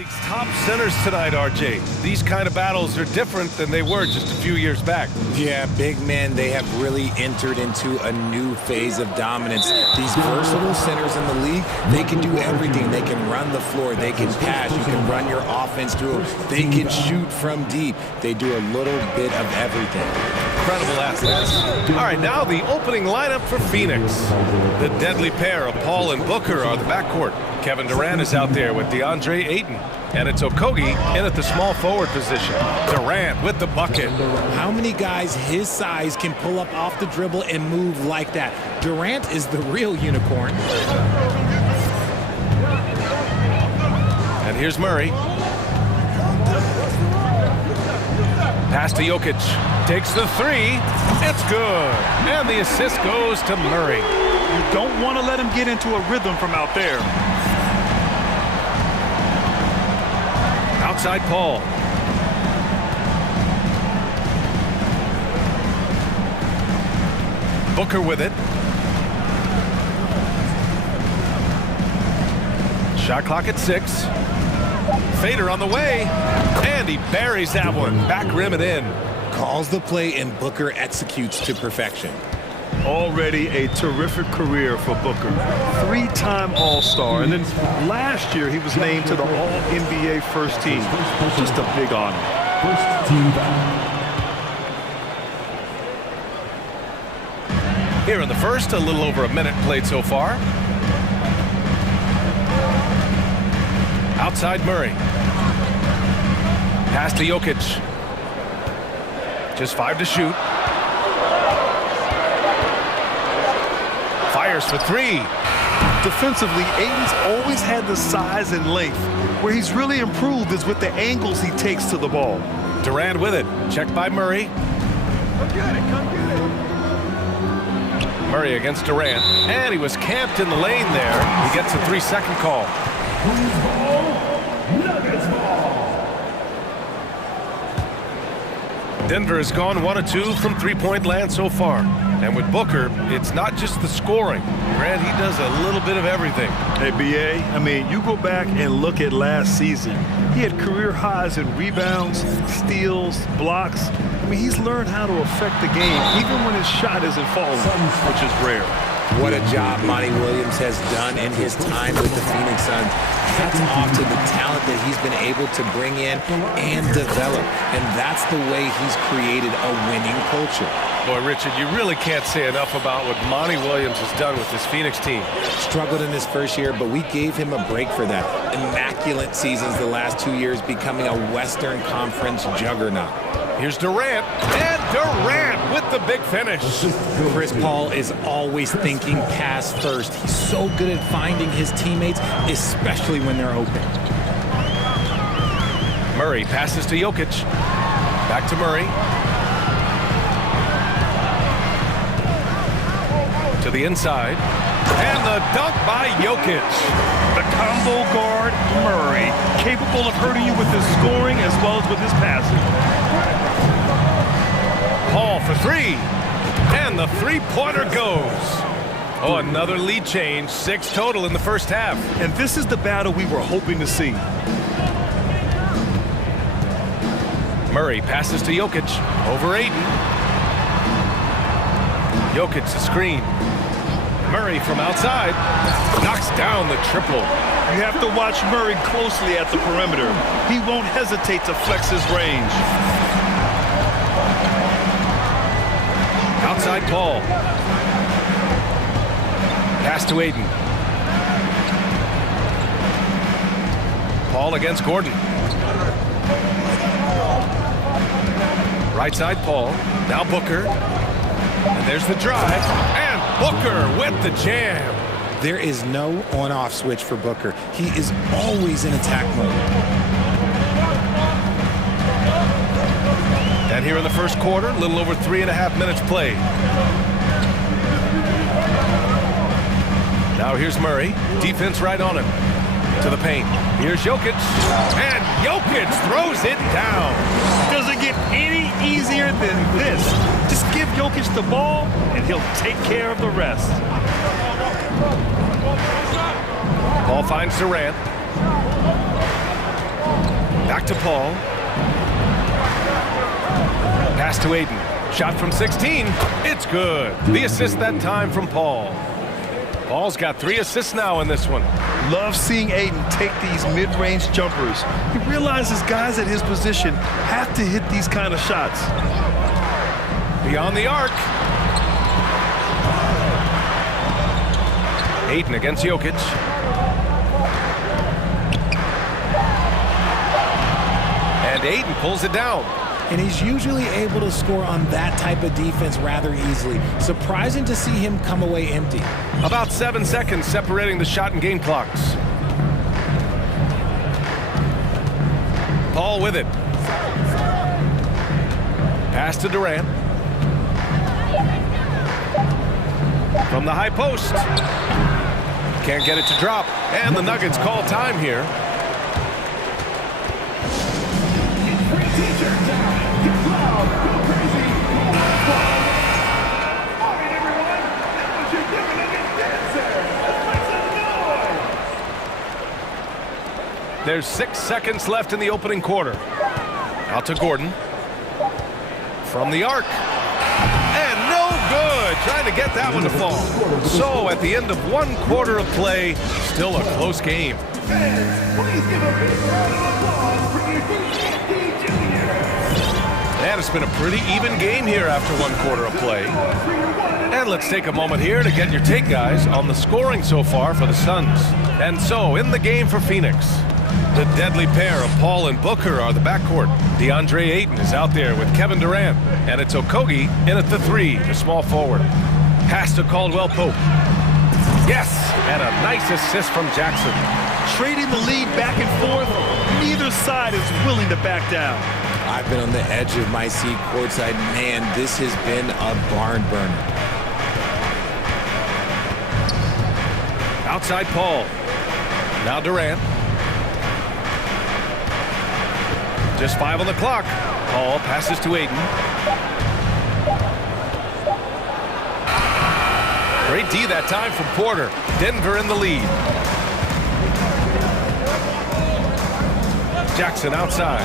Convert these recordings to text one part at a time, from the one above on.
League's top centers tonight, RJ. These kind of battles are different than they were just a few years back. Yeah, big men, they have really entered into a new phase of dominance. These versatile centers in the league, they can do everything. They can run the floor, they can pass, you can run your offense through them, they can shoot from deep. They do a little bit of everything. Incredible athletes. All right, now the opening lineup for Phoenix. The deadly pair of Paul and Booker are the backcourt. Kevin Durant is out there with DeAndre Ayton. And it's Okogie in at the small forward position. Durant with the bucket. How many guys his size can pull up off the dribble and move like that? Durant is the real unicorn. And here's Murray. Pass to Jokic. Takes the three. It's good. And the assist goes to Murray. You don't want to let him get into a rhythm from out there. Outside Paul. Booker with it. Shot clock at 6. Fader on the way. And he buries that one. Back rim and in. Calls the play and Booker executes to perfection. Already a terrific career for Booker. 3-time All-Star. And then last year he was named to the All-NBA first team. Just a big honor. Here in the first, a little over a minute played so far. Outside Murray. Pass to Jokic. Just 5 to shoot. Fires for 3. Defensively, Ayton's always had the size and length. Where he's really improved is with the angles he takes to the ball. Durant with it. Checked by Murray. Murray against Durant. And he was camped in the lane there. He gets a 3-second call. Denver has gone 1 of 2 from three-point land so far. And with Booker, it's not just the scoring. Grant, he does a little bit of everything. Hey, B.A., I mean, you go back and look at last season. He had career highs in rebounds, steals, blocks. I mean, he's learned how to affect the game, even when his shot isn't falling, which is rare. What a job Monty Williams has done in his time with the Phoenix Suns. Hats off to the talent that he's been able to bring in and develop. And that's the way he's created a winning culture. Boy, Richard, you really can't say enough about what Monty Williams has done with this Phoenix team. Struggled in his first year, but we gave him a break for that. Immaculate seasons the last 2 years, becoming a Western Conference juggernaut. Here's Durant, and Durant with the big finish. Chris Paul is always thinking pass first. He's so good at finding his teammates, especially when they're open. Murray passes to Jokic. Back to Murray. To the inside. And the dunk by Jokic. The combo guard, Murray, capable of hurting you with his scoring as well as with his passing. Paul for 3. And the three-pointer goes. Oh, another lead change. 6 total in the first half. And this is the battle we were hoping to see. Murray passes to Jokic. Over Ayton. Jokic the screen. Murray from outside. Knocks down the triple. You have to watch Murray closely at the perimeter. He won't hesitate to flex his range. Outside Paul. Pass to Ayton. Paul against Gordon. Right side Paul. Now Booker. And there's the drive. And Booker with the jam. There is no on-off switch for Booker. He is always in attack mode. And here in the first quarter, a little over 3.5 minutes played. Now here's Murray. Defense right on him. To the paint. Here's Jokic. And Jokic throws it down. Doesn't get any easier than this. Just give Jokic the ball, and he'll take care of the rest. Ball finds Durant. Back to Paul. Pass to Aiden. Shot from 16. It's good. The assist that time from Paul. Paul's got 3 assists now in this one. Love seeing Aiden take these mid-range jumpers. He realizes guys at his position have to hit these kind of shots. Beyond the arc. Aiden against Jokic. And Aiden pulls it down. And he's usually able to score on that type of defense rather easily. Surprising to see him come away empty. About 7 seconds separating the shot and game clocks. Paul with it. Pass to Durant. From the high post. Can't get it to drop. And the Nuggets call time here. There's 6 seconds left in the opening quarter. Out to Gordon. From the arc. And no good. Trying to get that one to fall. So at the end of 1 quarter of play, still a close game. And it's been a pretty even game here after 1 quarter of play. And let's take a moment here to get your take, guys, on the scoring so far for the Suns. And so, in the game for Phoenix, the deadly pair of Paul and Booker are the backcourt. DeAndre Ayton is out there with Kevin Durant. And it's Okogie in at the 3, the small forward. Pass to Caldwell Pope. Yes, and a nice assist from Jackson. Trading the lead back and forth, neither side is willing to back down. I've been on the edge of my seat courtside. Man, this has been a barn burner. Outside Paul. Now Durant. Just 5 on the clock. Paul passes to Aiden. Great D that time from Porter. Denver in the lead. Jackson outside.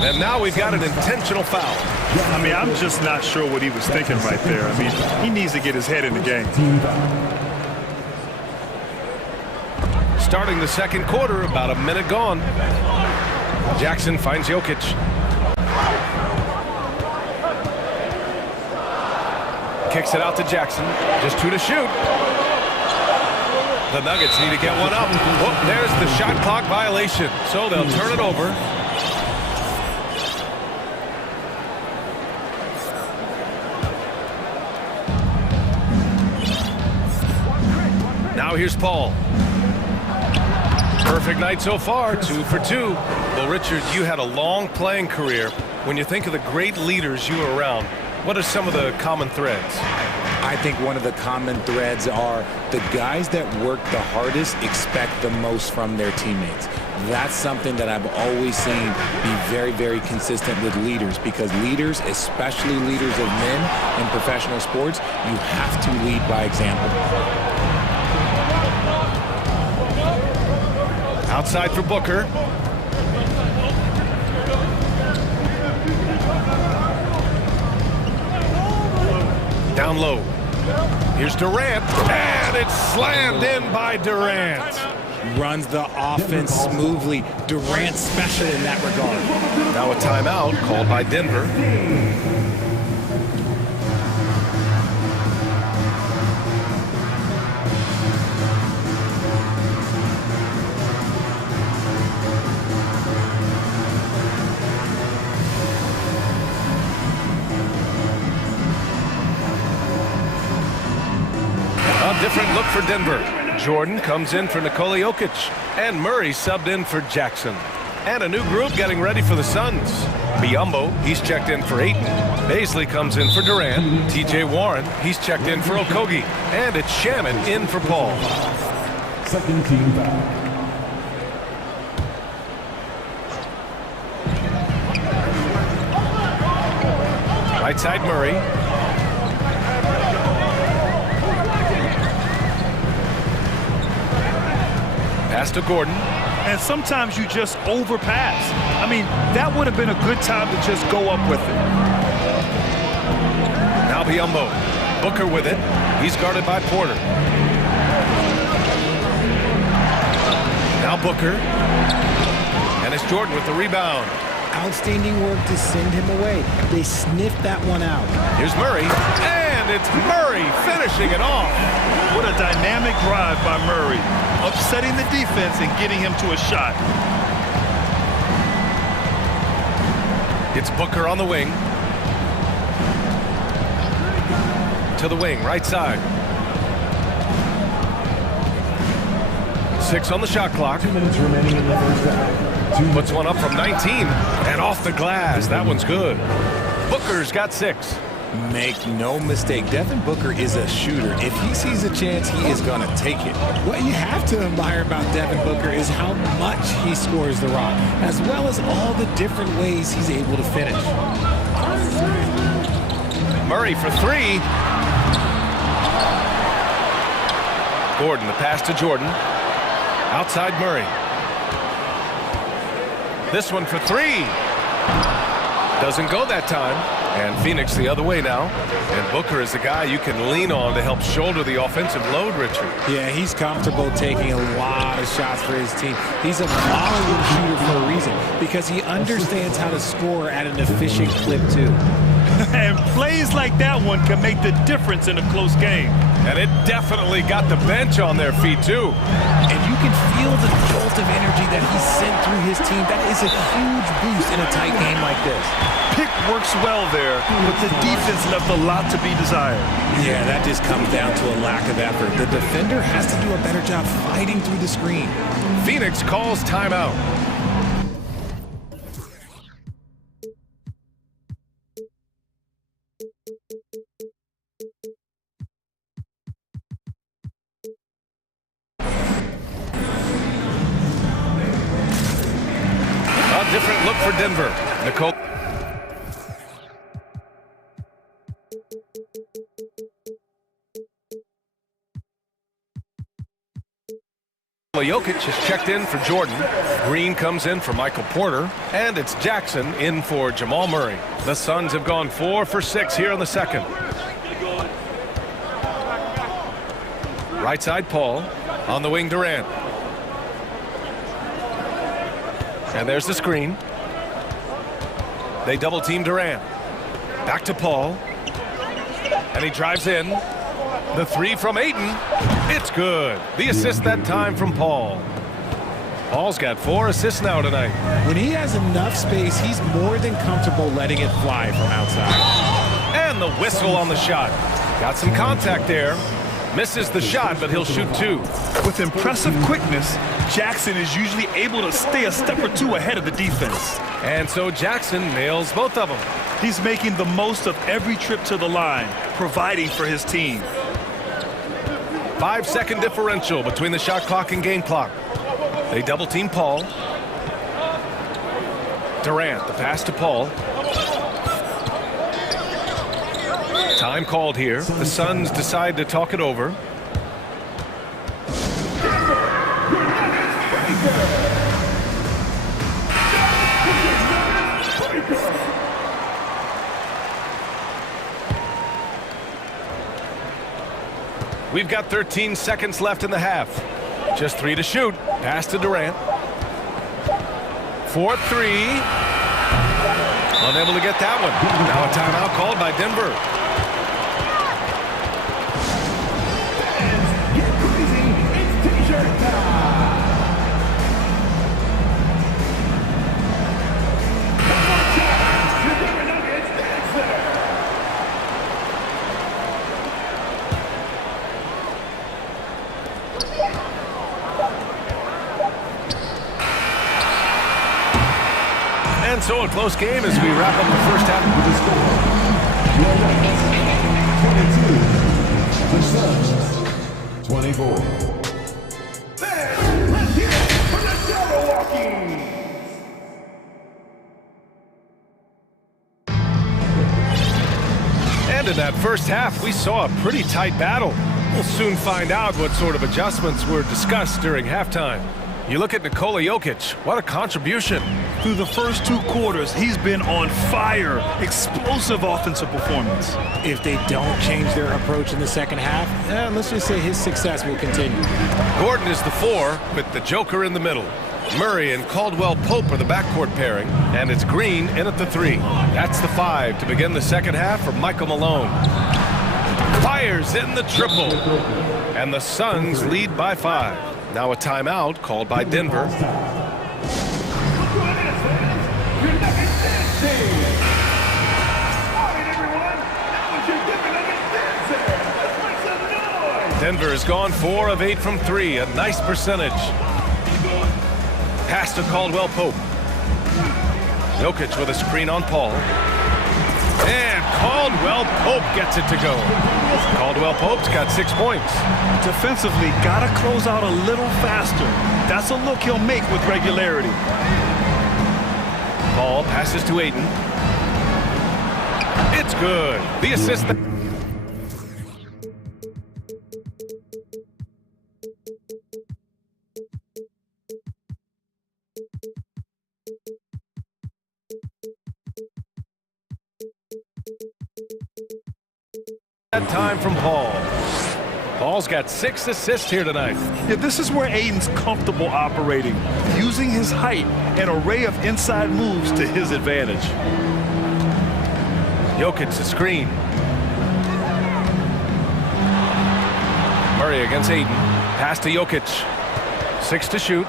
And now we've got an intentional foul. I mean, I'm just not sure what he was thinking right there. I mean, he needs to get his head in the game. Starting the second quarter, about a minute gone. Jackson finds Jokic. Kicks it out to Jackson. Just 2 to shoot. The Nuggets need to get one up. Oh, there's the shot clock violation. So they'll turn it over. Now here's Paul. Perfect night so far, 2 for 2. Well, Richard, you had a long playing career. When you think of the great leaders you were around, what are some of the common threads? I think one of the common threads are the guys that work the hardest expect the most from their teammates. That's something that I've always seen be very, very consistent with leaders, because leaders, especially leaders of men in professional sports, you have to lead by example. Outside for Booker. Down low. Here's Durant, and it's slammed in by Durant. Runs the offense smoothly. Durant special in that regard. Now a timeout called by Denver. Different look for Denver. Jordan comes in for Nikola Jokic. And Murray subbed in for Jackson. And a new group getting ready for the Suns. Biyombo, he's checked in for Ayton. Baisley comes in for Durant. TJ Warren, he's checked in for Okogie. And it's Shannon in for Paul. Second team foul. Right side Murray. Pass to Gordon. And sometimes you just overpass. I mean, that would have been a good time to just go up with it. Now Biombo. Booker with it. He's guarded by Porter. Now Booker. And it's Jordan with the rebound. Outstanding work to send him away. They sniffed that one out. Here's Murray. And it's Murray finishing it off. What a dynamic drive by Murray. Upsetting the defense and getting him to a shot. It's Booker on the wing. To the wing, right side. 6 on the shot clock. 2 minutes remaining in the first half. Puts one up from 19 and off the glass. That one's good. Booker's got 6. Make no mistake, Devin Booker is a shooter. If he sees a chance, he is going to take it. What you have to admire about Devin Booker is how much he scores the rock, as well as all the different ways he's able to finish. Murray for 3. Gordon, the pass to Jordan. Outside Murray. This one for 3. Doesn't go that time. And Phoenix the other way now. And Booker is the guy you can lean on to help shoulder the offensive load, Richard. Yeah, he's comfortable taking a lot of shots for his team. He's a volume shooter for a reason, because he understands how to score at an efficient clip, too. And plays like that one can make the difference in a close game. And it definitely got the bench on their feet, too. And you can feel the jolt of energy that he sent through his team. That is a huge boost in a tight game like this. Pick works well there, but the defense left a lot to be desired. Yeah, that just comes down to a lack of effort. The defender has to do a better job fighting through the screen. Phoenix calls timeout. A different look for Denver. Nicole. Jokic is checked in for Jordan. Green comes in for Michael Porter. And it's Jackson in for Jamal Murray. The Suns have gone 4 for 6 here in the second. Right side Paul. On the wing Durant. And there's the screen. They double team Durant. Back to Paul. And he drives in. The 3 from Ayton. It's good. The assist that time from Paul. Paul's got 4 assists now tonight. When he has enough space, he's more than comfortable letting it fly from outside. And the whistle on the shot. Got some contact there. Misses the shot, but he'll shoot 2. With impressive quickness, Jackson is usually able to stay a step or 2 ahead of the defense. And so Jackson nails both of them. He's making the most of every trip to the line, providing for his team. 5-second differential between the shot clock and game clock. They double team Paul. Durant, the pass to Paul. Time called here. The Suns decide to talk it over. We've got 13 seconds left in the half. Just 3 to shoot. Pass to Durant. 4-3. Unable to get that one. Now a timeout called by Denver. And so a close game as we wrap up the first half. The Suns, 24. And in that first half, we saw a pretty tight battle. We'll soon find out what sort of adjustments were discussed during halftime. You look at Nikola Jokic, what a contribution. Through the first 2 quarters, he's been on fire. Explosive offensive performance. If they don't change their approach in the second half, let's just say his success will continue. Gordon is the 4 with the Joker in the middle. Murray and Caldwell-Pope are the backcourt pairing, and it's Green in at the 3. That's the 5 to begin the second half for Michael Malone. Fires in the triple, and the Suns lead by 5. Now a timeout called by Denver. Denver has gone 4 of 8 from 3, a nice percentage. Pass to Caldwell-Pope. Jokic with a screen on Paul. And Caldwell-Pope gets it to go. Caldwell-Pope's got 6 points. Defensively, gotta close out a little faster. That's a look he'll make with regularity. Paul passes to Ayton. It's good. The assist. That time from Paul. Paul's got 6 assists here tonight. Yeah, this is where Ayton's comfortable operating, using his height and array of inside moves to his advantage. Jokic the screen. Murray against Ayton. Pass to Jokic. 6 to shoot.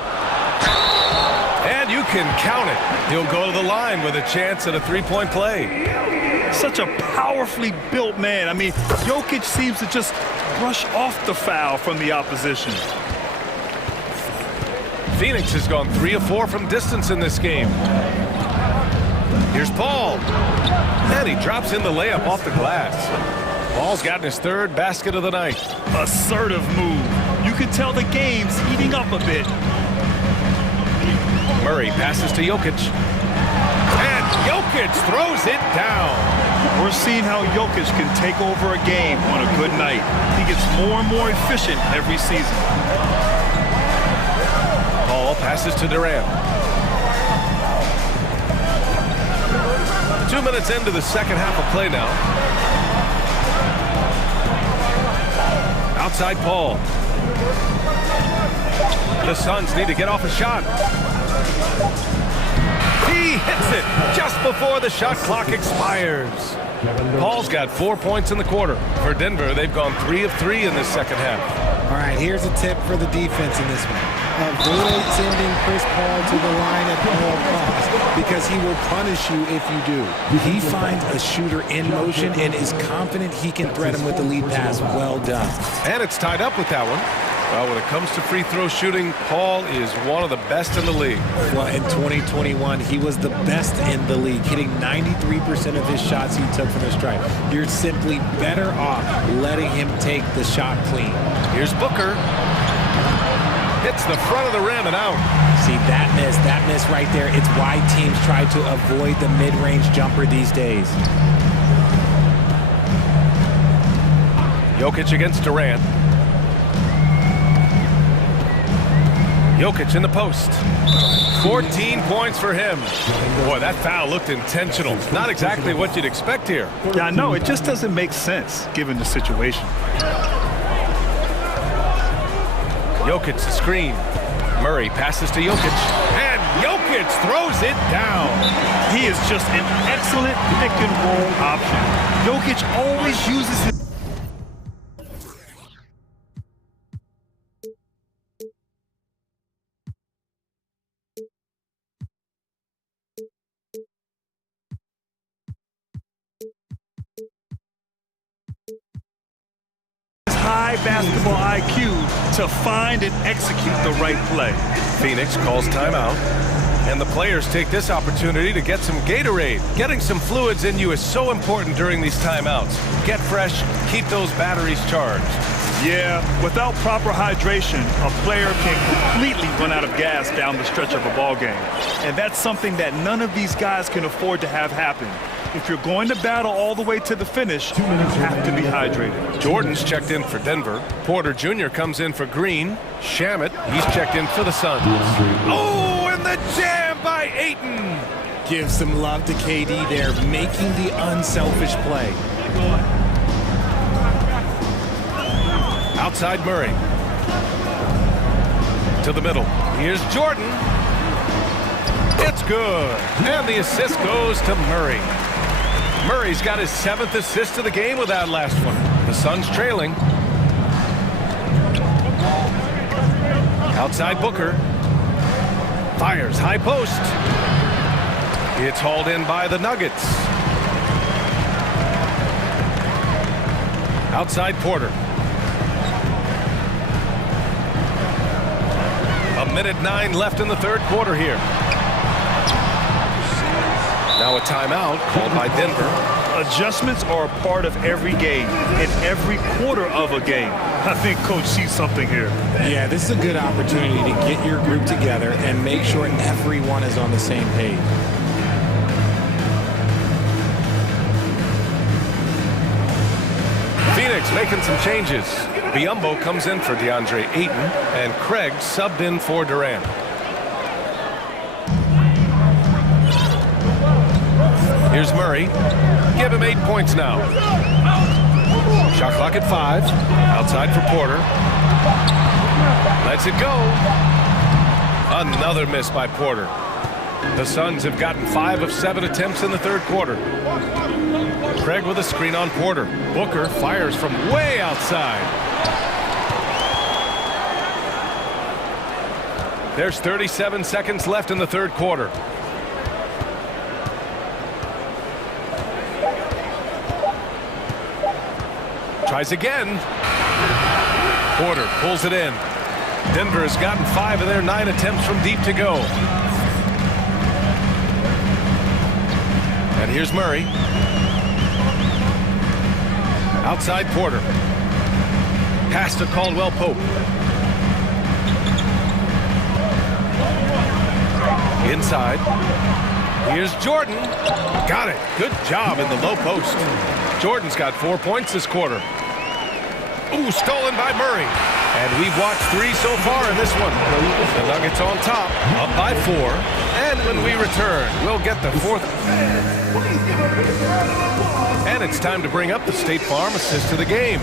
And you can count it. He'll go to the line with a chance at a 3-point play. Such a powerfully built man. I mean, Jokic seems to just brush off the foul from the opposition. Phoenix has gone 3 of 4 from distance in this game. Here's Paul. And he drops in the layup off the glass. Paul's gotten his 3rd basket of the night. Assertive move. You can tell the game's heating up a bit. Murray passes to Jokic. And Jokic throws it down. We're seeing how Jokic can take over a game on a good night. He gets more and more efficient every season. Paul passes to Durant. 2 minutes into the second half of play now. Outside Paul. The Suns need to get off a shot. He hits it just before the shot clock expires. Paul's got 4 points in the quarter. For Denver, they've gone 3 of 3 in this second half. All right, here's a tip for the defense in this one. Avoid sending Chris Paul to the line at all costs because he will punish you if you do. He finds a shooter in motion and is confident he can threat him with the lead pass. Well done. And it's tied up with that one. Well, when it comes to free throw shooting, Paul is one of the best in the league. Well, in 2021, he was the best in the league, hitting 93% of his shots he took from the stripe. You're simply better off letting him take the shot clean. Here's Booker. Hits the front of the rim and out. See, that miss right there, it's why teams try to avoid the mid-range jumper these days. Jokic against Durant. Jokic in the post. 14 points for him. Boy, that foul looked intentional. Not exactly what you'd expect here. Yeah, I know. It just doesn't make sense given the situation. Jokic the screen. Murray passes to Jokic. And Jokic throws it down. He is just an excellent pick-and-roll option. Jokic always uses his high basketball IQ to find and execute the right play. Phoenix calls timeout, and the players take this opportunity to get some Gatorade. Getting some fluids in you is so important during these timeouts. Get fresh, keep those batteries charged. Yeah, without proper hydration, a player can completely run out of gas down the stretch of a ball game. And that's something that none of these guys can afford to have happen. If you're going to battle all the way to the finish, you have to be hydrated. Jordan's checked in for Denver. Porter Jr. comes in for Green. Shamet, he's checked in for the Suns. Oh, and the jam by Ayton. Give some love to KD there, making the unselfish play. Outside Murray. To the middle. Here's Jordan. It's good. And the assist goes to Murray. Murray's got his 7th assist of the game with that last one. The Suns trailing. Outside Booker. Fires high post. It's hauled in by the Nuggets. Outside Porter. 1:09 left in the third quarter here. Now a timeout called by Denver. Adjustments are a part of every game, in every quarter of a game. I think Coach sees something here. Yeah, this is a good opportunity to get your group together and make sure everyone is on the same page. Phoenix making some changes. Biyombo comes in for DeAndre Ayton, and Craig subbed in for Durant. Here's Murray. Give him 8 points now. Shot clock at 5. Outside for Porter. Lets it go. Another miss by Porter. The Suns have gotten 5 of 7 attempts in the third quarter. Craig with a screen on Porter. Booker fires from way outside. There's 37 seconds left in the third quarter. Tries again. Porter pulls it in. Denver has gotten 5 of their 9 attempts from deep to go. And here's Murray. Outside Porter. Pass to Caldwell Pope. Inside. Here's Jordan. Got it. Good job in the low post. Jordan's got 4 points this quarter. Ooh, stolen by Murray. And we've watched 3 so far in this one. The Nuggets on top, up by 4. And when we return, we'll get the 4th. And it's time to bring up the State Farm assist to the game.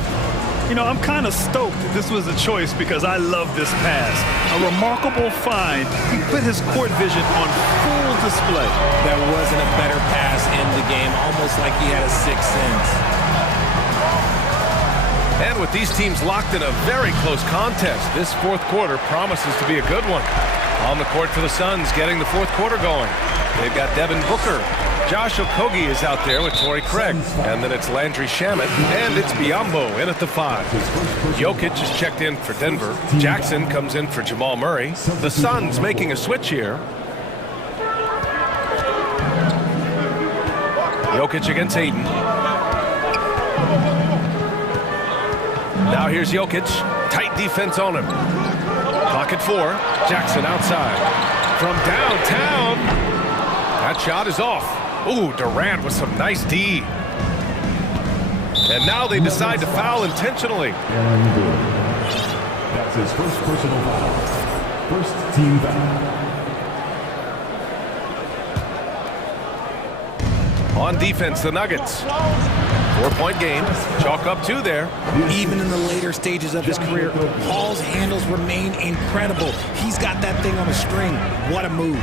You know, I'm kind of stoked that this was a choice because I love this pass. A remarkable find. He put his court vision on full display. There wasn't a better pass in the game, almost like he had a 6th sense. And with these teams locked in a very close contest, this fourth quarter promises to be a good one. On the court for the Suns, getting the fourth quarter going. They've got Devin Booker. Josh Okogie is out there with Torrey Craig. And then it's Landry Shamet. And it's Biyombo in at the 5. Jokic is checked in for Denver. Jackson comes in for Jamal Murray. The Suns making a switch here. Jokic against Ayton. Now here's Jokic. Tight defense on him. Clock at 4. Jackson outside. From downtown. That shot is off. Ooh, Durant with some nice D. And now they decide to foul intentionally. That's his first personal foul. First team foul. On defense, the Nuggets. 4-point game. Chalk up 2 there. Even in the later stages of his career, Paul's handles remain incredible. He's got that thing on a string. What a move.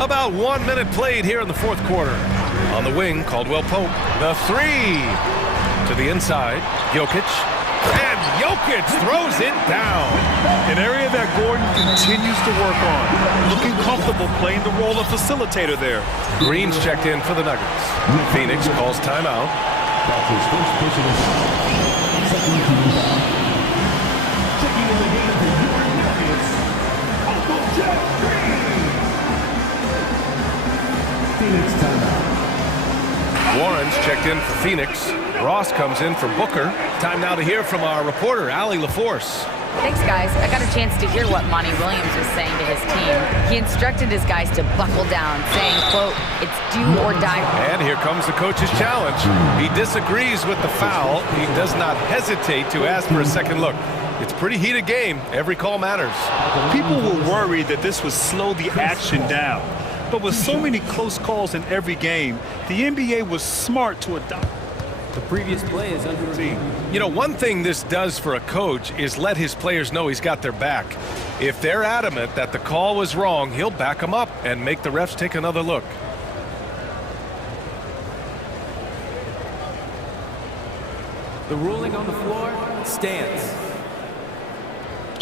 About 1 minute played here in the fourth quarter. On the wing, Caldwell Pope. The 3. To the inside, Jokic. And Jokic throws it down. An area that Gordon continues to work on. Looking comfortable playing the role of facilitator there. Green's checked in for the Nuggets. Phoenix calls timeout. That's his first personal foul. Second team foul. Checking in the game for your Nuggets, Uncle Jeff Green. Phoenix timeout. Warren's checked in for Phoenix. Ross comes in for Booker. Time now to hear from our reporter, Allie LaForce. Thanks, guys. I got a chance to hear what Monty Williams was saying to his team. He instructed his guys to buckle down, saying, quote, "It's do or die." And here comes the coach's challenge. He disagrees with the foul. He does not hesitate to ask for a second look. It's a pretty heated game. Every call matters. People were worried that this would slow the action down. But with so many close calls in every game, the NBA was smart to adopt. The previous play is under review. You know, one thing this does for a coach is let his players know he's got their back. If they're adamant that the call was wrong, he'll back them up and make the refs take another look. The ruling on the floor stands.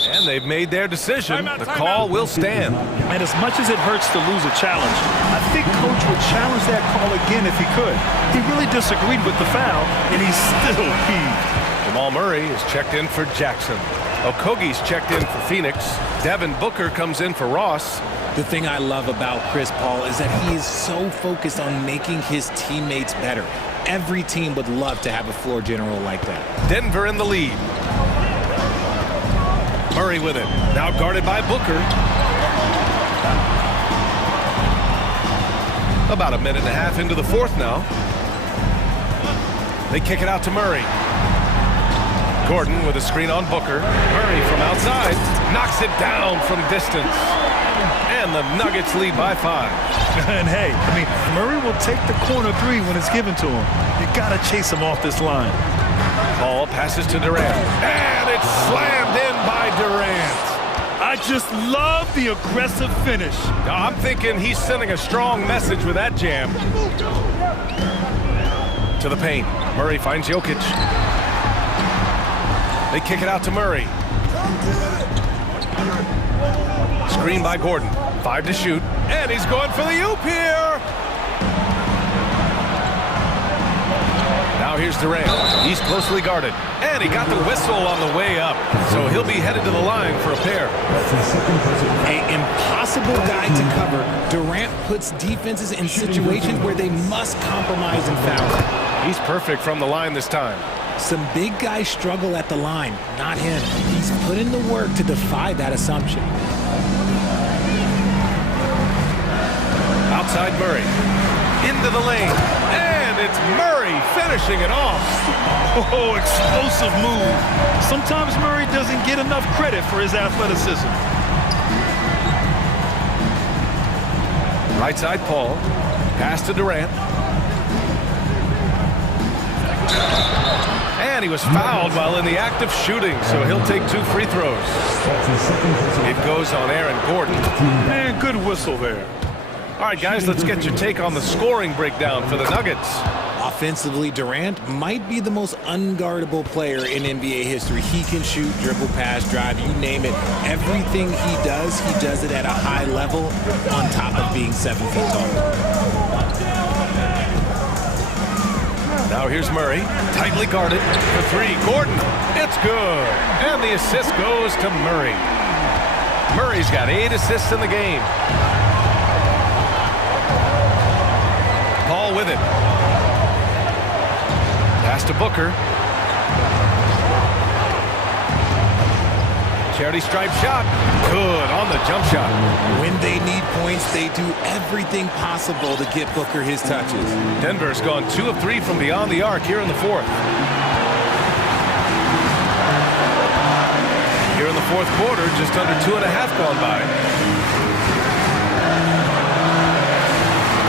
And they've made their decision. The call will stand. And as much as it hurts to lose a challenge, I think Coach would challenge that call again if he could. He really disagreed with the foul, and he's still peeved. Jamal Murray is checked in for Jackson. Okogie's checked in for Phoenix. Devin Booker comes in for Ross. The thing I love about Chris Paul is that he is so focused on making his teammates better. Every team would love to have a floor general like that. Denver in the lead. Murray with it. Now guarded by Booker. About a minute and a half into the fourth now. They kick it out to Murray. Gordon with a screen on Booker. Murray from outside knocks it down from distance. And the Nuggets lead by 5. And hey, I mean, Murray will take the corner three when it's given to him. You gotta chase him off this line. Paul passes to Durant. And it's slammed in by Durant. I just love the aggressive finish. I'm thinking he's sending a strong message with that jam. To the paint. Murray finds Jokic. They kick it out to Murray. Screen by Gordon. 5 to shoot. And he's going for the oop here. Now here's Durant. He's closely guarded. And he got the whistle on the way up. So he'll be headed to the line for a pair. An impossible guy to cover. Durant puts defenses in situations where they must compromise and foul. He's perfect from the line this time. Some big guys struggle at the line, not him. He's put in the work to defy that assumption. Outside Murray. Into the lane. And it's Murray finishing it off. Oh, explosive move. Sometimes Murray doesn't get enough credit for his athleticism. Right side Paul. Pass to Durant. And he was fouled while in the act of shooting, so he'll take 2 free throws. It goes on Aaron Gordon. Man, good whistle there. All right, guys, let's get your take on the scoring breakdown for the Nuggets. Offensively, Durant might be the most unguardable player in NBA history. He can shoot, dribble, pass, drive, you name it. Everything he does it at a high level on top of being 7 feet tall. Now here's Murray, tightly guarded for 3. Gordon, it's good. And the assist goes to Murray. Murray's got 8 assists in the game. Paul with it. Pass to Booker. Charity stripe shot. Good on the jump shot. When they need points, they do everything possible to get Booker his touches. Denver's gone 2 of 3 from beyond the arc here in the fourth. Here in the fourth quarter, just under 2.5 gone by.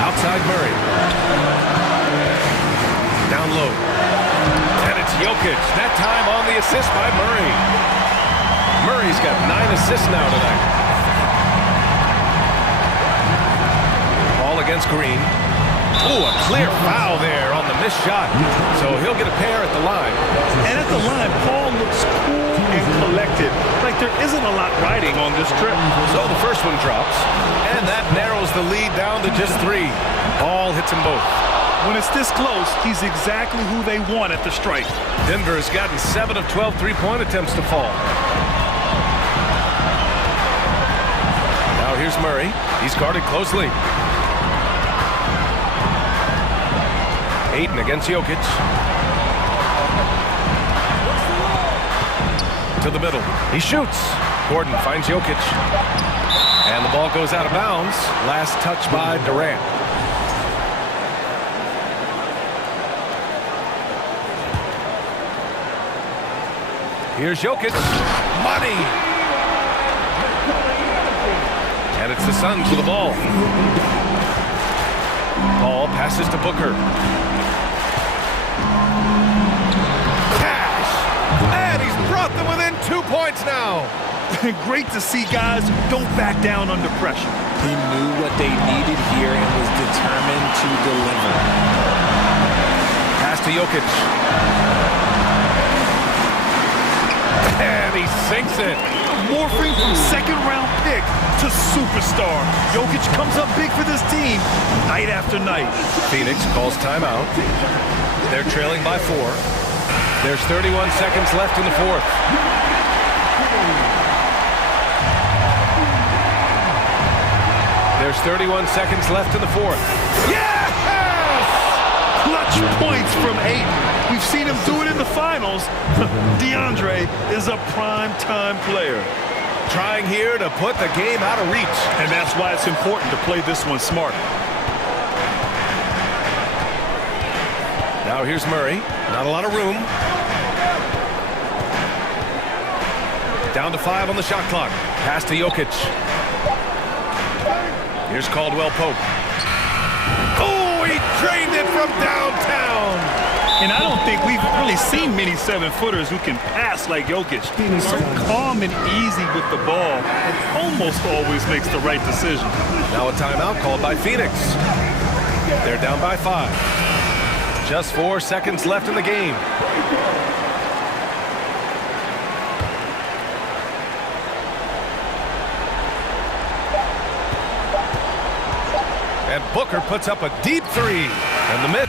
Outside Murray. Down low. And it's Jokic. That time on the assist by Murray. Murray's got 9 assists now tonight. Ball against Green. Ooh, a clear foul there on the missed shot. So he'll get a pair at the line. And at the line, Paul looks cool and collected. Like there isn't a lot riding on this trip. So the first one drops. And that narrows the lead down to just 3. Ball hits them both. When it's this close, he's exactly who they want at the strike. Denver has gotten 7 of 12 three-point attempts to fall. Now here's Murray. He's guarded closely. Ayton against Jokic. To to the middle. He shoots. Gordon finds Jokic. And the ball goes out of bounds. Last touch by Durant. Here's Jokic. Money. And it's the Suns with the ball. Ball passes to Booker. Cash. And he's brought them within 2 points now. Great to see guys who don't back down under pressure. He knew what they needed here and was determined to deliver. Pass to Jokic. And he sinks it. Morphing from second-round pick to superstar. Jokic comes up big for this team night after night. Phoenix calls timeout. They're trailing by 4. There's 31 seconds left in the fourth. There's 31 seconds left in the fourth. Yes! Clutch points from Ayton. We've seen him do it in the finals. DeAndre is a prime-time player. Trying here to put the game out of reach. And that's why it's important to play this one smart. Now here's Murray. Not a lot of room. Down to 5 on the shot clock. Pass to Jokic. Here's Caldwell Pope. Oh, he drained it from downtown. And I don't think we've really seen many 7-footers who can pass like Jokic. He's so calm and easy with the ball and almost always makes the right decision. Now a timeout called by Phoenix. They're down by 5. Just 4 seconds left in the game. And Booker puts up a deep 3. And the miss.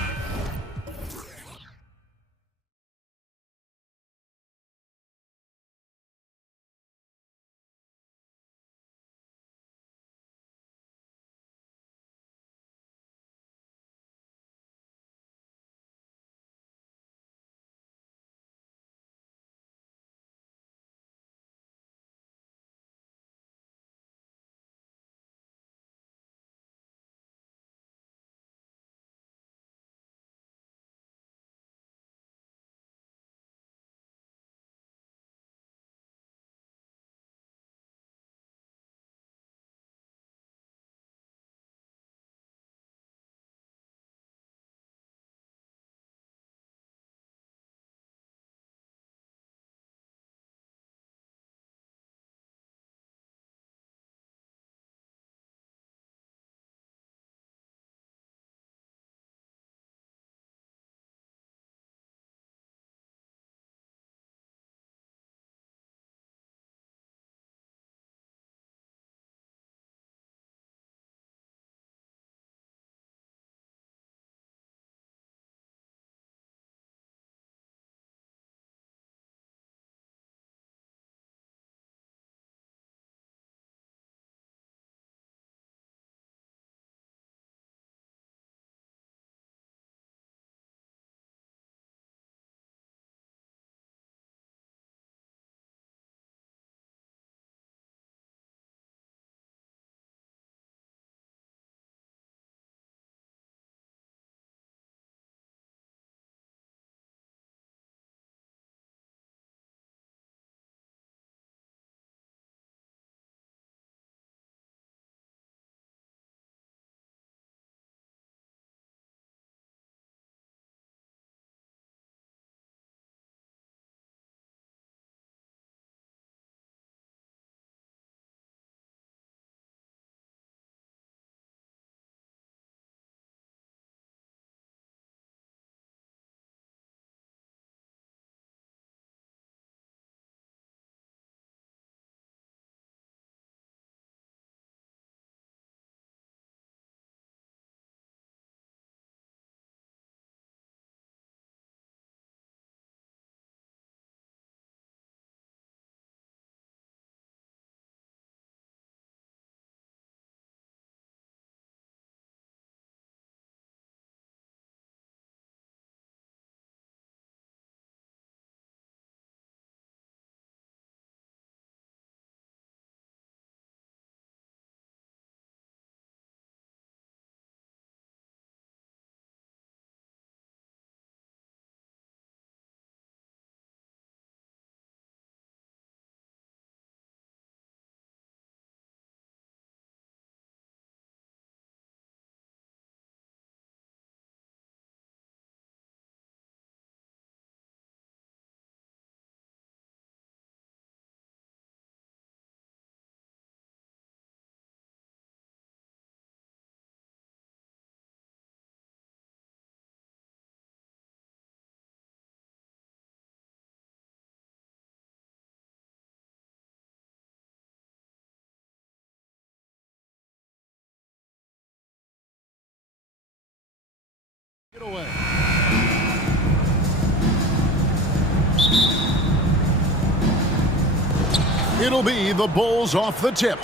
It'll be the Bulls off the tip.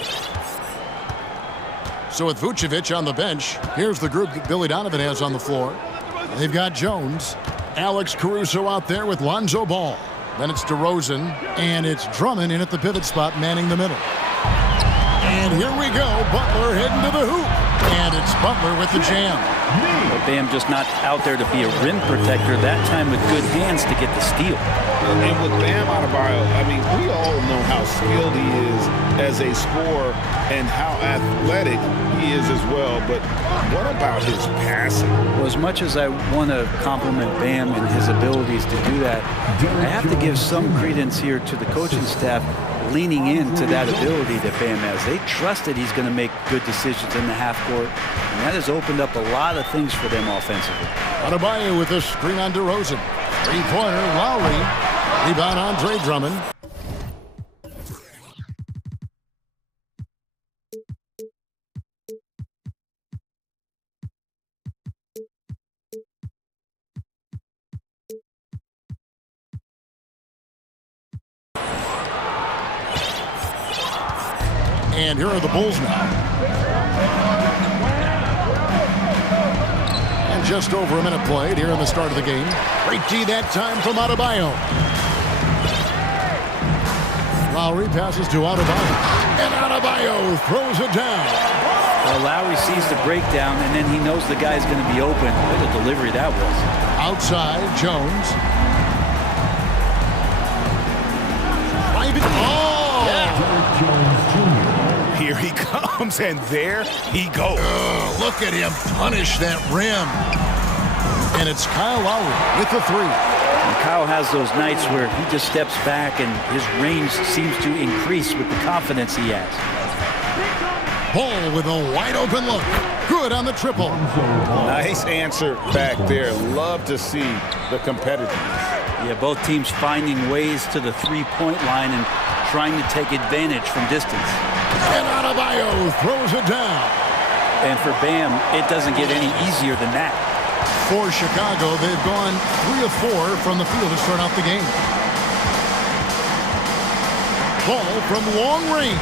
So with Vucevic on the bench, here's the group that Billy Donovan has on the floor. They've got Jones, Alex Caruso out there with Lonzo Ball. Then it's DeRozan, and it's Drummond in at the pivot spot, manning the middle. And here we go, Butler heading to the hoop. And it's Butler with the jam. But Bam just not out there to be a rim protector, that time with good hands to get the steal. And with Bam Adebayo, I mean, we all know how skilled he is as a scorer and how athletic he is as well. But what about his passing? Well, as much as I want to compliment Bam and his abilities to do that, I have to give some credence here to the coaching staff leaning into that ability that Bam has. They trust that he's going to make good decisions in the half court, and that has opened up a lot of things for them offensively. Adebayo with a screen on DeRozan. Three-pointer, Lowry. Rebound, Andre Drummond. And here are the Bulls now. And just over a minute played here in the start of the game. Great D that time from Adebayo. Lowry passes to Adebayo. And Adebayo throws it down. Well, Lowry sees the breakdown, and then he knows the guy's going to be open. What a delivery that was. Outside, Jones. Driving. Oh! Yeah. Here he comes, and there he goes. Look at him punish that rim. And it's Kyle Lowry with the three. And Kyle has those nights where he just steps back and his range seems to increase with the confidence he has. Ball with a wide open look. Good on the triple. Nice answer back there. Love to see the competitiveness. Yeah, both teams finding ways to the three-point line and trying to take advantage from distance. And Adebayo throws it down. And for Bam, it doesn't get any easier than that. For Chicago, they've gone 3 of 4 from the field to start out the game. Ball from long range.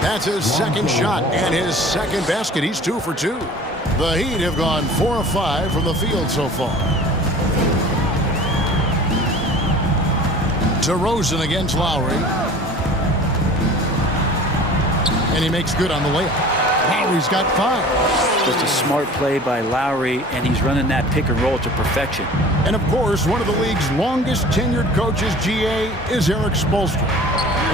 That's his second shot and his second basket. He's 2 for 2. The Heat have gone 4 of 5 from the field so far. DeRozan against Lowry. And he makes good on the layup. Lowry's got 5. Just a smart play by Lowry, and he's running that pick and roll to perfection. And of course, one of the league's longest tenured coaches, GA, is Eric Spoelstra.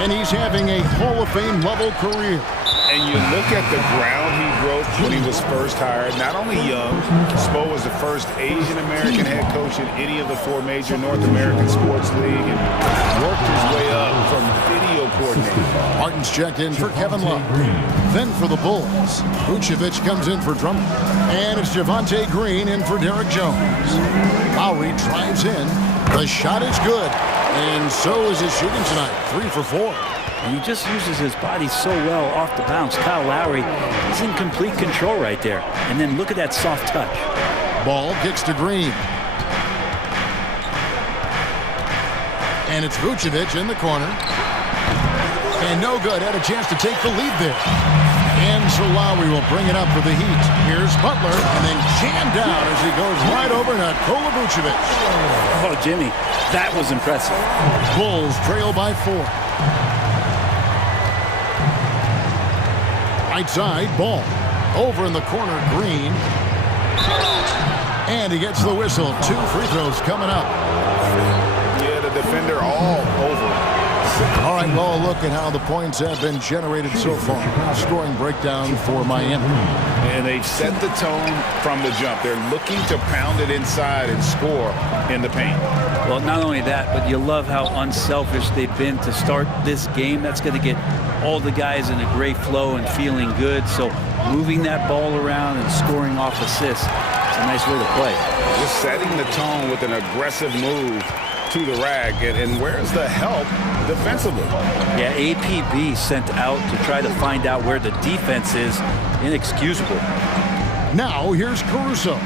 And he's having a Hall of Fame level career. And you look at the ground he broke when he was first hired. Not only young, Spo was the first Asian-American head coach in any of the 4 major North American sports league and worked his way up from video coordinator. Martin's checked in for Kevin Love. Then for the Bulls, Vucevic comes in for Drummond. And it's Javonte Green in for Derek Jones. Lowry drives in. The shot is good. And so is his shooting tonight. 3 for 4. And he just uses his body so well off the bounce. Kyle Lowry, he's in complete control right there. And then look at that soft touch. Ball kicks to Green. And it's Vucevic in the corner. And no good. Had a chance to take the lead there. And so Lowry will bring it up for the Heat. Here's Butler, and then jammed down as he goes right over Nikola Vucevic. Oh, Jimmy, that was impressive. Bulls trail by 4. Right side, Ball. Over in the corner, Green. And he gets the whistle. 2 free throws coming up. Yeah, the defender all over. All right, well, look at how the points have been generated so far. Scoring breakdown for Miami. And they've set the tone from the jump. They're looking to pound it inside and score in the paint. Well, not only that, but you love how unselfish they've been to start this game. That's going to get all the guys in a great flow and feeling good. So moving that ball around and scoring off assists, it's a nice way to play. Just setting the tone with an aggressive move to the rag. And where's the help defensively? Yeah, APB sent out to try to find out where the defense is. Inexcusable. Now here's Caruso.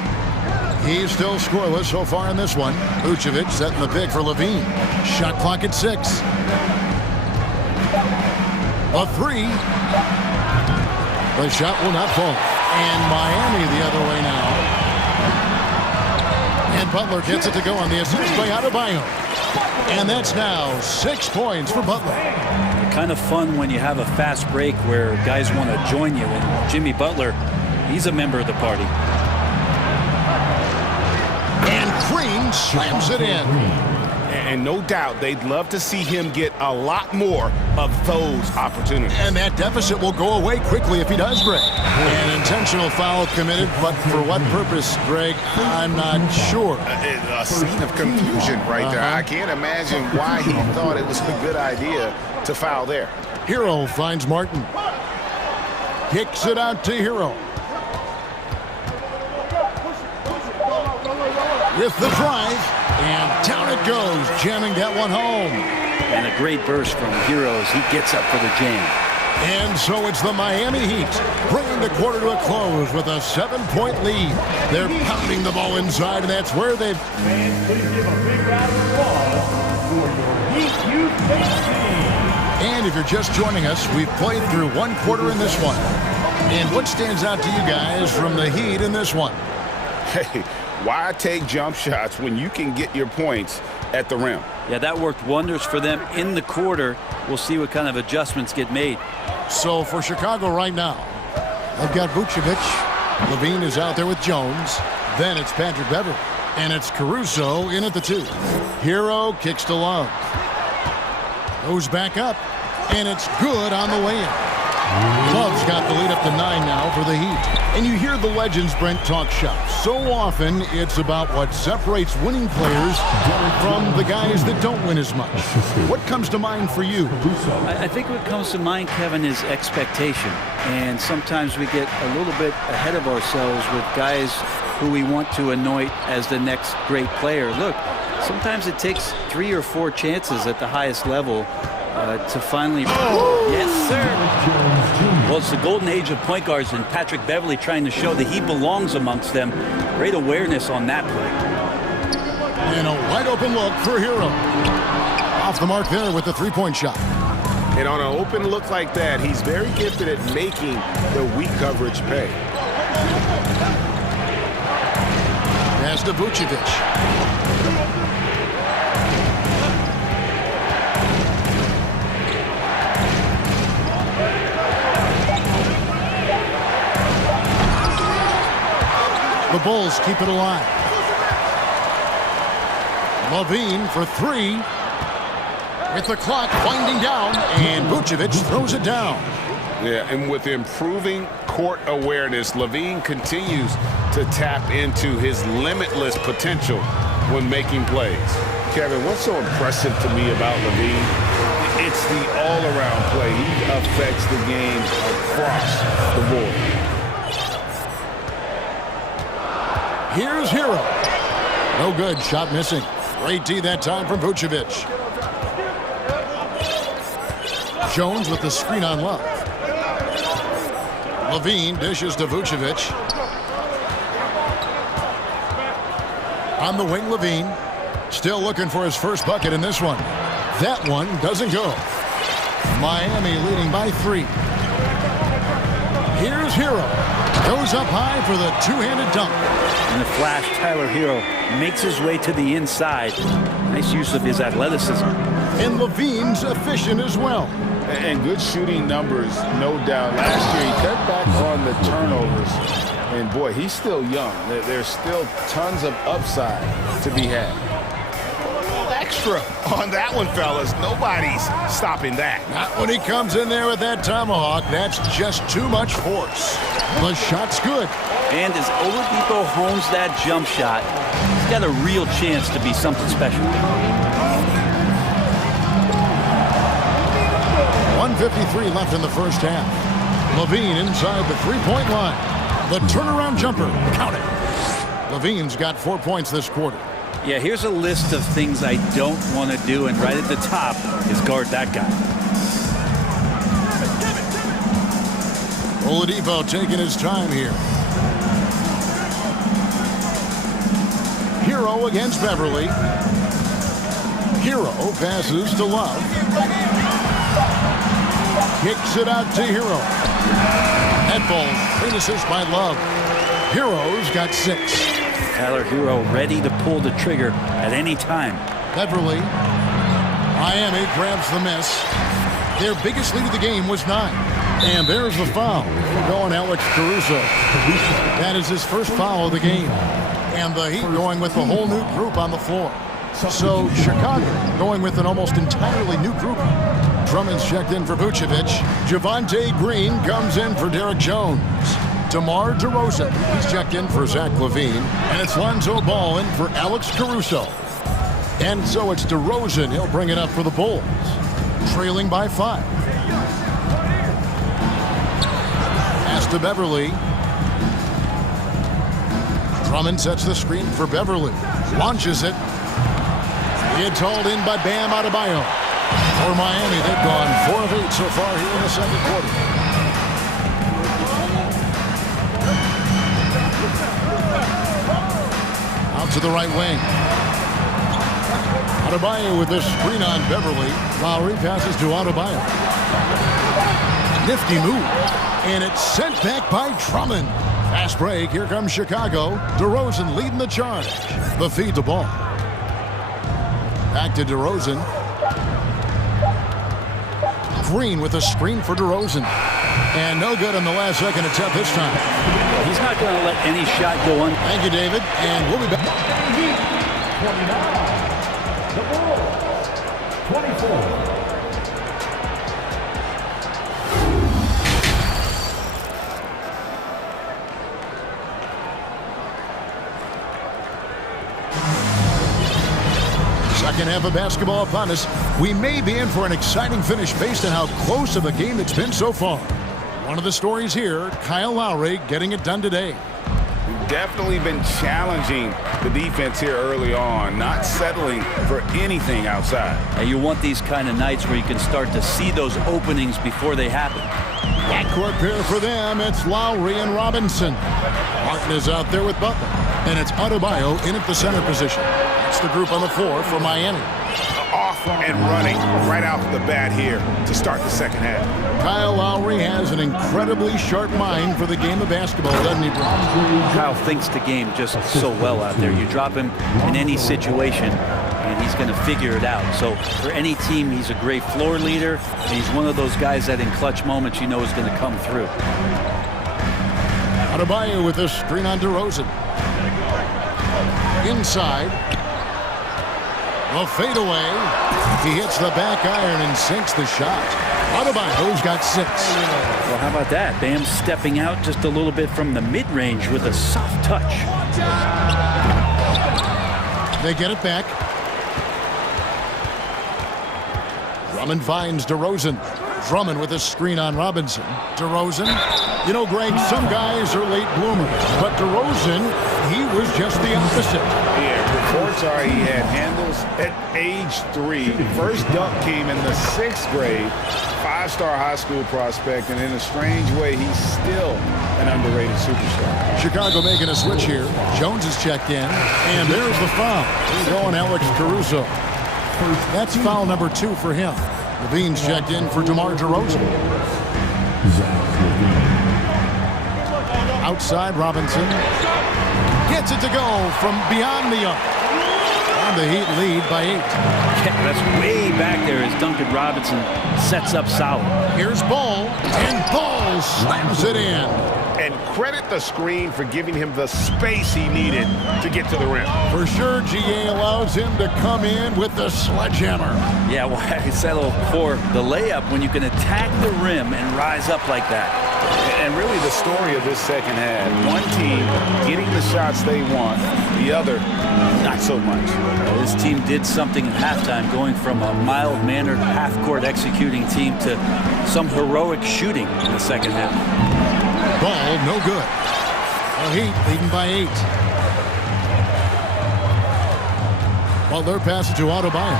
He's still scoreless so far in this one. Vucevic setting the pick for Levine. Shot clock at 6. A 3. The shot will not fall. And Miami the other way now. And Butler gets it to go on the assist by Adebayo. And that's now 6 points for Butler. Kind of fun when you have a fast break where guys want to join you. And Jimmy Butler, he's a member of the party. And Green slams it in. And no doubt they'd love to see him get a lot more of those opportunities. And that deficit will go away quickly if he does, Greg. An intentional foul committed, but for what purpose, Greg? I'm not sure. A scene of confusion right there. I can't imagine why he thought it was a good idea to foul there. Hero finds Martin. Kicks it out to Hero. With the drive, and down it goes, jamming that one home. And a great burst from Heroes. He gets up for the jam. And so it's the Miami Heat bringing the quarter to a close with a 7-point lead. They're pounding the ball inside, and that's where they've... And please give a big round of applause for your Heat Youth team. And if you're just joining us, we've played through one quarter in this one. And what stands out to you guys from the Heat in this one? Hey, why take jump shots when you can get your points at the rim? Yeah, that worked wonders for them in the quarter. We'll see what kind of adjustments get made. So for Chicago right now, they've got Vucevic. Levine is out there with Jones. Then it's Patrick Beverley. And it's Caruso in at the 2. Hero kicks to Love. Goes back up. And it's good on the way in. Love's got the lead up to 9 now for the Heat. And you hear the legends, Brent, talk shop. So often, it's about what separates winning players from the guys that don't win as much. What comes to mind for you? I think what comes to mind, Kevin, is expectation. And sometimes we get a little bit ahead of ourselves with guys who we want to anoint as the next great player. Look, sometimes it takes 3 or 4 chances at the highest level to finally... Yes, sir. Well, it's the golden age of point guards, and Patrick Beverley trying to show that he belongs amongst them. Great awareness on that play. And a wide open look for Hero. Off the mark there with the 3-point shot. And on an open look like that, he's very gifted at making the weak coverage pay. Pass to Vucevic. The Bulls keep it alive. Levine for 3. With the clock winding down, and Vucevic throws it down. Yeah, and with improving court awareness, Levine continues to tap into his limitless potential when making plays. Kevin, what's so impressive to me about Levine? It's the all-around play. He affects the game across the board. Here's Hero. No good. Shot missing. Great D that time from Vucevic. Jones with the screen on Love. Levine dishes to Vucevic. On the wing, Levine. Still looking for his first bucket in this one. That one doesn't go. Miami leading by 3. Here's Hero. Goes up high for the two-handed dunk. In the flash, Tyler Hero makes his way to the inside. Nice use of his athleticism. And Levine's efficient as well. And good shooting numbers, no doubt. Last year, he cut back on the turnovers. And, boy, he's still young. There's still tons of upside to be had. Extra on that one, fellas. Nobody's stopping that. Not when he comes in there with that tomahawk. That's just too much force. The shot's good. And as Oladipo hones that jump shot, he's got a real chance to be something special. 1:53 left in the first half. Levine inside the three-point line. The turnaround jumper. Count it. Levine's got 4 points this quarter. Yeah, here's a list of things I don't want to do, and right at the top is guard that guy. Oladipo taking his time here. Hero against Beverly. Hero passes to Love. Kicks it out to Hero. Head ball. Clean assist by Love. Hero's got 6. Tyler Hero ready to pull the trigger at any time. Beverly. Miami grabs the miss. Their biggest lead of the game was 9. And there's the foul. Going Alex Caruso. That is his first foul of the game. And the Heat going with a whole new group on the floor. So Chicago going with an almost entirely new group. Drummond's checked in for Vucevic. Javonte Green comes in for Derek Jones. DeMar DeRozan, he's checked in for Zach LaVine. And it's Lonzo Ball in for Alex Caruso. And so it's DeRozan. He'll bring it up for the Bulls. Trailing by 5. Pass to Beverly. Drummond sets the screen for Beverly. Launches it. It's hauled in by Bam Adebayo. For Miami, they've gone 4 of 8 so far here in the second quarter. Out to the right wing. Adebayo with this screen on Beverly. Lowry passes to Adebayo. Nifty move. And it's sent back by Drummond. Fast break. Here comes Chicago. DeRozan leading the charge. The feed the ball. Back to DeRozan. Green with a screen for DeRozan. And no good on the last second attempt this time. He's not going to let any shot go on. Thank you, David. And we'll be back. 29. The Bulls. 24. Second half of basketball upon us. We may be in for an exciting finish based on how close of a game it's been so far. One of the stories here, Kyle Lowry getting it done today. We've definitely been challenging the defense here early on, not settling for anything outside. And you want these kind of nights where you can start to see those openings before they happen. Backcourt pair for them, it's Lowry and Robinson. Martin is out there with Butler. And it's Adebayo in at the center position. That's the group on the floor for Miami. Off and running right out the bat here to start the second half. Kyle Lowry has an incredibly sharp mind for the game of basketball, doesn't he, Brian? Kyle thinks the game just so well out there. You drop him in any situation, and he's going to figure it out. So for any team, he's a great floor leader, and he's one of those guys that in clutch moments you know is going to come through. Adebayo with this screen on DeRozan. Inside. A fadeaway. He hits the back iron and sinks the shot. Adebayo's got 6. Well, how about that? Bam stepping out just a little bit from the mid-range with a soft touch. They get it back. Drummond finds DeRozan. Drummond with a screen on Robinson. DeRozan. You know, Greg, some guys are late bloomers, but DeRozan, he was just the opposite. Yeah, reports are he had handles at age 3. First dunk came in the 6th grade. 5-star high school prospect, and in a strange way, he's still an underrated superstar. Chicago making a switch here. Jones is checked in, and there's the foul. He's going Alex Caruso. That's foul number 2 for him. LaVine's checked in for DeMar DeRozan. Outside, Robinson gets it to go from beyond the arc. And the Heat lead by 8. That's way back there as Duncan Robinson sets up solid. Here's Ball, and Ball slams it in. And credit the screen for giving him the space he needed to get to the rim. For sure, GA allows him to come in with the sledgehammer. Yeah, well, I settled for the layup when you can attack the rim and rise up like that. And really the story of this second half, one team getting the shots they want, the other not so much. Well, this team did something at halftime, going from a mild-mannered half-court executing team to some heroic shooting in the second half. Ball, no good. The Heat leading by 8. Butler passes to Adebayo.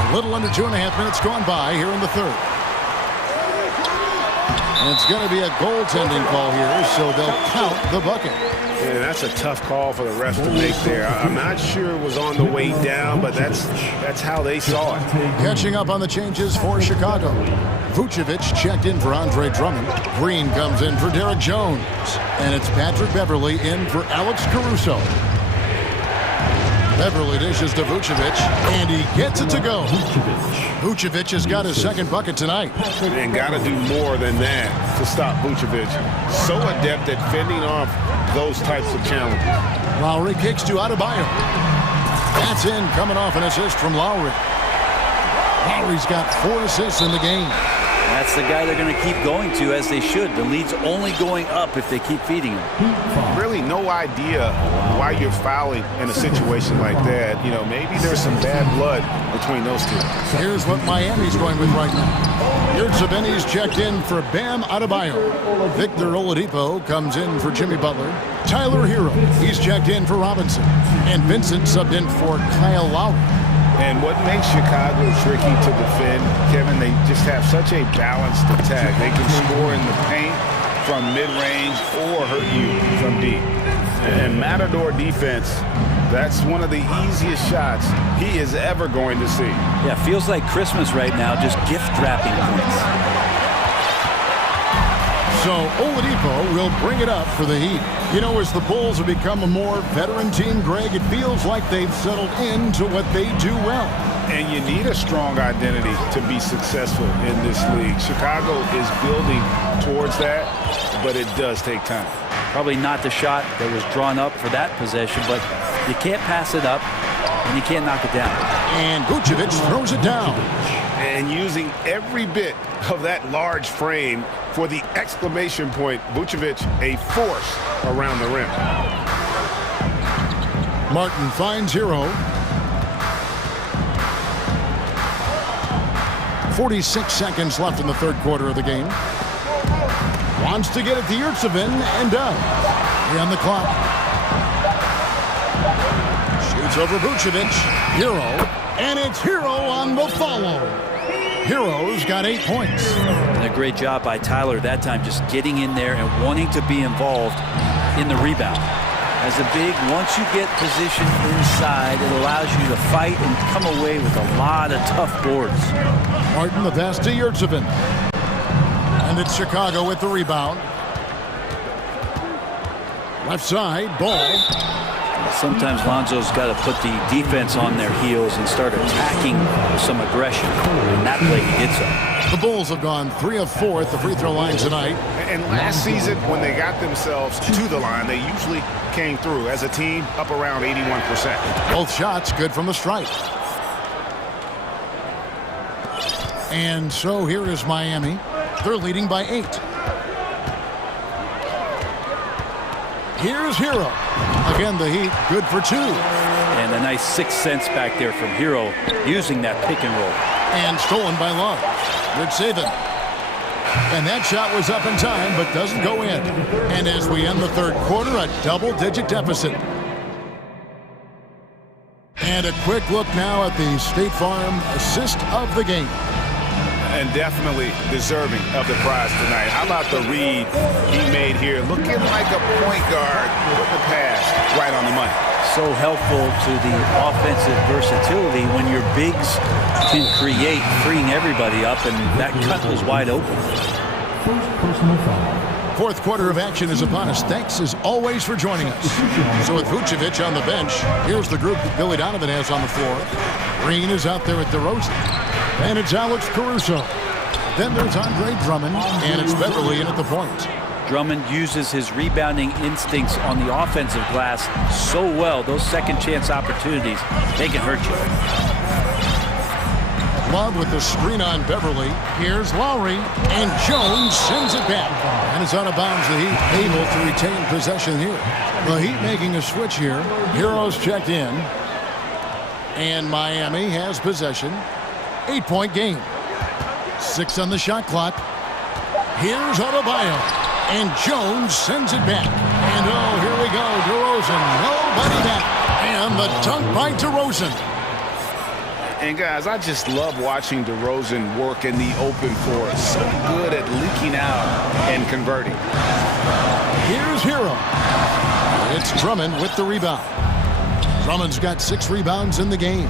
A little under 2.5 minutes gone by here in the third. And it's going to be a goaltending call here, so they'll count the bucket. Yeah, that's a tough call for the refs to make there. I'm not sure it was on the way down, but that's how they saw it. Catching up on the changes for Chicago. Vucevic checked in for Andre Drummond. Green comes in for Derek Jones. And it's Patrick Beverley in for Alex Caruso. Beverley dishes to Vucevic, and he gets it to go. Vucevic has got his second bucket tonight. And got to do more than that to stop Vucevic. So adept at fending off those types of challenges. Lowry kicks to Adebayo. That's in, coming off an assist from Lowry. Lowry's got 4 assists in the game. That's the guy they're going to keep going to, as they should. The lead's only going up if they keep feeding him. Really no idea why you're fouling in a situation like that. You know, maybe there's some bad blood between those two. Here's what Miami's going with right now. Yurtseven's checked in for Bam Adebayo. Victor Oladipo comes in for Jimmy Butler. Tyler Hero, he's checked in for Robinson. And Vincent subbed in for Kyle Lowry. And what makes Chicago tricky to defend, Kevin, they just have such a balanced attack. They can score in the paint from mid-range or hurt you from deep. And Matador defense, that's one of the easiest shots he is ever going to see. Yeah, feels like Christmas right now, just gift wrapping points. So Oladipo will bring it up for the Heat. You know, as the Bulls have become a more veteran team, Greg, it feels like they've settled into what they do well. And you need a strong identity to be successful in this league. Chicago is building towards that, but it does take time. Probably not the shot that was drawn up for that possession, but you can't pass it up and you can't knock it down. And Vucevic throws it down. And using every bit of that large frame for the exclamation point, Vucevic a force around the rim. Martin finds Hero. 46 seconds left in the third quarter of the game. Wants to get it to Yurtseven and does. 3 on the clock. Shoots over Vucevic. Hero. And it's Hero on the follow. Hero's got 8 points. And a great job by Tyler that time, just getting in there and wanting to be involved in the rebound. As a big, once you get positioned inside, it allows you to fight and come away with a lot of tough boards. Martin the pass to Yurtseven. And it's Chicago with the rebound. Left side, ball. Sometimes Lonzo's got to put the defense on their heels and start attacking with some aggression. And that play, he did so. The Bulls have gone 3 of 4 at the free throw line tonight. And last season, when they got themselves to the line, they usually came through as a team up around 81%. Both shots good from the stripe. And so here is Miami. They're leading by 8. Here's Hero. Again, the Heat good for 2. And a nice 6 cents back there from Hero using that pick and roll. And stolen by Love. Yurtseven. And that shot was up in time, but doesn't go in. And as we end the third quarter, a double-digit deficit. And a quick look now at the State Farm assist of the game. And definitely deserving of the prize tonight. How about the read he made here? Looking like a point guard with the pass right on the money. So helpful to the offensive versatility when your bigs can create, freeing everybody up, and that cut was wide open. First personal foul. Fourth quarter of action is upon us. Thanks as always for joining us. So with Vucevic on the bench, here's the group that Billy Donovan has on the floor. Green is out there at DeRozan. And it's Alex Caruso. Then there's Andre Drummond, and it's Beverley in at the point. Drummond uses his rebounding instincts on the offensive glass so well. Those second chance opportunities, they can hurt you. Love with the screen on Beverley. Here's Lowry, and Jones sends it back. And it's out of bounds. The Heat able to retain possession here. The Heat making a switch here. Heroes checked in. And Miami has possession. 8-point game. 6 on the shot clock. Here's Adebayo. And Jones sends it back. And oh, here we go. DeRozan. Nobody back. And the dunk by DeRozan. And guys, I just love watching DeRozan work in the open floor. So good at leaking out and converting. Here's Hero. It's Drummond with the rebound. Drummond's got 6 rebounds in the game.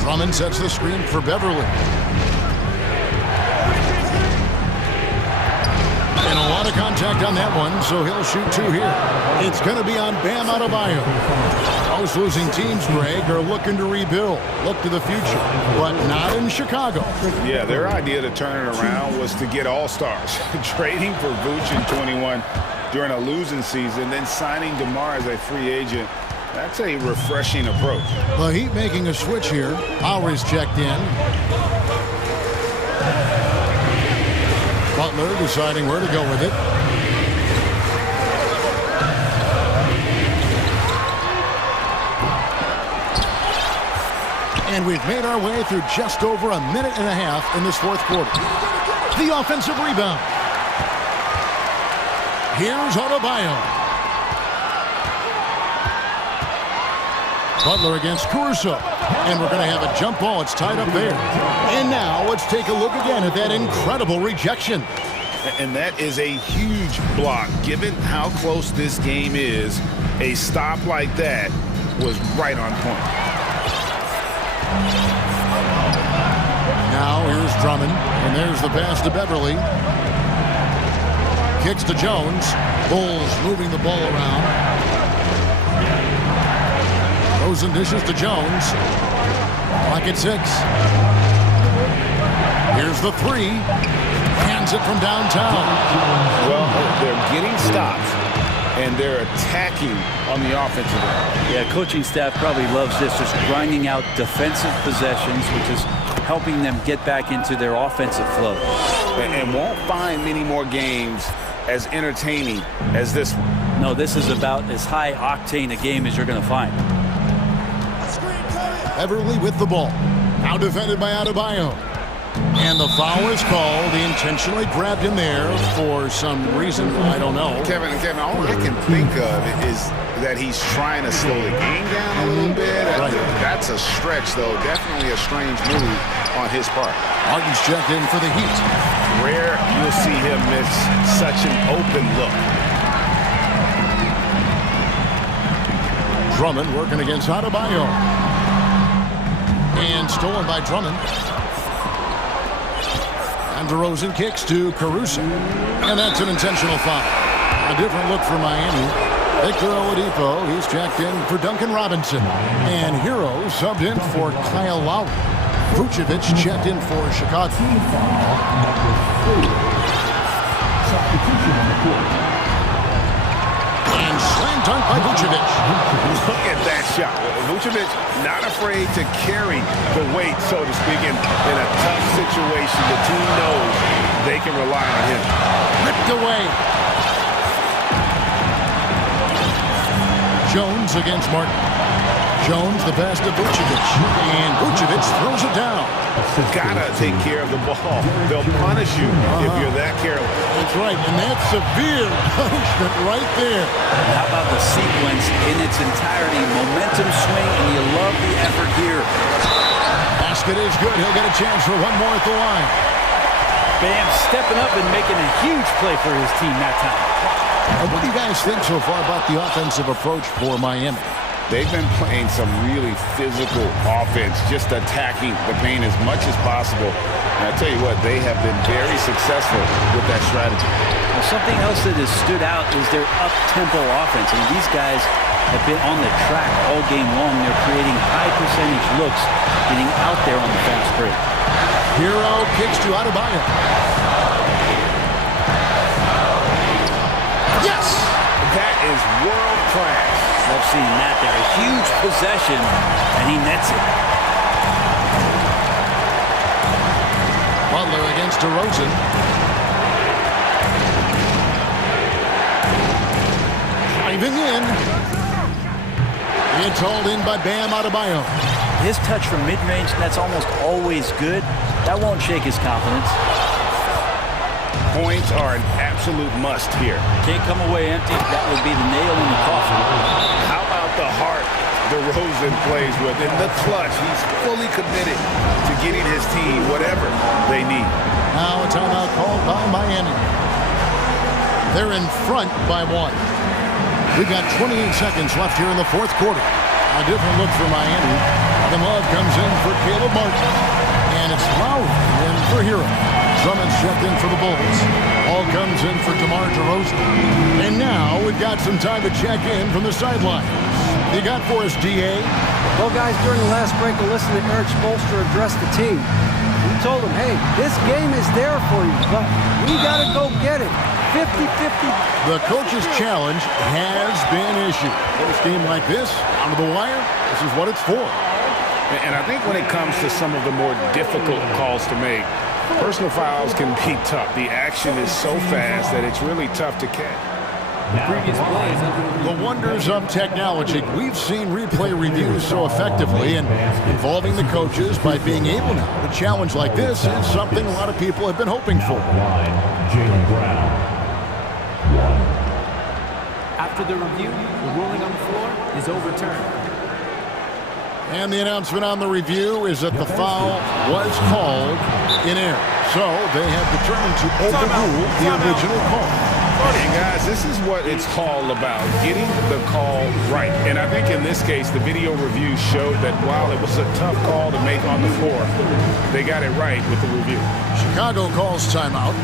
Drummond sets the screen for Beverly. And a lot of contact on that one, so he'll shoot 2 here. It's going to be on Bam Adebayo. Most losing teams, Greg, are looking to rebuild, look to the future, but not in Chicago. Yeah, their idea to turn it around was to get all-stars. Trading for Vooch in 21 during a losing season, then signing DeMar as a free agent. That's a refreshing approach. The Heat making a switch here. Lowry's checked in. Butler deciding where to go with it. And we've made our way through just over a minute and a half in this 4th quarter. The offensive rebound. Here's Adebayo. Butler against Caruso. And we're going to have a jump ball. It's tied up there. And now let's take a look again at that incredible rejection. And that is a huge block. Given how close this game is, a stop like that was right on point. Now here's Drummond. And there's the pass to Beverly. Kicks to Jones. Bulls moving the ball around. Rosen dishes to Jones. Clock at 6. Here's the 3. Hands it from downtown. Well, they're getting stops, and they're attacking on the offensive end. Yeah, coaching staff probably loves this, just grinding out defensive possessions, which is helping them get back into their offensive flow. And won't find many more games as entertaining as this one. No, this is about as high octane a game as you're going to find. Beverly with the ball. Now defended by Adebayo. And the foul is called. He intentionally grabbed him there for some reason. I don't know. Kevin, all I can think of is that he's trying to slow the game down a little bit. Right. That's a stretch, though. Definitely a strange move on his part. Martin's checked in for the Heat. Rare you'll see him miss such an open look. Drummond working against Adebayo. And stolen by Drummond. And DeRozan kicks to Caruso. And that's an intentional foul. A different look for Miami. Victor Oladipo, he's checked in for Duncan Robinson. And Hero subbed in for Kyle Lowry. Vucevic checked in for Chicago. And slam dunk by Vucevic. Look at that shot. Vucevic not afraid to carry the weight, so to speak, in a tough situation. The team knows they can rely on him. Ripped away. Jones against Martin. Jones the pass to Vucevic. And Vucevic throws it down. Gotta take care of the ball. They'll punish you if you're that careless. That's right, and that's severe punishment right there. How about the sequence in its entirety? Momentum swing, and you love the effort here. Basket is good. He'll get a chance for one more at the line. Bam stepping up and making a huge play for his team that time. What do you guys think so far about the offensive approach for Miami? They've been playing some really physical offense, just attacking the paint as much as possible. And I tell you what, they have been very successful with that strategy. Well, something else that has stood out is their up-tempo offense. I mean, these guys have been on the track all game long. They're creating high-percentage looks, getting out there on the fast break. Hero kicks to Adebayo. Yes! That is world-class. Love seeing that there. A huge possession, and he nets it. Butler against DeRozan. Driving in. It's hauled in by Bam Adebayo. His touch from mid-range, that's almost always good. That won't shake his confidence. Points are an absolute must here. Can't come away empty. That would be the nail in the coffin. How about the heart DeRozan plays with. In the clutch, he's fully committed to getting his team whatever they need. Now a timeout called by Miami. They're in front by 1. We've got 28 seconds left here in the fourth quarter. A different look for Miami. The love comes in for Caleb Martin. And it's Lowry in for Hero. Drummond's checked in for the Bulls. Ball comes in for DeMar DeRozan. And now we've got some time to check in from the sideline. You got for us, D.A.? Well, guys, during the last break, I listened to Eric Spoelstra address the team. He told them, hey, this game is there for you, but we got to go get it. 50-50. The coach's challenge has been issued. A game like this, out of the wire, this is what it's for. And I think when it comes to some of the more difficult calls to make, personal fouls can be tough. The action is so fast that it's really tough to catch. The wonders of technology. We've seen replay reviews so effectively, and involving the coaches by being able now to challenge like this is something a lot of people have been hoping for. Jaylen Brown. After the review, the ruling on the floor is overturned. And the announcement on the review is that the foul was called in error. So they have determined to overrule the original call. And guys, this is what it's all about, getting the call right. And I think in this case, the video review showed that while it was a tough call to make on the floor, they got it right with the review. Chicago calls timeout.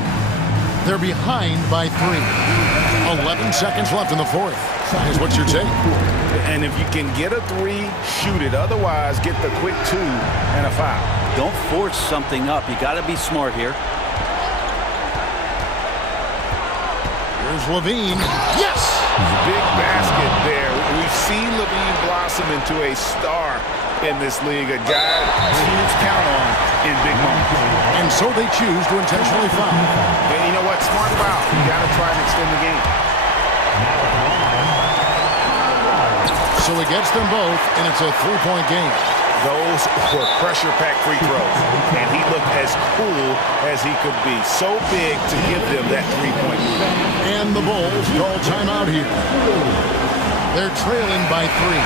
They're behind by 3. 11 seconds left in the fourth. Is what you're saying. And if you can get a 3, shoot it. Otherwise, get the quick 2 and a foul. Don't force something up. You got to be smart here. Here's Levine. Yes! Big basket there. We've seen Levine blossom into a star in this league, a guy teams count on in big moments. And so they choose to intentionally foul. And you know what? Smart foul. You got to try and extend the game. So he gets them both, and it's a 3-point game. Those were pressure-packed free throws, and he looked as cool as he could be. So big to give them that 3-point lead. And the Bulls call timeout here. They're trailing by 3.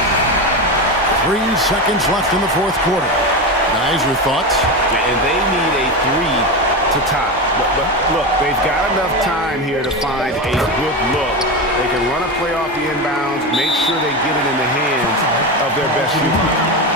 3 seconds left in the fourth quarter. Guys, your thoughts? And they need a 3 to tie. But look, they've got enough time here to find a good look. They can run a play off the inbounds, make sure they get it in the hands of their best shooter.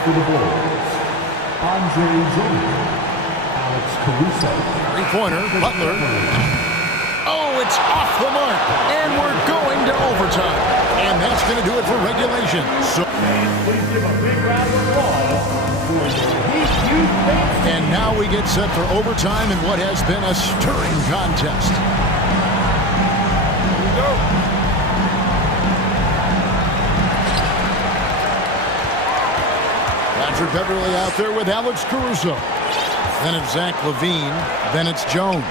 For the Bulls, Andre Jones, Alex Caruso. 3-pointer, Butler. Oh, it's off the mark, and we're going to overtime. And that's going to do it for regulation. So, Please give a big round of applause for the Heat Youth Band. And now we get set for overtime in what has been a stirring contest. Here we go. Patrick Beverly out there with Alex Caruso. Then it's Zach Levine. Then it's Jones.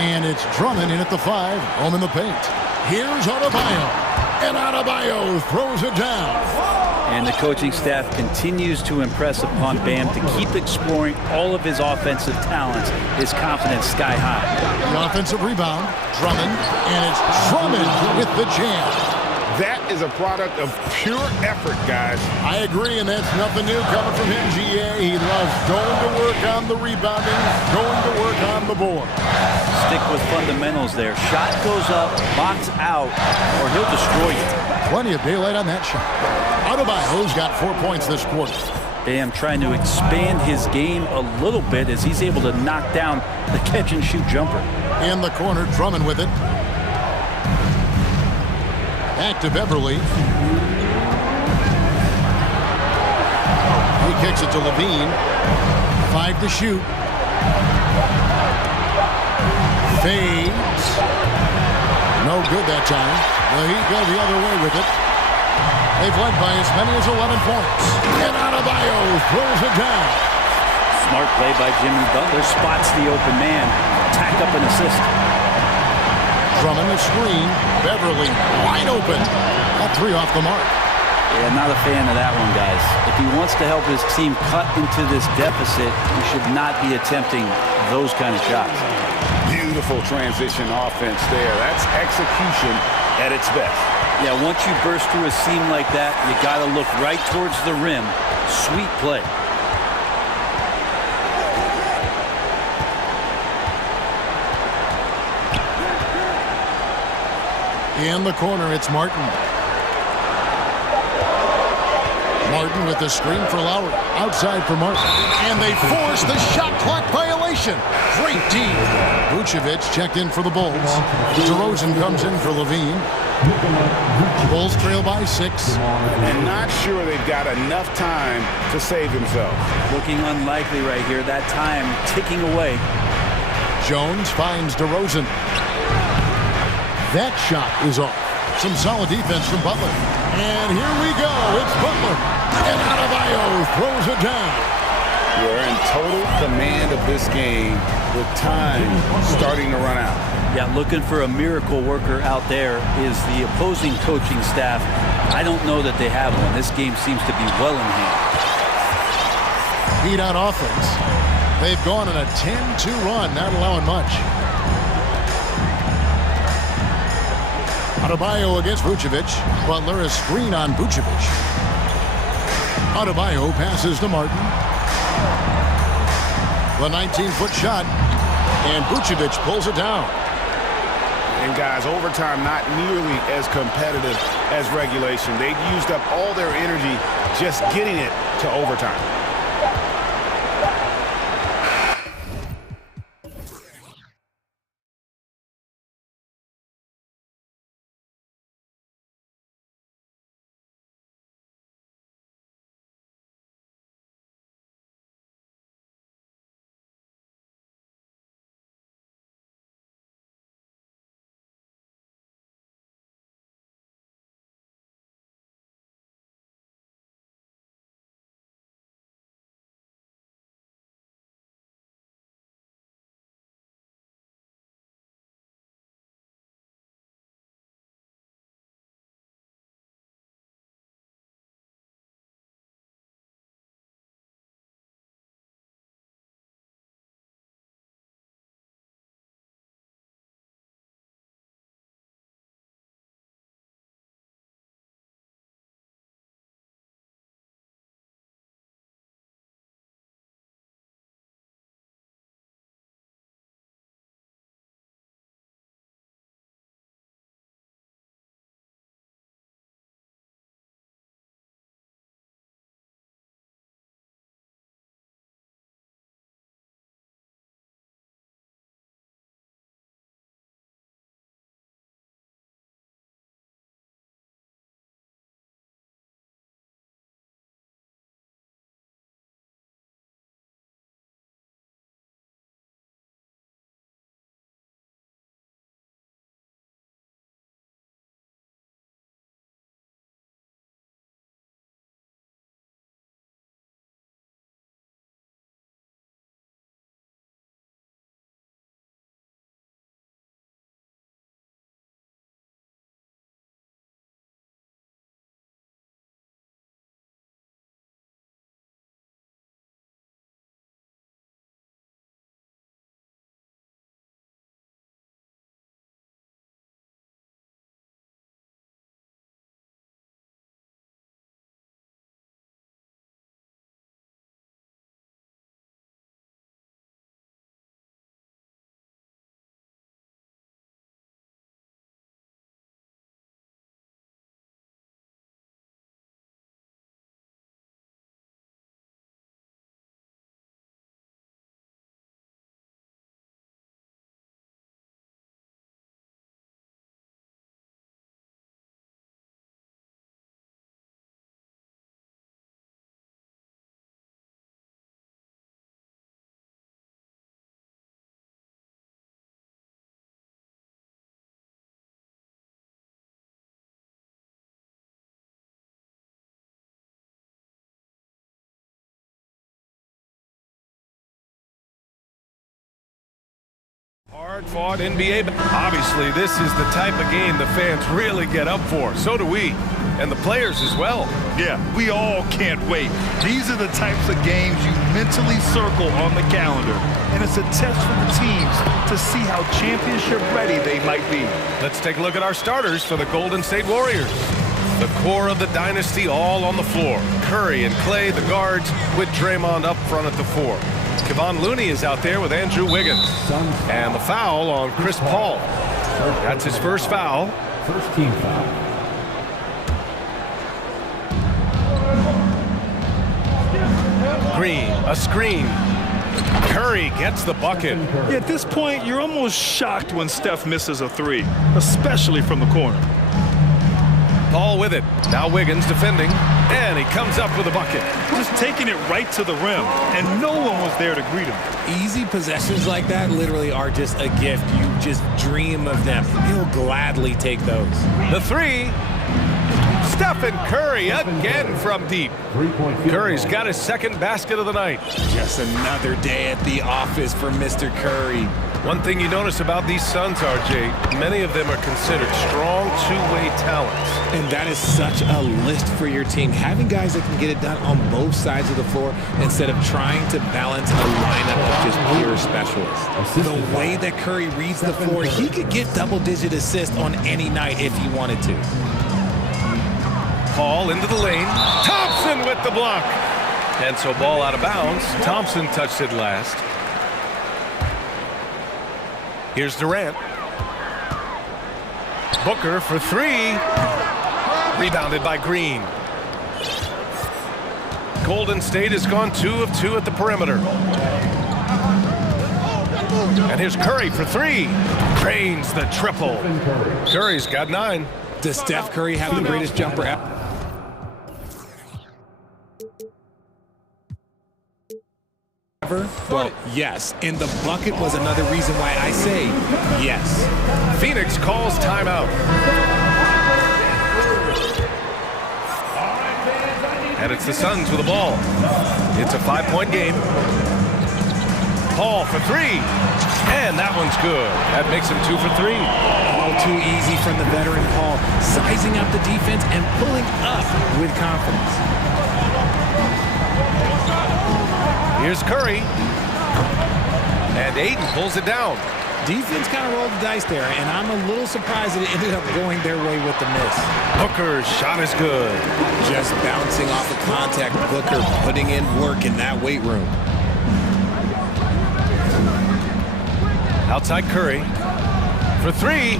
And it's Drummond in at the 5. Home in the paint. Here's Adebayo. And Adebayo throws it down. And the coaching staff continues to impress upon Bam to keep exploring all of his offensive talents. His confidence sky high. The offensive rebound. Drummond. And it's Drummond with the jam. That is a product of pure effort, guys. I agree, and that's nothing new coming from him, GA. He loves going to work on the rebounding, going to work on the board. Stick with fundamentals there. Shot goes up, box out, or he'll destroy you. Plenty of daylight on that shot. Adebayo's got 4 points this quarter. Bam trying to expand his game a little bit as he's able to knock down the catch-and-shoot jumper. In the corner, Drummond with it. Back to Beverly. He kicks it to Levine. 5 to shoot. Fades. No good that time. The Heat go the other way with it. They've led by as many as 11 points. And Adebayo throws it down. Smart play by Jimmy Butler. Spots the open man. Tack up an assist. Drummond the screen. Beverly wide open. That three off the mark. Yeah, not a fan of that one, guys. If he wants to help his team cut into this deficit, he should not be attempting those kind of shots. Beautiful transition offense there. That's execution at its best. Yeah, once you burst through a seam like that, you got to look right towards the rim. Sweet play. In the corner, it's Martin. Martin with the screen for Lowry. Outside for Martin. And they force the shot clock violation. Great D. Vucevic checked in for the Bulls. DeRozan comes in for Levine. Bulls trail by 6. And not sure they've got enough time to save themselves. Looking unlikely right here. That time ticking away. Jones finds DeRozan. That shot is off. Some solid defense from Butler. And here we go. It's Butler. And Adebayo throws it down. We're in total command of this game with time starting to run out. Yeah, looking for a miracle worker out there is the opposing coaching staff. I don't know that they have one. This game seems to be well in hand. Beat on offense. They've gone on a 10-2 run, not allowing much. Adebayo against Vucevic. Butler a screen on Vucevic. Adebayo passes to Martin. The 19-foot shot. And Vucevic pulls it down. And guys, overtime not nearly as competitive as regulation. They used up all their energy just getting it to overtime. Hard-fought NBA. Obviously, this is the type of game the fans really get up for. So do we, and the players as well. Yeah, we all can't wait. These are the types of games you mentally circle on the calendar. And it's a test for the teams to see how championship ready they might be. Let's take a look at our starters for the Golden State Warriors. The core of the dynasty all on the floor. Curry and Clay, the guards, with Draymond up front at the 4. Kevon Looney is out there with Andrew Wiggins. And the foul on Chris Paul. That's his first foul. First team foul. Green, a screen. Curry gets the bucket. Yeah, at this point, you're almost shocked when Steph misses a 3, especially from the corner. Paul with it. Now Wiggins defending. And he comes up with a bucket. Just taking it right to the rim, and no one was there to greet him. Easy possessions like that literally are just a gift. You just dream of them. He'll gladly take those. The 3. Stephen Curry again from deep. Curry's got his second basket of the night. Just another day at the office for Mr. Curry. One thing you notice about these Suns, RJ, many of them are considered strong two-way talents. And that is such a list for your team. Having guys that can get it done on both sides of the floor instead of trying to balance a lineup of just pure specialists. The way that Curry reads the floor, he could get double-digit assists on any night if he wanted to. Paul into the lane. Thompson with the block. And so ball out of bounds. Thompson touched it last. Here's Durant. Booker for 3. Rebounded by Green. Golden State has gone 2 of 2 at the perimeter. And here's Curry for 3. Drains the triple. Curry's got 9. Does Steph Curry have the greatest jumper ever? Well, yes, and the bucket was another reason why I say yes. Phoenix calls timeout. And it's the Suns with the ball. It's a 5-point game. Paul for 3. And that one's good. That makes him 2 for 3. All too easy from the veteran Paul, sizing up the defense and pulling up with confidence. Here's Curry. And Ayton pulls it down. Defense kind of rolled the dice there, and I'm a little surprised that it ended up going their way with the miss. Booker's shot is good. Just bouncing off of contact. Booker putting in work in that weight room. Outside Curry for 3.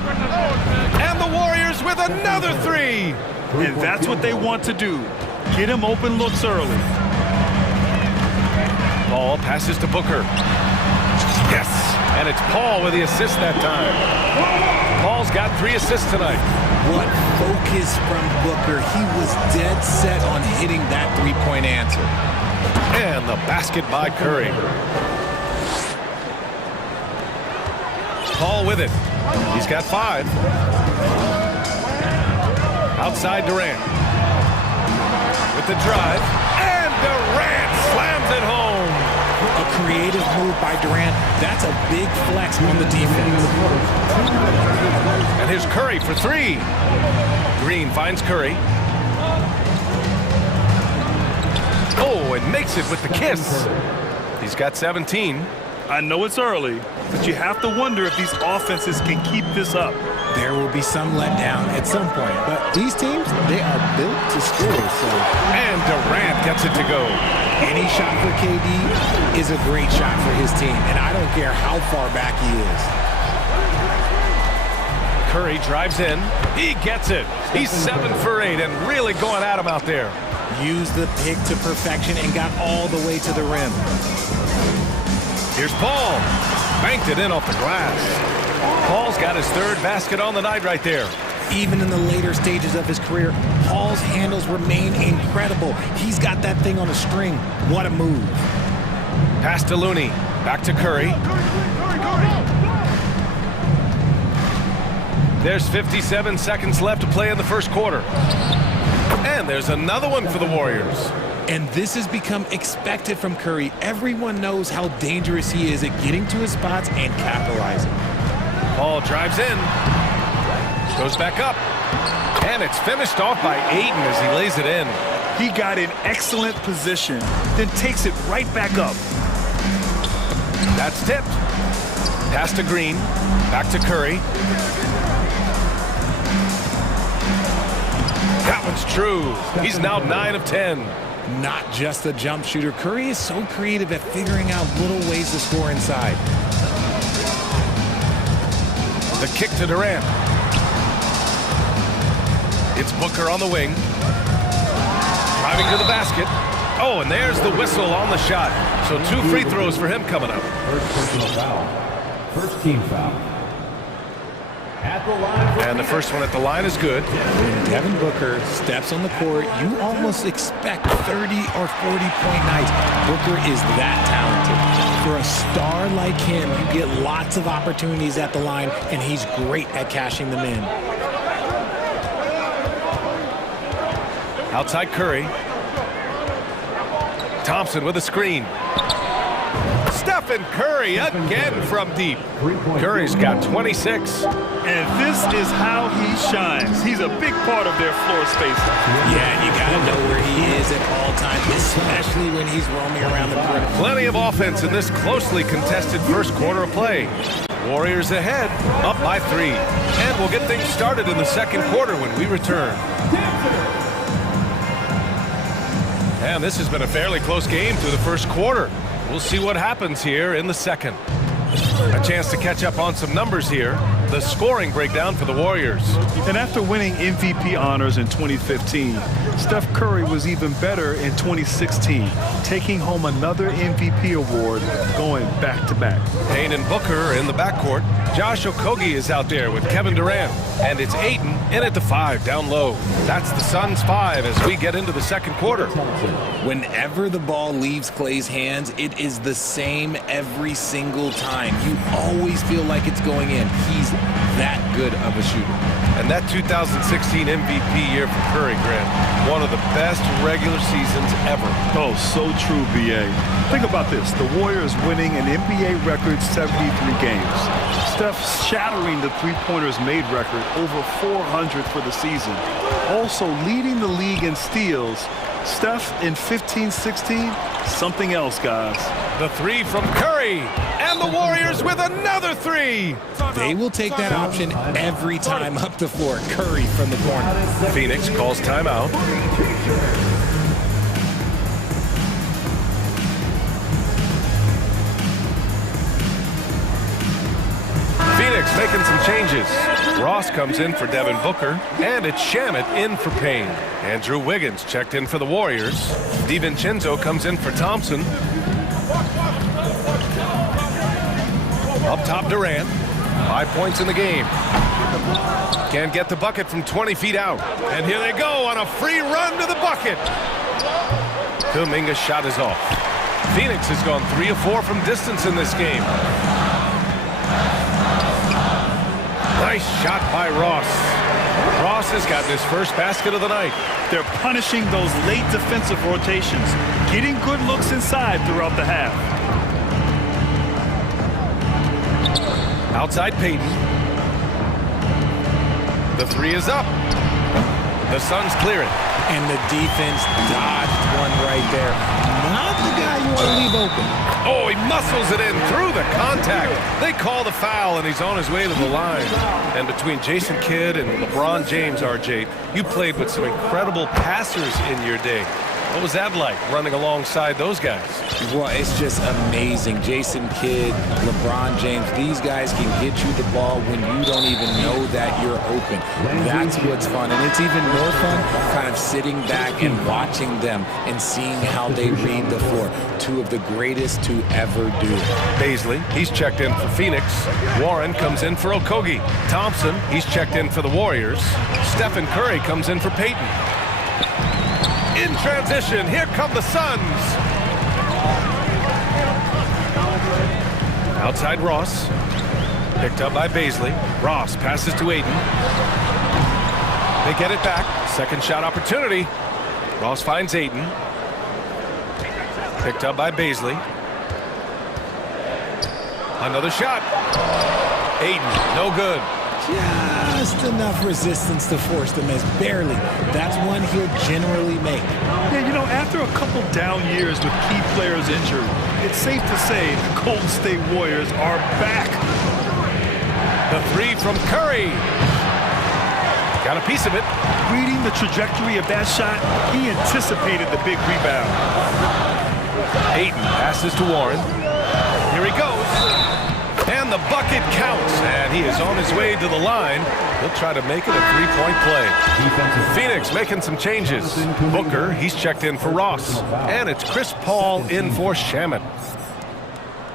And the Warriors with another 3. And that's what they want to do. Get him open looks early. Paul passes to Booker. Yes, and it's Paul with the assist that time. Paul's got 3 assists tonight. What focus from Booker. He was dead set on hitting that three-point answer. And the basket by Curry. Paul with it. He's got 5. Outside Durant. With the drive. And Durant slams it home. A creative move by Durant. That's a big flex on the defense. And here's Curry for 3. Green finds Curry. Oh, and makes it with the kiss. He's got 17. I know it's early, but you have to wonder if these offenses can keep this up. There will be some letdown at some point, but these teams, they are built to score. So. And Durant gets it to go. Any shot for KD is a great shot for his team, and I don't care how far back he is. Curry drives in. He gets it. He's 7 for 8 and really going at him out there. Used the pick to perfection and got all the way to the rim. Here's Paul. Banked it in off the glass. Paul's got his 3rd basket on the night right there. Even in the later stages of his career, Paul's handles remain incredible. He's got that thing on a string. What a move. Pass to Looney. Back to Curry. There's 57 seconds left to play in the first quarter. And there's another one for the Warriors. And this has become expected from Curry. Everyone knows how dangerous he is at getting to his spots and capitalizing. Paul drives in. Goes back up. And it's finished off by Ayton as he lays it in. He got in excellent position, then takes it right back up. That's tipped. Pass to Green. Back to Curry. That one's true. He's now 9 of 10. Not just a jump shooter. Curry is so creative at figuring out little ways to score inside. The kick to Durant. It's Booker on the wing. Driving to the basket. Oh, and there's the whistle on the shot. So 2 free throws for him coming up. First personal foul. First team foul. At the line. And the first one at the line is good. When Devin Booker steps on the court, you almost expect 30 or 40-point nights. Booker is that talented. For a star like him, you get lots of opportunities at the line, and he's great at cashing them in. Outside Curry. Thompson with a screen. Stephen Curry again from deep. Curry's got 26. And this is how he shines. He's a big part of their floor space. Yeah, and you got to know where he is at all times, especially when he's roaming around the perimeter. Plenty of offense in this closely contested first quarter of play. Warriors ahead, up by 3. And we'll get things started in the second quarter when we return. And this has been a fairly close game through the first quarter. We'll see what happens here in the second. A chance to catch up on some numbers here. The scoring breakdown for the Warriors. And after winning MVP honors in 2015, Steph Curry was even better in 2016, taking home another MVP award, going back-to-back. Payne and Booker in the backcourt. Josh Okogie is out there with Kevin Durant. And it's Ayton in at the 5 down low. That's the Suns' 5 as we get into the second quarter. Whenever the ball leaves Klay's hands, it is the same every single time. You always feel like it's going in. He's that good of a shooter. And that 2016 MVP year for Curry, Grant, one of the best regular seasons ever. Oh, so true, B.A. Think about this. The Warriors winning an NBA record 73 games. Steph shattering the three-pointers made record, over 400 for the season. Also leading the league in steals. Steph in 15-16, something else, guys. The 3 from Curry, and the Warriors with another 3. They will take that option every time up the floor. Curry from the corner. Phoenix calls timeout. Phoenix making some changes. Ross comes in for Devin Booker, and it's Shamet in for Payne. Andrew Wiggins checked in for the Warriors. DiVincenzo comes in for Thompson. Up top, Durant. 5 points in the game. Can't get the bucket from 20 feet out. And here they go on a free run to the bucket. Kuminga's shot is off. Phoenix has gone 3 of 4 from distance in this game. Nice shot by Ross. Ross has gotten his first basket of the night. They're punishing those late defensive rotations, getting good looks inside throughout the half. Outside Payton. The 3 is up. The Suns clear it. And the defense dodged one right there. Not the guy you want to leave open. Oh, he muscles it in through the contact. They call the foul, and he's on his way to the line. And between Jason Kidd and LeBron James, RJ, you played with some incredible passers in your day. What was that like, running alongside those guys? Well, it's just amazing. Jason Kidd, LeBron James, these guys can get you the ball when you don't even know that you're open. That's what's fun. And it's even more fun kind of sitting back and watching them and seeing how they read the floor. 2 of the greatest to ever do it. Baisley, he's checked in for Phoenix. Warren comes in for Okogie. Thompson, he's checked in for the Warriors. Stephen Curry comes in for Payton. In transition, here come the Suns. Outside Ross. Picked up by Baisley. Ross passes to Ayton. They get it back. Second shot opportunity. Ross finds Ayton. Picked up by Baisley. Another shot. Aiden, no good. Just enough resistance to force the miss, barely. That's one he'll generally make. Yeah, you know, after a couple down years with key players injured, it's safe to say the Golden State Warriors are back. The three from Curry. Got a piece of it. Reading the trajectory of that shot, he anticipated the big rebound. Aiden passes to Warren. Here he goes. And the bucket counts. And he is on his way to the line. He'll try to make it a three-point play. Phoenix making some changes. Booker, he's checked in for Ross. And it's Chris Paul in for Shaman.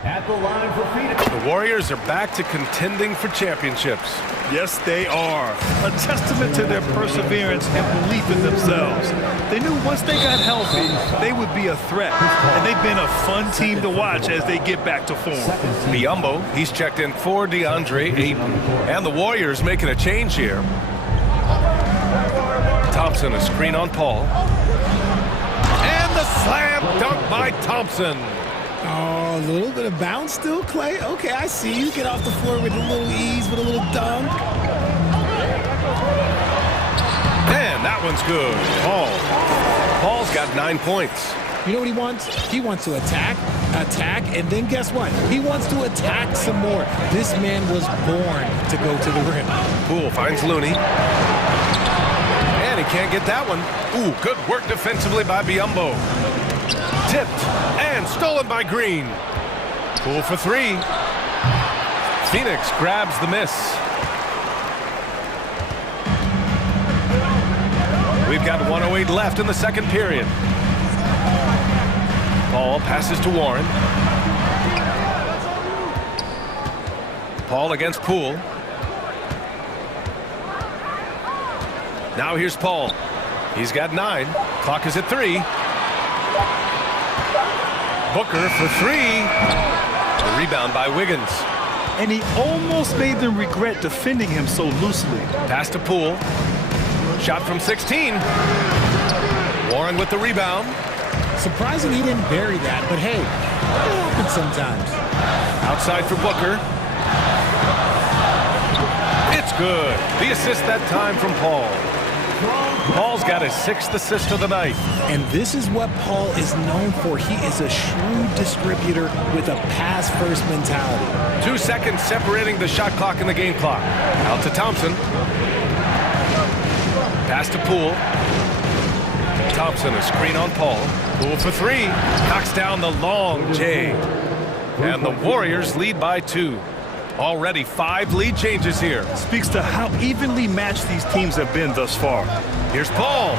At the line for Phoenix. The Warriors are back to contending for championships. Yes, they are. A testament to their perseverance and belief in themselves. They knew once they got healthy, they would be a threat. And they've been a fun team to watch as they get back to form. Biyombo, he's checked in for DeAndre Ayton. And the Warriors making a change here. Thompson, a screen on Paul. And the slam dunk by Thompson. Oh, a little bit of bounce still, Clay? Okay, I see you. Get off the floor with a little ease, with a little dunk. And that one's good. Paul's got 9 points. You know what he wants? He wants to attack, and then guess what? He wants to attack some more. This man was born to go to the rim. Poole finds Looney. And he can't get that one. Ooh, good work defensively by Biyombo. Tipped and stolen by Green. Poole for three. Phoenix grabs the miss. We've got 1:08 left in the second period. Paul passes to Warren. Paul against Poole. Now here's Paul. He's got 9. Clock is at 3. Booker for 3. The rebound by Wiggins. And he almost made them regret defending him so loosely. Pass to Poole. Shot from 16. Warren with the rebound. Surprising he didn't bury that, but hey, it happens sometimes. Outside for Booker. It's good. The assist that time from Paul. Paul's got his 6th assist of the night. And this is what Paul is known for. He is a shrewd distributor with a pass-first mentality. 2 seconds separating the shot clock and the game clock. Out to Thompson. Pass to Poole. Thompson, a screen on Paul. Poole for 3. Knocks down the long J. And the Warriors lead by 2. Already 5 lead changes here. Speaks to how evenly matched these teams have been thus far. Here's Paul.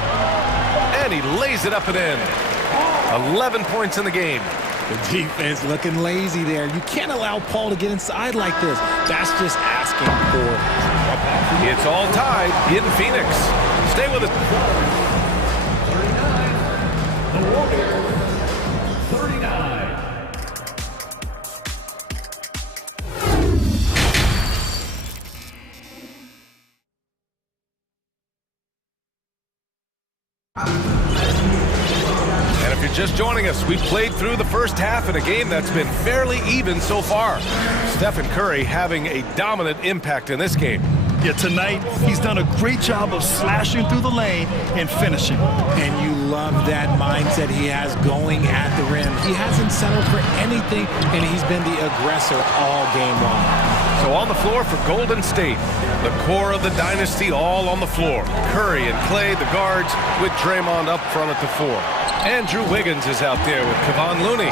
And he lays it up and in. 11 points in the game. The defense looking lazy there. You can't allow Paul to get inside like this. That's just asking for it. It's all tied in Phoenix. Stay with us. The Warriors, 39. And if you're just joining us, we've played through the first half in a game that's been fairly even so far. Stephen Curry having a dominant impact in this game. Yeah, tonight, he's done a great job of slashing through the lane and finishing. And you love that mindset he has going at the rim. He hasn't settled for anything, and he's been the aggressor all game long. So on the floor for Golden State, the core of the dynasty all on the floor. Curry and Clay, the guards, with Draymond up front at the 4. Andrew Wiggins is out there with Kevon Looney.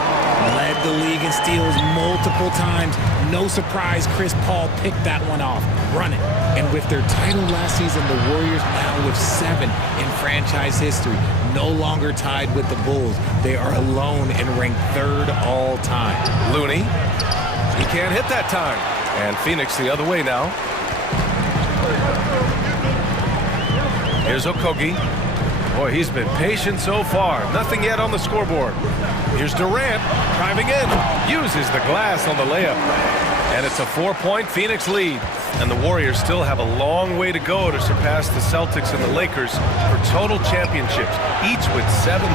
Led the league in steals multiple times. No surprise Chris Paul picked that one off. Run it. And with their title last season, the Warriors now with 7 in franchise history. No longer tied with the Bulls. They are alone and ranked 3rd all time. Looney, he can't hit that time. And Phoenix the other way now. Here's Okogie. Boy, he's been patient so far. Nothing yet on the scoreboard. Here's Durant driving in. Uses the glass on the layup. And it's a 4-point Phoenix lead. And the Warriors still have a long way to go to surpass the Celtics and the Lakers for total championships, each with 17.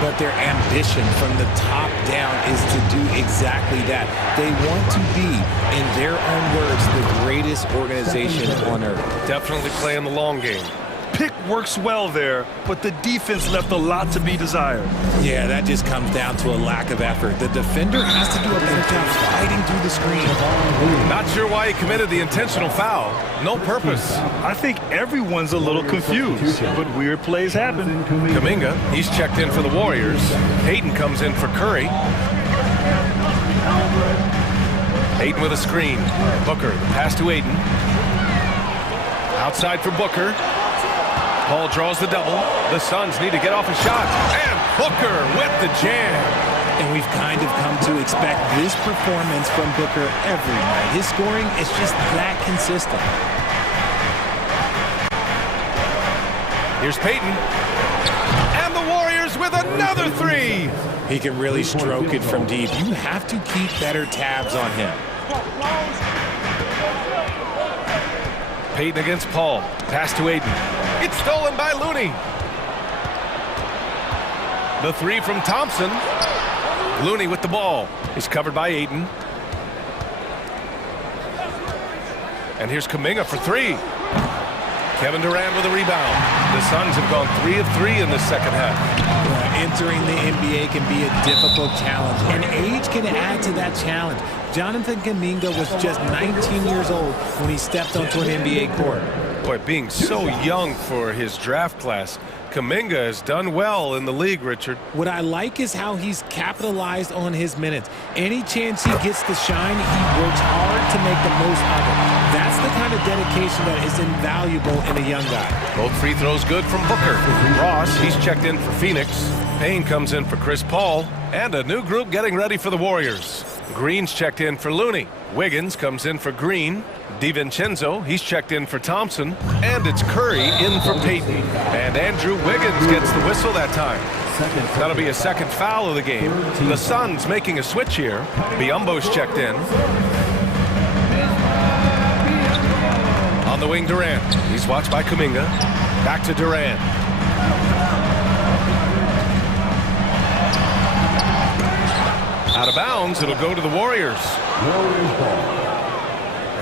But their ambition from the top down is to do exactly that. They want to be, in their own words, the greatest organization on earth. Definitely playing the long game. Pick works well there, but the defense left a lot to be desired. Yeah, that just comes down to a lack of effort. The defender has to do a better job fighting through the screen. Not sure why he committed the intentional foul. No purpose. I think everyone's a little confused, but weird plays happen. Kuminga, he's checked in for the Warriors. Hayden comes in for Curry. Hayden with a screen. Booker, the pass to Hayden. Outside for Booker. Paul draws the double. The Suns need to get off a shot. And Booker with the jam. And we've kind of come to expect this performance from Booker every night. His scoring is just that consistent. Here's Payton. And the Warriors with another three. He can really stroke it from deep. You have to keep better tabs on him. Payton against Paul. Pass to Hayden. It's stolen by Looney. The three from Thompson. Looney with the ball. He's covered by Ayton. And here's Kuminga for three. Kevin Durant with a rebound. The Suns have gone 3 of 3 in the second half. Entering the NBA can be a difficult challenge, and age can add to that challenge. Jonathan Kuminga was just 19 years old when he stepped onto an NBA court. Boy, being so young for his draft class, Kuminga has done well in the league, Richard. What I like is how he's capitalized on his minutes. Any chance he gets to shine, he works hard to make the most of it. That's the kind of dedication that is invaluable in a young guy. Both free throws good from Booker. Ross, he's checked in for Phoenix. Payne comes in for Chris Paul. And a new group getting ready for the Warriors. Green's checked in for Looney. Wiggins comes in for Green. DiVincenzo, he's checked in for Thompson. And it's Curry in for Payton. And Andrew Wiggins gets the whistle that time. That'll be a second foul of the game. The Suns making a switch here. Biyombo's checked in. On the wing, Durant. He's watched by Kuminga. Back to Durant. Out of bounds, it'll go to the Warriors.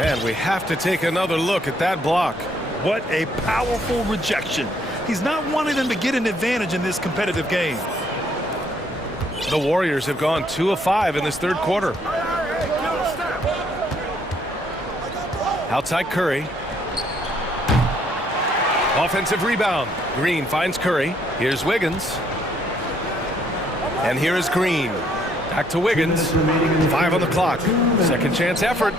And we have to take another look at that block. What a powerful rejection. He's not wanting them to get an advantage in this competitive game. The Warriors have gone 2 of 5 in this third quarter. Outside Curry. Offensive rebound. Green finds Curry. Here's Wiggins. And here is Green. Back to Wiggins. 5 on the clock. Second chance effort.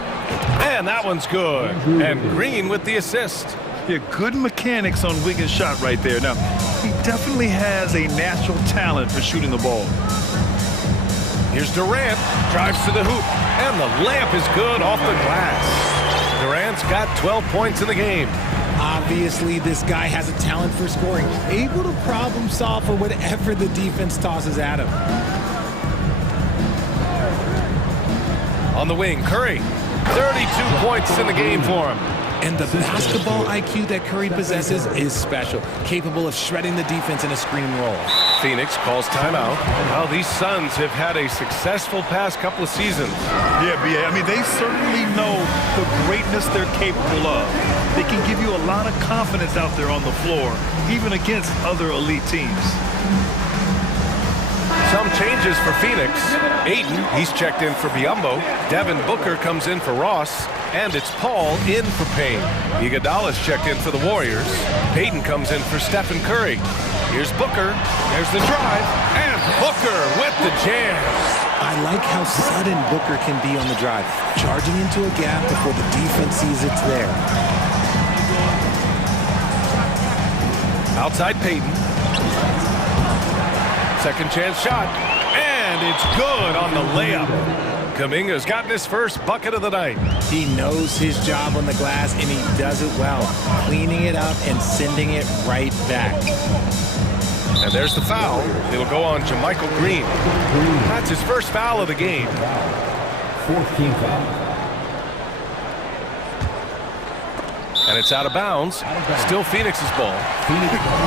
And that one's good. And Green with the assist. Yeah, good mechanics on Wiggins' shot right there. Now, he definitely has a natural talent for shooting the ball. Here's Durant. Drives to the hoop. And the layup is good off the glass. Durant's got 12 points in the game. Obviously, this guy has a talent for scoring. Able to problem solve for whatever the defense tosses at him. On the wing, Curry. 32 points in the game for him. And the basketball IQ that Curry possesses is special, capable of shredding the defense in a screen roll. Phoenix calls timeout. Well, these Suns have had a successful past couple of seasons. Yeah, I mean, they certainly know the greatness they're capable of. They can give you a lot of confidence out there on the floor, even against other elite teams. Some changes for Phoenix. Ayton, he's checked in for Biyombo. Devin Booker comes in for Ross. And it's Paul in for Payne. Iguodala's checked in for the Warriors. Payton comes in for Stephen Curry. Here's Booker. There's the drive. And Booker with the jam. I like how sudden Booker can be on the drive, charging into a gap before the defense sees it's there. Outside Payton. Second chance shot. And it's good on the layup. Kuminga's gotten his first bucket of the night. He knows his job on the glass, and he does it well, cleaning it up and sending it right back. And there's the foul. It'll go on JaMychal Green. That's his first foul of the game. 14th foul. And it's out of bounds. Still Phoenix's ball.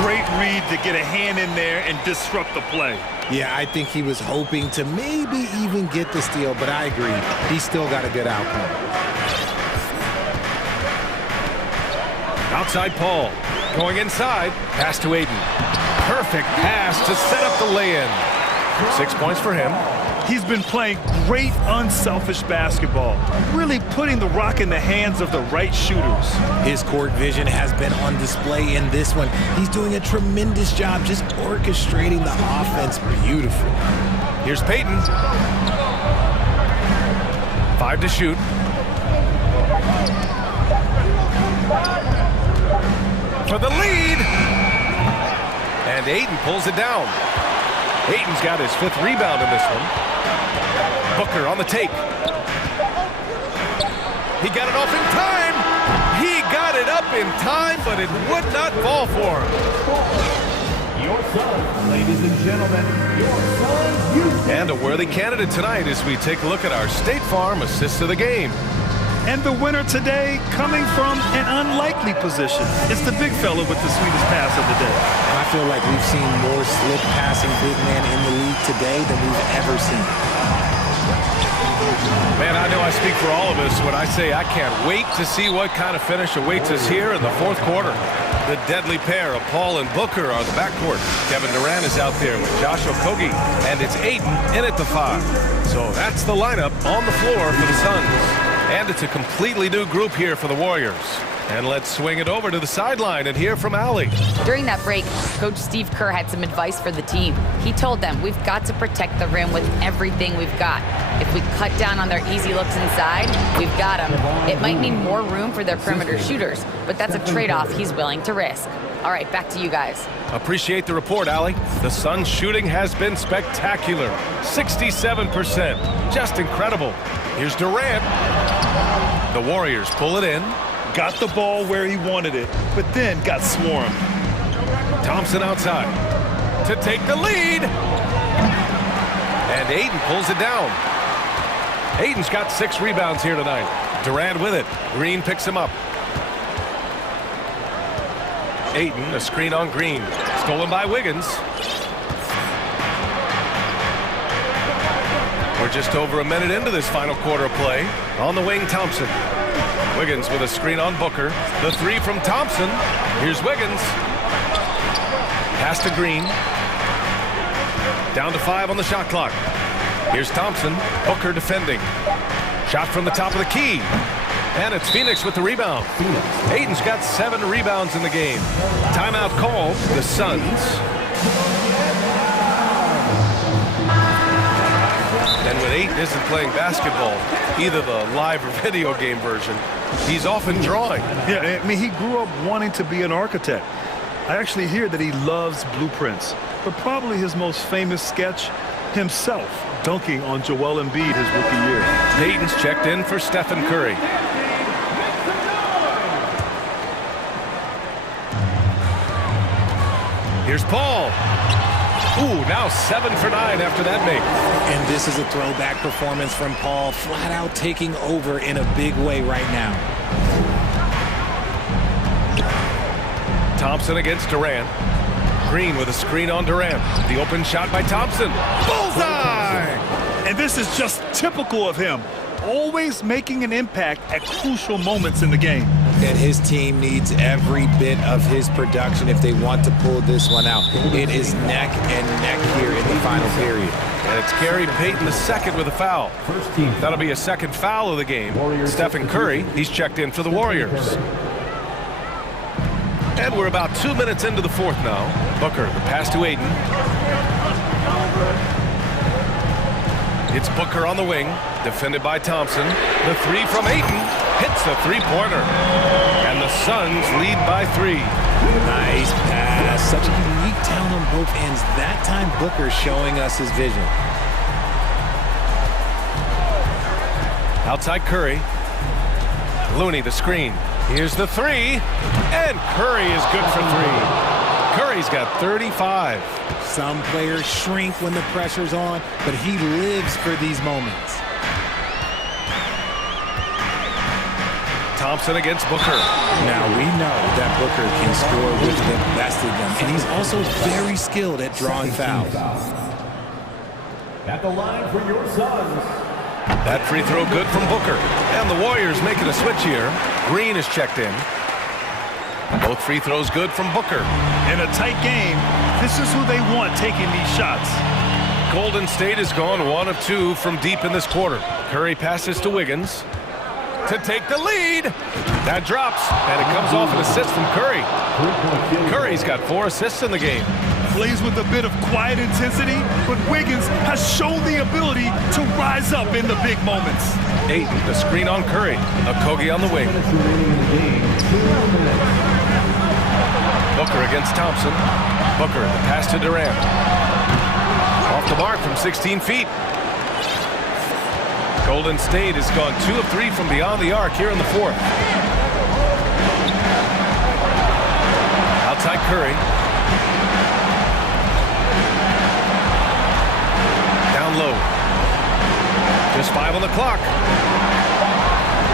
Great read to get a hand in there and disrupt the play. Yeah, I think he was hoping to maybe even get the steal, but I agree. He still got a good outcome. Outside Paul. Going inside. Pass to Aiden. Perfect pass to set up the lay-in. 6 points for him. He's been playing great unselfish basketball, really putting the rock in the hands of the right shooters. His court vision has been on display in this one. He's doing a tremendous job just orchestrating the offense beautifully. Here's Peyton. 5 to shoot. For the lead. And Aiden pulls it down. Aiden's got his 5th rebound in this one. Booker on the take. He got it off in time. He got it up in time, but it would not fall for him. Your son, ladies and gentlemen, your son, Houston. And a worthy candidate tonight as we take a look at our State Farm assist of the game. And the winner today coming from an unlikely position. It's the big fella with the sweetest pass of the day. And I feel like we've seen more slip passing big man in the league today than we've ever seen. Man, I know I speak for all of us when I say I can't wait to see what kind of finish awaits us here in the 4th quarter. The deadly pair of Paul and Booker are the backcourt. Kevin Durant is out there with Josh Okogie, and it's Aiden in at the 5. So that's the lineup on the floor for the Suns. And it's a completely new group here for the Warriors. And let's swing it over to the sideline and hear from Allie. During that break, Coach Steve Kerr had some advice for the team. He told them, we've got to protect the rim with everything we've got. If we cut down on their easy looks inside, we've got them. It might mean more room for their perimeter shooters, but that's a trade-off he's willing to risk. All right, back to you guys. Appreciate the report, Allie. The Suns' shooting has been spectacular. 67%. Just incredible. Here's Durant. The Warriors pull it in. Got the ball where he wanted it, but then got swarmed. Thompson outside to take the lead. And Aiden pulls it down. Aiden's got 6 rebounds here tonight. Durant with it. Green picks him up. Aiden, a screen on Green. Stolen by Wiggins. We're just over a minute into this final quarter of play. On the wing, Thompson. Wiggins with a screen on Booker. The 3 from Thompson. Here's Wiggins. Pass to Green. Down to 5 on the shot clock. Here's Thompson. Booker defending. Shot from the top of the key. And it's Phoenix with the rebound. Aiden's got 7 rebounds in the game. Timeout called. The Suns. And when Aiden isn't playing basketball, either the live or video game version, he's often drawing. Yeah, I mean, he grew up wanting to be an architect. I actually hear that he loves blueprints, but probably his most famous sketch, himself dunking on Joel Embiid his rookie year. Aiden's checked in for Stephen Curry. Here's Paul. Ooh, now 7 for 9 after that make. And this is a throwback performance from Paul, flat out taking over in a big way right now. Thompson against Durant. Green with a screen on Durant. The open shot by Thompson. Bullseye! And this is just typical of him, always making an impact at crucial moments in the game. And his team needs every bit of his production if they want to pull this one out. It is neck and neck here in the final period. And it's Gary Payton II with a foul. That'll be a second foul of the game. Stephen Curry, he's checked in for the Warriors. And we're about 2 minutes into the 4th now. Booker, the pass to Aiden. It's Booker on the wing, defended by Thompson. The 3 from Aiden hits the 3-pointer. And the Suns lead by 3. Nice pass. Such a unique talent on both ends. That time Booker showing us his vision. Outside Curry. Looney, the screen. Here's the 3. And Curry is good for 3. Curry's got 35. Some players shrink when the pressure's on, but he lives for these moments. Thompson against Booker. Now, we know that Booker can score with the best of them, and he's also very skilled at drawing fouls. At the line for your Suns. That free throw good from Booker. And the Warriors making a switch here. Green is checked in. Both free throws good from Booker. In a tight game, this is who they want taking these shots. Golden State has gone 1 of 2 from deep in this quarter. Curry passes to Wiggins to take the lead. That drops, and it comes off an assist from Curry. Curry's got 4 assists in the game. Plays with a bit of quiet intensity, but Wiggins has shown the ability to rise up in the big moments. Ayton, the screen on Curry. Okogie on the wing. Booker against Thompson. Booker, the pass to Durant. Off the mark from 16 feet. Golden State has gone 2 of 3 from beyond the arc here in the fourth. Outside Curry. Down low. Just 5 on the clock.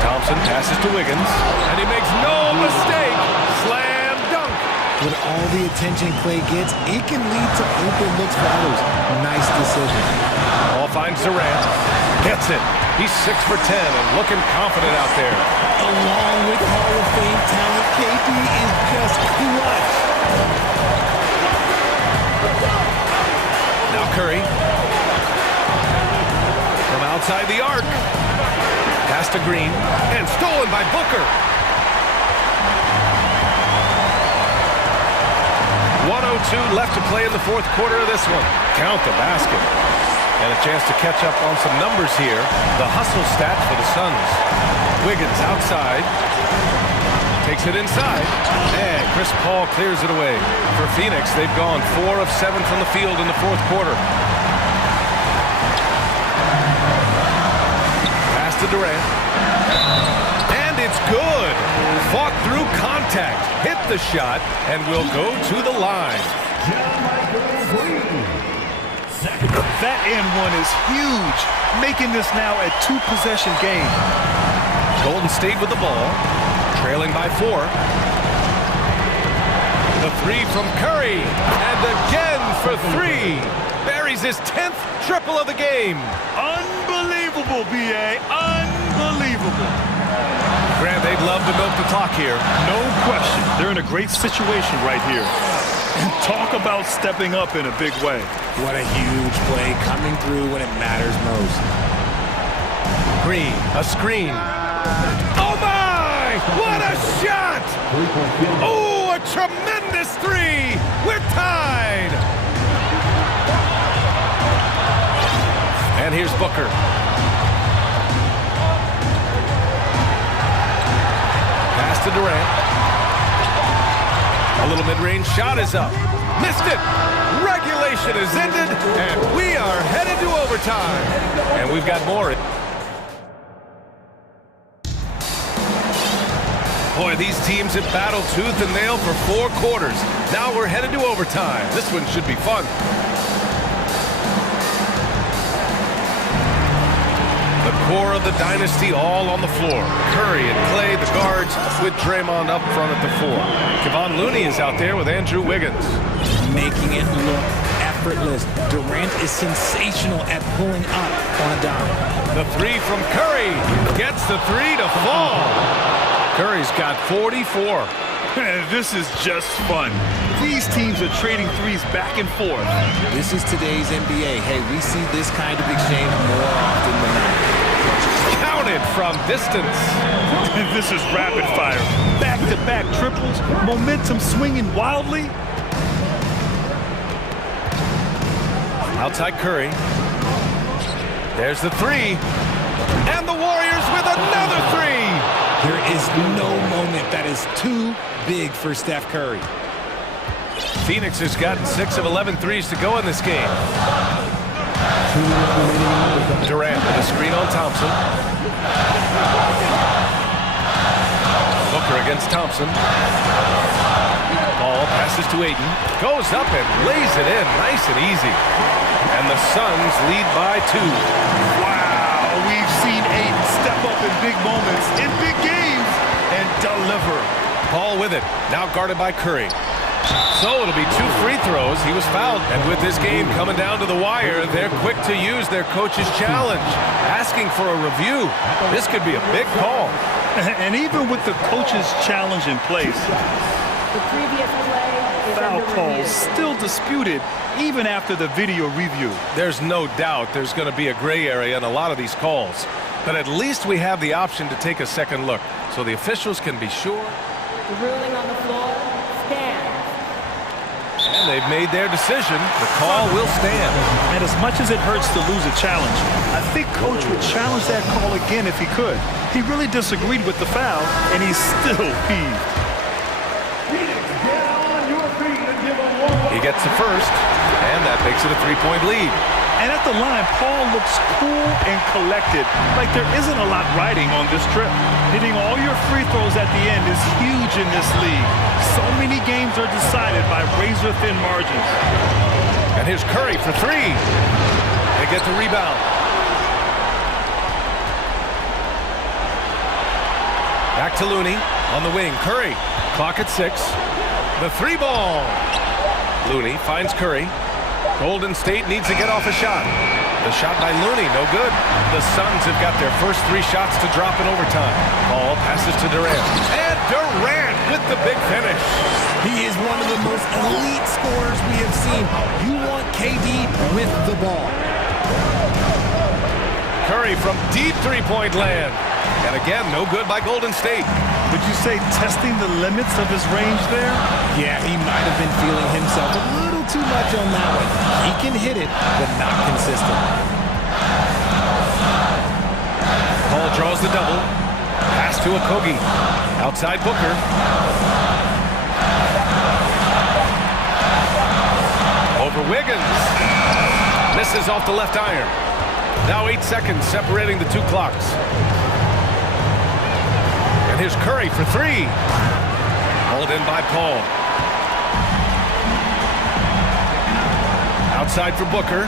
Thompson passes to Wiggins, and he makes no mistake. Slam dunk. With all the attention Clay gets, it can lead to open looks for others. Nice decision. Ball finds Durant. Gets it. He's 6 for 10 and looking confident out there. Along with Hall of Fame talent, KP is just clutch. Now Curry. From outside the arc. Pass to Green. And stolen by Booker. 1:02 left to play in the fourth quarter of this one. Count the basket. And a chance to catch up on some numbers here. The hustle stat for the Suns. Wiggins outside. Takes it inside. And Chris Paul clears it away. For Phoenix, they've gone 4 of 7 from the field in the fourth quarter. Pass to Durant. And it's good. Fought through contact. Hit the shot and will go to the line. That and one is huge, making this now a 2-possession game. Golden State with the ball, trailing by 4. The 3 from Curry, and again for 3. Buries his 10th triple of the game. Unbelievable, B.A., unbelievable. Grant, they'd love to milk the clock here. No question. They're in a great situation right here. And talk about stepping up in a big way. What a huge play coming through when it matters most. Green, a screen. Oh my! What a shot! Oh, a tremendous 3! We're tied! And here's Booker. Pass to Durant. A little mid-range shot is up. Missed it! Regulation is ended, and we are headed to overtime. And we've got more. Boy, these teams have battled tooth and nail for 4 quarters. Now we're headed to overtime. This one should be fun. The core of the dynasty all on the floor. Curry and Clay, the guards, with Draymond up front at the 4. Kevon Looney is out there with Andrew Wiggins. Making it look effortless. Durant is sensational at pulling up on a dime. The 3 from Curry gets the 3 to fall. Curry's got 44. This is just fun. These teams are trading threes back and forth. This is today's NBA. Hey, we see this kind of exchange more often than not. Counted from distance. This is rapid fire. Back-to-back triples, momentum swinging wildly. Outside Curry. There's the 3. And the Warriors with another 3. There is no moment that is too big for Steph Curry. Phoenix has gotten 6 of 11 threes to go in this game. Durant with a screen on Thompson. Booker against Thompson. Ball passes to Ayton. Goes up and lays it in nice and easy. And the Suns lead by 2. Wow, we've seen Ayton step up in big moments, in big games. and deliver. Paul with it, now guarded by Curry. So it'll be 2 free throws. He was fouled. And with this game coming down to the wire, they're quick to use their coach's challenge, asking for a review. This could be a big call. And even with the coach's challenge in place, The previous play is foul under calls review. still disputed even after the video review. There's no doubt there's going to be a gray area in a lot of these calls. But at least we have the option to take a second look, so the officials can be sure. The ruling on the floor stands. And they've made their decision. The call will stand. And as much as it hurts to lose a challenge, I think Coach would challenge that call again if he could. He really disagreed with the foul, and he's still peeved. He gets the first, and that makes it a 3-point lead. And at the line, Paul looks cool and collected, like there isn't a lot riding on this trip. Hitting all your free throws at the end is huge in this league. So many games are decided by razor-thin margins. And here's Curry for 3. They get the rebound. Back to Looney on the wing. Curry, clock at 6. The 3-ball. Looney finds Curry. Golden State needs to get off a shot. The shot by Looney, no good. The Suns have got their first 3 shots to drop in overtime. Paul passes to Durant. And Durant with the big finish. He is one of the most elite scorers we have seen. You want KD with the ball. Curry from deep 3-point land. And again, no good by Golden State. Would you say testing the limits of his range there? Yeah, he might have been feeling himself a little too much on that one. He can hit it, but not consistent. Paul draws the double. Pass to Okogie. Outside Booker. Over Wiggins. Misses off the left iron. Now 8 seconds separating the 2 clocks. And here's Curry for 3. Hauled in by Paul. Outside for Booker.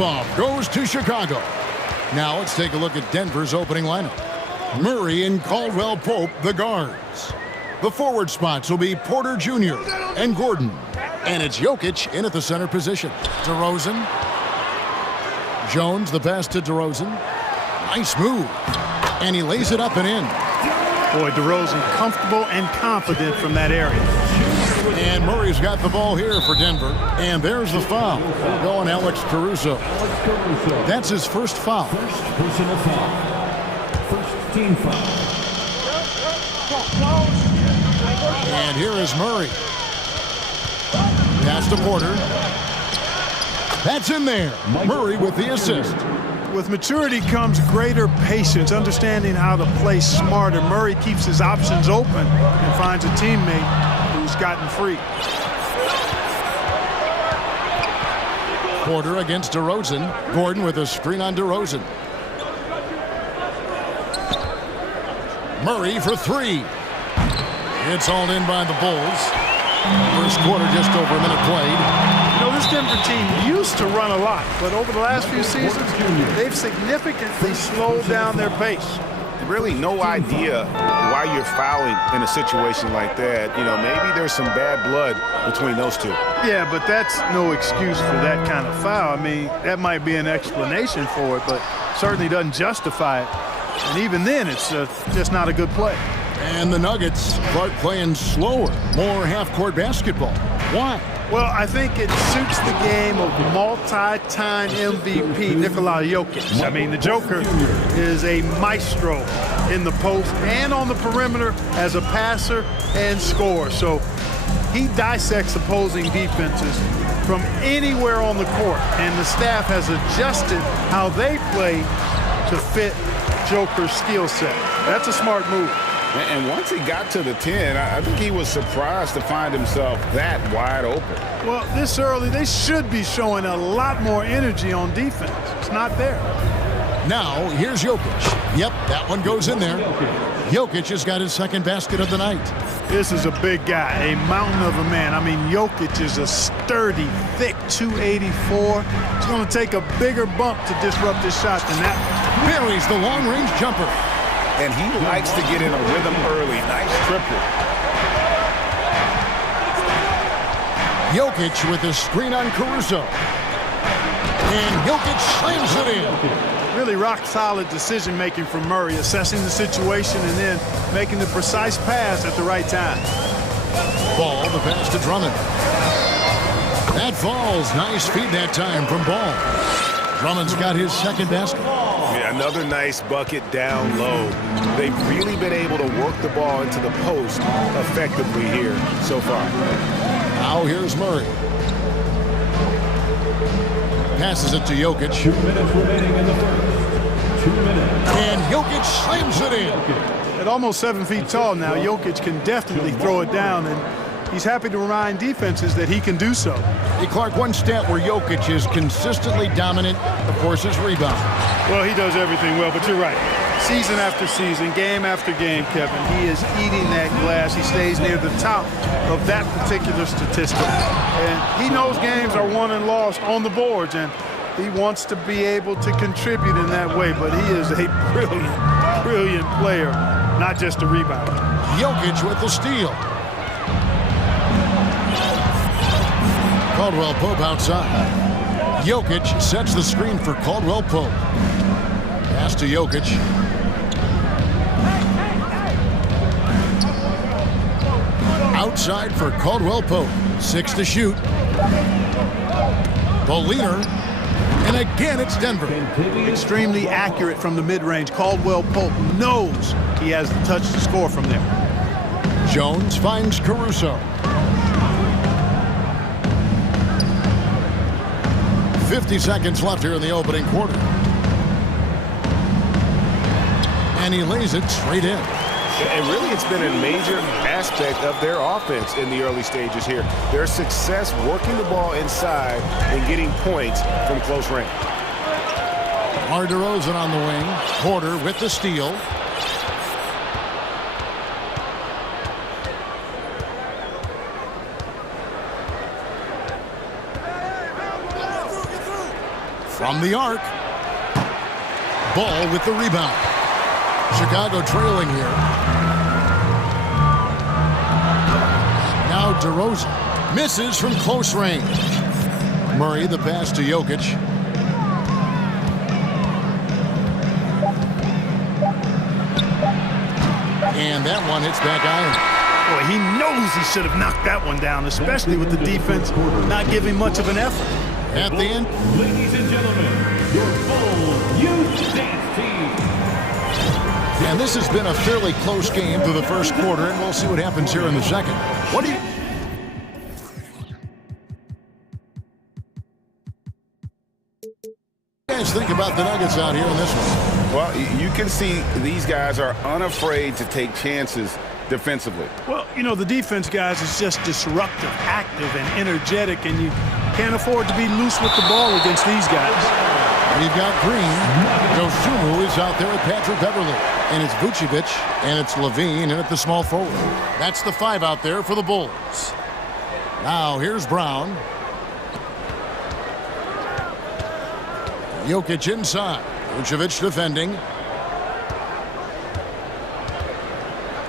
tip-off goes to Chicago. Now let's take a look at Denver's opening lineup. Murray and Caldwell Pope, the guards. The forward spots will be Porter Jr. and Gordon. And it's Jokic in at the center position. DeRozan. Jones, the pass to DeRozan. Nice move. And he lays it up and in. Boy, DeRozan comfortable and confident from that area. And Murray's got the ball here for Denver. And there's the foul. Going Alex Caruso. That's his first foul. First personal foul. First team foul. And here is Murray. Pass to Porter. That's in there. Murray with the assist. With maturity comes greater patience, understanding how to play smarter. Murray keeps his options open and finds a teammate who's gotten free. Porter against DeRozan. Gordon with a screen on DeRozan. Murray for three. It's all in by the Bulls. First quarter, just over a minute played. You know, this Denver team used to run a lot, but over the last few seasons, they've significantly slowed down their pace. Really no idea why you're fouling in a situation like that. You know, maybe there's some bad blood between those two. Yeah, but that's no excuse for that kind of foul. I mean, that might be an explanation for it, but certainly doesn't justify it. And even then, it's just not a good play. And the Nuggets start playing slower, more half-court basketball. Why? Well, I think it suits the game of multi-time MVP Nikola Jokic. I mean, the Joker is a maestro in the post and on the perimeter as a passer and scorer. So he dissects opposing defenses from anywhere on the court, and the staff has adjusted how they play to fit Joker's skill set. That's a smart move. And once he got to the 10, I think he was surprised to find himself that wide open. Well, this early, they should be showing a lot more energy on defense. It's not there. Now, here's Jokic. Yep, that one goes in there. Jokic has got his second basket of the night. This is a big guy, a mountain of a man. I mean, Jokic is a sturdy, thick 284. It's going to take a bigger bump to disrupt his shot than that. Buries the long-range jumper. And he likes to get in a rhythm early. Nice triple. Jokic with a screen on Caruso. And Jokic slams it in. Really rock-solid decision-making from Murray, assessing the situation and then making the precise pass at the right time. Ball, the pass to Drummond. That falls. Nice feed that time from Ball. Drummond's got his second basket. Yeah, another nice bucket down low. They've really been able to work the ball into the post effectively here so far. Now here's Murray. Passes it to Jokic. 2 minutes remaining in the first. 2 minutes. And Jokic slams it in. At almost 7 feet tall now, Jokic can definitely throw it down, and he's happy to remind defenses that he can do so. Hey, Clark, one stat where Jokic is consistently dominant, of course, is rebound. Well, he does everything well, but you're right. Season after season, game after game, Kevin, he is eating that glass. He stays near the top of that particular statistic. And he knows games are won and lost on the boards, and he wants to be able to contribute in that way, but he is a brilliant, brilliant player, not just a rebounder. Jokic with the steal. Caldwell Pope outside. Jokic sets the screen for Caldwell Pope. Pass to Jokic. Outside for Caldwell Pope. 6 to shoot. The leader. And again, it's Denver. Extremely accurate from the mid-range. Caldwell Pope knows he has the touch to score from there. Jones finds Caruso. 50 seconds left here in the opening quarter. And he lays it straight in. And really, it's been a major aspect of their offense in the early stages here. Their success working the ball inside and getting points from close range. DeRozan on the wing. Porter with the steal. From the arc. Ball with the rebound. Chicago trailing here. Now DeRozan misses from close range. Murray the pass to Jokic. And that one hits back iron. Boy, he knows he should have knocked that one down, especially with the defense not giving much of an effort. At the end. Ladies and gentlemen, your full youth dance team. And this has been a fairly close game through the first quarter, and we'll see what happens here in the second. What do you guys think about the Nuggets out here in this one? Well, you can see these guys are unafraid to take chances defensively. Well, you know, the defense, guys, is just disruptive, active, and energetic, and you can't afford to be loose with the ball against these guys. We've got Green. Dosunmu is out there with Patrick Beverly. And it's Vucevic, and it's Levine, and at the small forward. That's the 5 out there for the Bulls. Now, here's Brown. Jokic inside. Vucevic defending.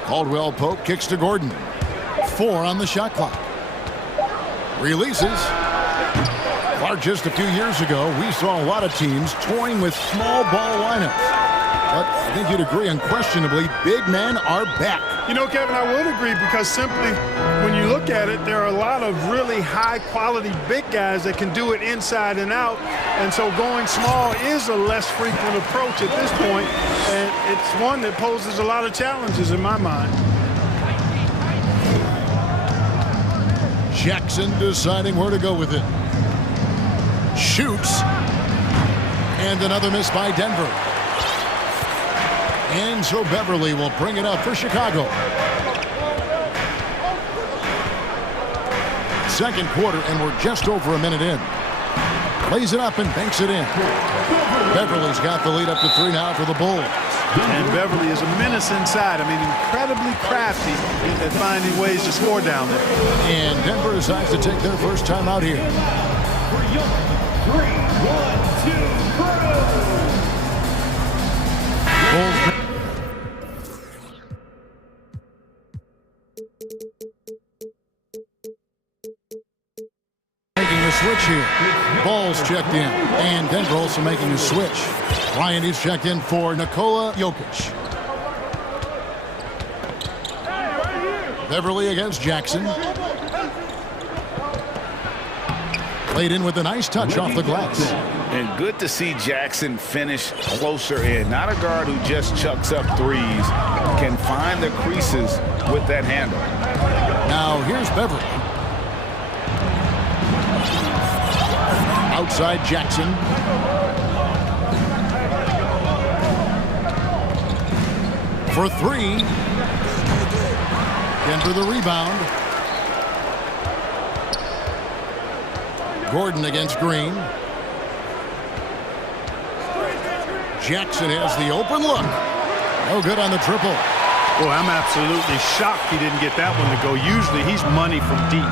Caldwell Pope kicks to Gordon. 4 on the shot clock. Releases. Clark, just a few years ago, we saw a lot of teams toying with small ball lineups. But I think you'd agree, unquestionably, big men are back. You know, Kevin, I would agree because simply when you look at it, there are a lot of really high-quality big guys that can do it inside and out. And so going small is a less frequent approach at this point, and it's one that poses a lot of challenges in my mind. Jackson deciding where to go with it. Shoots. And another miss by Denver. And so Beverly will bring it up for Chicago. Second quarter, and we're just over a minute in. Plays it up and banks it in. Beverly's got the lead up to 3 now for the Bulls. And Beverly is a menace inside. I mean, incredibly crafty at finding ways to score down there. And Denver decides to take their first time out here. 3, 1, 2, Bulls. Making a switch here. Ball's checked in. And Denver also making a switch. Ryan is checked in for Nikola Jokic. Beverly against Jackson. Played in with a nice touch off the glass. And good to see Jackson finish closer in. Not a guard who just chucks up threes. Can find the creases with that handle. Now here's Beverly. Outside Jackson. For 3. Denver the rebound. Gordon against Green. Jackson has the open look. No good on the triple. Boy, I'm absolutely shocked he didn't get that one to go. Usually he's money from deep.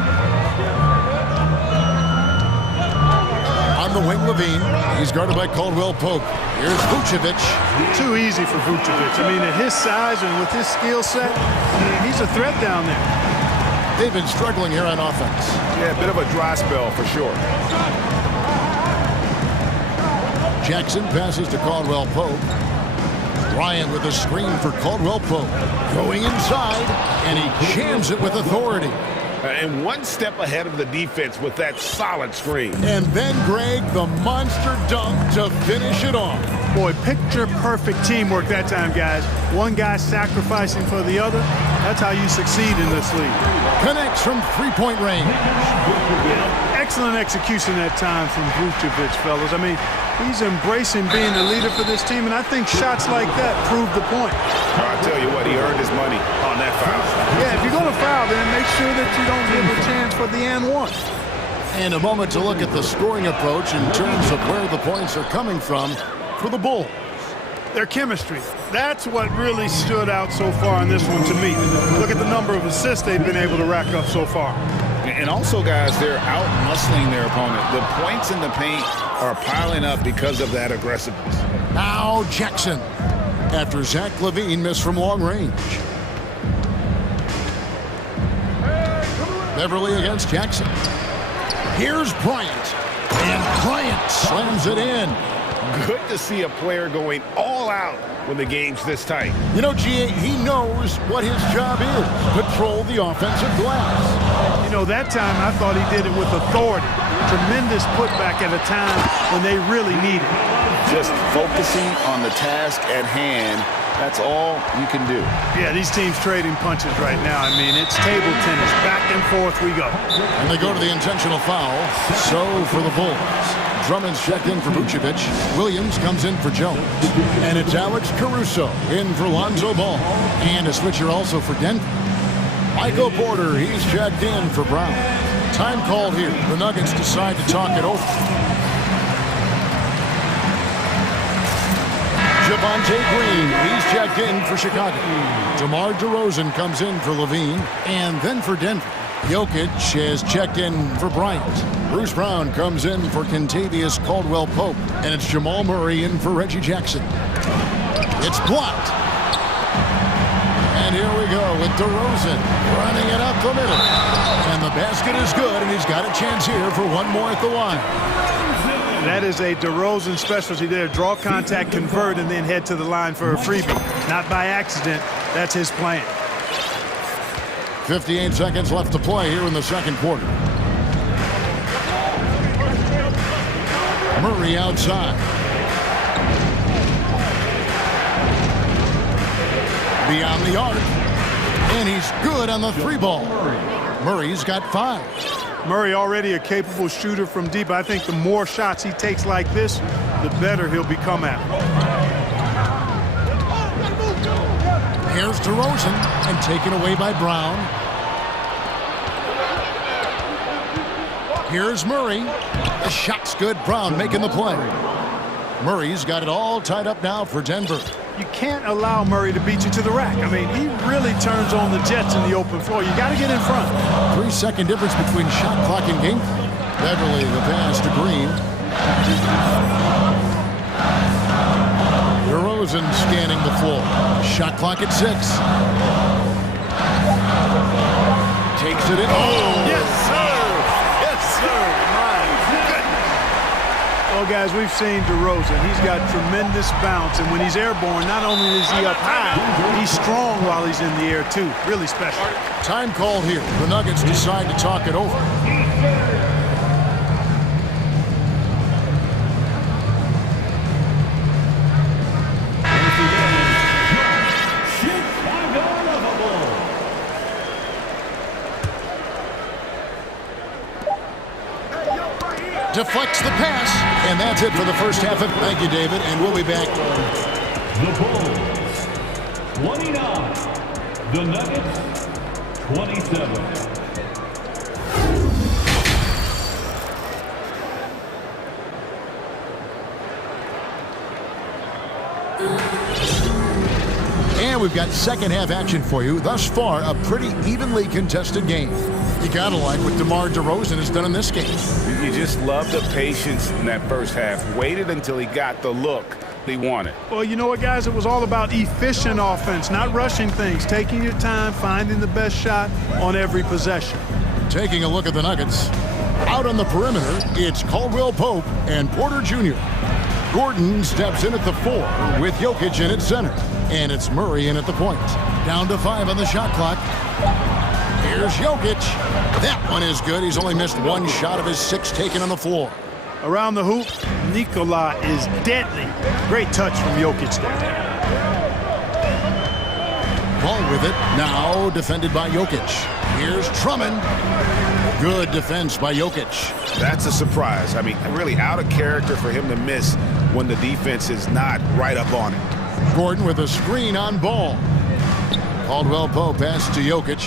On the wing, Levine. He's guarded by Caldwell Pope. Here's Vucevic. Too easy for Vucevic. I mean, at his size and with his skill set, he's a threat down there. They've been struggling here on offense. Yeah, a bit of a dry spell for sure. Jackson passes to Caldwell Pope. Ryan with a screen for Caldwell Pope. Going inside, and he jams it with authority. And one step ahead of the defense with that solid screen. And then, Greg, the monster dunk to finish it off. Boy, picture-perfect teamwork that time, guys. One guy sacrificing for the other. That's how you succeed in this league. Connects from three-point range. Excellent execution that time from Vucevic, fellas. I mean, he's embracing being the leader for this team, and I think shots like that prove the point. I'll tell you what, he earned his money on that foul. Yeah, if you're going to foul, then make sure that you don't give a chance for the and one. And a moment to look at the scoring approach in terms of where the points are coming from for the Bulls. Their chemistry. That's what really stood out so far in this one to me. Look at the number of assists they've been able to rack up so far. And also, guys, they're out-muscling their opponent. The points in the paint are piling up because of that aggressiveness. Now Jackson, after Zach LaVine missed from long range. Beverly against Jackson. Here's Bryant. And Bryant slams it in. Good to see a player going all out when the game's this tight. You know, G.A., he knows what his job is. Control the offensive glass. You know, that time I thought he did it with authority. Tremendous putback at a time when they really need it. Just focusing on the task at hand, that's all you can do. Yeah, these teams trading punches right now. I mean, it's table tennis. Back and forth we go. And they go to the intentional foul. So for the Bulls. Drummond's checked in for Vucevic. Williams comes in for Jones. And it's Alex Caruso in for Lonzo Ball. And a switcher also for Denver. Michael Porter, he's checked in for Brown. Time called here. The Nuggets decide to talk it over. Javonte Green, he's checked in for Chicago. DeMar DeRozan comes in for Levine. And then for Denver, Jokic has checked in for Bryant. Bruce Brown comes in for Kentavious Caldwell-Pope. And it's Jamal Murray in for Reggie Jackson. It's blocked. And here we go with DeRozan running it up the middle. And the basket is good, and he's got a chance here for one more at the line. That is a DeRozan specialty there. Draw contact, convert, and then head to the line for a freebie. Not by accident. That's his plan. 58 seconds left to play here in the second quarter. Murray outside. Beyond the arc. And he's good on the three ball. Murray's got 5. Murray already a capable shooter from deep. I think the more shots he takes like this, the better he'll become at it. Here's DeRozan and taken away by Brown. Here's Murray. The shot's good. Brown making the play. Murray's got it all tied up now for Denver. You can't allow Murray to beat you to the rack. I mean, he really turns on the Jets in the open floor. You got to get in front. 3-second difference between shot clock and game. Beverly, the pass to Green. DeRozan scanning the floor. Shot clock at 6. Takes it in. Oh! Yes, sir! Yes, sir! My goodness! Well, guys, we've seen DeRozan. He's got tremendous bounce, and when he's airborne, not only is he up high, he's strong while he's in the air, too. Really special. Time called here. The Nuggets decide to talk it over. Deflects the pass, and that's it for the first half of. Thank you, David, and we'll be back. The Bulls, 29. The Nuggets, 27. And we've got second half action for you. Thus far, a pretty evenly contested game. You gotta like what DeMar DeRozan has done in this game. You just love the patience in that first half. Waited until he got the look he wanted. Well, you know what, guys? It was all about efficient offense, not rushing things, taking your time, finding the best shot on every possession. Taking a look at the Nuggets. Out on the perimeter, it's Caldwell-Pope and Porter Jr. Gordon steps in at the 4 with Jokic in at center. And it's Murray in at the point. Down to 5 on the shot clock. Here's Jokic. That one is good. He's only missed one shot of his 6 taken on the floor. Around the hoop, Nikola is deadly. Great touch from Jokic there. Ball with it. Now defended by Jokic. Here's Drummond. Good defense by Jokic. That's a surprise. I mean, really out of character for him to miss when the defense is not right up on it. Gordon with a screen on Ball. Caldwell-Pope pass to Jokic.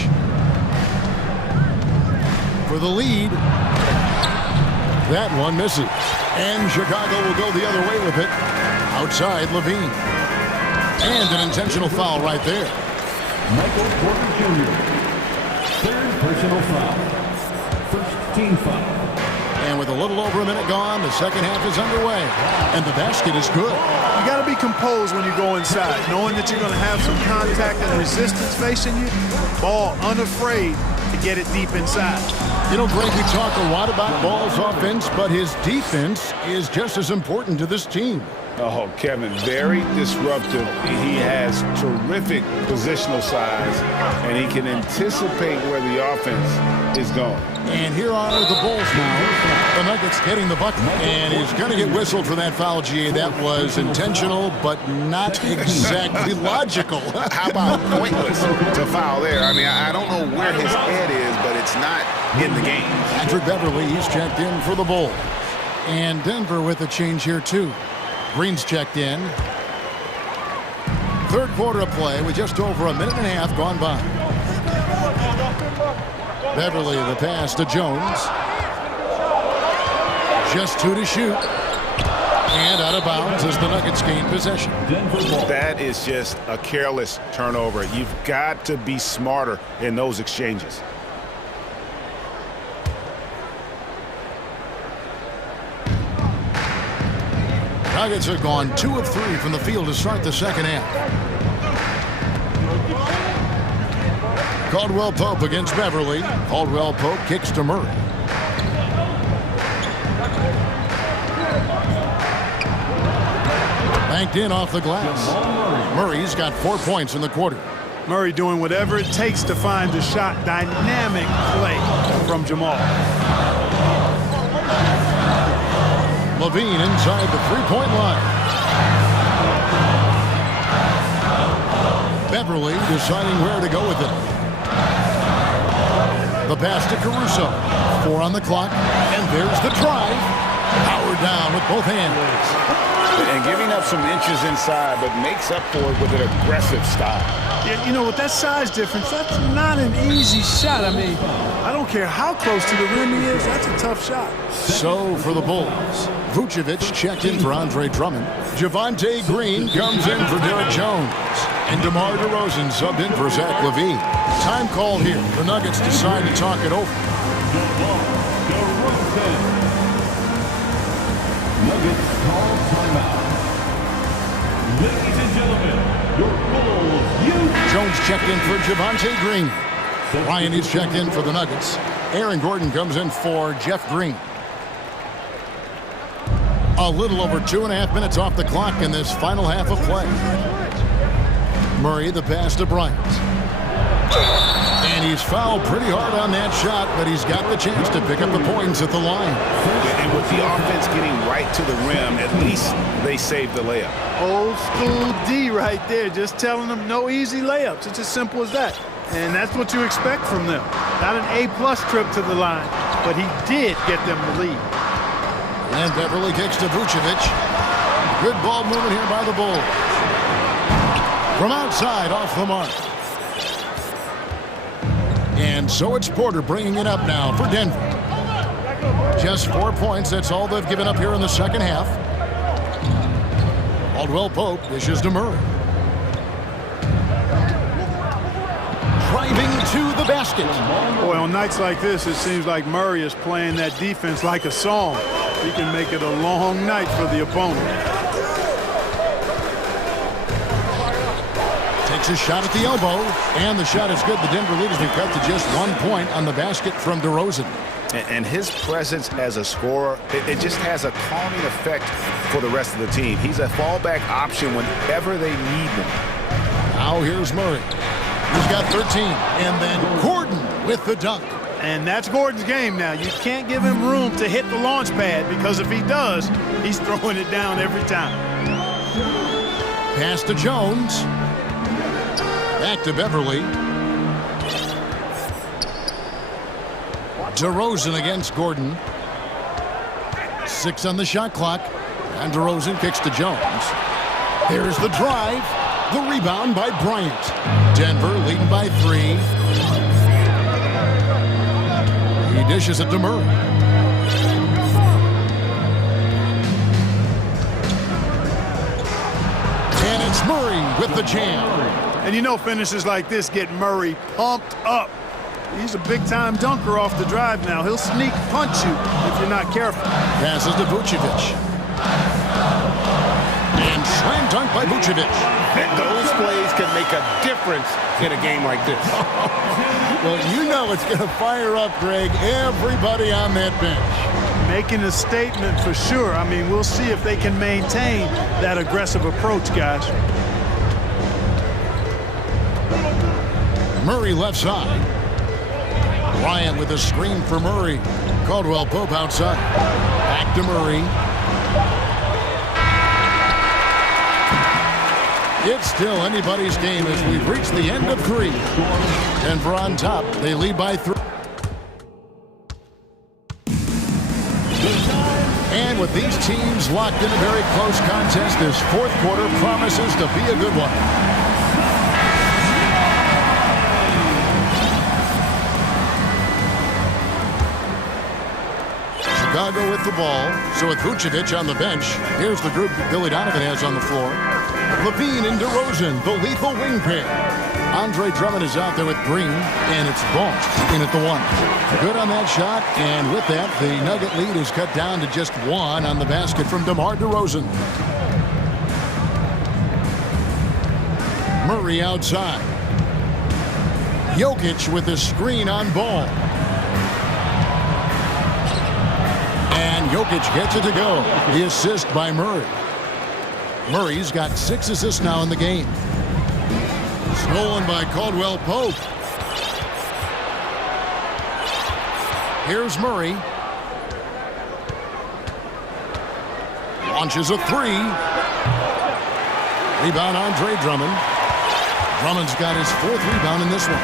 For the lead. That one misses. And Chicago will go the other way with it. Outside Levine. And an intentional foul right there. Michael Porter Jr. Third personal foul. team foul. And with a little over a minute gone, the second half is underway. And the basket is good. You got to be composed when you go inside, knowing that you're going to have some contact and resistance facing you. Ball unafraid to get it deep inside. You know, Greg, we talk a lot about Ball's offense, but his defense is just as important to this team. Oh, Kevin, very disruptive. He has terrific positional size, and he can anticipate where the offense is going. And here are the Bulls now. The Nuggets getting the bucket, and he's going to get whistled for that foul, GA. That was intentional, but not exactly logical. How about pointless to foul there? I mean, I don't know where his head is, but it's not in the game. Patrick Beverly, he's checked in for the Bulls. And Denver with a change here, too. Green's checked in. Third quarter of play with just over a minute and a half gone by. Beverly, the pass to Jones. Just 2 to shoot. And out of bounds as the Nuggets gain possession. That is just a careless turnover. You've got to be smarter in those exchanges. Nuggets have gone 2 of 3 from the field to start the second half. Caldwell Pope against Beverly. Caldwell Pope kicks to Murray. Banked in off the glass. Murray's got 4 points in the quarter. Murray doing whatever it takes to find the shot. Dynamic play from Jamal. Levine inside the three-point line. Beverly deciding where to go with it. The pass to Caruso. 4 on the clock. And there's the drive. Powered down with both hands. And giving up some inches inside, but makes up for it with an aggressive style. Yeah, you know, with that size difference, that's not an easy shot. I mean, I don't care how close to the rim he is, that's a tough shot. So for the Bulls, Vucevic checked in for Andre Drummond. Javonte Green comes in for Derek Jones. And DeMar DeRozan subbed in for Zach LaVine. Time call here. The Nuggets decide to talk it over. Nuggets call timeout. Ladies and gentlemen, your Bulls. Jones checked in for Javonte Green. Ryan is checked in for the Nuggets. Aaron Gordon comes in for Jeff Green. A little over 2.5 minutes off the clock in this final half of play. Murray, the pass to Bryant. And he's fouled pretty hard on that shot, but he's got the chance to pick up the points at the line. And with the offense getting right to the rim, at least they saved the layup. Old school D right there, just telling them no easy layups. It's as simple as that. And that's what you expect from them. Not an A-plus trip to the line, but he did get them the lead. And Beverly kicks to Vucevic. Good ball movement here by the Bulls. From outside, off the mark. And so it's Porter bringing it up now for Denver. Just 4 points. That's all they've given up here in the second half. Caldwell Pope dishes to Murray. Driving to the basket. Boy, on nights like this, it seems like Murray is playing that defense like a song. He can make it a long night for the opponent. Takes a shot at the elbow, and the shot is good. The Denver lead has been cut to just 1 point on the basket from DeRozan. And his presence as a scorer, it just has a calming effect for the rest of the team. He's a fallback option whenever they need him. Now here's Murray. He's got 13. And then Gordon with the dunk. And that's Gordon's game now. You can't give him room to hit the launch pad, because if he does, he's throwing it down every time. Pass to Jones. Back to Beverly. DeRozan against Gordon. 6 on the shot clock. And DeRozan kicks to Jones. There's the drive. The rebound by Bryant. Denver leading by 3. He dishes it to Murray. And it's Murray with the jam. And you know finishes like this get Murray pumped up. He's a big-time dunker off the drive now. He'll sneak punch you if you're not careful. Passes to Vucevic. And slam dunk by Vucevic. And those plays can make a difference in a game like this. Well, you know it's going to fire up, Greg, everybody on that bench. Making a statement for sure. I mean, we'll see if they can maintain that aggressive approach, guys. Murray left side. Bryant with a screen for Murray. Caldwell Pope outside. Back to Murray. It's still anybody's game as we've reached the end of 3. Denver on top. They lead by 3. And with these teams locked in a very close contest, this fourth quarter promises to be a good one. Chicago with the ball. So with Vucevic on the bench, here's the group that Billy Donovan has on the floor. Levine and DeRozan, the lethal wing pair. Andre Drummond is out there with Green, and it's Ball in at the 1. Good on that shot, and with that, the Nugget lead is cut down to just 1 on the basket from DeMar DeRozan. Murray outside. Jokic with a screen on Ball. And Jokic gets it to go. The assist by Murray. Murray's got 6 assists now in the game. Stolen by Caldwell Pope. Here's Murray. Launches a 3. Rebound Andre Drummond. Drummond's got his 4th rebound in this one.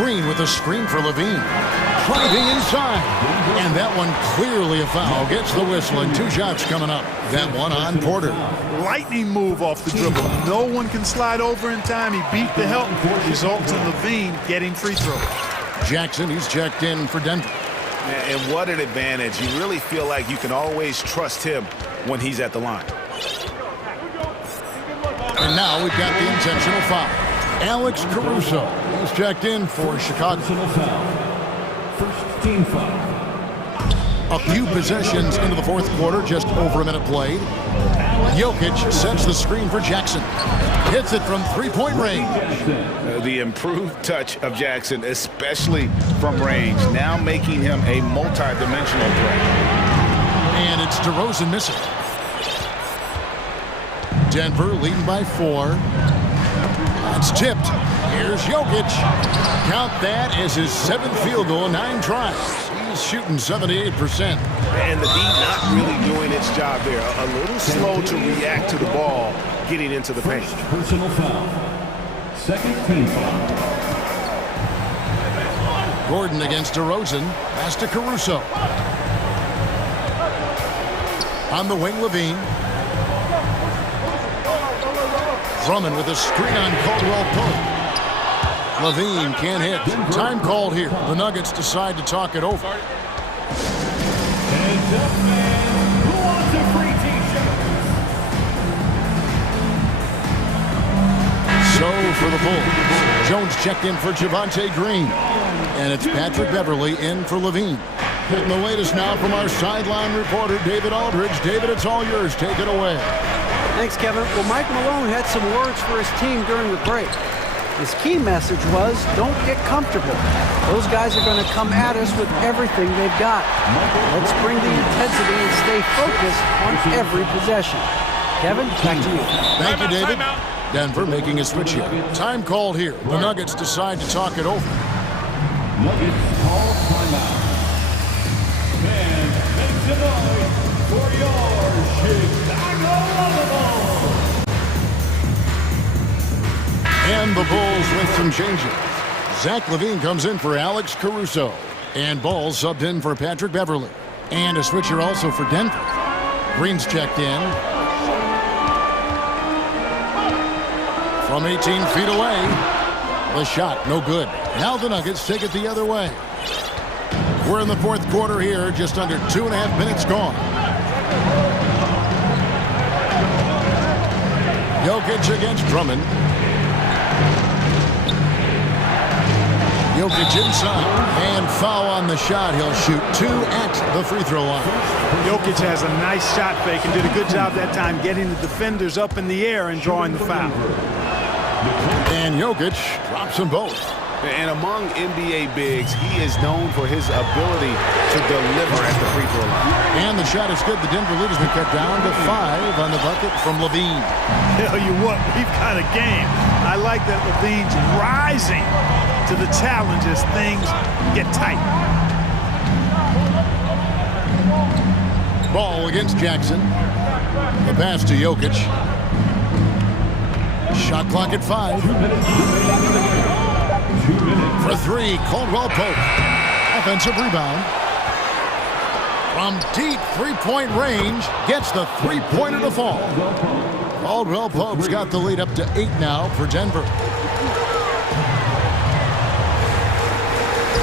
Green with a screen for Levine. Driving inside. And that one clearly a foul. Gets the whistle and 2 shots coming up. That one on Porter. Lightning move off the dribble. No one can slide over in time. He beat the help. Results in Levine getting free throws. Jackson, he's checked in for Denver. And what an advantage. You really feel like you can always trust him when he's at the line. And now we've got the intentional foul. Alex Caruso, he's checked in for Chicago. First team foul. A few possessions into the fourth quarter, just over a minute played. Jokic sets the screen for Jackson. Hits it from 3-point range. The improved touch of Jackson, especially from range, now making him a multi-dimensional threat. And it's DeRozan missing. Denver leading by 4. It's tipped. Here's Jokic. Count that as his 7th field goal, 9 tries. He's shooting 78%. And the D not really doing its job there. A little slow to react to the ball getting into the paint. Personal foul. Second team foul. Gordon against DeRozan. Pass to Caruso. On the wing, Levine. Drummond with a screen on Caldwell Pope. Levine can't hit. Time called here. The Nuggets decide to talk it over. And up man, who wants a free t-shirt? So for the Bulls, Jones checked in for Javonte Green. And it's Patrick Beverly in for Levine. Getting the latest now from our sideline reporter, David Aldridge. David, it's all yours. Take it away. Thanks, Kevin. Well, Mike Malone had some words for his team during the break. His key message was, don't get comfortable. Those guys are going to come at us with everything they've got. Let's bring the intensity and stay focused on every possession. Kevin, back to you. Thank you, David. Denver making a switch here. Time called here. The Nuggets decide to talk it over. Nuggets call timeout. And make some noise for your Chicago Bulls. And the Bulls with some changes. Zach LaVine comes in for Alex Caruso. And Ball subbed in for Patrick Beverly. And a switcher also for Denver. Green's checked in. From 18 feet away. The shot, no good. Now the Nuggets take it the other way. We're in the fourth quarter here, just under 2.5 minutes gone. Jokic against Drummond. Jokic inside. And foul on the shot. He'll shoot 2 at the free throw line. Jokic has a nice shot fake and did a good job that time getting the defenders up in the air and drawing the foul. And Jokic drops them both. And among NBA bigs, he is known for his ability to deliver at the free throw line. And the shot is good. The Denver lead has been cut down to 5 on the bucket from Levine. Tell you what, we've got a game. I like that Levine's rising to the challenge as things get tight. Ball against Jackson. The pass to Jokic. Shot clock at 5. For 3, Caldwell Pope. Offensive rebound. From deep three-point range, gets the three-pointer to fall. Caldwell Pope's got the lead up to 8 now for Denver.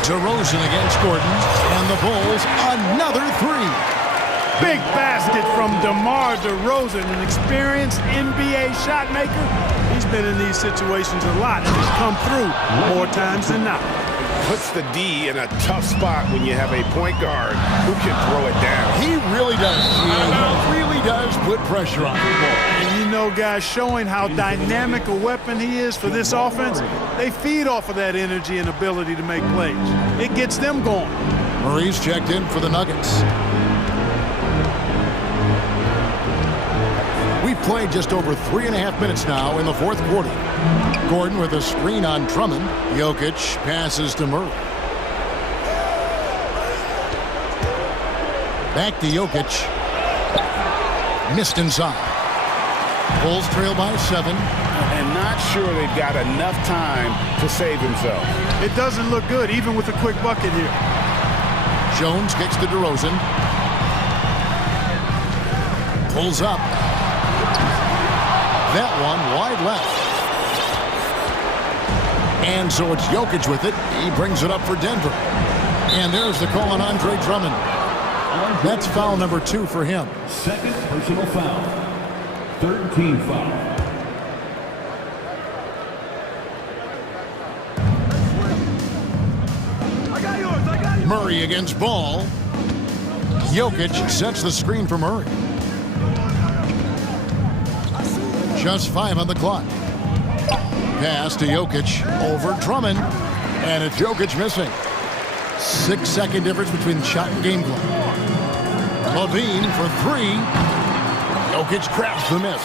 DeRozan against Gordon, and the Bulls another 3. Big basket from DeMar DeRozan, an experienced NBA shot maker. He's been in these situations a lot, and he's come through more times than not. Puts the D in a tough spot when you have a point guard who can throw it down. He really does. He really does put pressure on the ball. And you know, guys, showing how dynamic a weapon he is for this offense, they feed off of that energy and ability to make plays. It gets them going. Murray's checked in for the Nuggets. We've played just over 3.5 minutes now in the fourth quarter. Gordon with a screen on Drummond. Jokic passes to Murray. Back to Jokic. Missed inside. Bulls trail by 7. And not sure they've got enough time to save himself. It doesn't look good, even with a quick bucket here. Jones kicks to DeRozan. Pulls up. That one wide left. And so it's Jokic with it. He brings it up for Denver. And there's the call on Andre Drummond. That's foul number 2 for him. Second personal foul. Third team foul. Murray against Ball. Jokic sets the screen for Murray. Just 5 on the clock. Pass to Jokic over Drummond. And it's Jokic missing. 6-second difference between shot and game clock. Levine for 3. Jokic crafts the miss.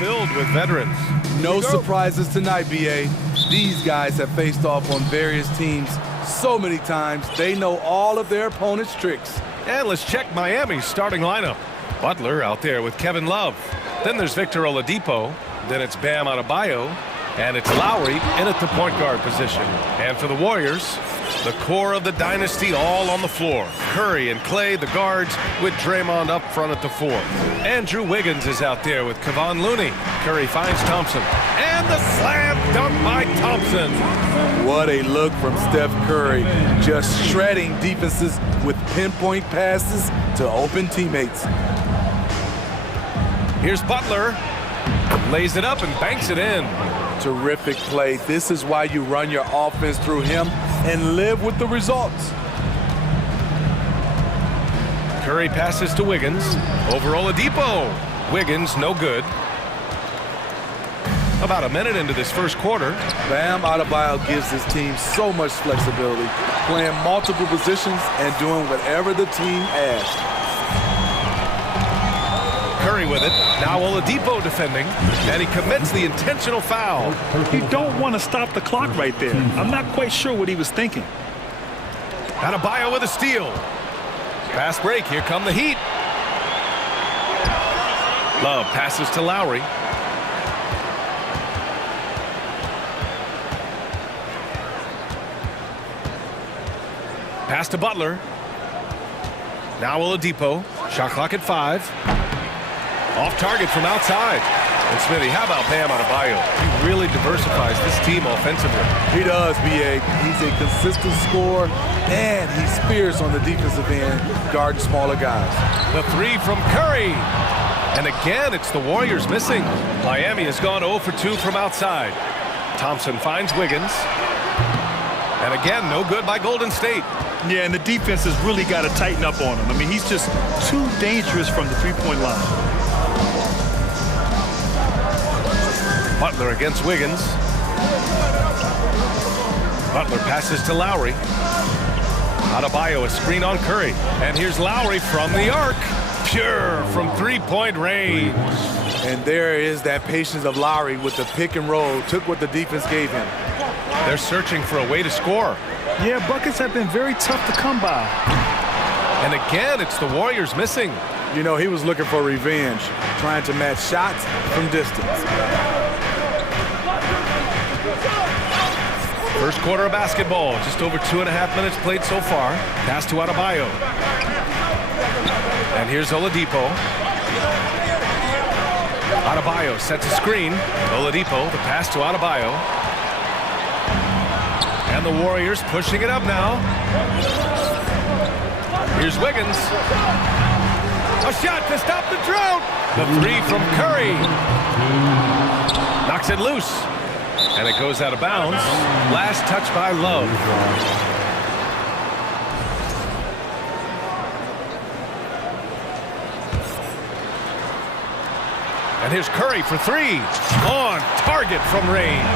filled with veterans. No surprises tonight, BA. These guys have faced off on various teams so many times, they know all of their opponent's tricks. And let's check Miami's starting lineup. Butler out there with Kevin Love. Then there's Victor Oladipo. Then it's Bam Adebayo. And it's Lowry in at the point guard position. And for the Warriors, the core of the dynasty all on the floor. Curry and Clay, the guards, with Draymond up front at the 4. Andrew Wiggins is out there with Kevon Looney. Curry finds Thompson. And the slam dunk by Thompson. What a look from Steph Curry. Just shredding defenses with pinpoint passes to open teammates. Here's Butler. Lays it up and banks it in. Terrific play. This is why you run your offense through him and live with the results. Curry passes to Wiggins. Over Oladipo. Wiggins, no good. About a minute into this first quarter. Bam Adebayo gives his team so much flexibility, playing multiple positions and doing whatever the team asks. Curry with it. Now Oladipo defending, and he commits the intentional foul. You don't want to stop the clock right there. I'm not quite sure what he was thinking. Adebayo with a steal. Fast break. Here come the Heat. Love passes to Lowry. Pass to Butler. Now Oladipo. Shot clock at 5. Off target from outside. And Smithy, how about Bam Adebayo? He really diversifies this team offensively. He does, BA. He's a consistent scorer, and he spears on the defensive end, guarding smaller guys. The 3 from Curry. And again, it's the Warriors missing. Miami has gone 0 for 2 from outside. Thompson finds Wiggins. And again, no good by Golden State. Yeah, and the defense has really got to tighten up on him. I mean, he's just too dangerous from the three-point line. Butler against Wiggins. Butler passes to Lowry. Adebayo, a screen on Curry. And here's Lowry from the arc. Pure from three-point range. And there is that patience of Lowry with the pick and roll. Took what the defense gave him. They're searching for a way to score. Yeah, buckets have been very tough to come by. And again, it's the Warriors missing. You know, he was looking for revenge, trying to match shots from distance. First quarter of basketball, just over 2.5 minutes played so far. Pass to Adebayo. And here's Oladipo. Adebayo sets a screen. Oladipo, the pass to Adebayo. And the Warriors pushing it up now. Here's Wiggins. A shot to stop the drought. The 3 from Curry. Knocks it loose. And it goes out of bounds. Last touch by Love. And here's Curry for 3. On target from range.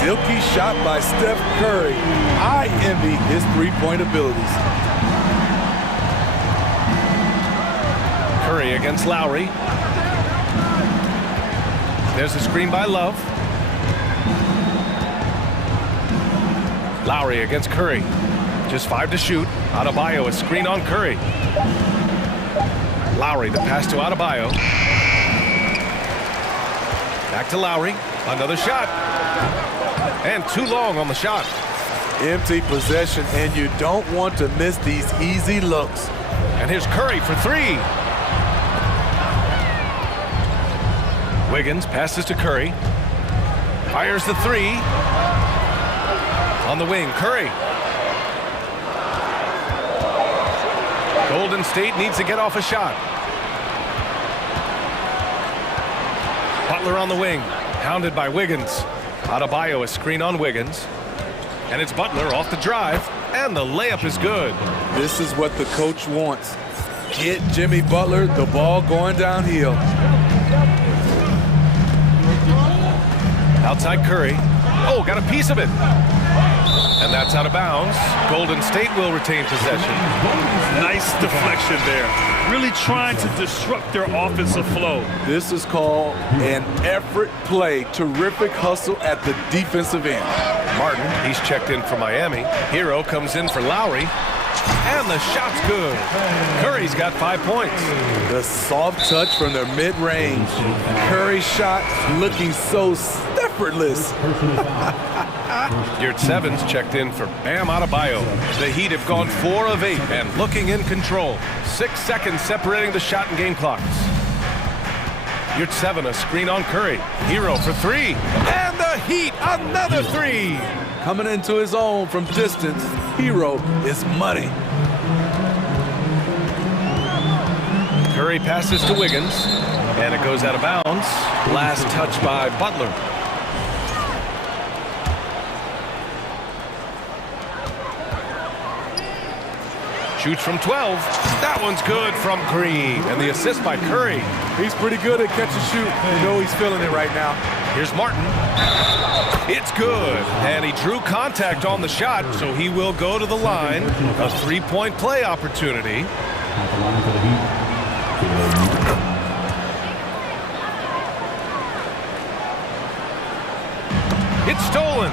Silky shot by Steph Curry. I envy his three-point abilities. Curry against Lowry. There's a screen by Love. Lowry against Curry. Just 5 to shoot. Adebayo, a screen on Curry. Lowry, the pass to Adebayo. Back to Lowry. Another shot. And too long on the shot. Empty possession, and you don't want to miss these easy looks. And here's Curry for 3. Wiggins passes to Curry. Fires the 3. On the wing, Curry. Golden State needs to get off a shot. Butler on the wing, hounded by Wiggins. Adebayo, a screen on Wiggins. And it's Butler off the drive, and the layup is good. This is what the coach wants. Get Jimmy Butler the ball going downhill. Outside Curry. Oh, got a piece of it. And that's out of bounds. Golden State will retain possession. Nice deflection there. Really trying to disrupt their offensive flow. This is called an effort play. Terrific hustle at the defensive end. Martin, he's checked in for Miami. Hero comes in for Lowry. And the shot's good. Curry's got 5 points. The soft touch from their mid-range. Curry's shot looking so effortless. Yurt Sevens checked in for Bam Adebayo. The Heat have gone 4 of 8 and looking in control. 6 seconds separating the shot and game clocks. Yurt Seven, a screen on Curry. Hero for 3. And the Heat, another 3. Coming into his own from distance, Hero is money. Curry passes to Wiggins, and it goes out of bounds. Last touch by Butler. Shoots from 12. That one's good from Green. And the assist by Curry. He's pretty good at catch and shoot. You know he's feeling it right now. Here's Martin. It's good. And he drew contact on the shot, so he will go to the line. A 3-point play opportunity. It's stolen.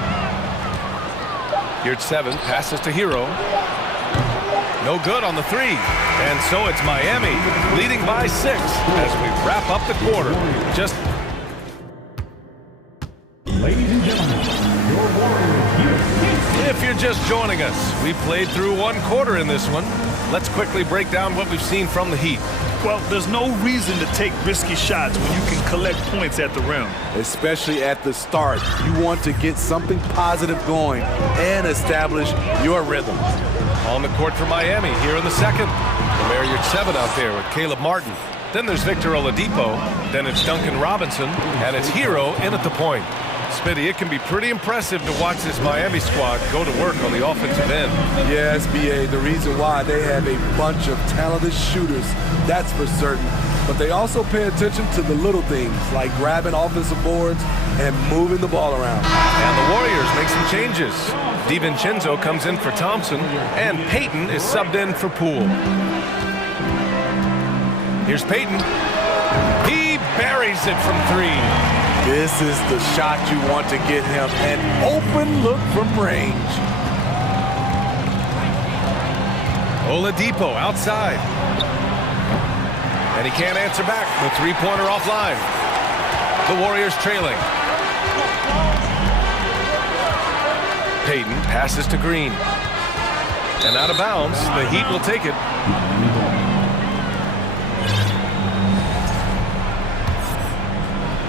Yurt Seven passes to Hero. No good on the 3. And so it's Miami leading by 6 as we wrap up the quarter. Just Ladies and gentlemen, your Warriors here. if you're just joining us, we played through 1 quarter in this one. Let's quickly break down what we've seen from the Heat. Well, there's no reason to take risky shots when you can collect points at the rim. Especially at the start. You want to get something positive going and establish your rhythm. On the court for Miami here in the second. Romare Yurt Seven out there with Caleb Martin. Then there's Victor Oladipo. Then it's Duncan Robinson. And it's Hero in at the point. Smitty, it can be pretty impressive to watch this Miami squad go to work on the offensive end. Yes, BA, the reason why they have a bunch of talented shooters, that's for certain. But they also pay attention to the little things, like grabbing offensive boards and moving the ball around. And the Warriors make some changes. DiVincenzo comes in for Thompson, and Payton is subbed in for Poole. Here's Payton. He buries it from 3. This is the shot you want to get him, an open look from range. Oladipo outside. And he can't answer back. The 3-pointer offline. The Warriors trailing. Payton passes to Green. And out of bounds, the Heat will take it.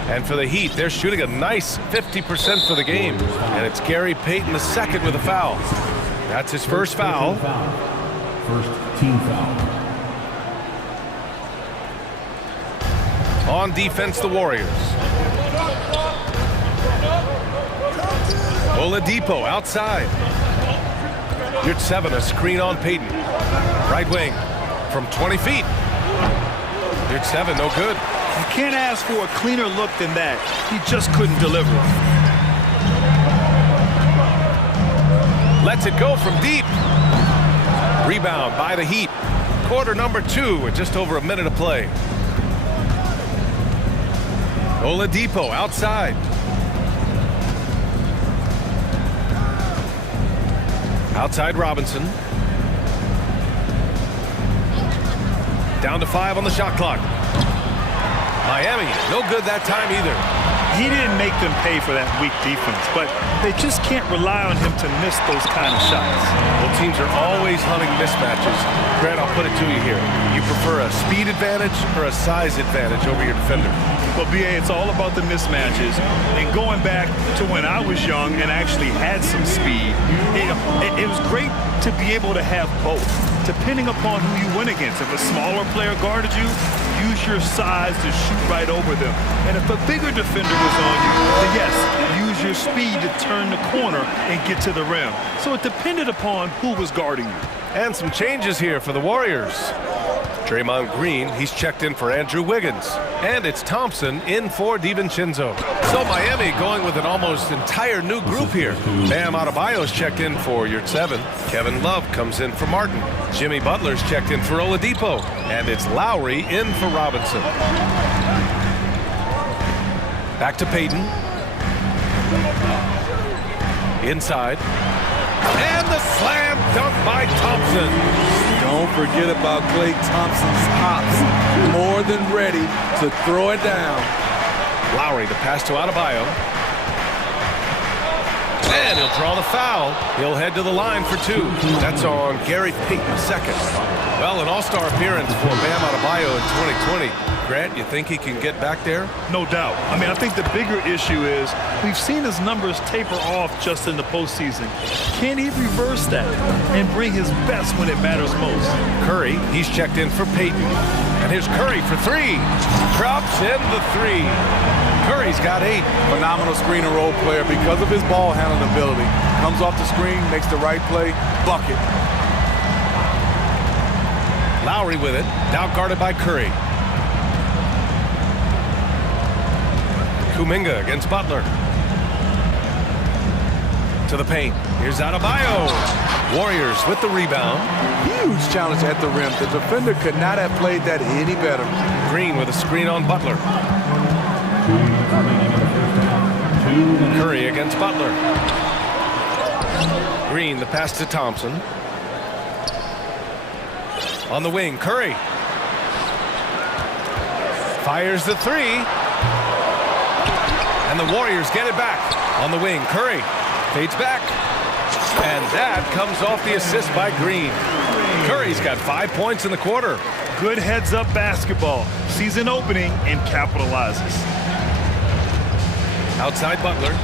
And for the Heat, they're shooting a nice 50% for the game. And it's Gary Payton II with a foul. That's his first foul. First team foul. On defense, the Warriors. Oladipo outside. Yurt Seven, a screen on Payton. Right wing from 20 feet. Yurt Seven, no good. You can't ask for a cleaner look than that. He just couldn't deliver. Lets it go from deep. Rebound by the Heat. Quarter number 2 with just over a minute of play. Oladipo outside. Outside Robinson. Down to 5 on the shot clock. Miami, no good that time either. He didn't make them pay for that weak defense, but they just can't rely on him to miss those kind of shots. Well, teams are always hunting mismatches. Grant, I'll put it to you here. You prefer a speed advantage or a size advantage over your defender? Well, BA, it's all about the mismatches. And going back to when I was young and actually had some speed, it was great to be able to have both, depending upon who you went against. If a smaller player guarded you, use your size to shoot right over them. And if a bigger defender was on you, then yes, use your speed to turn the corner and get to the rim. So it depended upon who was guarding you. And some changes here for the Warriors. Draymond Green, he's checked in for Andrew Wiggins. And it's Thompson in for DiVincenzo. So Miami going with an almost entire new group here. Bam Adebayo's checked in for Yurtseven. Kevin Love comes in for Martin. Jimmy Butler's checked in for Oladipo. And it's Lowry in for Robinson. Back to Payton. Inside. And the slam dunk by Thompson. Don't forget about Klay Thompson's hops. More than ready to throw it down. Lowry, the pass to Adebayo. And he'll draw the foul. He'll head to the line for two. That's on Gary Payton, second. Well, an all-star appearance for Bam Adebayo in 2020. Grant, you think he can get back there? No doubt. I mean, I think the bigger issue is we've seen his numbers taper off just in the postseason. Can he reverse that and bring his best when it matters most? Curry, he's checked in for Payton. And here's Curry for three. Drops in the three. Curry's got 8. Phenomenal screen and roll player because of his ball handling ability. Comes off the screen, makes the right play, bucket. Lowry with it, now guarded by Curry. Kuminga against Butler. To the paint. Here's Adebayo. Warriors with the rebound. Huge challenge at the rim. The defender could not have played that any better. Green with a screen on Butler. Curry against Butler. Green, the pass to Thompson. On the wing, Curry. Fires the three. And the Warriors get it back. On the wing, Curry fades back. And that comes off the assist by Green. Curry's got 5 points in the quarter. Good heads-up basketball. Season opening and capitalizes. Outside Butler.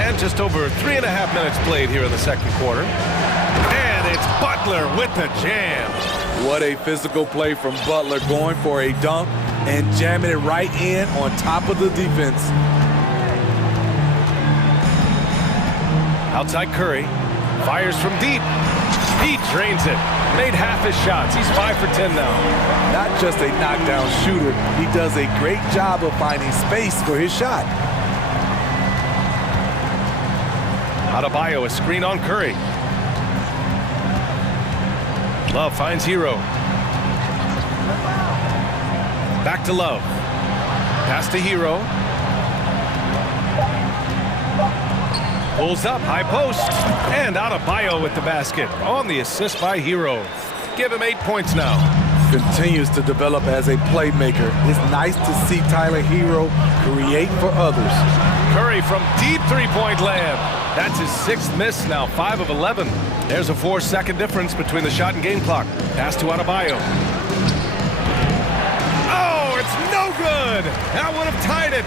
And just over 3.5 minutes played here in the second quarter. And it's Butler with the jam. What a physical play from Butler, going for a dunk and jamming it right in on top of the defense. Outside Curry. Fires from deep. He drains it. Made half his shots. He's 5 for 10 now. Not just a knockdown shooter, he does a great job of finding space for his shot. Adebayo, a screen on Curry. Love finds Hero. Back to Love. Pass to Hero. Pulls up, high post. And Adebayo with the basket on the assist by Hero. Give him 8 points now. Continues to develop as a playmaker. It's nice to see Tyler Hero create for others. Curry from deep three-point layup. That's his 6th miss now, 5 of 11. There's a 4-second difference between the shot and game clock. Pass to Adebayo. Oh, it's no good. That would have tied it.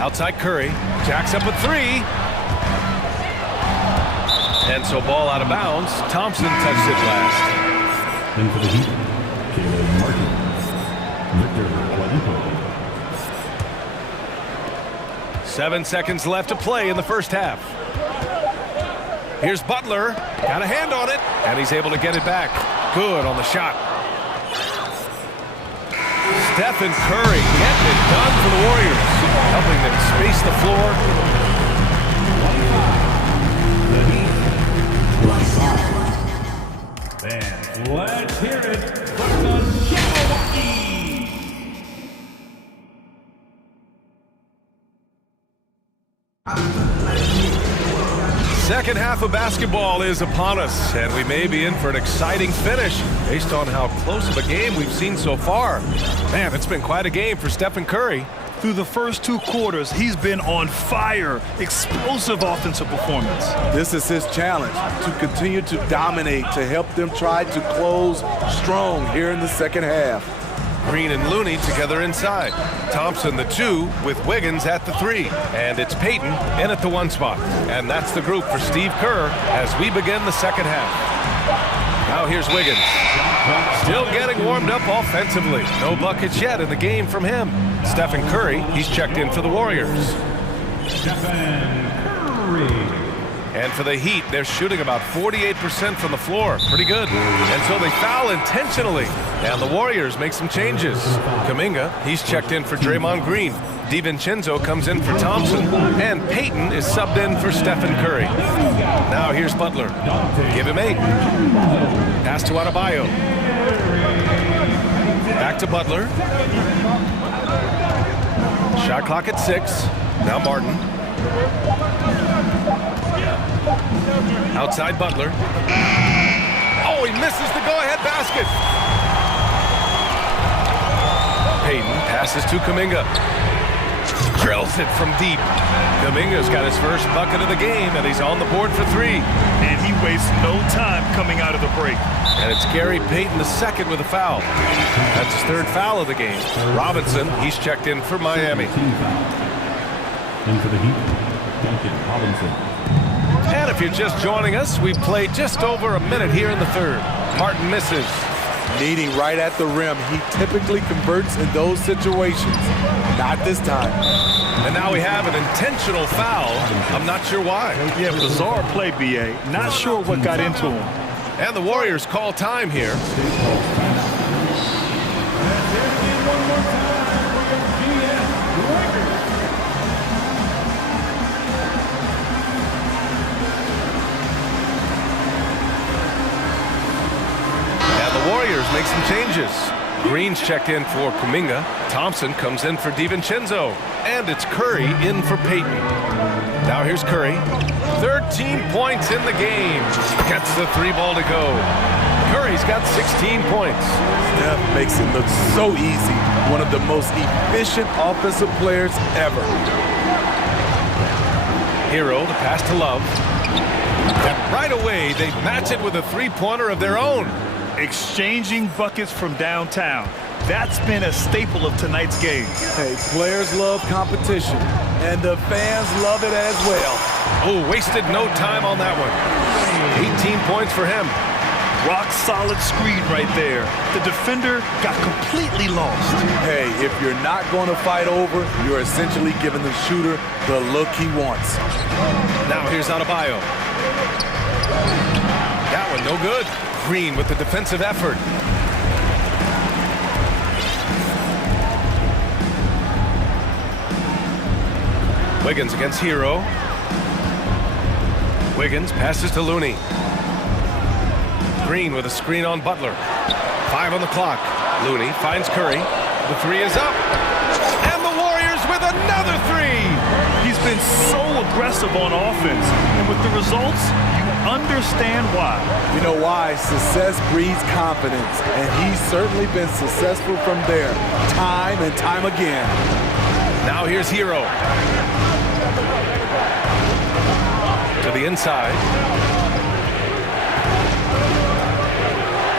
Outside Curry, jacks up a three. And so ball out of bounds. Thompson touched it last. And for the Heat, Caleb Martin, Victor Oladipo. 7 seconds left to play in the first half. Here's Butler. Got a hand on it. And he's able to get it back. Good on the shot. Stephen Curry getting it done for the Warriors. Helping them space the floor. And let's hear it from the Milwaukee. Second half of basketball is upon us, and we may be in for an exciting finish based on how close of a game we've seen so far. Man, it's been quite a game for Stephen Curry. Through the first 2 quarters, he's been on fire. Explosive offensive performance. This is his challenge, to continue to dominate, to help them try to close strong here in the second half. Green and Looney together inside. Thompson the 2 with Wiggins at the 3. And it's Payton in at the 1 spot. And that's the group for Steve Kerr as we begin the second half. Now here's Wiggins. Still getting warmed up offensively. No buckets yet in the game from him. Stephen Curry, he's checked in for the Warriors. Stephen Curry. And for the Heat, they're shooting about 48% from the floor. Pretty good. And so they foul intentionally. And the Warriors make some changes. Kuminga, he's checked in for Draymond Green. DiVincenzo comes in for Thompson. And Payton is subbed in for Stephen Curry. Now here's Butler. Give him 8. Pass to Adebayo. Back to Butler. Shot clock at 6. Now Martin. Outside Butler. Oh, he misses the go-ahead basket. Payton passes to Kuminga. Drills it from deep. Kuminga's got his first bucket of the game, and he's on the board for 3. And he wastes no time coming out of the break. And it's Gary Payton II with a foul. That's his 3rd foul of the game. Robinson, he's checked in for Miami. In for the Heat, Duncan Robinson. And if you're just joining us, we've played just over a minute here in the 3rd. Martin misses. Needing right at the rim. He typically converts in those situations. Not this time. And now we have an intentional foul. I'm not sure why. Yeah, bizarre play, B.A. Not sure what got into him. And the Warriors call time here. Warriors make some changes. Green's checked in for Kuminga. Thompson comes in for DiVincenzo. And it's Curry in for Payton. Now here's Curry. 13 points in the game. Gets the 3 ball to go. Curry's got 16 points. Steph makes it look so easy. One of the most efficient offensive players ever. Hero to pass to Love. And right away, they match it with a 3-pointer of their own. Exchanging buckets from downtown. That's been a staple of tonight's game. Hey, players love competition, and the fans love it as well. Oh, wasted no time on that one. 18 points for him. Rock solid screen right there. The defender got completely lost. Hey, if you're not going to fight over, you're essentially giving the shooter the look he wants. Now here's Adebayo. That one no good. Green with the defensive effort. Wiggins against Hero. Wiggins passes to Looney. Green with a screen on Butler. 5 on the clock. Looney finds Curry. The 3 is up. And the Warriors with another 3. He's been so aggressive on offense. And with the results, understand why. You know why? Success breeds confidence, and he's certainly been successful from there, time and time again. Now here's Hero. To the inside.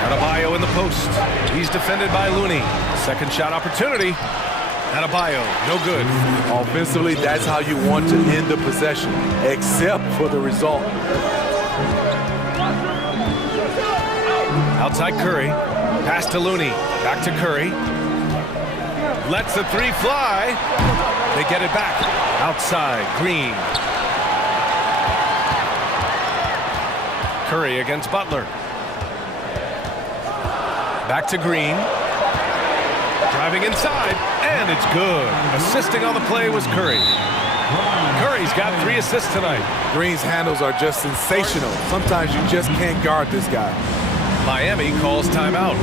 Adebayo in the post. He's defended by Looney. Second shot opportunity. Adebayo, no good. Offensively, that's how you want to end the possession, except for the result. Outside Curry. Pass to Looney. Back to Curry. Lets the 3 fly. They get it back. Outside Green. Curry against Butler. Back to Green. Driving inside. And it's good. Assisting on the play was Curry. Curry's got 3 assists tonight. Green's handles are just sensational. Sometimes you just can't guard this guy. Miami calls timeout.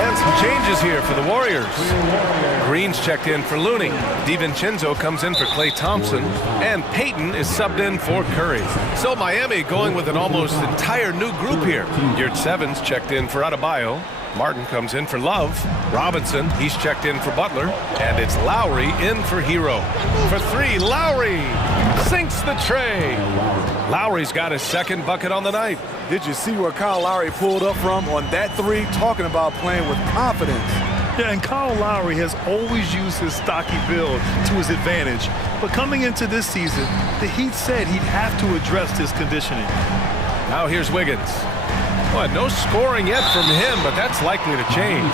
And some changes here for the Warriors. Green's checked in for Looney. DiVincenzo comes in for Klay Thompson. And Payton is subbed in for Curry. So Miami going with an almost entire new group here. Yurtsevens checked in for Adebayo. Martin comes in for Love. Robinson, he's checked in for Butler. And it's Lowry in for Hero. For 3, Lowry sinks the tray. Lowry's got his 2nd bucket on the night. Did you see where Kyle Lowry pulled up from on that 3? Talking about playing with confidence. Yeah, and Kyle Lowry has always used his stocky build to his advantage. But coming into this season, the Heat said he'd have to address his conditioning. Now here's Wiggins. Well, no scoring yet from him, but that's likely to change.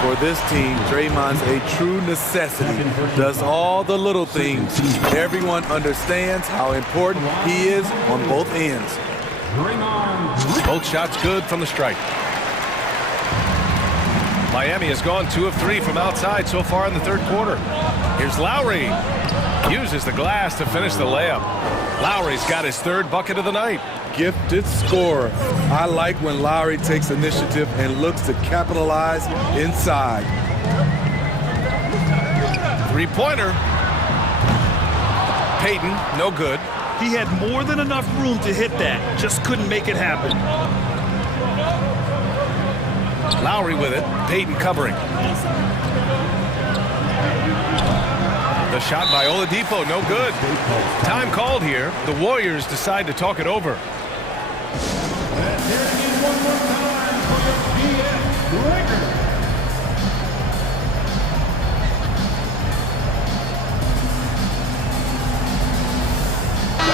For this team, Draymond's a true necessity. Does all the little things. Everyone understands how important he is on both ends. Both shots good from the stripe. Miami has gone 2 of 3 from outside so far in the third quarter. Here's Lowry. Uses the glass to finish the layup. Lowry's got his third bucket of the night. Gifted scorer. I like when Lowry takes initiative and looks to capitalize inside. Three-pointer. Payton, no good. He had more than enough room to hit that. Just couldn't make it happen. Lowry with it. Payton covering. The shot by Oladipo, no good. Time called here. The Warriors decide to talk it over.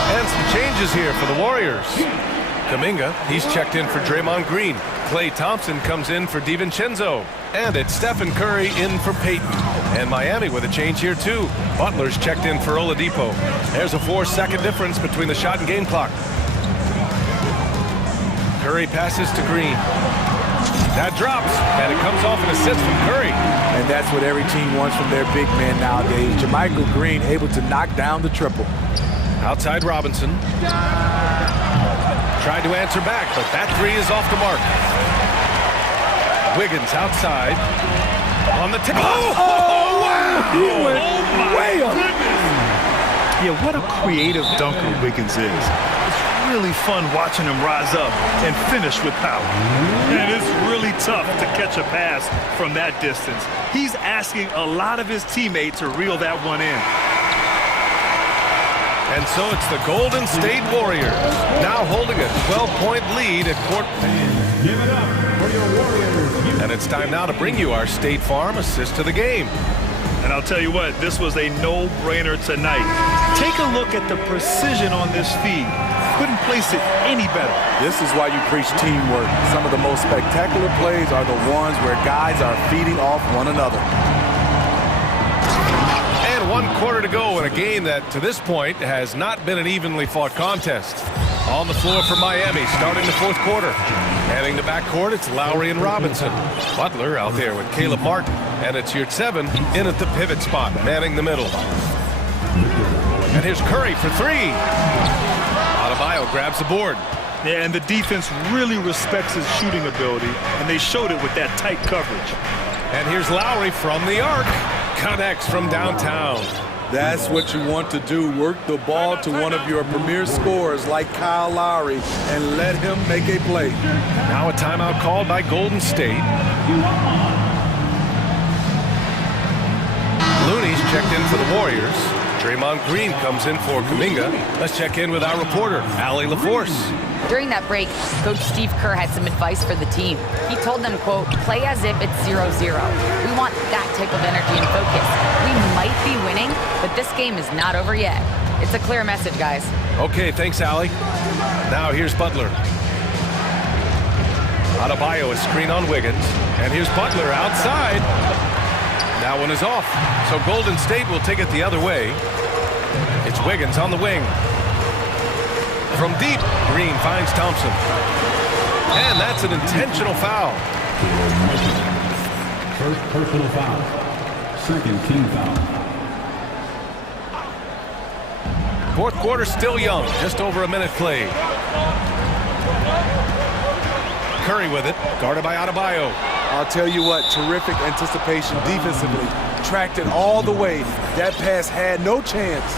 And some changes here for the Warriors. Kuminga, he's checked in for Draymond Green. Klay Thompson comes in for DiVincenzo. And it's Stephen Curry in for Payton. And Miami with a change here too. Butler's checked in for Oladipo. There's a 4-second difference between the shot and game clock. Curry passes to Green. That drops, and it comes off an assist from Curry. And that's what every team wants from their big man nowadays. Jermichael Green able to knock down the triple. Outside Robinson. Tried to answer back, but that three is off the mark. Wiggins outside. On the tip. Oh, wow! He went way up. Yeah, what a creative dunker Wiggins is. It's really fun watching him rise up and finish with power. And it's really tough to catch a pass from that distance. He's asking a lot of his teammates to reel that one in. And so it's the Golden State Warriors now holding a 12-point lead at court. Give it up for your Warriors. And it's time now to bring you our State Farm assist to the game. And I'll tell you what, this was a no-brainer tonight. Take a look at the precision on this feed. Couldn't place it any better. This is why you preach teamwork. Some of the most spectacular plays are the ones where guys are feeding off one another. And 1 quarter to go in a game that, to this point, has not been an evenly fought contest. On the floor for Miami, starting the fourth quarter. Heading to backcourt, it's Lowry and Robinson. Butler out there with Caleb Martin. And it's Yurtseven in at the pivot spot, manning the middle. And here's Curry for three. Adebayo grabs the board. Yeah, and the defense really respects his shooting ability, and they showed it with that tight coverage. And here's Lowry from the arc. Connects from downtown. That's what you want to do. Work the ball to one of your premier scorers like Kyle Lowry and let him make a play. Now a timeout called by Golden State. Looney's checked in for the Warriors. Draymond Green comes in for Kuminga. Let's check in with our reporter, Allie LaForce. During that break, Coach Steve Kerr had some advice for the team. He told them, quote, play as if it's 0-0. We want that type of energy and focus. We might be winning, but this game is not over yet. It's a clear message, guys. Okay, thanks, Allie. Now here's Butler. Adebayo is screen on Wiggins. And here's Butler outside. That one is off. So Golden State will take it the other way. It's Wiggins on the wing. From deep, Green finds Thompson. And that's an intentional foul. First personal foul. Second team foul. Fourth quarter still young, just over a minute played. Curry with it, guarded by Adebayo. I'll tell you what, terrific anticipation defensively. Tracked it all the way. That pass had no chance.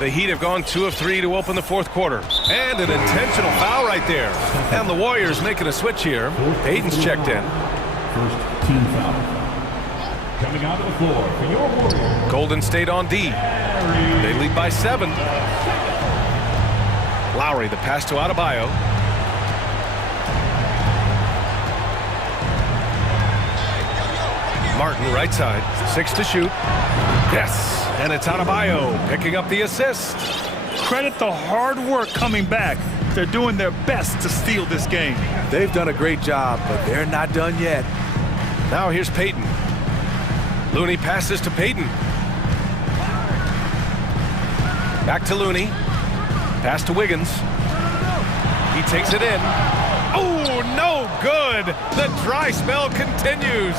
The Heat have gone 2 of 3 to open the fourth quarter. And an intentional foul right there. And the Warriors making a switch here. Payton's checked in. First team foul. Coming out of the floor for your Warriors. Golden State on D. They lead by 7. Lowry, the pass to Adebayo. Martin, right side. 6 to shoot. Yes. And it's Adebayo picking up the assist. Credit the hard work coming back. They're doing their best to steal this game. They've done a great job, but they're not done yet. Now here's Payton. Looney passes to Payton. Back to Looney. Pass to Wiggins. He takes it in. Oh, no good. The dry spell continues.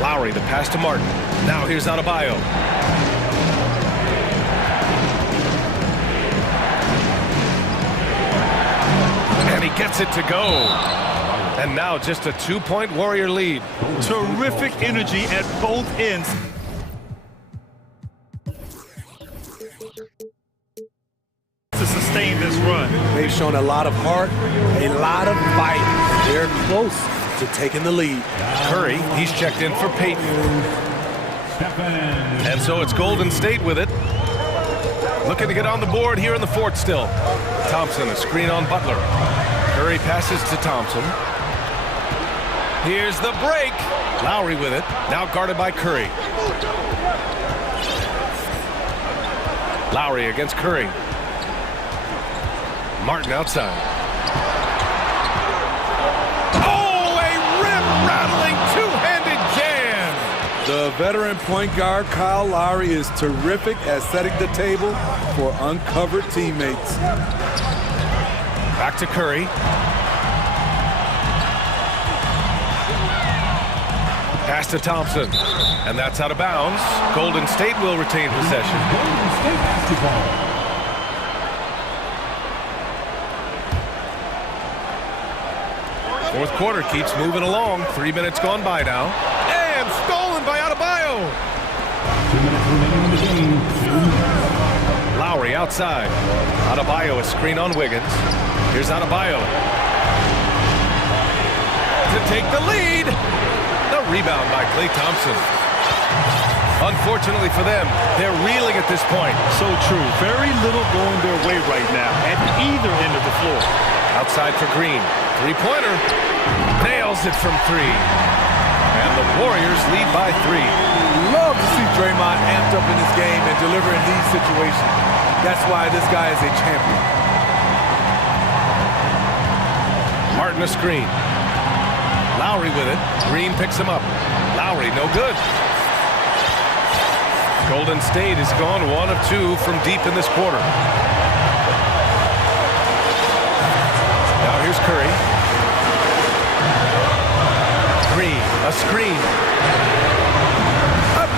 Lowry, the pass to Martin. Now here's Adebayo. And he gets it to go. And now just a 2-point Warrior lead. Terrific energy at both ends. To sustain this run. They've shown a lot of heart, a lot of fight. They're close to taking the lead. Curry, he's checked in for Payton. And so it's Golden State with it. Looking to get on the board here in the fourth still. Thompson, a screen on Butler. Curry passes to Thompson. Here's the break. Lowry with it. Now guarded by Curry. Lowry against Curry. Martin outside. Oh, a rim-rattling two-handed jam. The veteran point guard, Kyle Lowry, is terrific at setting the table for uncovered teammates. Back to Curry. Pass to Thompson. And that's out of bounds. Golden State will retain possession. Golden State basketball. Fourth quarter keeps moving along. 3 minutes gone by now. And stolen by Adebayo. 2 minutes remaining in the game. Lowry outside. Adebayo, a screen on Wiggins. Here's Adebayo. To take the lead. The rebound by Klay Thompson. Unfortunately for them, they're reeling at this point. So true. Very little going their way right now at either end of the floor. Outside for Green. Three-pointer. Nails it from three. And the Warriors lead by 3. Love to see Draymond amped up in this game and deliver in these situations. That's why this guy is a champion. Martin a screen. Lowry with it. Green picks him up. Lowry no good. Golden State has gone 1 of 2 from deep in this quarter. Now here's Curry. Green, a screen.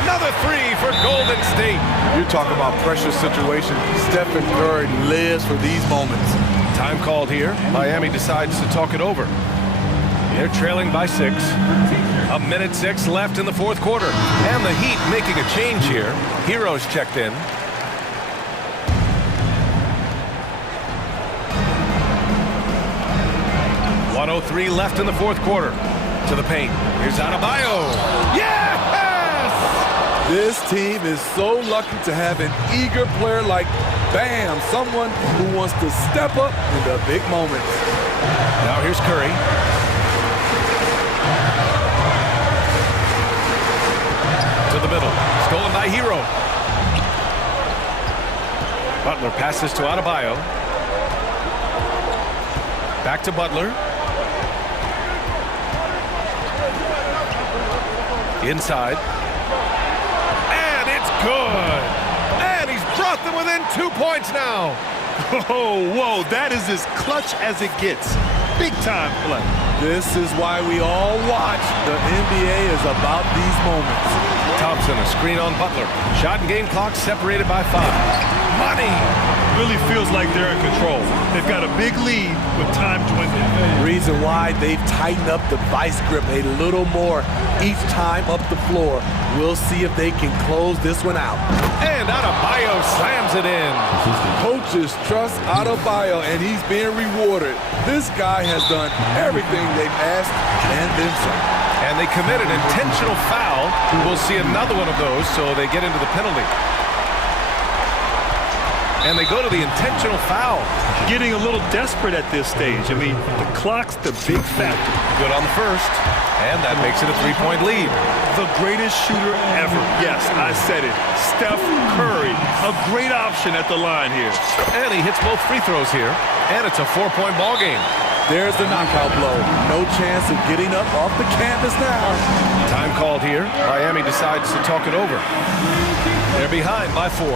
Another 3 for Golden State. You're talking about pressure situation. Stephen Curry lives for these moments. Time called here. Miami decides to talk it over. They're trailing by 6. 1:06 left in the fourth quarter. And the Heat making a change here. Heroes checked in. .03 left in the fourth quarter. To the paint. Here's Adebayo. Yes! This team is so lucky to have an eager player like Bam, someone who wants to step up in the big moments. Now here's Curry. To the middle. Stolen by Hero. Butler passes to Adebayo. Back to Butler. Inside. And it's good. And he's brought them within 2 points now. Oh, whoa, that is as clutch as it gets. Big time play. This is why we all watch. The NBA is about these moments. Thompson, a screen on Butler. Shot and game clock separated by 5. Money. Really feels like they're in control. They've got a big lead with time dwindling. Reason why they've tightened up the vice grip a little more each time up the floor. We'll see if they can close this one out. And Adebayo slams it in. Coaches trust Adebayo, and he's being rewarded. This guy has done everything they've asked and then some. And they commit an intentional foul. We'll see another one of those, so they get into the penalty. And they go to the intentional foul. Getting a little desperate at this stage. I mean, the clock's the big factor. Good on the first. And that makes it a 3-point lead. The greatest shooter ever. Yes, I said it. Steph Curry. A great option at the line here. And he hits both free throws here. And it's a 4-point ball game. There's the knockout blow. No chance of getting up off the canvas now. Time called here. Miami decides to talk it over. They're behind by 4.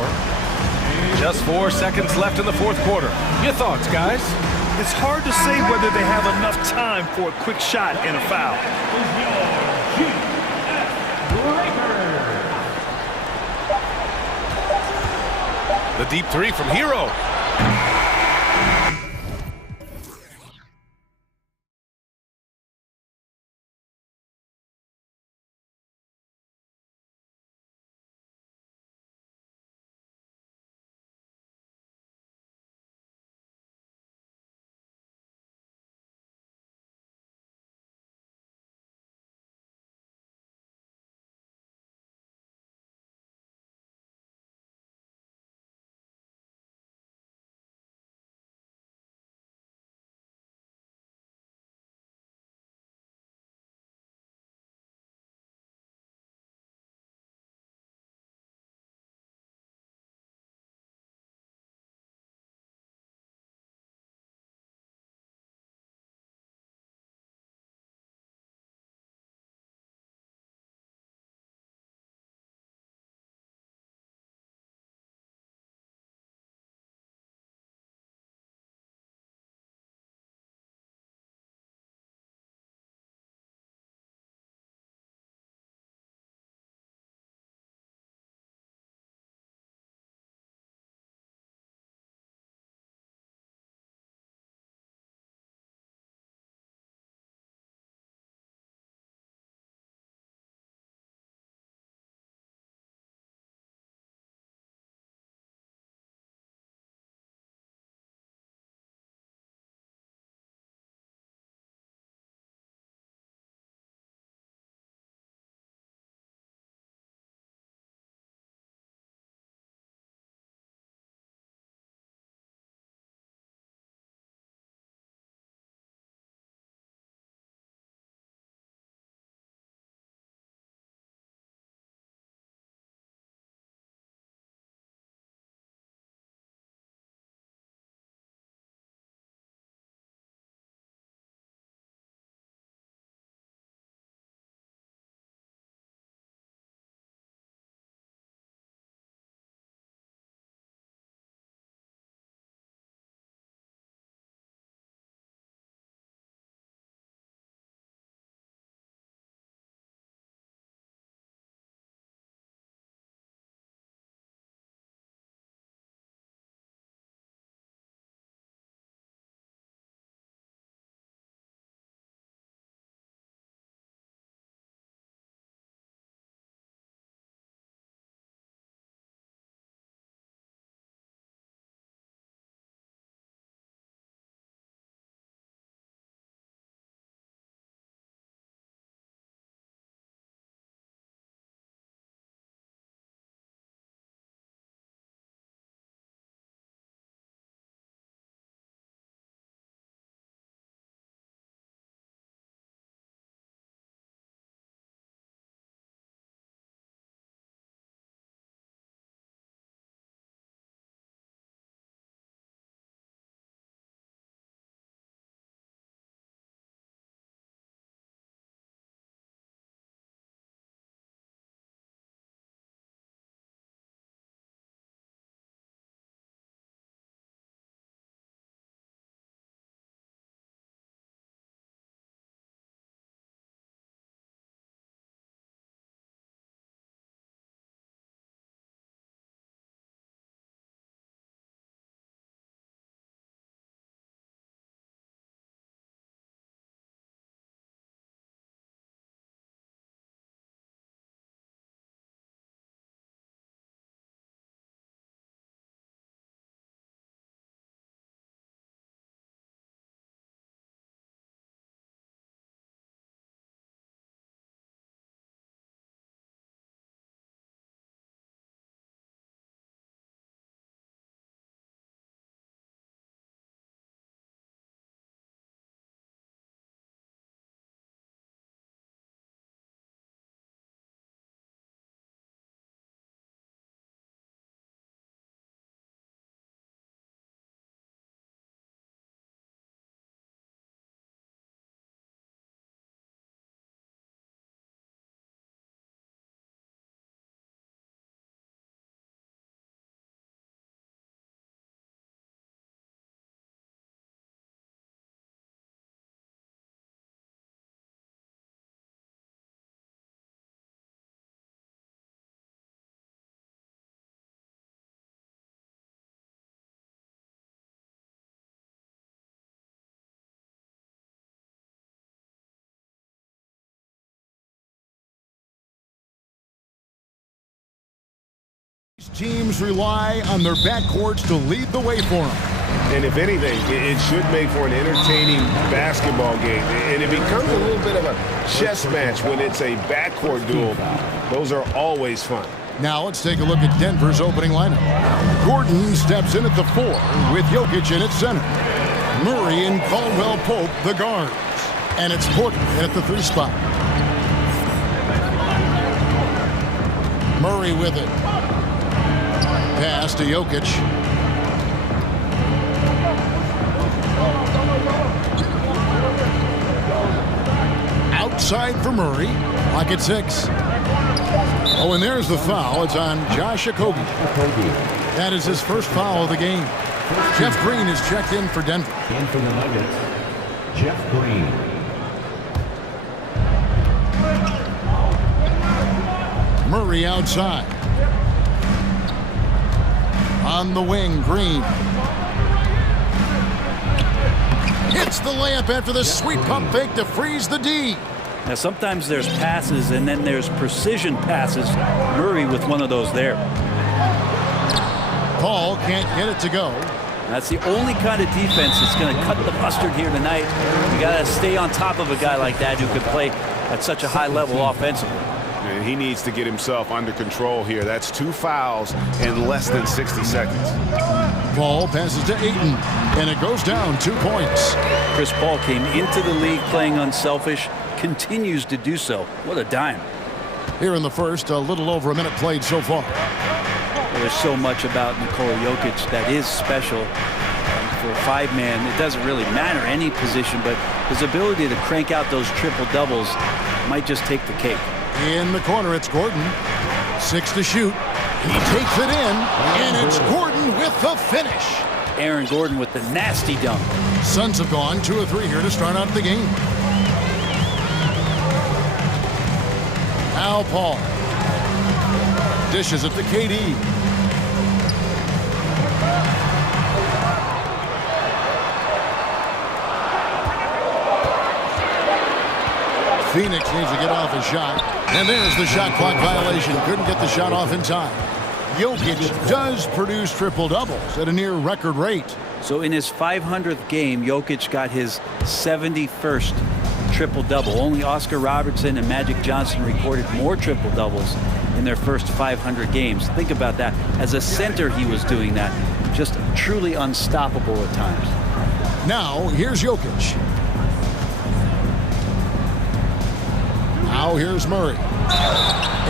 Just 4 seconds left in the fourth quarter. Your thoughts, guys? It's hard to say whether they have enough time for a quick shot and a foul. The deep three from Hero. Teams rely on their backcourts to lead the way for them. And if anything, it should make for an entertaining basketball game. And it becomes a little bit of a chess match when it's a backcourt duel. Those are always fun. Now let's take a look at Denver's opening lineup. Gordon steps in at the 4 with Jokic in at center. Murray and Caldwell Pope, the guards. And it's Porter at the 3 spot. Murray with it. Pass to Jokic. Outside for Murray. Lock at 6. Oh, and there's the foul. It's on Josh Okogie. That is his first foul of the game. Jeff Green is checked in for Denver. In for the Nuggets, Jeff Green. Murray outside. On the wing, Green. Hits the layup after the sweet pump fake to freeze the D. Now, sometimes there's passes and then there's precision passes. Murray with one of those there. Paul can't get it to go. That's the only kind of defense that's going to cut the mustard here tonight. You got to stay on top of a guy like that who can play at such a high level offensively. And he needs to get himself under control here. That's 2 fouls in less than 60 seconds. Paul passes to Ayton, and it goes down 2 points. Chris Paul came into the league playing unselfish, continues to do so. What a dime. Here in the first, a little over a minute played so far. There's so much about Nikola Jokic that is special. For a 5-man, it doesn't really matter any position, but his ability to crank out those triple-doubles might just take the cake. In the corner, it's Gordon. 6 to shoot. He takes it in, and it's Gordon with the finish. Aaron Gordon with the nasty dunk. Suns have gone 2 of 3 here to start out the game. Now Paul. Dishes it to KD. Phoenix needs to get off a shot. And there's the shot clock violation. Couldn't get the shot off in time. Jokic does produce triple-doubles at a near record rate. So in his 500th game, Jokic got his 71st triple-double. Only Oscar Robertson and Magic Johnson recorded more triple-doubles in their first 500 games. Think about that. As a center, he was doing that. Just truly unstoppable at times. Now, here's Jokic. Now here's Murray.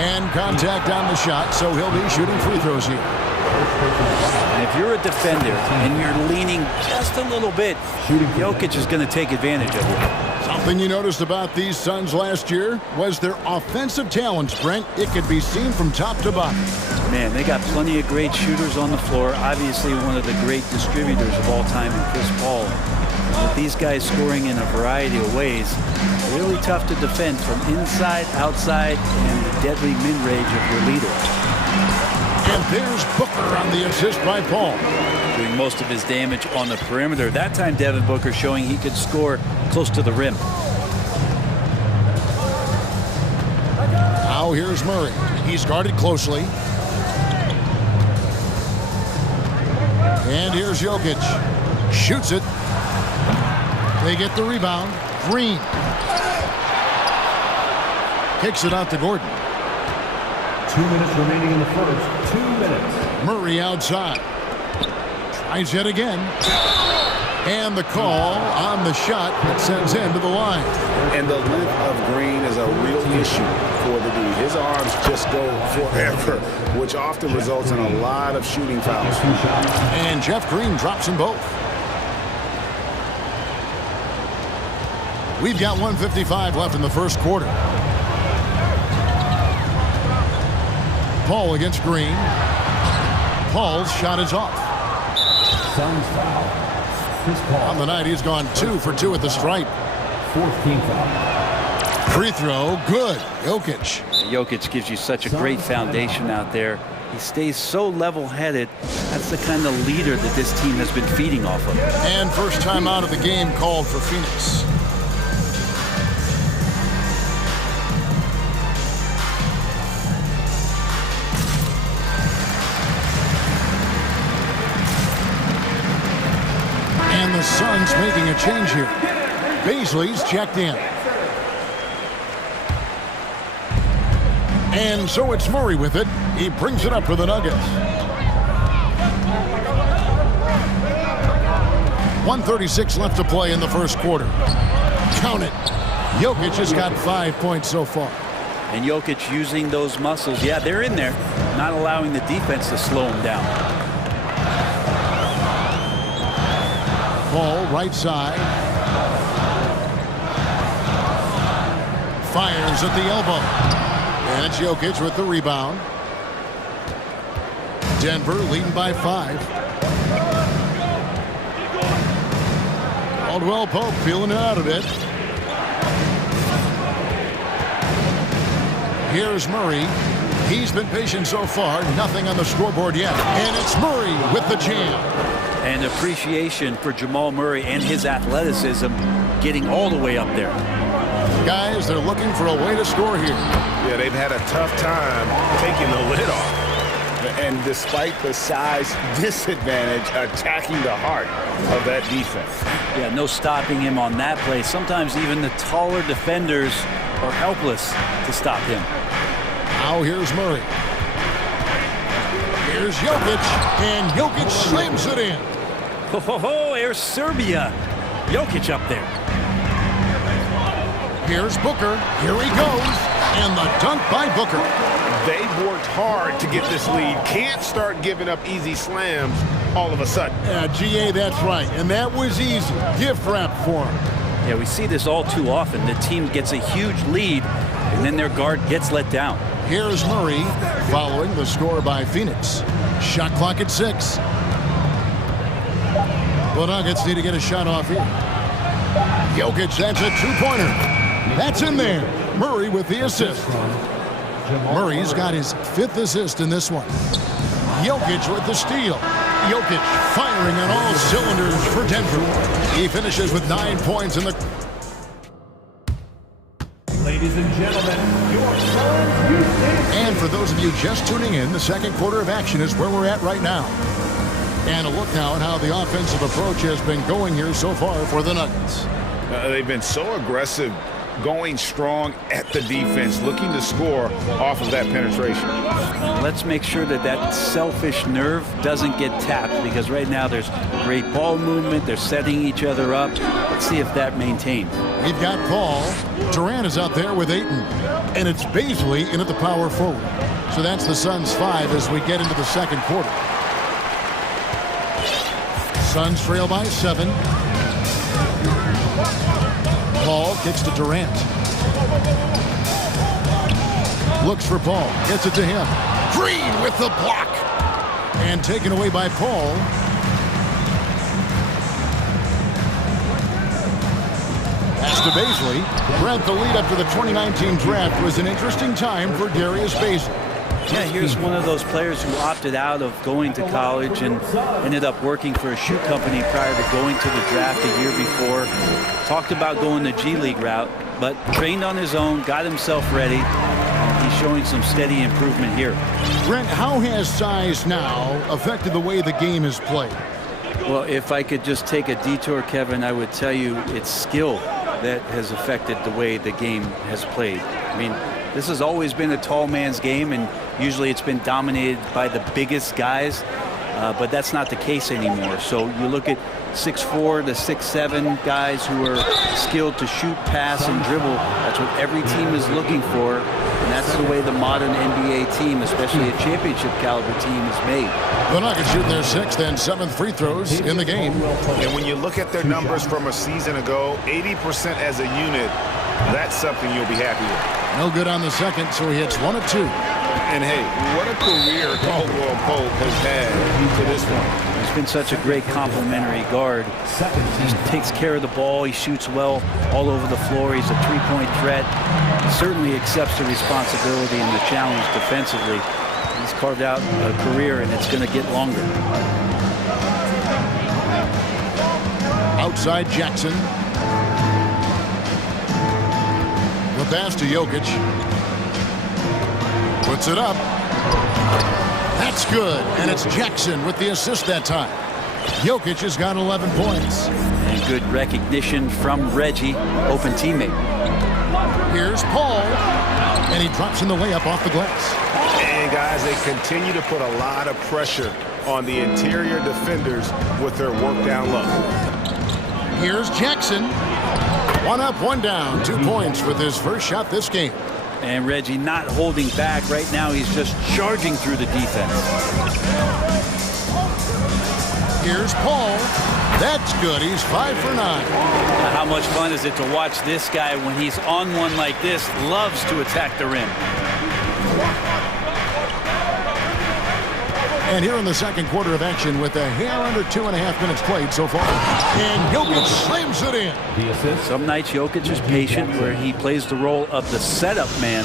And contact on the shot, so he'll be shooting free throws here. And if you're a defender and you're leaning just a little bit, Jokic is going to take advantage of it. Something you noticed about these Suns last year was their offensive talents, Brent. It could be seen from top to bottom. Man, they got plenty of great shooters on the floor. Obviously, one of the great distributors of all time in Chris Paul. With these guys scoring in a variety of ways, really tough to defend from inside, outside, and the deadly mid-range of your leader. And there's Booker on the assist by Paul. Doing most of his damage on the perimeter. That time, Devin Booker showing he could score close to the rim. Now here's Murray. He's guarded closely. And here's Jokic. Shoots it. They get the rebound. Green. Kicks it out to Gordon. 2 minutes remaining in the first. 2 minutes. Murray outside. Tries yet again. And the call on the shot that sends him to the line. And the length of Green is a real issue for the D. His arms just go forever, which often results in a lot of shooting fouls. And Jeff Green drops them both. We've got 1:55 left in the first quarter. Paul against Green. Paul's shot is off. Suns foul. Chris Paul. On the night, he's gone 2 for 2 at the stripe. 4th team foul. Free throw, good. Jokic. Jokic gives you such a great foundation out there. He stays so level-headed. That's the kind of leader that this team has been feeding off of. And first time out of the game called for Phoenix. the Suns making a change here. Baisley's checked in. And so it's Murray with it. He brings it up for the Nuggets. 1:36 left to play in the first quarter. Count it. Jokic has got 5 points so far. And Jokic using those muscles. Yeah, they're in there, not allowing the defense to slow him down. Ball right side. Fires at the elbow. And it's Jokic with the rebound. Denver leading by 5. Caldwell Pope feeling it out a bit. Here's Murray. He's been patient so far. Nothing on the scoreboard yet. And it's Murray with the jam. And appreciation for Jamal Murray and his athleticism getting all the way up there. Guys, they're looking for a way to score here. Yeah, they've had a tough time taking the lid off. And despite the size disadvantage, attacking the heart of that defense. Yeah, no stopping him on that play. Sometimes even the taller defenders are helpless to stop him. Now here's Murray. Here's Jokic, and Jokic slams it in. Ho, ho, ho, here's Serbia. Jokic up there. Here's Booker. Here he goes. And the dunk by Booker. They've worked hard to get this lead. Can't start giving up easy slams all of a sudden. Yeah, GA, that's right. And that was easy. Gift wrap for him. Yeah, we see this all too often. The team gets a huge lead, and then their guard gets let down. Here's Murray following the score by Phoenix. Shot clock at 6. The Nuggets need to get a shot off here. Jokic, that's a two-pointer. That's in there. Murray with the assist. Murray's got his 5th assist in this one. Jokic with the steal. Jokic firing on all cylinders for Denver. He finishes with 9 points in the... Ladies and gentlemen, your current Houston. And for those of you just tuning in, the second quarter of action is where we're at right now. And a look now at how the offensive approach has been going here so far for the Nuggets. They've been so aggressive, going strong at the defense, looking to score off of that penetration. Let's make sure that that selfish nerve doesn't get tapped, because right now there's great ball movement. They're setting each other up. Let's see if that maintains. We've got Paul. Durant is out there with Ayton. And it's Baisley in at the power forward. So that's the Suns 5 as we get into the second quarter. Suns trail by 7. Paul kicks to Durant. Looks for Paul. Gets it to him. Green with the block. And taken away by Paul. Pass to Baisley. Brent, the lead up to the 2019 draft was an interesting time for Darius Baisley. Yeah, here's one of those players who opted out of going to college and ended up working for a shoe company prior to going to the draft a year before. Talked about going the G League route, but trained on his own, got himself ready. He's showing some steady improvement here. Brent, how has size now affected the way the game is played? Well, if I could just take a detour, Kevin, I would tell you it's skill that has affected the way the game has played. I mean, this has always been a tall man's game, and usually it's been dominated by the biggest guys, but that's not the case anymore. So you look at 6'4" to 6'7" guys who are skilled to shoot, pass, and dribble. That's what every team is looking for, and that's the way the modern NBA team, especially a championship caliber team, is made. The Nuggets shoot their 6th and 7th free throws in the game. And when you look at their numbers from a season ago, 80% as a unit, that's something you'll be happy with. No good on the second, so he hits 1 of 2. And hey, what a career Caldwell Pope has had to this point. He's been such a great complementary guard. He takes care of the ball. He shoots well all over the floor. He's a three-point threat. He certainly accepts the responsibility and the challenge defensively. He's carved out a career, and it's going to get longer. Outside Jackson. The pass to Jokic. Puts it up. That's good. And it's Jackson with the assist that time. Jokic has got 11 points. And good recognition from Reggie, open teammate. Here's Paul, and he drops in the layup off the glass. And guys, they continue to put a lot of pressure on the interior defenders with their work down low. Here's Jackson. 1 up, 1 down, 2 points with his first shot this game. And Reggie not holding back right now. He's just charging through the defense. Here's Paul. That's good. He's 5 for 9. How much fun is it to watch this guy when he's on one like this? Loves to attack the rim. And here in the second quarter of action with a hair under 2.5 minutes played so far. And Jokic slams it in. Some nights Jokic is patient where he plays the role of the setup man.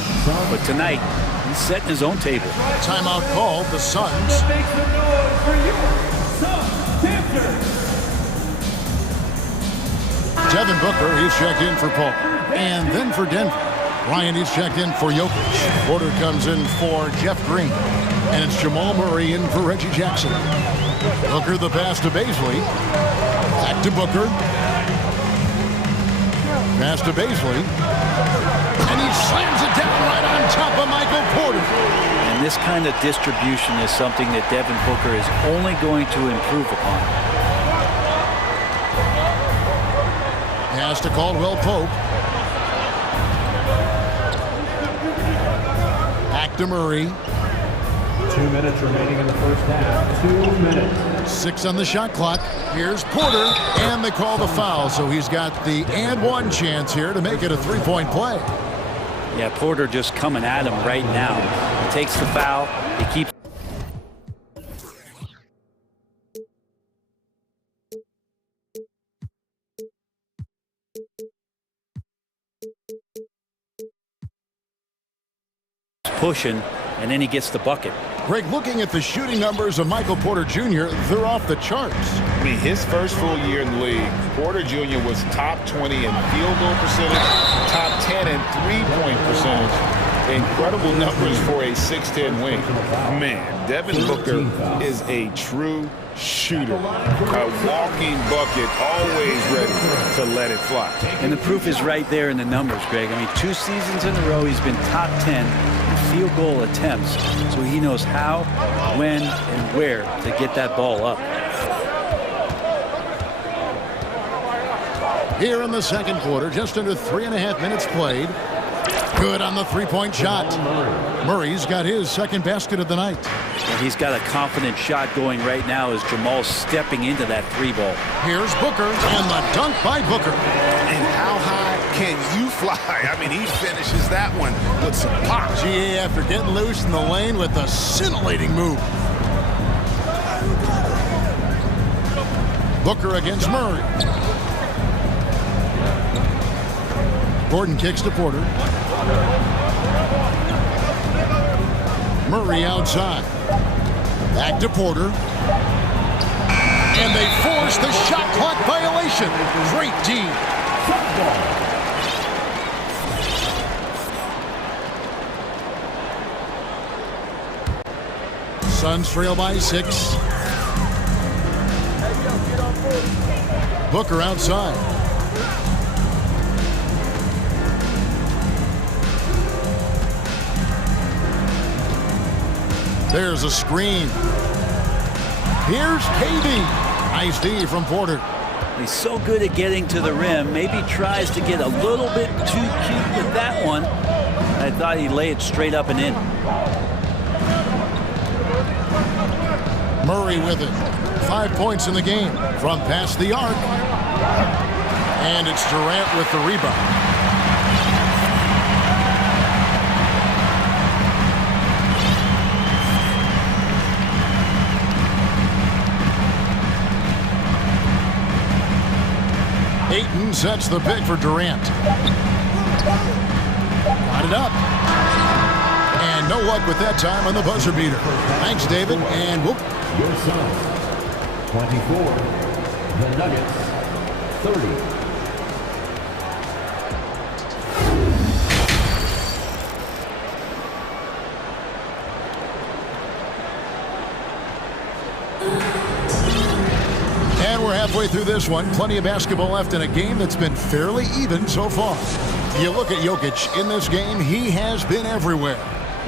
But tonight, he's setting his own table. Timeout called, the Suns. Devin Booker, he's checked in for Paul. And then for Denver. Ryan, he's checked in for Jokic. Porter comes in for Jeff Green. And it's Jamal Murray in for Reggie Jackson. Booker the pass to Baisley. Back to Booker. Pass to Baisley. And he slams it down right on top of Michael Porter. And this kind of distribution is something that Devin Booker is only going to improve upon. Pass to Caldwell Pope. Back to Murray. 2 minutes remaining in the first half. 2 minutes. 6 on the shot clock. Here's Porter, and they call the foul, so he's got the and one chance here to make it a 3-point play. Yeah, Porter just coming at him right now. He takes the foul. He keeps. Pushing, and then he gets the bucket. Greg, looking at the shooting numbers of Michael Porter Jr., they're off the charts. I mean, his first full year in the league, Porter Jr. was top 20 in field goal percentage, top 10 in three-point percentage. Incredible numbers for a 6'10 wing. Man, Devin Booker is a true shooter. A walking bucket, always ready to let it fly. And the proof is right there in the numbers, Greg. I mean, 2 seasons in a row, he's been top 10 in field goal attempts. So he knows how, when, and where to get that ball up. Here in the second quarter, just under 3.5 minutes played. Good on the 3-point shot. Murray's got his second basket of the night. And he's got a confident shot going right now as Jamal's stepping into that 3-ball. Here's Booker, and the dunk by Booker. And how high can you fly? I mean, he finishes that one with some pop. GA after getting loose in the lane with a scintillating move. Booker against Murray. Gordon kicks to Porter. Murray outside. Back to Porter. And they force the shot clock violation. Great team. Suns trail by 6. Booker outside. There's a screen. Here's KD. Nice D from Porter. He's so good at getting to the rim. Maybe tries to get a little bit too cute with that one. I thought he'd lay it straight up and in. Murray with it. 5 points in the game from past the arc. And it's Durant with the rebound. Ayton sets the pick for Durant. Got it up. And no luck with that time on the buzzer beater. Thanks, David. And whoop. Your Suns, 24. The Nuggets, 30. we're halfway through this one. Plenty of basketball left in a game that's been fairly even so far. You look at Jokic in this game, he has been everywhere.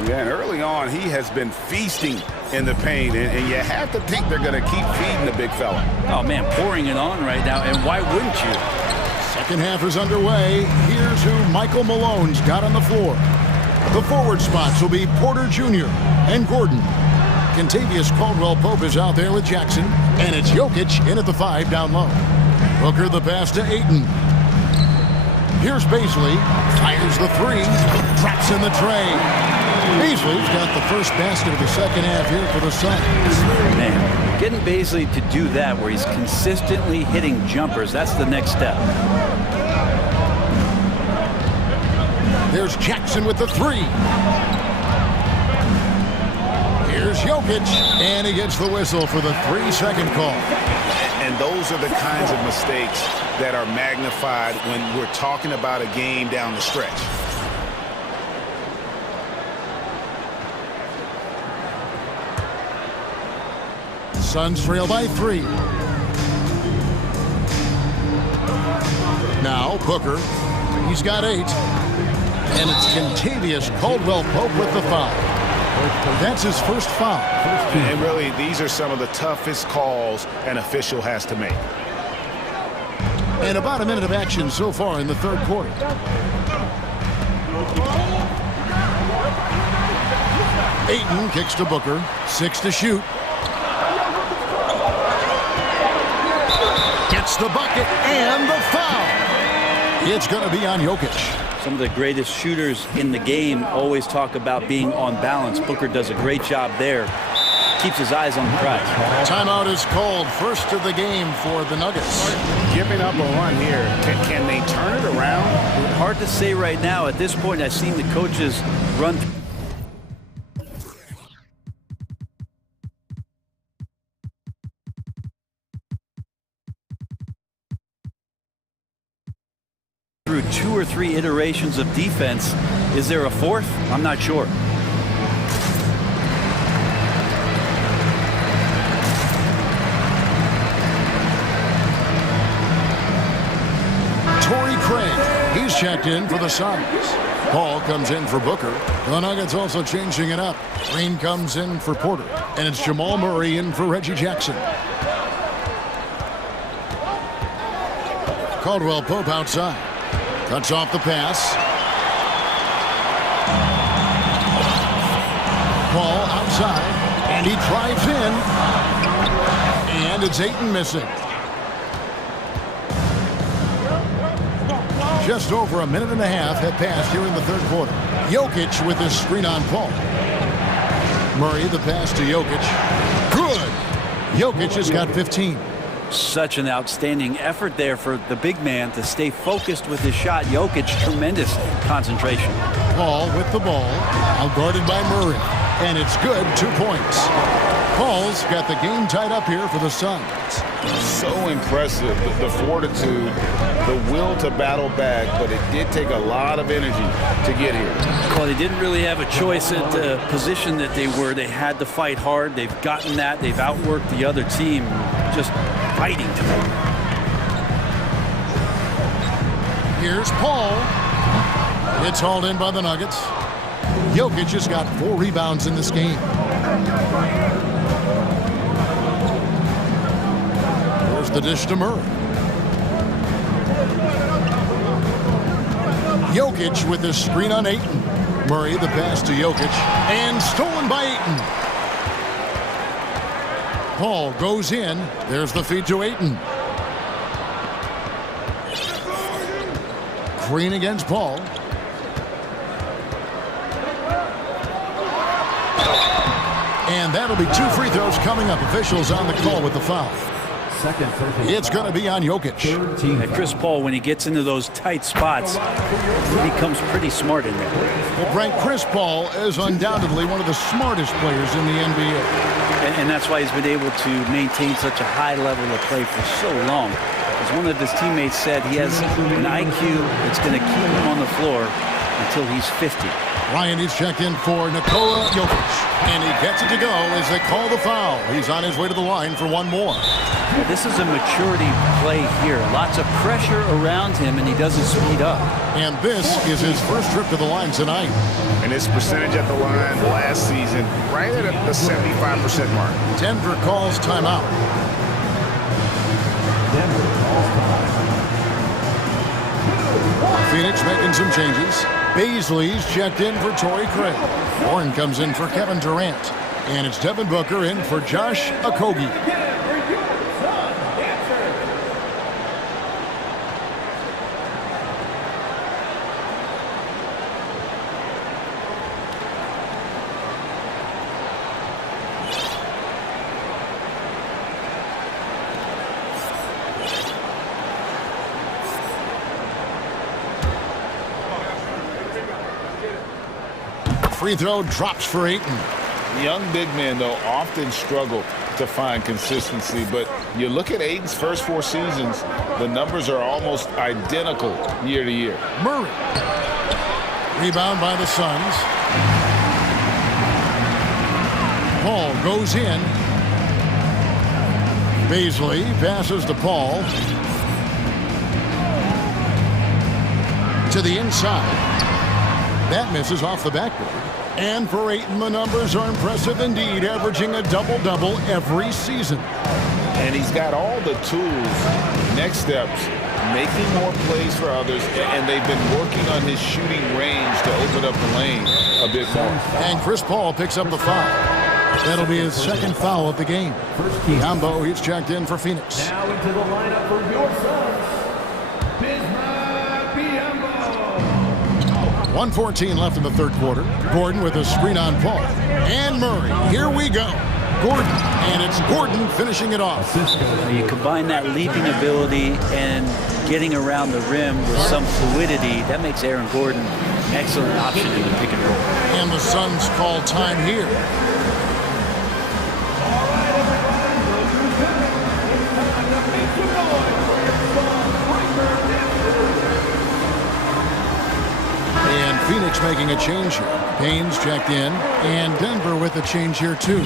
Yeah, and early on, he has been feasting in the paint, and you have to think they're going to keep feeding the big fella. Oh, man, pouring it on right now, and why wouldn't you? Second half is underway. Here's who Michael Malone's got on the floor. The forward spots will be Porter Jr. and Gordon. Kentavious Caldwell-Pope is out there with Jackson, and it's Jokic in at the 5 down low. Booker the pass to Ayton. Here's Baisley, fires the 3, traps in the tray. Baisley's got the first basket of the second half here for the Suns. Man, getting Baisley to do that where he's consistently hitting jumpers, that's the next step. There's Jackson with the 3. Here's Jokic, and he gets the whistle for the 3-second call. And those are the kinds of mistakes that are magnified when we're talking about a game down the stretch. Suns trail by 3. Now Booker, he's got 8. And it's Kentavious Caldwell-Pope with the foul. That's his first foul. And really, these are some of the toughest calls an official has to make. And about a minute of action so far in the third quarter. Ayton kicks to Booker. 6 to shoot. Gets the bucket and the foul. It's going to be on Jokic. Some of the greatest shooters in the game always talk about being on balance. Booker does a great job there. Keeps his eyes on the prize. Timeout is called. First of the game for the Nuggets. Giving up a run here. Can they turn it around? Hard to say right now. At this point, I've seen the coaches run through 2 or 3 iterations of defense. Is there a fourth? I'm not sure. He's checked in for the Suns. Paul comes in for Booker. The Nuggets also changing it up. Green comes in for Porter. And it's Jamal Murray in for Reggie Jackson. Caldwell-Pope outside. Cuts off the pass. Paul outside. And he drives in. And it's Ayton missing. Just over a minute and a half have passed here in the third quarter. Jokic with his screen on Paul. Murray the pass to Jokic. Good. Jokic has got 15. Such an outstanding effort there for the big man to stay focused with his shot. Jokic, tremendous concentration. Paul with the ball. Out guarded by Murray. And it's good. 2 points. Paul's got the game tied up here for the Suns. So impressive, the fortitude, the will to battle back, but it did take a lot of energy to get here. Well, they didn't really have a choice at the position that they were. They had to fight hard. They've gotten that. They've outworked the other team, just fighting tonight. Here's Paul. It's hauled in by the Nuggets. Jokic has got 4 rebounds in this game. There's the dish to Murray. Jokic with his screen on Ayton. Murray the pass to Jokic. And stolen by Ayton. Paul goes in. There's the feed to Ayton. Green against Paul. And that'll be 2 free throws coming up. Officials on the call with the foul. It's going to be on Jokic. And Chris Paul, when he gets into those tight spots, he becomes pretty smart in there. Well, Frank, Chris Paul is undoubtedly one of the smartest players in the NBA. And that's why he's been able to maintain such a high level of play for so long. As one of his teammates said, he has an IQ that's going to keep him on the floor until he's 50. Ryan is checked in for Nikola Jokic, and he gets it to go as they call the foul. He's on his way to the line for one more. This is a maturity play here. Lots of pressure around him, and he doesn't speed up. And this is his first trip to the line tonight. And his percentage at the line last season, right at the 75% mark. Denver calls timeout. Phoenix making some changes. Baisley's checked in for Torrey Craig. Warren comes in for Kevin Durant. And it's Devin Booker in for Josh Okogie. Free throw drops for Ayton. Young big men, though, often struggle to find consistency. But you look at Ayton's first 4 seasons, the numbers are almost identical year to year. Murray. Rebound by the Suns. Paul goes in. Baisley passes to Paul. To the inside. That misses off the backboard. And for Ayton, the numbers are impressive indeed, averaging a double-double every season. And he's got all the tools. Next steps, making more plays for others, and they've been working on his shooting range to open up the lane a bit more. And Chris Paul picks up the foul. That'll be his second foul of the game. Biombo, he's checked in for Phoenix. Now into the lineup for your Suns, Biombo. 1:14 left in the third quarter. Gordon with a screen on Paul. And Murray. Here we go. Gordon. And it's Gordon finishing it off. You combine that leaping ability and getting around the rim with some fluidity. That makes Aaron Gordon an excellent option in the pick and roll. And the Suns call time here. Phoenix making a change here. Payne's checked in, and Denver with a change here too.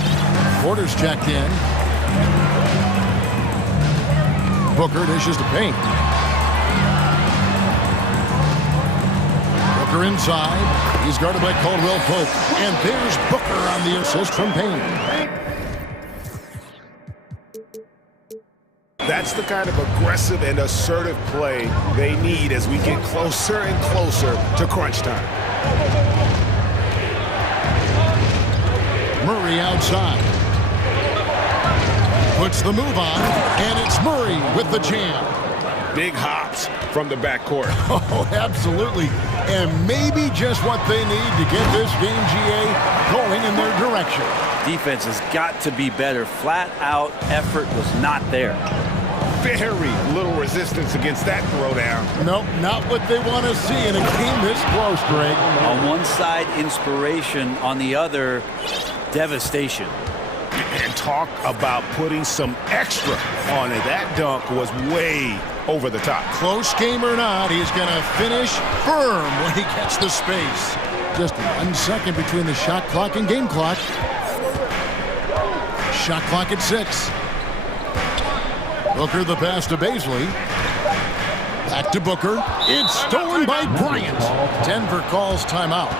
Porter's checked in. Booker dishes to Payne. Booker inside. He's guarded by Caldwell Pope. And there's Booker on the assist from Payne. That's the kind of aggressive and assertive play they need as we get closer and closer to crunch time. Murray outside. Puts the move on, and it's Murray with the jam. Big hops from the backcourt. Oh, absolutely. And maybe just what they need to get this game, GA, going in their direction. Defense has got to be better. Flat out effort was not there. Very little resistance against that throwdown. Nope, not what they want to see in a game this close, Greg. On one side, inspiration. On the other, devastation. And talk about putting some extra on it. That dunk was way over the top. Close game or not, he's going to finish firm when he gets the space. Just 1 second between the shot clock and game clock. Shot clock at 6. Booker the pass to Baisley. Back to Booker. It's stolen by Bryant. Denver calls timeout.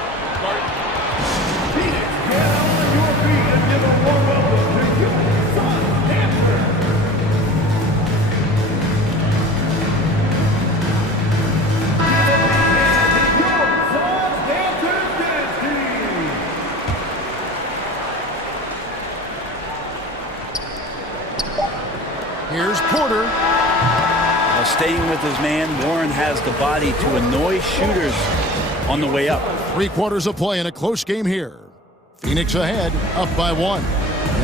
Here's Porter. Now staying with his man, Warren has the body to annoy shooters on the way up. 3 quarters of play in a close game here. Phoenix ahead, up by 1.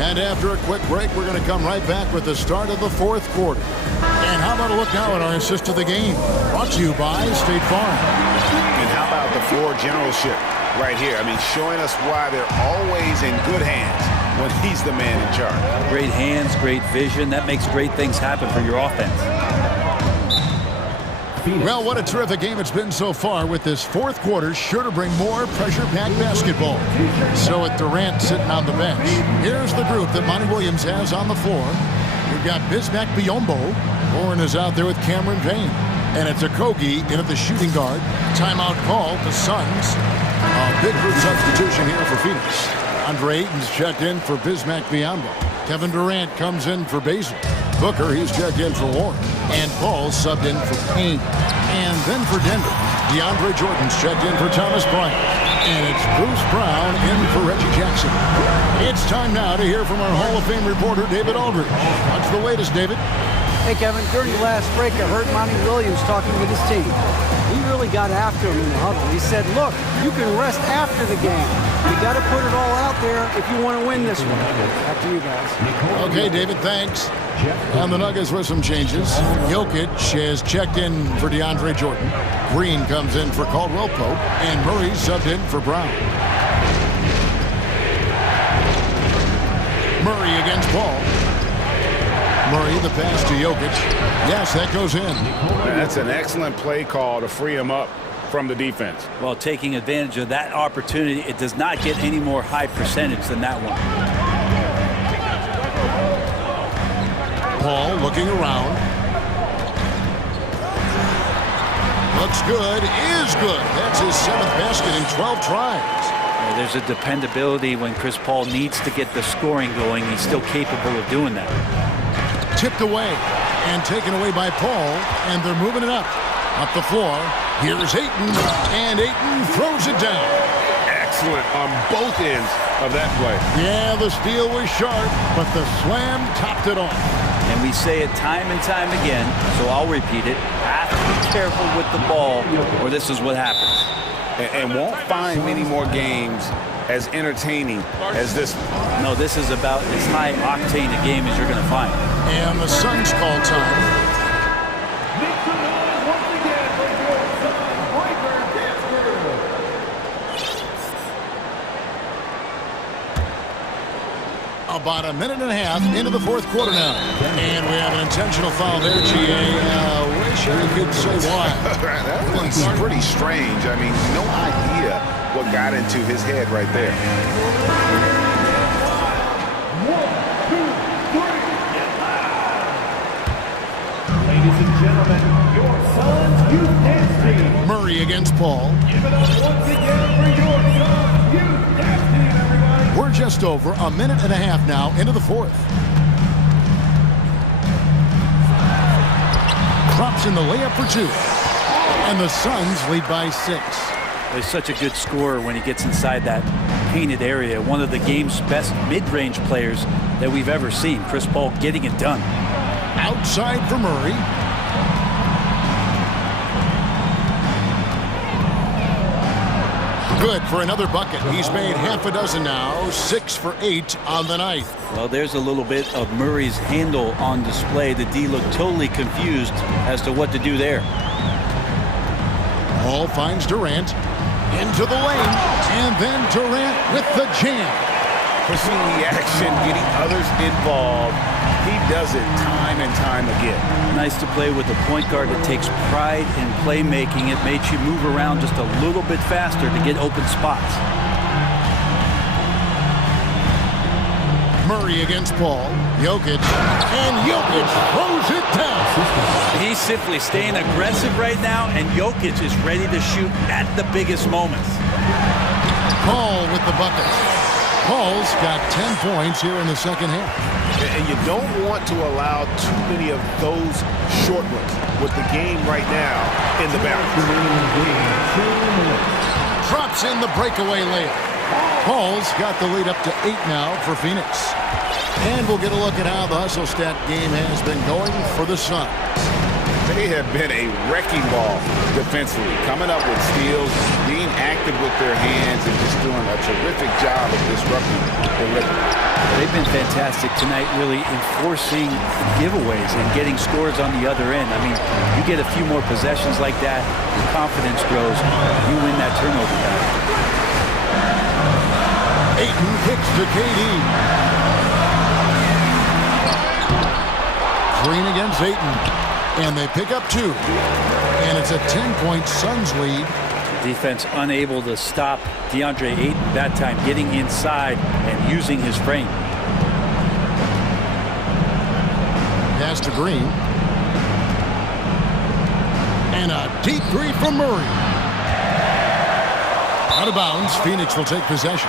And after a quick break, we're going to come right back with the start of the 4th quarter. And how about a look now at our assist to the game? Brought to you by State Farm. And how about the floor generalship right here? I mean, showing us why they're always in good hands when he's the man in charge. Great hands, great vision. That makes great things happen for your offense. Well, what a terrific game it's been so far, with this fourth quarter sure to bring more pressure-packed basketball. So with Durant sitting on the bench, here's the group that Monty Williams has on the floor. We've got Bismack Biyombo. Warren is out there with Cameron Payne. And it's Okogie in at the shooting guard. Timeout call to Suns. A big group substitution here for Phoenix. Andre Ayton's checked in for Bismack Biyombo. Kevin Durant comes in for Basil. Booker, he's checked in for Warren. And Paul subbed in for Payne. And then for Denver, DeAndre Jordan's checked in for Thomas Bryant. And it's Bruce Brown in for Reggie Jackson. It's time now to hear from our Hall of Fame reporter, David Aldridge. What's the latest, David? Hey, Kevin, during the last break, I heard Monty Williams talking with his team. He really got after him in the huddle. He said, look, you can rest after the game. You got to put it all out there if you want to win this one. Back to you guys. Okay, David, thanks. And the Nuggets with some changes. Jokic has checked in for DeAndre Jordan. Green comes in for Caldwell Pope. And Murray subbed in for Brown. Murray against Paul. Murray, the pass to Jokic. Yes, that goes in. That's an excellent play call to free him up from the defense. Well, taking advantage of that opportunity, it does not get any more high percentage than that one. Paul looking around. Looks good, is good. That's his 7th basket in 12 tries. Well, there's a dependability when Chris Paul needs to get the scoring going. He's still capable of doing that. Tipped away and taken away by Paul, and they're moving it up the floor. Here's Ayton, and Ayton throws it down. Excellent on both ends of that play. Yeah, the steal was sharp, but the slam topped it off. And we say it time and time again, so I'll repeat it. Have to be careful with the ball, or this is what happens. And won't find many more games as entertaining as this one. No, this is about as high octane a game as you're going to find. And the Suns call time. About a minute and a half into the fourth quarter now. And we have an intentional foul there, G.A. Wish I could say why. That one's pretty strange. I mean, no idea what got into his head right there. 1, 2, 3, ladies and gentlemen, your Suns Youth Dance Team. Murray against Paul. Give it up once again for your Suns Youth Dance Team, everybody. We're just over a minute and a half now into the fourth. Drops in the layup for 2. And the Suns lead by 6. He's such a good scorer when he gets inside that painted area. One of the game's best mid-range players that we've ever seen. Chris Paul getting it done. Outside for Murray. Good for another bucket. He's made half a dozen now. 6 for 8 on the night. Well, there's a little bit of Murray's handle on display. The D looked totally confused as to what to do there. Paul finds Durant into the lane, and then Durant with the jam. Pushing the action, getting others involved. He does it time and time again. Nice to play with a point guard that takes pride in playmaking. It makes you move around just a little bit faster to get open spots. Murray against Paul. Jokic. And Jokic throws it down. He's simply staying aggressive right now, and Jokic is ready to shoot at the biggest moments. Paul with the bucket. Paul's got 10 points here in the second half. And you don't want to allow too many of those short ones with the game right now in the balance. Drops in the breakaway layup. Paul's got the lead up to 8 now for Phoenix. And we'll get a look at how the hustle stat game has been going for the Suns. They have been a wrecking ball defensively, coming up with steals, being active with their hands, and just doing a terrific job of disrupting the rhythm. They've been fantastic tonight, really enforcing giveaways and getting scores on the other end. I mean, you get a few more possessions like that, your confidence grows, you win that turnover battle. Ayton kicks to KD. Green against Ayton. And they pick up 2. And it's a 10-point Suns lead. Defense unable to stop DeAndre Ayton that time, getting inside and using his frame. Pass to Green. And a deep three from Murray. Out of bounds, Phoenix will take possession.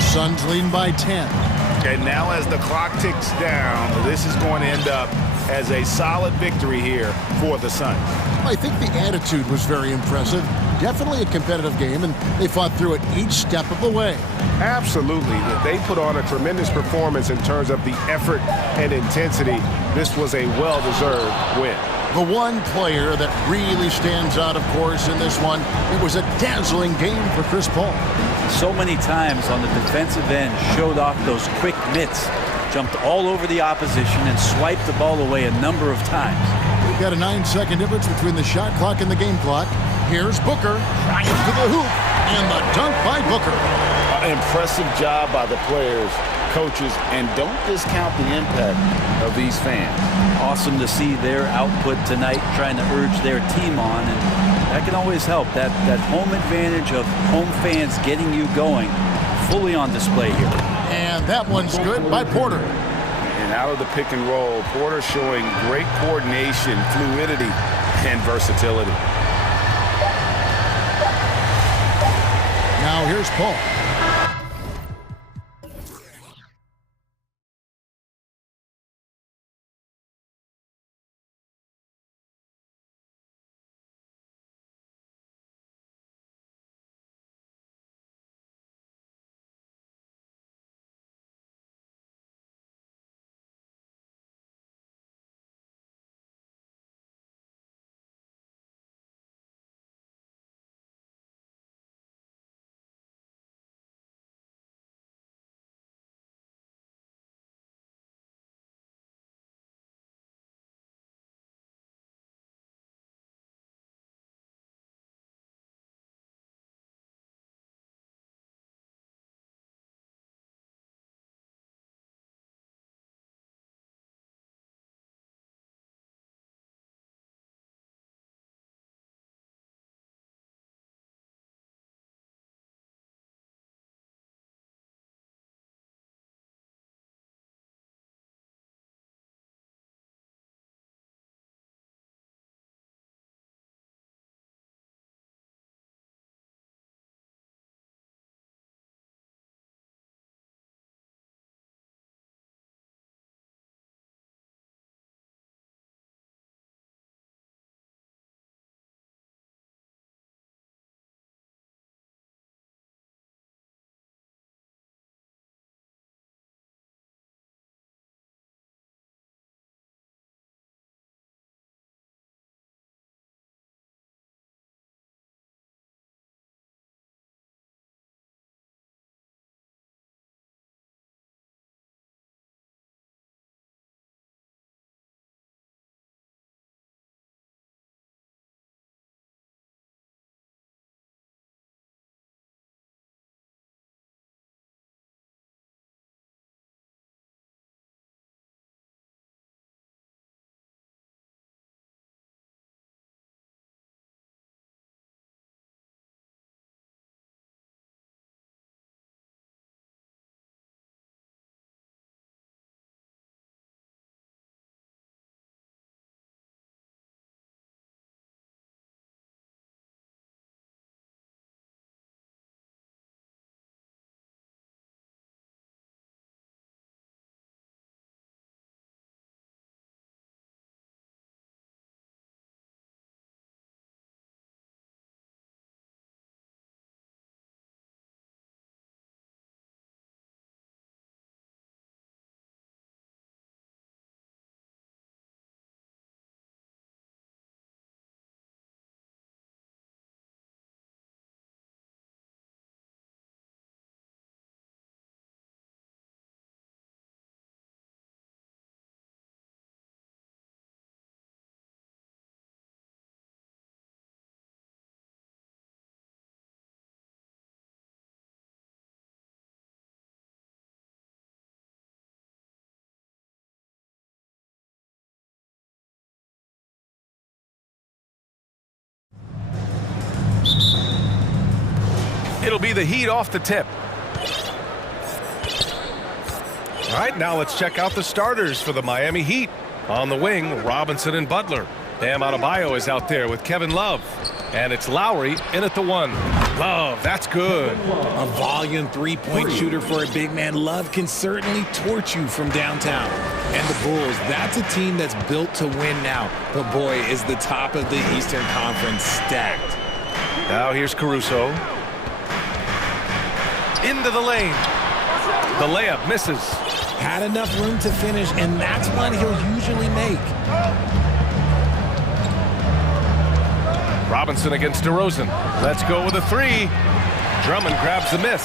Suns leading by 10. And now as the clock ticks down, this is going to end up as a solid victory here for the Suns. I think the attitude was very impressive. Definitely a competitive game, and they fought through it each step of the way. Absolutely. They put on a tremendous performance in terms of the effort and intensity. This was a well-deserved win. The one player that really stands out, of course, in this one, it was a dazzling game for Chris Paul. So many times on the defensive end, showed off those quick mitts, jumped all over the opposition and swiped the ball away a number of times. We've got a 9-second difference between the shot clock and the game clock. Here's Booker, drives to the hoop, and the dunk by Booker. Impressive job by the players, coaches, and don't discount the impact of these fans. Awesome to see their output tonight, trying to urge their team on, and that can always help. That home advantage of home fans getting you going, fully on display here. And that one's good by Porter. And out of the pick and roll, Porter showing great coordination, fluidity, and versatility. Now here's Paul. It'll be the Heat off the tip. All right, now let's check out the starters for the Miami Heat. On the wing, Robinson and Butler. Bam Adebayo is out there with Kevin Love. And it's Lowry in at the 1. Love, that's good. A volume three-point shooter for a big man. Love can certainly torch you from downtown. And the Bulls, that's a team that's built to win now. But boy, is the top of the Eastern Conference stacked. Now here's Caruso. Into the lane. The layup misses. Had enough room to finish, and that's one he'll usually make. Robinson against DeRozan. Let's go with a 3. Drummond grabs the miss.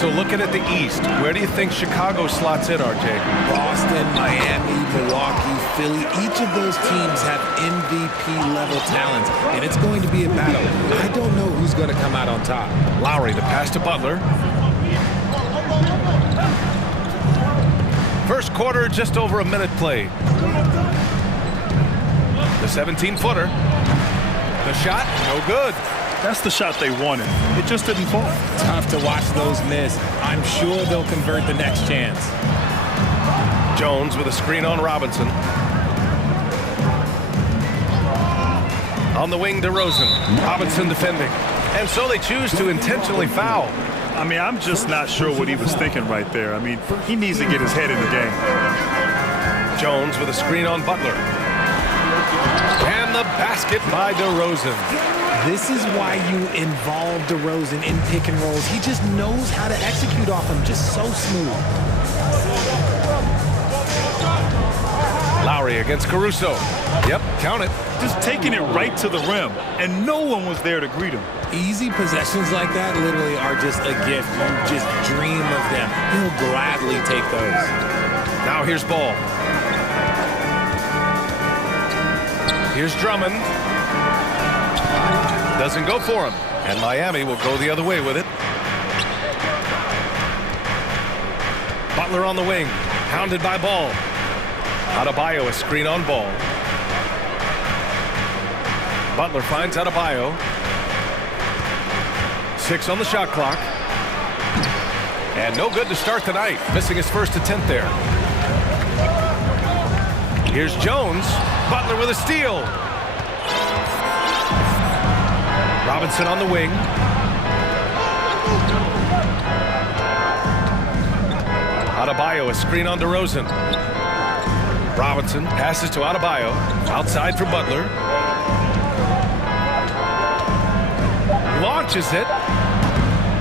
So looking at the East, where do you think Chicago slots in, RJ? Boston, Miami, Milwaukee, Philly, each of those teams have MVP-level talent, and it's going to be a battle. I don't know who's going to come out on top. Lowry, the pass to Butler. First quarter, just over a minute played. The 17-footer. The shot, no good. That's the shot they wanted. It just didn't fall. Tough to watch those miss. I'm sure they'll convert the next chance. Jones with a screen on Robinson. On the wing, DeRozan. Robinson defending. And so they choose to intentionally foul. I mean, I'm just not sure what he was thinking right there. I mean, he needs to get his head in the game. Jones with a screen on Butler. And the basket by DeRozan. This is why you involve DeRozan in pick and rolls. He just knows how to execute off them, just so smooth. Lowry against Caruso. Yep, count it. Just taking it right to the rim, and no one was there to greet him. Easy possessions like that literally are just a gift. You just dream of them. He'll gladly take those. Now here's Ball. Here's Drummond. Doesn't go for him. And Miami will go the other way with it. Butler on the wing. Hounded by Ball. Adebayo, a screen on Ball. Butler finds Adebayo. 6 on the shot clock. And no good to start the night. Missing his first attempt there. Here's Jones. Butler with a steal. Robinson on the wing. Adebayo, a screen on DeRozan. Robinson passes to Adebayo. Outside for Butler. Launches it.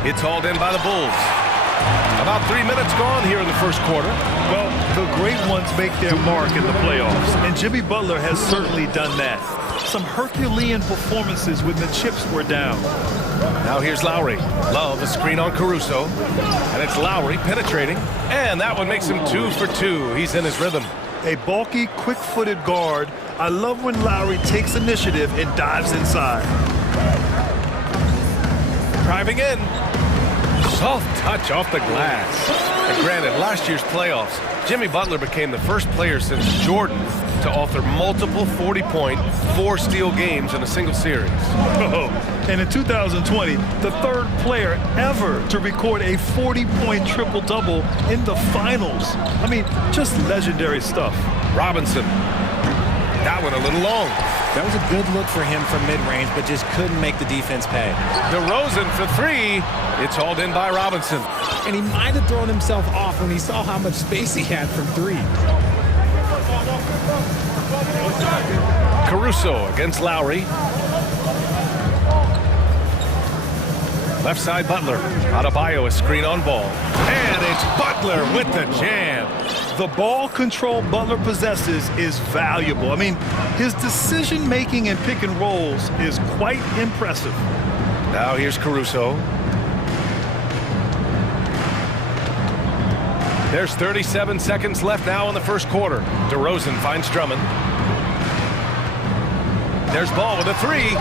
It's hauled in by the Bulls. About 3 minutes gone here in the first quarter. Well, the great ones make their mark in the playoffs, and Jimmy Butler has certainly done that. Some Herculean performances when the chips were down. Now here's Lowry. Love, a screen on Caruso. And it's Lowry penetrating. And that one makes him 2 for 2. He's in his rhythm. A bulky, quick-footed guard. I love when Lowry takes initiative and dives inside. Driving in. Soft touch off the glass. And granted, last year's playoffs, Jimmy Butler became the first player since Jordan to author multiple 40-point, 4-steal games in a single series. Oh, and in 2020, the third player ever to record a 40-point triple-double in the finals. I mean, just legendary stuff. Robinson. That one a little long. That was a good look for him from mid-range, but just couldn't make the defense pay. DeRozan for 3. It's hauled in by Robinson. And he might have thrown himself off when he saw how much space he had from 3. Caruso against Lowry. Left side Butler. Adebayo, a screen on Ball. And it's Butler with the jam. The ball control Butler possesses is valuable. I mean, his decision-making in pick and rolls is quite impressive. Now here's Caruso. There's 37 seconds left now in the first quarter. DeRozan finds Drummond. There's Ball with a 3.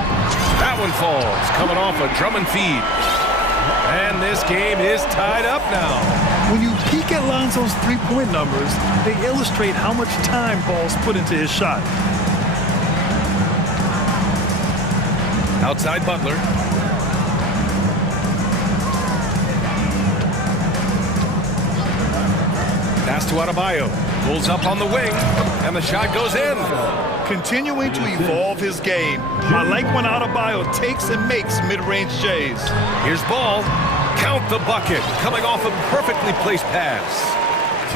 That one falls, coming off a Drummond feed. And this game is tied up now. When you peek at Lonzo's three-point numbers, they illustrate how much time Ball's put into his shot. Outside Butler. to Adebayo. Pulls up on the wing, and the shot goes in. Continuing to evolve his game. I like when Adebayo takes and makes mid-range J's. Here's Ball. Count the bucket. Coming off a perfectly placed pass.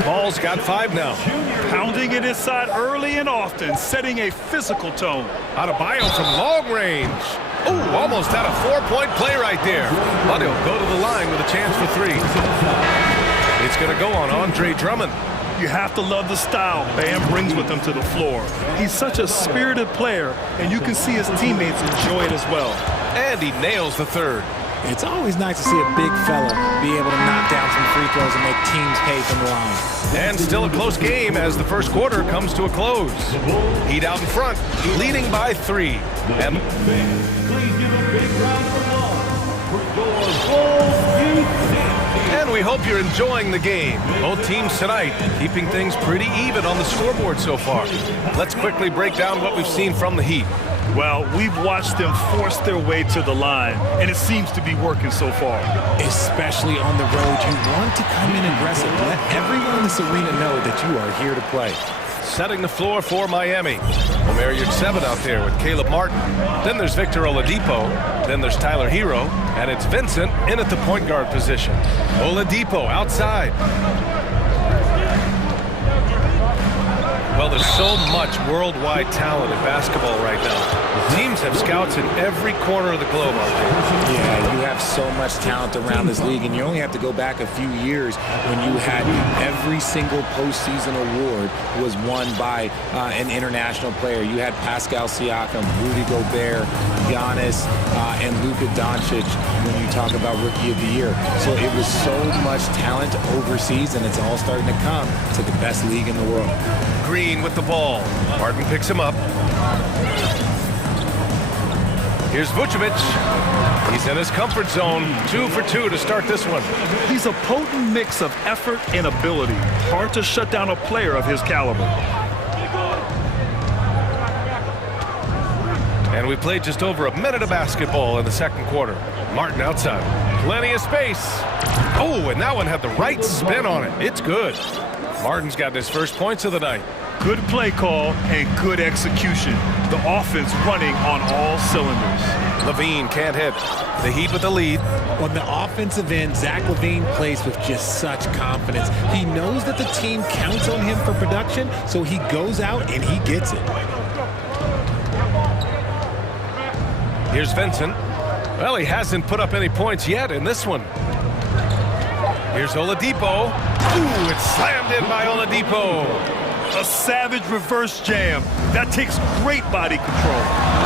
Ball's got 5 now. Pounding it inside early and often, setting a physical tone. Adebayo from long range. Oh, almost had a 4-point play right there. But he'll go to the line with a chance for 3. It's going to go on Andre Drummond. You have to love the style Bam brings with him to the floor. He's such a spirited player, and you can see his teammates enjoy it as well. And he nails the 3rd. It's always nice to see a big fella be able to knock down some free throws and make teams pay from the line. And still a close game as the first quarter comes to a close. Heat out in front, leading by 3. And we hope you're enjoying the game. Both teams tonight keeping things pretty even on the scoreboard so far. Let's quickly break down what we've seen from the Heat. Well, we've watched them force their way to the line, and it seems to be working so far. Especially on the road, you want to come in aggressive. Let everyone in this arena know that you are here to play. Setting the floor for Miami. Omer Yurtseven out there with Caleb Martin. Then there's Victor Oladipo. Then there's Tyler Hero. And it's Vincent in at the point guard position. Oladipo outside. Well, there's so much worldwide talent in basketball right now. Teams have scouts in every corner of the globe out there. Yeah, you have so much talent around this league, and you only have to go back a few years when you had every single postseason award was won by an international player. You had Pascal Siakam, Rudy Gobert, Giannis, and Luka Doncic when you talk about Rookie of the Year. So it was so much talent overseas, and it's all starting to come to the best league in the world. Green with the ball. Martin picks him up. Here's Vucevic. He's in his comfort zone. 2 for 2 to start this one. He's a potent mix of effort and ability. Hard to shut down a player of his caliber. And we played just over a minute of basketball in the second quarter. Martin outside. Plenty of space. Oh, and that one had the right spin on it. It's good. Martin's got his first points of the night. Good play call and good execution. The offense running on all cylinders. LaVine can't hit. The Heat with the lead. On the offensive end, Zach LaVine plays with just such confidence. He knows that the team counts on him for production, so he goes out and he gets it. Here's Vincent. Well, he hasn't put up any points yet in this one. Here's Oladipo. Ooh, it's slammed in by Oladipo. A savage reverse jam. That takes great body control.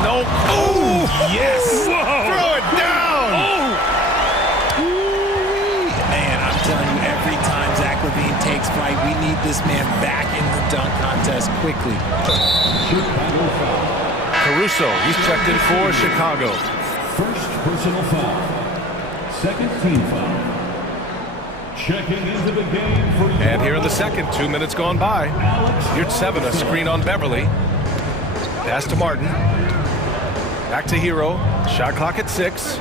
No. Oh, yes. Whoa. Throw it down. Oh. Man, I'm telling you, every time Zach LaVine takes flight, we need this man back in the dunk contest quickly. Caruso, he's checked in for Chicago. First personal foul. Second team foul. Checking into the game for And here in the second, 2 minutes gone by. Yurtseven, a screen on Beverly. Pass to Martin. Back to Hero. Shot clock at 6.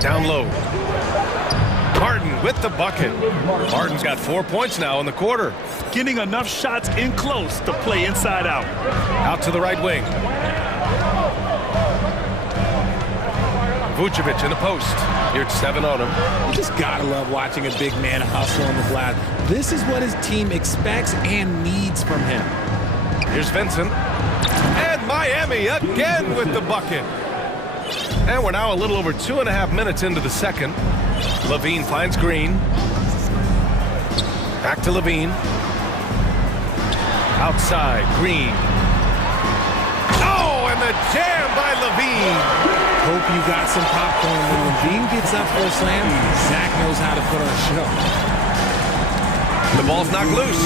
Down low. Martin with the bucket. Martin's got 4 points now in the quarter. Getting enough shots in close to play inside out. Out to the right wing. Vucevic in the post. Yurtseven on him. You just gotta love watching a big man hustle on the glass. This is what his team expects and needs from him. Here's Vincent. And Miami again with the bucket. And we're now a little over 2.5 minutes into the second. LaVine finds Green. Back to LaVine. Outside, Green. Oh, and the jam by LaVine. Hope you got some popcorn. When LaVine gets up for a slam, Zach knows how to put on a show. The ball's knocked loose.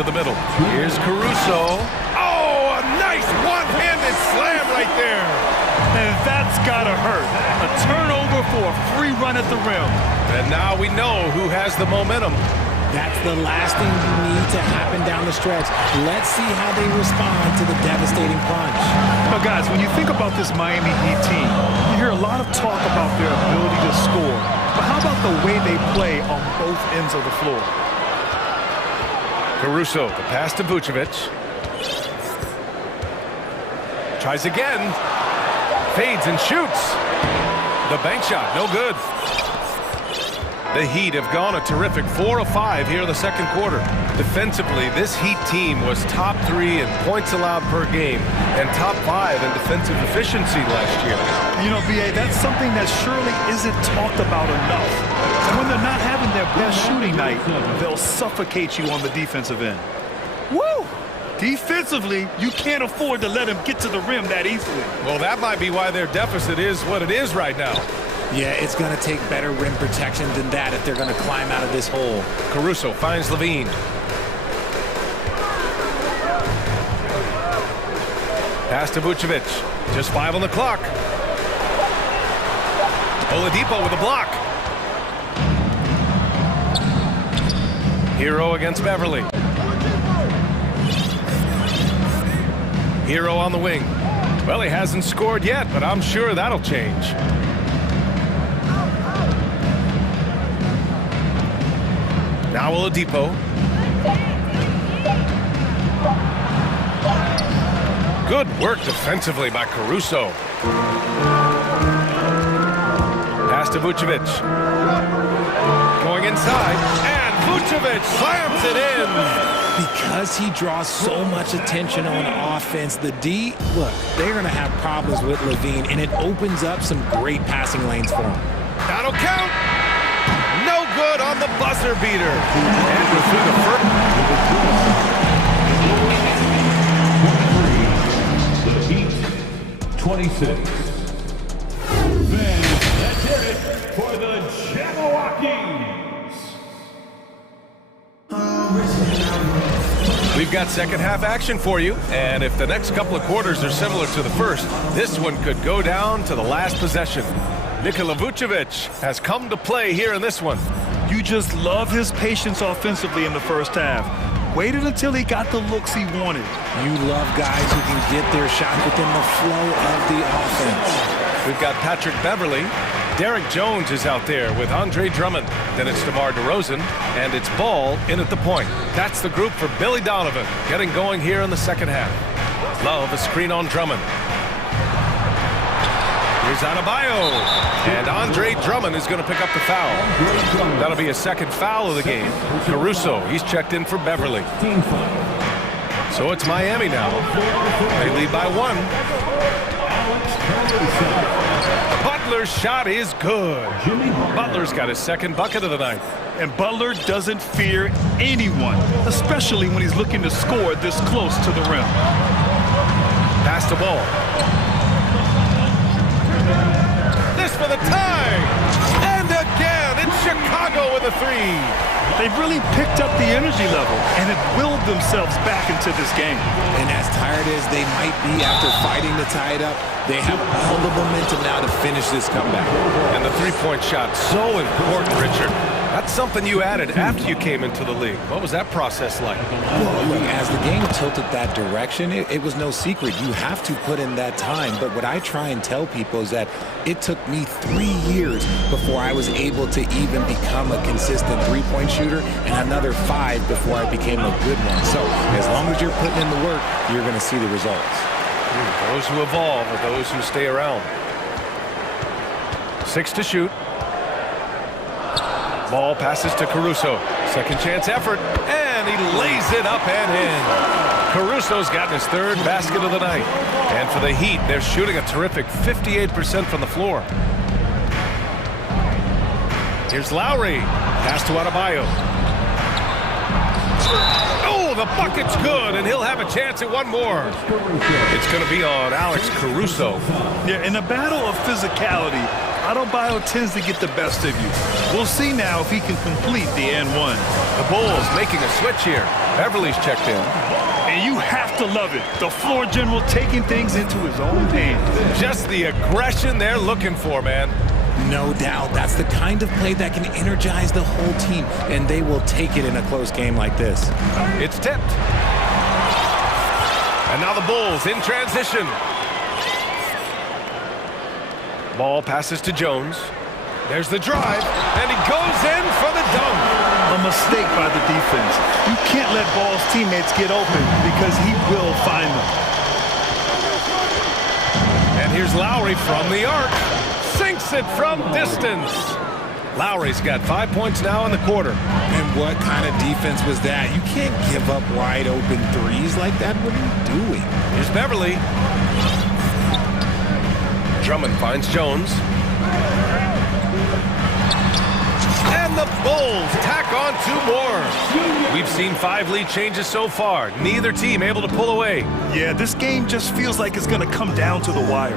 To the middle. Here's Caruso. Oh, a nice one-handed slam right there. And that's gotta hurt. A turnover for a free run at the rim. And now we know who has the momentum. That's the last thing you need to happen down the stretch. Let's see how they respond to the devastating punch. Now, guys, when you think about this Miami Heat team, you hear a lot of talk about their ability to score. But how about the way they play on both ends of the floor? Caruso, the pass to Vucevic. Tries again. Fades and shoots. The bank shot, no good. The Heat have gone a terrific 4 of 5 here in the second quarter. Defensively, this Heat team was top 3 in points allowed per game and top 5 in defensive efficiency last year. You know, B.A., that's something that surely isn't talked about enough. When they're not having their best shooting night, they'll suffocate you on the defensive end. Woo! Defensively, you can't afford to let them get to the rim that easily. Well, that might be why their deficit is what it is right now. Yeah, it's going to take better rim protection than that if they're going to climb out of this hole. Caruso finds Levine. Pass to Vucevic. Just 5 on the clock. Oladipo with a block. Hero against Beverly. Hero on the wing. Well, he hasn't scored yet, but I'm sure that'll change. Now Oladipo. Good work defensively by Caruso. Pass to Vucevic. Going inside, and Vucevic slams it in. Because he draws so much attention on offense, the D, look, they're going to have problems with Levine, and it opens up some great passing lanes for him. That'll count. No good on the buzzer beater. And we're through the first. The Heat, 26. Fans, let's hear it for the Jabberwockies. We've got second half action for you, and if the next couple of quarters are similar to the first, this one could go down to the last possession. Nikola Vucevic has come to play here in this one. You just love his patience offensively in the first half. Waited until he got the looks he wanted. You love guys who can get their shot within the flow of the offense. We've got Patrick Beverly. Derek Jones is out there with Andre Drummond. Then it's DeMar DeRozan, and it's Ball in at the point. That's the group for Billy Donovan, getting going here in the second half. Love a screen on Drummond. Here's Adebayo, and Andre Drummond is going to pick up the foul. That'll be a second foul of the game. Caruso, he's checked in for Beverly. So it's Miami now. They lead by 1. Butler's shot is good. Butler's got his second bucket of the night. And Butler doesn't fear anyone, especially when he's looking to score this close to the rim. Pass the ball. This for the tie. And again, it's Chicago with a 3. They've really picked up the energy level and have willed themselves back into this game. And as tired as they might be after fighting to tie it up, they have all the momentum now to finish this comeback. And the three-point shot, so important, Richard. That's something you added after you came into the league. What was that process like? Well, look, as the game tilted that direction, it was no secret. You have to put in that time. But what I try and tell people is that it took me 3 years before I was able to even become a consistent three-point shooter, and another 5 before I became a good one. So as long as you're putting in the work, you're going to see the results. Those who evolve are those who stay around. 6 to shoot. Ball passes to Caruso. Second chance effort, and he lays it up and in. Caruso's gotten his third basket of the night. And for the Heat, they're shooting a terrific 58% from the floor. Here's Lowry. Pass to Adebayo. Oh, the bucket's good, and he'll have a chance at one more. It's going to be on Alex Caruso. Yeah, in a battle of physicality, Adebayo tends to get the best of you. We'll see now if he can complete the and one. The Bulls making a switch here. Beverly's checked in. And you have to love it. The floor general taking things into his own hands. Just the aggression they're looking for, man. No doubt. That's the kind of play that can energize the whole team, and they will take it in a close game like this. It's tipped. And now the Bulls in transition. Ball passes to Jones. There's the drive, and he goes in for the dunk. A mistake by the defense. You can't let Ball's teammates get open because he will find them. And here's Lowry from the arc. Sinks it from distance. Lowry's got 5 points now in the quarter. And what kind of defense was that? You can't give up wide open threes like that. What are you doing? Here's Beverly. Drummond finds Jones. And the Bulls tack on 2 more. We've seen 5 lead changes so far. Neither team able to pull away. Yeah, this game just feels like it's going to come down to the wire.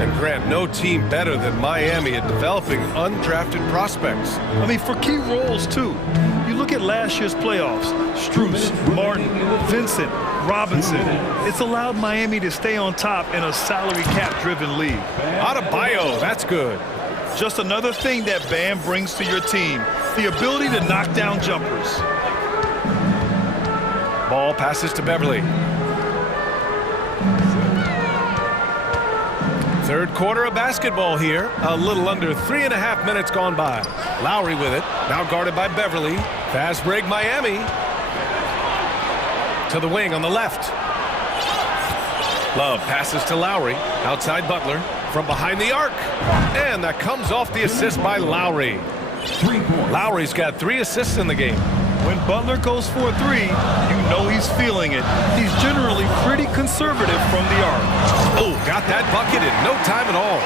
And Grant, no team better than Miami at developing undrafted prospects. I mean, for key roles, too. You look at last year's playoffs. Strus, Martin, Vincent, Robinson. It's allowed Miami to stay on top in a salary cap-driven league. Adebayo, that's good. Just another thing that Bam brings to your team, the ability to knock down jumpers. Ball passes to Beverly. Third quarter of basketball here. A little under 3.5 minutes gone by. Lowry with it. Now guarded by Beverly. Fast break Miami. To the wing on the left. Love passes to Lowry. Outside Butler. From behind the arc. And that comes off the assist by Lowry. Lowry's got 3 assists in the game. When Butler goes for a 3, you know he's feeling it. He's generally pretty conservative from the arc. Oh, got that bucket in no time at all.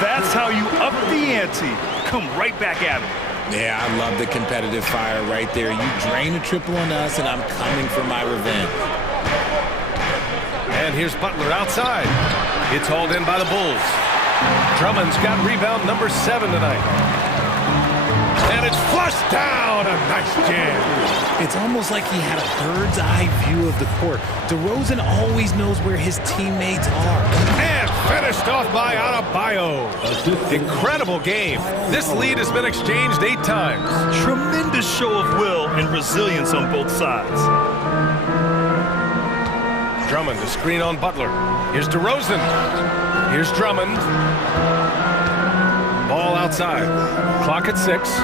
That's how you up the ante. Come right back at him. Yeah, I love the competitive fire right there. You drain a triple on us, and I'm coming for my revenge. And here's Butler outside. It's hauled in by the Bulls. Drummond's got rebound number 7 tonight. And it's flushed down. A nice jam. It's almost like he had a bird's eye view of the court. DeRozan always knows where his teammates are. And finished off by Adebayo. Incredible game. This lead has been exchanged 8 times. Tremendous show of will and resilience on both sides. Drummond to screen on Butler. Here's DeRozan. Here's Drummond. Ball outside. Clock at 6.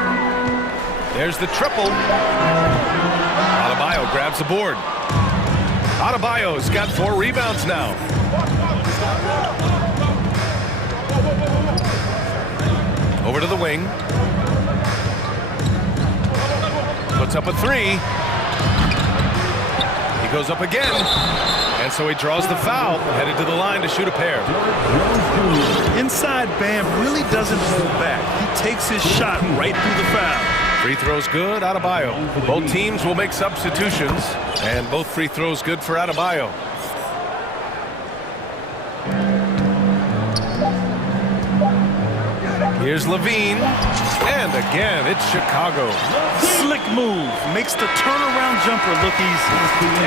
There's the triple. Adebayo grabs the board. Adebayo's got 4 rebounds now. Over to the wing. Puts up a 3. He goes up again. And so he draws the foul, headed to the line to shoot a pair. Inside, Bam really doesn't hold back. He takes his shot right through the foul. Free throws good, Adebayo. Both teams will make substitutions, and both free throws good for Adebayo. Here's Levine, and again, it's Chicago. Slick move, makes the turnaround jumper look easy.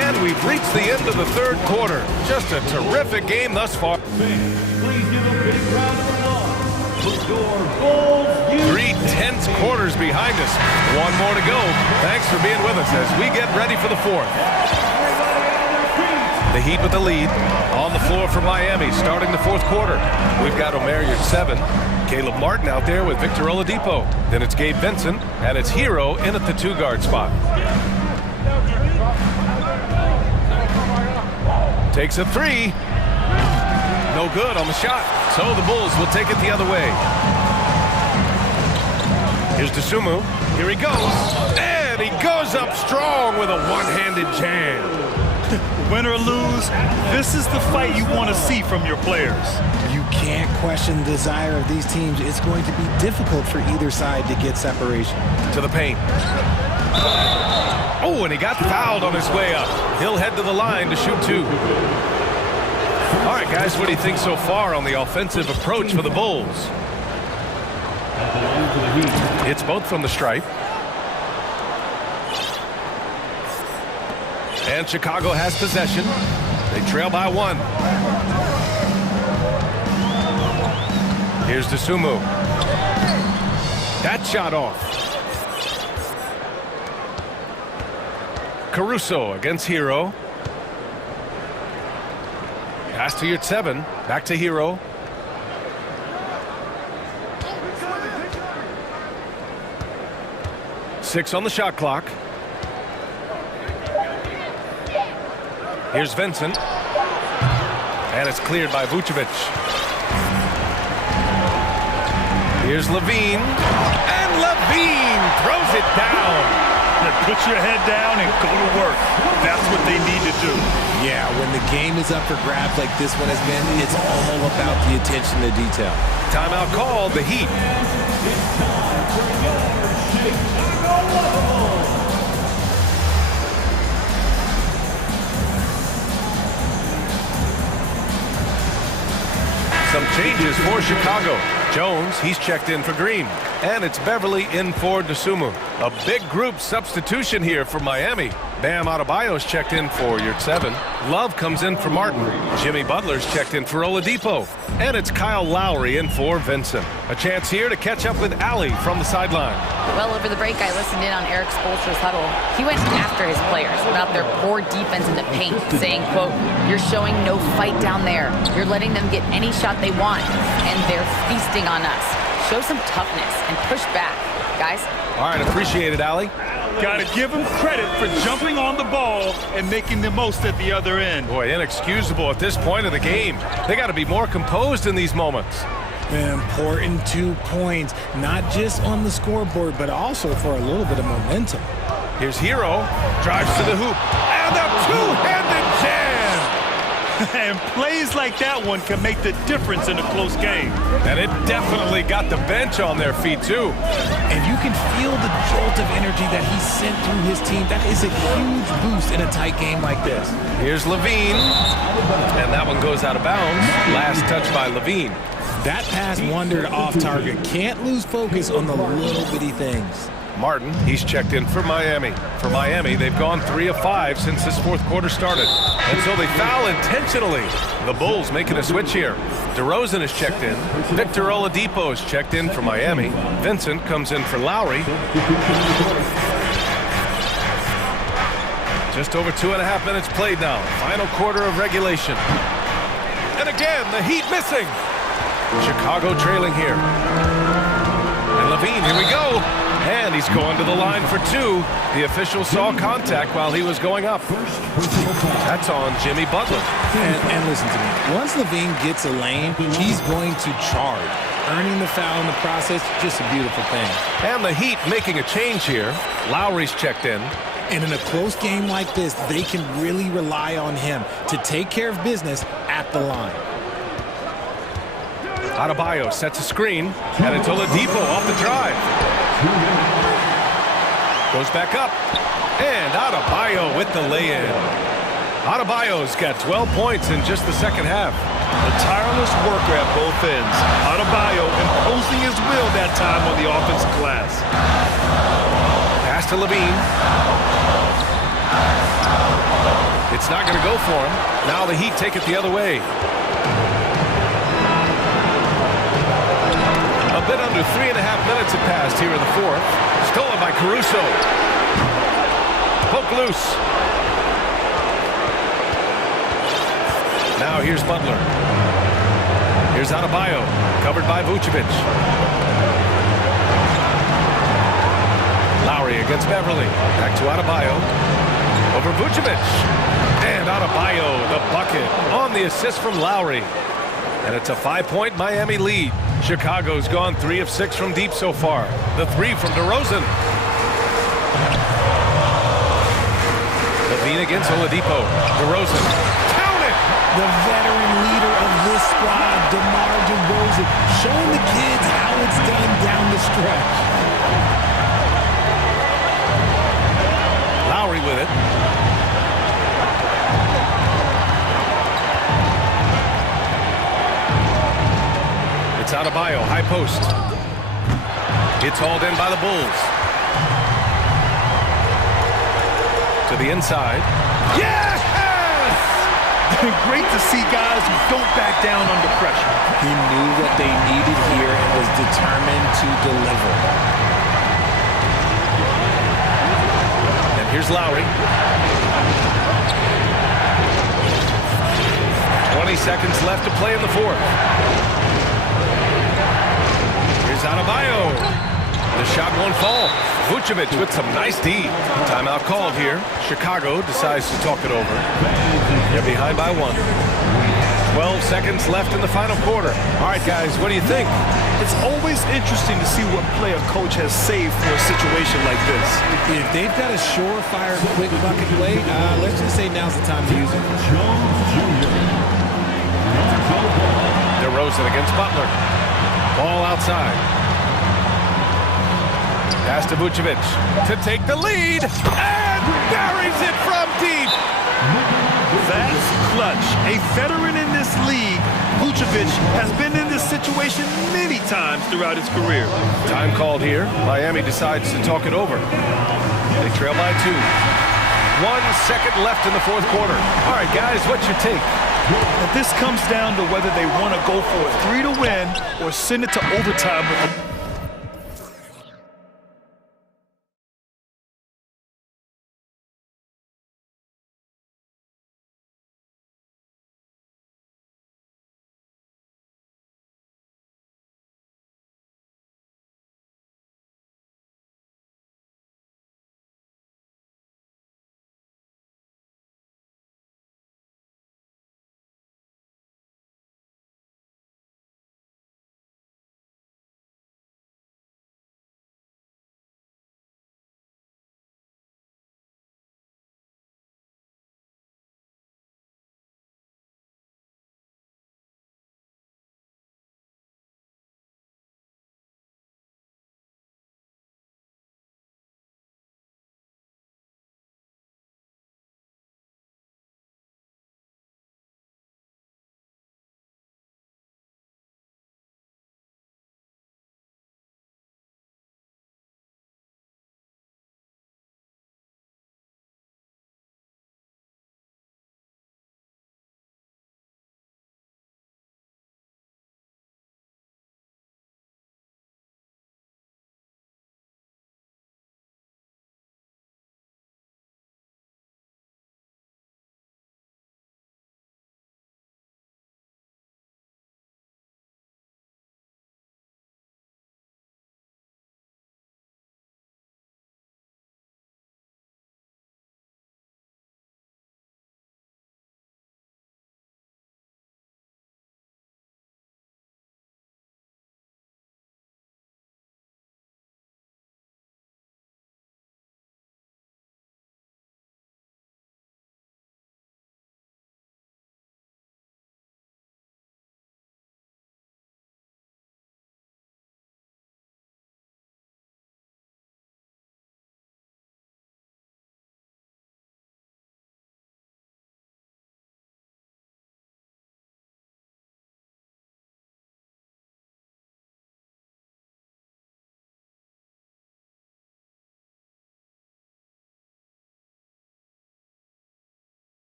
And we've reached the end of the third quarter. Just a terrific game thus far. Please give a big round of applause for your Bulls. 3 tense quarters behind us. 1 more to go. Thanks for being with us as we get ready for the 4th. The Heat with the lead. On the floor for Miami, starting the 4th quarter. We've got Omer Yurtseven. Caleb Martin out there with Victor Oladipo. Then it's Gabe Vincent, and it's Hero in at the 2-guard spot. Takes a 3. No good on the shot. So the Bulls will take it the other way. Here's Dosunmu. Here he goes. And he goes up strong with a one-handed jam. Win or lose, this is the fight you want to see from your players. You can't question the desire of these teams. It's going to be difficult for either side to get separation. To the paint. Oh, and he got fouled on his way up. He'll head to the line to shoot 2. All right, guys, what do you think so far on the offensive approach for the Bulls? It's both from the stripe. And Chicago has possession. They trail by 1. Here's Dosunmu. That shot off. Caruso against Hero. Pass to your 7. Back to Hero. Six on the shot clock. Here's Vincent. And it's cleared by Vucevic. Here's Levine. And Levine throws it down. Put your head down and go to work. That's what they need to do. Yeah, when the game is up for grabs like this one has been, it's all about the attention to detail. Timeout called, the Heat. Some changes for Chicago. Jones, he's checked in for Green. And it's Beverly in for DeSumo. A big group substitution here for Miami. Bam Adebayo's checked in for your 7. Love comes in for Martin. Jimmy Butler's checked in for Oladipo. And it's Kyle Lowry in for Vincent. A chance here to catch up with Allie from the sideline. Well, over the break, I listened in on Eric Spoelstra's huddle. He went after his players about their poor defense in the paint, saying, quote, "You're showing no fight down there. You're letting them get any shot they want, and they're feasting on us. Show some toughness and push back, guys." All right, appreciate it, Allie. Got to give them credit for jumping on the ball and making the most at the other end. Boy, inexcusable at this point of the game. They got to be more composed in these moments. Important 2 points, not just on the scoreboard, but also for a little bit of momentum. Here's Hero, drives to the hoop, and a two-handed jam! And plays like that one can make the difference in a close game. And it definitely got the bench on their feet, too. And you can feel the jolt of energy that he sent through his team. That is a huge boost in a tight game like this. Here's Levine, and that one goes out of bounds. Last touch by Levine. That pass wandered off target. Can't lose focus on the little bitty things. Martin, he's checked in for Miami. For Miami, they've gone 3 of 5 since this fourth quarter started. And so they foul intentionally. The Bulls making a switch here. DeRozan is checked in. Victor Oladipo is checked in for Miami. Vincent comes in for Lowry. Just over 2.5 minutes played now. Final quarter of regulation. And again, the Heat missing. Chicago trailing here. And Levine, here we go. And he's going to the line for 2. The official saw contact while he was going up. That's on Jimmy Butler. And listen to me. Once Levine gets a lane, he's going to charge. Earning the foul in the process, just a beautiful thing. And the Heat making a change here. Lowry's checked in. And in a close game like this, they can really rely on him to take care of business at the line. Adebayo sets a screen, and it's Oladipo off the drive. Goes back up, and Adebayo with the lay-in. Adebayo's got 12 points in just the second half. A tireless worker at both ends. Adebayo imposing his will that time on the offensive glass. Pass to Levine. It's not going to go for him. Now the Heat take it the other way. A bit under 3.5 minutes have passed here in the fourth. Stolen by Caruso. Poke loose. Now here's Butler. Here's Adebayo, covered by Vucevic. Lowry against Beverly. Back to Adebayo. Over Vucevic. And Adebayo, the bucket, on the assist from Lowry. And it's a 5-point Miami lead. Chicago's gone 3 of 6 from deep so far. The 3 from DeRozan. Levine against Oladipo. DeRozan. Count it! The veteran leader of this squad, DeMar DeRozan, showing the kids how it's done down the stretch. Lowry with it. It's Adebayo, high post. It's hauled in by the Bulls. To the inside. Yes! Great to see guys who don't back down under pressure. He knew what they needed here and was determined to deliver. And here's Here's Lowry. 20 seconds left to play in the fourth. Here's Adebayo. The shot won't fall. Vucevic with some nice D. Timeout called here. Chicago decides to talk it over. They're behind by 1. 12 seconds left in the final quarter. All right, guys, what do you think? It's always interesting to see what play a coach has saved for a situation like this. If they've got a surefire, quick bucket play, let's just say now's the time to use it. DeRozan against Butler. Ball outside. Pass to Vucevic to take the lead and buries it from deep. That's clutch. A veteran in this league, Vucevic has been in this situation many times throughout his career. Time called here. Miami decides to talk it over. They trail by 2. 1 second left in the fourth quarter. All right, guys, what's your take? This comes down to whether they want to go for a 3 to win or send it to overtime with a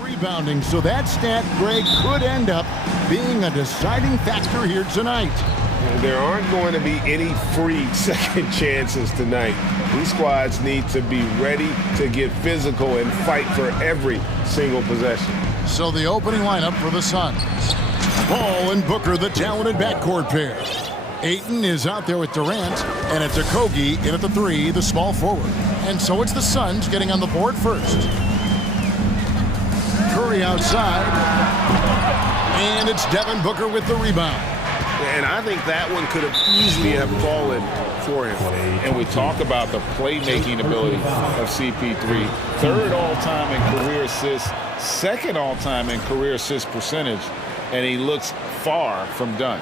Rebounding, so that stat, Greg, could end up being a deciding factor here tonight. There aren't going to be any free second chances tonight. These squads need to be ready to get physical and fight for every single possession. So the opening lineup for the Suns. Paul and Booker, the talented backcourt pair. Ayton is out there with Durant, and it's Okogie in at the 3, the small forward. And so it's the Suns getting on the board first. Curry outside, and it's Devin Booker with the rebound. And I think that one could have easily have fallen for him. And we talk about the playmaking ability of CP3. Third all-time in career assists, second all-time in career assist percentage, and he looks far from done.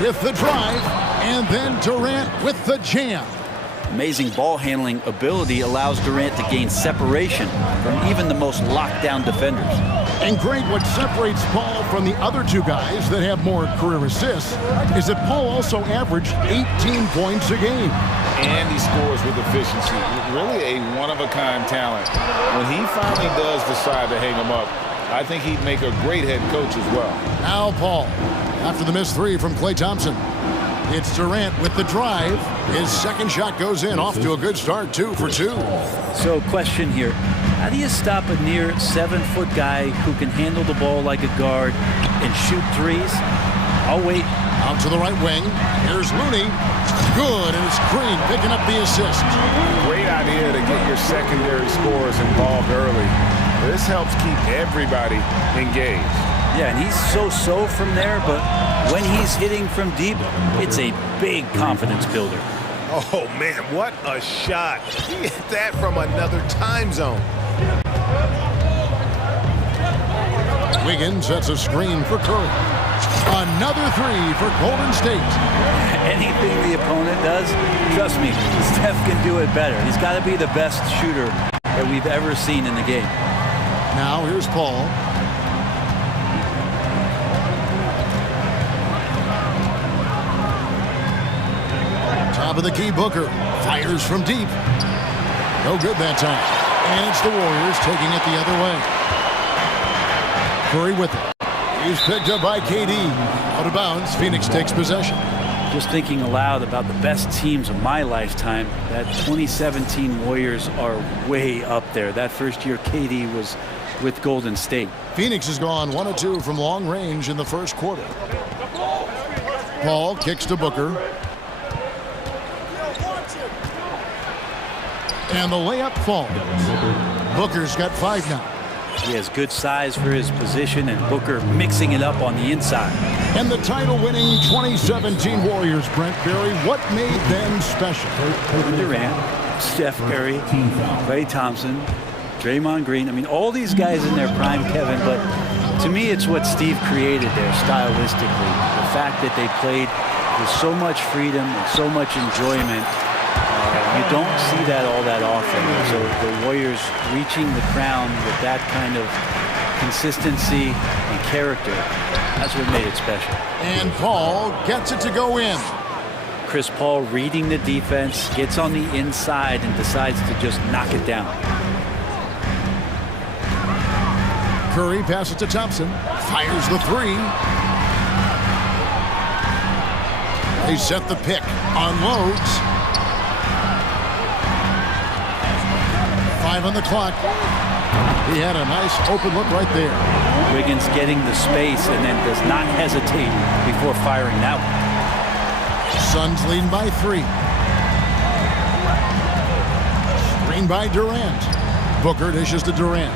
With the drive, and then Durant with the jam. Amazing ball handling ability allows Durant to gain separation from even the most lockdown defenders. And Greg, what separates Paul from the other two guys that have more career assists is that Paul also averaged 18 points a game. And he scores with efficiency. Really a one-of-a-kind talent. When he finally does decide to hang him up, I think he'd make a great head coach as well. Now Paul, after the missed 3 from Klay Thompson. It's Durant with the drive. His second shot goes in, off to a good start, 2 for 2. So question here, how do you stop a near 7-foot guy who can handle the ball like a guard and shoot threes? I'll wait. Out to the right wing. Here's Looney. Good, and it's Green picking up the assist. Great idea to get your secondary scorers involved early. This helps keep everybody engaged. Yeah, and he's so-so from there, but when he's hitting from deep, it's a big confidence builder. Oh, man, what a shot. He hit that from another time zone. Wiggins sets a screen for Curry. Another 3 for Golden State. Anything the opponent does, trust me, Steph can do it better. He's got to be the best shooter that we've ever seen in the game. Now here's Paul. Top of the key, Booker fires from deep. No good that time. And it's the Warriors taking it the other way. Curry with it. He's picked up by KD. Out of bounds, Phoenix takes possession. Just thinking aloud about the best teams of my lifetime, that 2017 Warriors are way up there. That first year KD was with Golden State. Phoenix has gone 1 of 2 from long range in the first quarter. Paul kicks to Booker. And the layup falls. Booker's got 5 now. He has good size for his position, and Booker mixing it up on the inside. And the title-winning 2017 Warriors, Brent Berry, what made them special? Durant, Steph Curry, Klay Thompson, Draymond Green. I mean, all these guys in their prime, Kevin, but to me, it's what Steve created there stylistically. The fact that they played with so much freedom and so much enjoyment. You don't see that all that often. So the Warriors reaching the crown with that kind of consistency and character, that's what made it special. And Paul gets it to go in. Chris Paul reading the defense, gets on the inside and decides to just knock it down. Curry passes to Thompson, fires the 3. They set the pick, unloads. 5 on the clock. He had a nice open look right there. Wiggins getting the space and then does not hesitate before firing that one. Suns leading by 3. Screen by Durant. Booker dishes to Durant.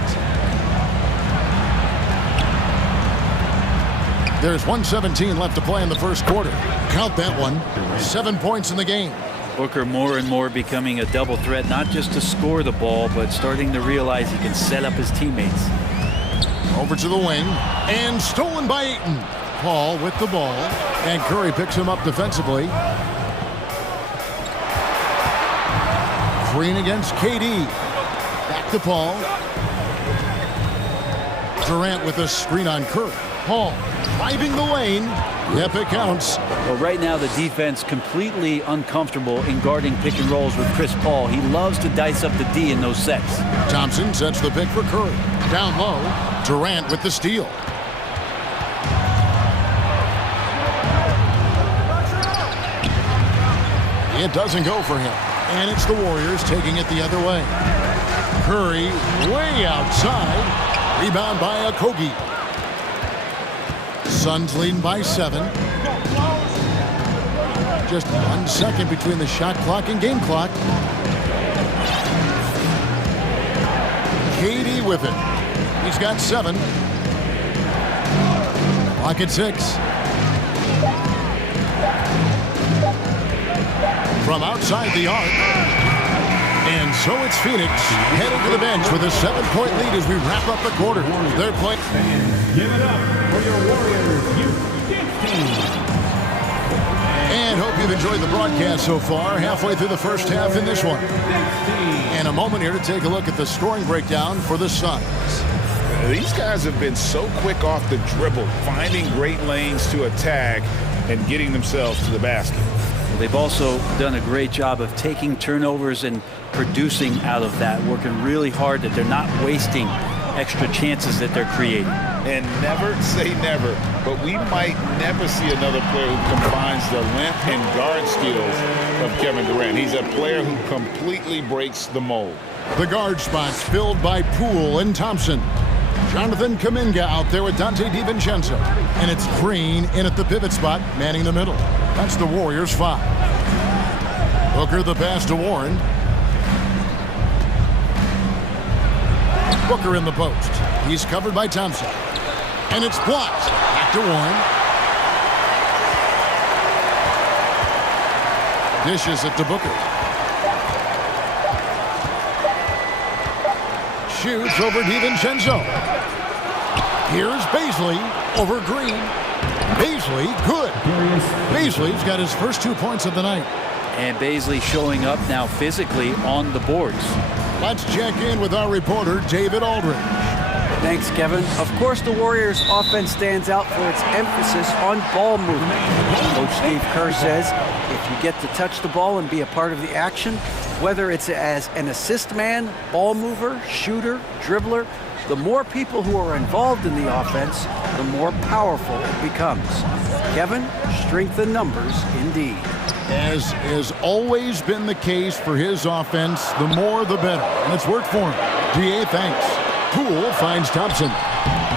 There's 1:17 left to play in the first quarter. Count that one. 7 points in the game. Booker more and more becoming a double threat, not just to score the ball, but starting to realize he can set up his teammates. Over to the wing, and stolen by Ayton. Paul with the ball, and Curry picks him up defensively. Green against KD. Back to Paul. Durant with a screen on Curry. Paul driving the lane. Yep, it counts. Well, right now the defense completely uncomfortable in guarding pick and rolls with Chris Paul. He loves to dice up the D in those sets. Thompson sets the pick for Curry. Down low, Durant with the steal. It doesn't go for him. And it's the Warriors taking it the other way. Curry way outside. Rebound by Okogie. Suns leading by 7. Just 1 second between the shot clock and game clock. KD with it. He's got 7. Clock at 6. From outside the arc. And so it's Phoenix heading to the bench with a 7-point lead as we wrap up the quarter. They're playing. Give it up for your Warriors youth team. And hope you've enjoyed the broadcast so far. Halfway through the first half in this one. And a moment here to take a look at the scoring breakdown for the Suns. These guys have been so quick off the dribble, finding great lanes to attack and getting themselves to the basket. They've also done a great job of taking turnovers and producing out of that, working really hard that they're not wasting extra chances that they're creating. And never say never, but we might never see another player who combines the length and guard skills of Kevin Durant. He's a player who completely breaks the mold. The guard spots filled by Poole and Thompson. Jonathan Kuminga out there with Dante DiVincenzo. And it's Green in at the pivot spot, manning the middle. That's the Warriors' 5. Booker the pass to Warren. Booker in the post. He's covered by Thompson. And it's blocked. Back to Warren. Dishes it to Booker. Shoots over DiVincenzo. Here's Baisley over Green. Baisley, good. Baisley's got his first 2 points of the night. And Baisley showing up now physically on the boards. Let's check in with our reporter, David Aldridge. Thanks, Kevin. Of course, the Warriors' offense stands out for its emphasis on ball movement. Coach Steve Kerr says if you get to touch the ball and be a part of the action, whether it's as an assist man, ball mover, shooter, dribbler, the more people who are involved in the offense, the more powerful it becomes. Kevin, strength in numbers indeed. As has always been the case for his offense, the more the better. And it's worked for him. DA, thanks. Poole finds Thompson.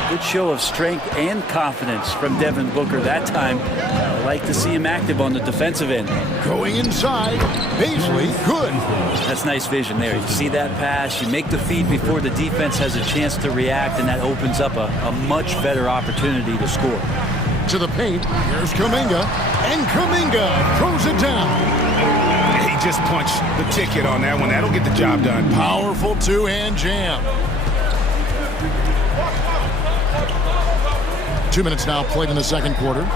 Good show of strength and confidence from Devin Booker that time. I like to see him active on the defensive end. Going inside, Baisley, good. That's nice vision there. You see that pass, you make the feed before the defense has a chance to react, and that opens up a much better opportunity to score. To the paint, here's Kuminga, and Kuminga throws it down. He just punched the ticket on that one. That'll get the job done. Powerful two-hand jam. 2 minutes now played in the second quarter.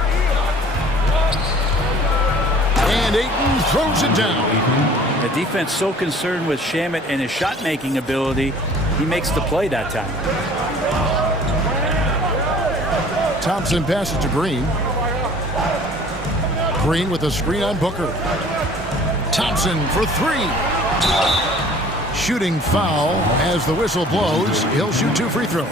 And Ayton throws it down. The defense so concerned with Shamet and his shot-making ability, he makes the play that time. Thompson passes to Green. Green with a screen on Booker. Thompson for 3. Shooting foul as the whistle blows. He'll shoot 2 free throws.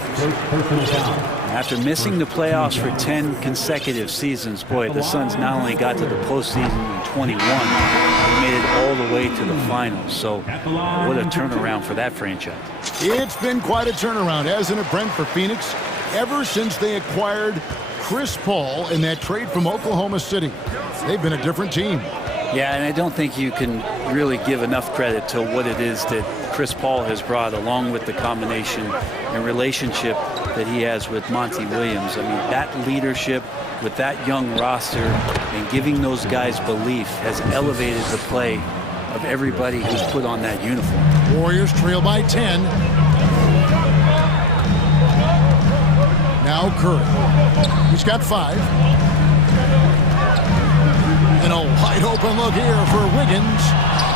After missing the playoffs for 10 consecutive seasons, boy, the Suns not only got to the postseason in 21, they made it all the way to the finals. So what a turnaround for that franchise. It's been quite a turnaround, hasn't it, Brent, for Phoenix? Ever since they acquired Chris Paul in that trade from Oklahoma City, they've been a different team. Yeah, and I don't think you can really give enough credit to what it is that Chris Paul has brought, along with the combination and relationship that he has with Monty Williams. I mean, that leadership with that young roster and giving those guys belief has elevated the play of everybody who's put on that uniform. Warriors trail by 10. Now Curry. He's got 5. And a wide open look here for Wiggins.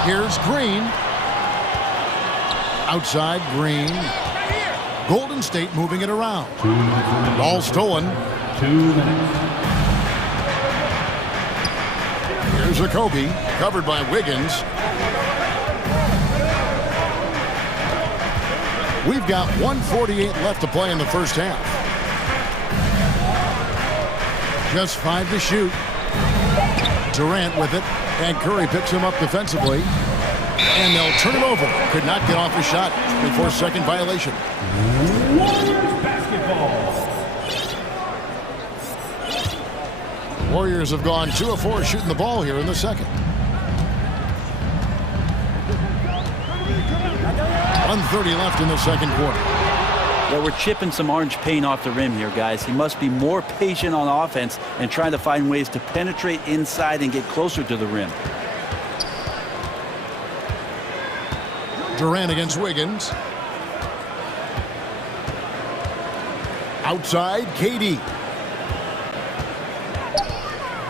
Here's Green. Outside Green. Golden State moving it around. Ball stolen. 2 minutes. Here's a Kobe, covered by Wiggins. We've got 1:48 left to play in the first half. Just 5 to shoot. Durant with it, and Curry picks him up defensively. And they'll turn it over. Could not get off a shot. 24-second violation. Warriors basketball. Warriors have gone 2 of 4 shooting the ball here in the second. 1:30 left in the second quarter. Well, we're chipping some orange paint off the rim here, guys. He must be more patient on offense and trying to find ways to penetrate inside and get closer to the rim. Durant against Wiggins. Outside, KD.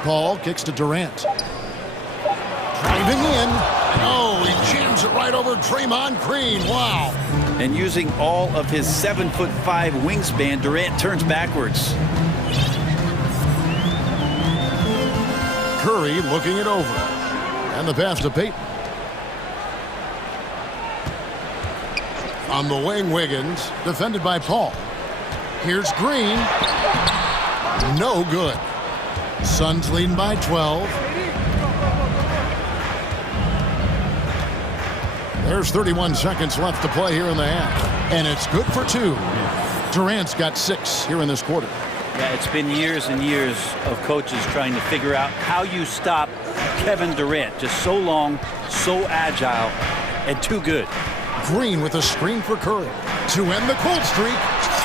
Paul kicks to Durant. Driving in. Oh, he jams it right over Draymond Green. Wow. And using all of his 7'5" wingspan, Durant turns backwards. Curry looking it over. And the pass to Payton. On the wing, Wiggins, defended by Paul. Here's Green. No good. Suns leading by 12. There's 31 seconds left to play here in the half. And it's good for 2. Durant's got 6 here in this quarter. Yeah, it's been years and years of coaches trying to figure out how you stop Kevin Durant. Just so long, so agile, and too good. Green with a screen for Curry. To end the cold streak,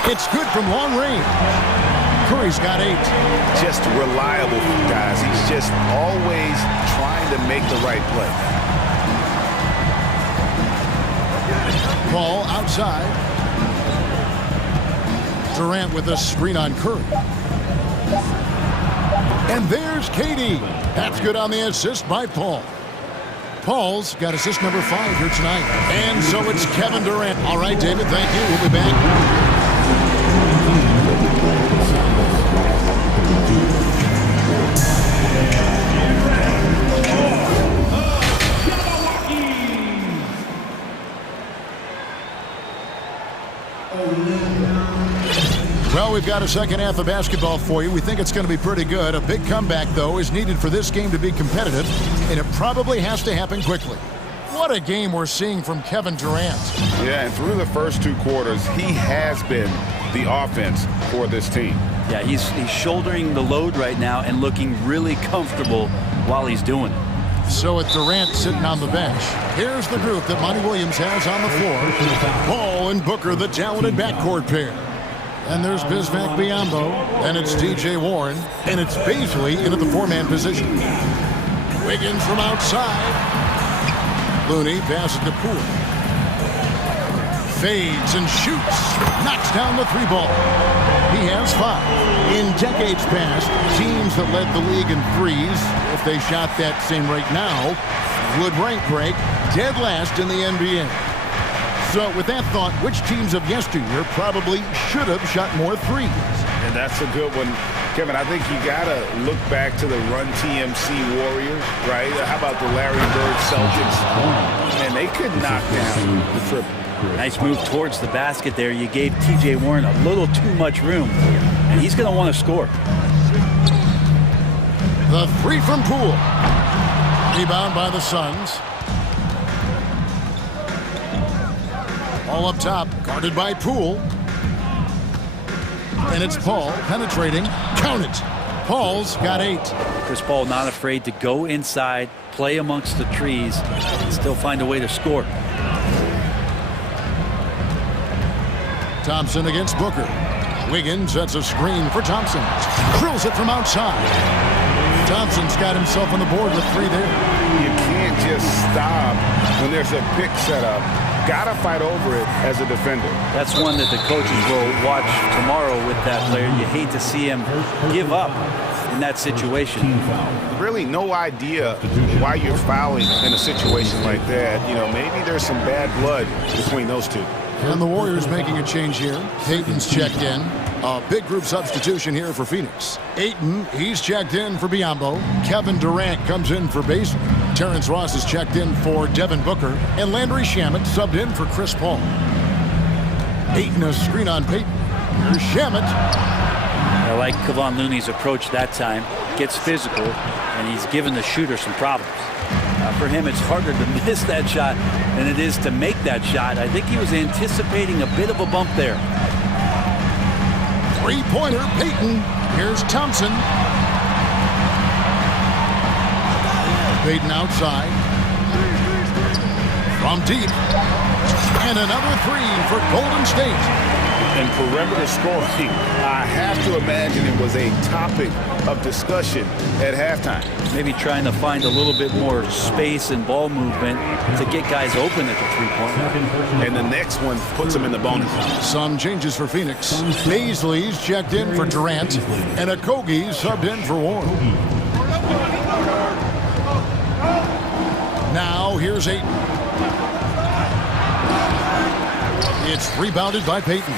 it's good from long range. Curry's got 8. Just reliable, guys. He's just always trying to make the right play. Ball outside. Durant with a screen on Curry. And there's KD. That's good on the assist by Paul. Paul's got assist number 5 here tonight. And so it's Kevin Durant. All right, David, thank you. We'll be back. Well, we've got a second half of basketball for you. We think it's going to be pretty good. A big comeback, though, is needed for this game to be competitive, and it probably has to happen quickly. What a game we're seeing from Kevin Durant. Yeah, and through the first 2 quarters, he has been the offense for this team. Yeah, he's shouldering the load right now and looking really comfortable while he's doing it. So with Durant sitting on the bench, here's the group that Monty Williams has on the floor. Paul and Booker, the talented backcourt pair. And there's Bismack Biyombo, and it's T.J. Warren, and it's Baisley into the 4-man position. Wiggins from outside. Looney passes to Poole. Fades and shoots. Knocks down the 3-ball. He has 5. In decades past, teams that led the league in threes, if they shot that same rate now, would rank break dead last in the NBA. So with that thought, which teams of yesteryear probably should have shot more threes? And that's a good one. Kevin, I think you got to look back to the Run TMC Warriors, right? How about the Larry Bird Celtics? And they could knock down the triple. Nice move towards the basket there. You gave T.J. Warren a little too much room, and he's going to want to score. The 3 from Poole. Rebound by the Suns. All up top, guarded by Poole. And it's Paul penetrating. Count it. Paul's got 8. Chris Paul not afraid to go inside, play amongst the trees, and still find a way to score. Thompson against Booker. Wiggins sets a screen for Thompson. Drills it from outside. Thompson's got himself on the board with 3 there. You can't just stop when there's a pick set up. Got to fight over it as a defender. That's one that the coaches will watch tomorrow with that player. You hate to see him give up in that situation. Really no idea why you're fouling in a situation like that. You know, maybe there's some bad blood between those two. And the Warriors making a change here. Payton's checked in. A big group substitution here for Phoenix. Ayton, he's checked in for Biyombo. Kevin Durant comes in for Baszler. Terrence Ross is checked in for Devin Booker. And Landry Shamet subbed in for Chris Paul. Ayton, a screen on Payton. Here's Shamet. I like Kevon Looney's approach that time. Gets physical, and he's given the shooter some problems. For him, it's harder to miss that shot than it is to make that shot. I think he was anticipating a bit of a bump there. Three-pointer, Payton. Here's Thompson. Payton outside. From deep. And another three for Golden State. And perimeter scoring, I have to imagine it was a topic of discussion at halftime. Maybe trying to find a little bit more space and ball movement to get guys open at the three-point line. And the next one puts them in the bonus. Some changes for Phoenix. Baisley's checked in for Durant, and Okogie's subbed in for Warren. Now here's Ayton. It's rebounded by Payton.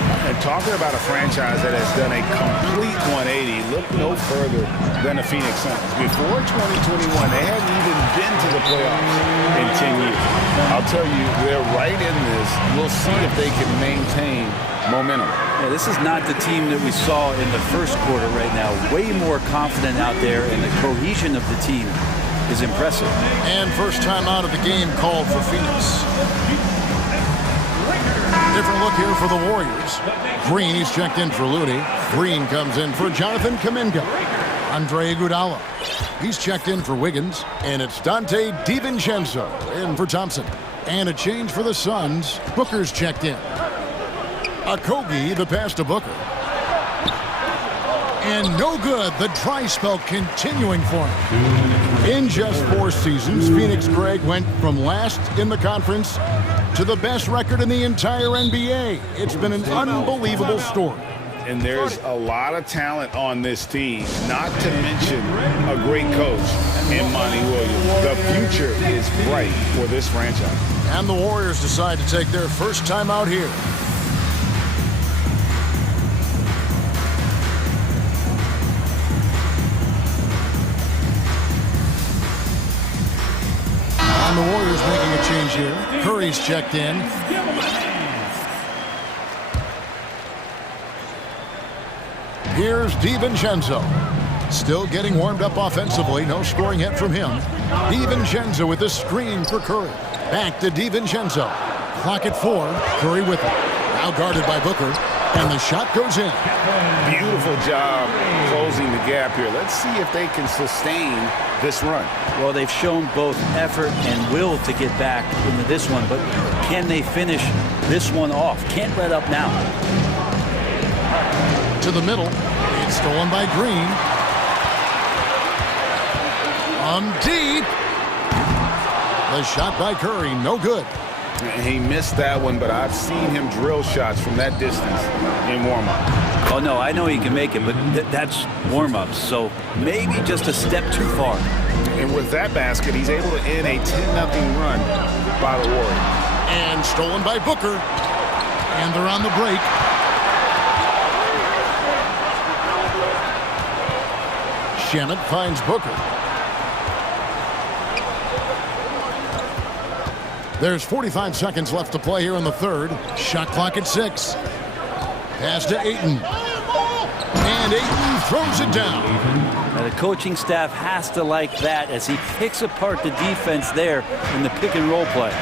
And talking about a franchise that has done a complete 180, look no further than the Phoenix Suns. Before 2021, they hadn't even been to the playoffs in 10 years. I'll tell you, they're right in this. We'll see if they can maintain momentum. Yeah, this is not the team that we saw in the first quarter right now. Way more confident out there, and the cohesion of the team is impressive. And first time out of the game called for Phoenix. Different look here for the Warriors. Green, he's checked in for Looney. Green comes in for Jonathan Kuminga. Andre Iguodala, he's checked in for Wiggins. And it's Dante DiVincenzo in for Thompson. And a change for the Suns. Booker's checked in. Okogie, the pass to Booker. And no good. The dry spell continuing for him. In just 4 seasons, Phoenix, Greg, went from last in the conference to the best record in the entire NBA. It's been an unbelievable story. And there's a lot of talent on this team, not to mention a great coach in Monty Williams. The future is bright for this franchise. And the Warriors decide to take their first time out here. And the Warriors making a change here. Curry's checked in. Here's DiVincenzo. Still getting warmed up offensively. No scoring hit from him. DiVincenzo with a screen for Curry. Back to DiVincenzo. Clock at 4. Curry with it. Now guarded by Booker. And the shot goes in. Beautiful job closing the gap here. Let's see if they can sustain this run. Well, they've shown both effort and will to get back into this one, but can they finish this one off? Can't let up now. To the middle. It's stolen by Green. Deep. The shot by Curry, no good. He missed that one, but I've seen him drill shots from that distance in warm-up. Oh, no, I know he can make it, but that's warm-ups, so maybe just a step too far. And with that basket, he's able to end a 10-0 run by the Warriors. And stolen by Booker. And they're on the break. Shamet finds Booker. There's 45 seconds left to play here in the third. Shot clock at 6. Pass to Ayton. And Ayton throws it down. Now the coaching staff has to like that as he picks apart the defense there in the pick and roll play.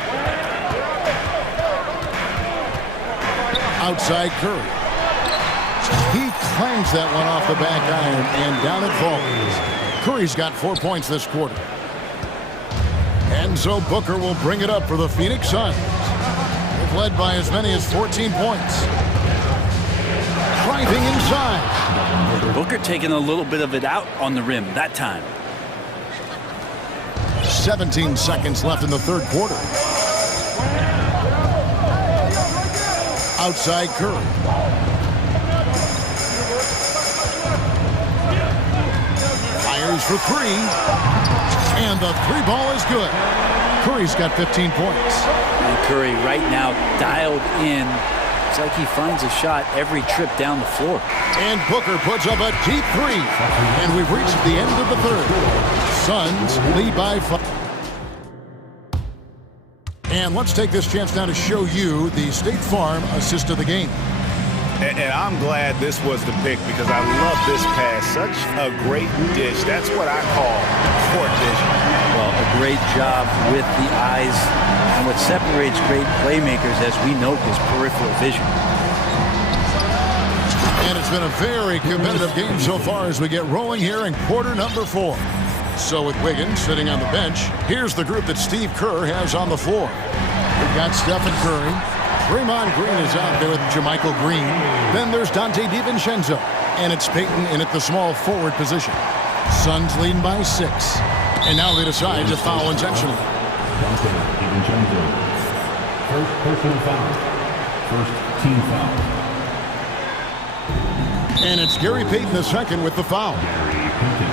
Outside Curry. He clangs that one off the back iron and down it falls. Curry's got 4 points this quarter. And so Booker will bring it up for the Phoenix Suns. They've led by as many as 14 points. Driving inside. Booker taking a little bit of it out on the rim that time. 17 seconds left in the third quarter. Outside Curry. Fires for 3. And the 3 ball is good. Curry's got 15 points. And Curry right now dialed in It's like he finds a shot every trip down the floor. And Booker puts up a deep three. And we've reached the end of the third. Suns lead by 5. And let's take this chance now to show you the State Farm assist of the game. And I'm glad this was the pick because I love this pass. Such a great dish. That's what I call court vision. Well, a great job with the eyes. And what separates great playmakers, as we know, is peripheral vision. And it's been a very competitive game so far as we get rolling here in quarter number 4. So with Wiggins sitting on the bench, here's the group that Steve Kerr has on the floor. We've got Stephen Curry. Draymond Green is out there with JaMychal Green. Then there's Dante DiVincenzo. And it's Peyton in at the small forward position. Suns leading by 6. And now they decide to foul intentionally. Dante DiVincenzo. First personal foul. First team foul. And it's Gary Payton II with the foul.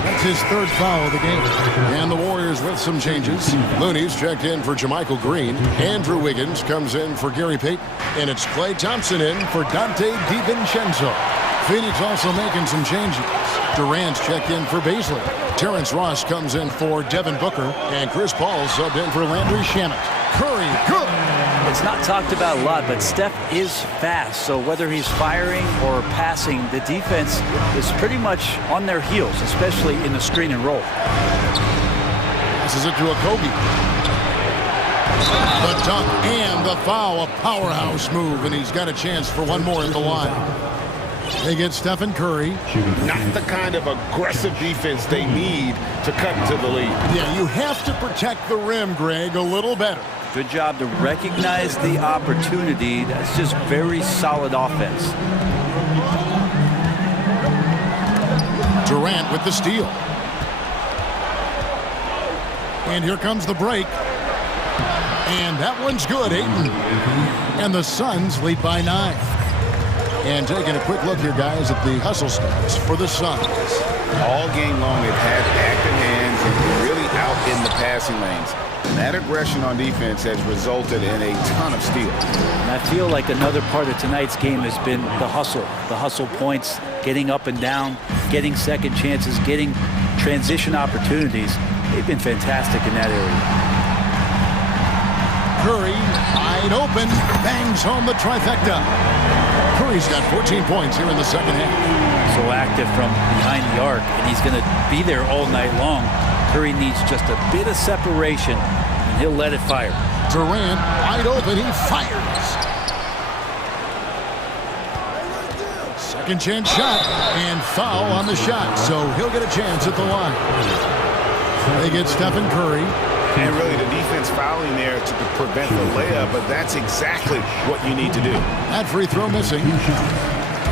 That's his third foul of the game. And the Warriors with some changes. Looney's checked in for JaMychal Green. Andrew Wiggins comes in for Gary Payton. And it's Klay Thompson in for Dante DiVincenzo. Phoenix also making some changes. Durant's checked in for Baisley. Terrence Ross comes in for Devin Booker. And Chris Paul subbed in for Landry Shamet. Curry, good. It's not talked about a lot, but Steph is fast. So whether he's firing or passing, the defense is pretty much on their heels, especially in the screen and roll. Passes it to Okogie. The dunk and the foul, a powerhouse move, and he's got a chance for one more at the line. They get Stephen Curry. Not the kind of aggressive defense they need to cut to the lead. Yeah, you have to protect the rim, Greg, a little better. Good job to recognize the opportunity. That's just very solid offense. Durant with the steal. And here comes the break. And that one's good, Ayton. And the Suns lead by 9. And taking a quick look here, guys, at the hustle stats for the Suns. All game long, they've had active hands and really out in the passing lanes. And that aggression on defense has resulted in a ton of steals. And I feel like another part of tonight's game has been the hustle points, getting up and down, getting second chances, getting transition opportunities. They've been fantastic in that area. Curry, wide open, bangs home the trifecta. Curry's got 14 points here in the second half. So active from behind the arc, and he's going to be there all night long. Curry needs just a bit of separation, and he'll let it fire. Durant, wide open, he fires. Second chance shot, and foul on the shot, so he'll get a chance at the line. They get Stephen Curry. And really the defense fouling there to prevent the layup, but that's exactly what you need to do. That free throw missing.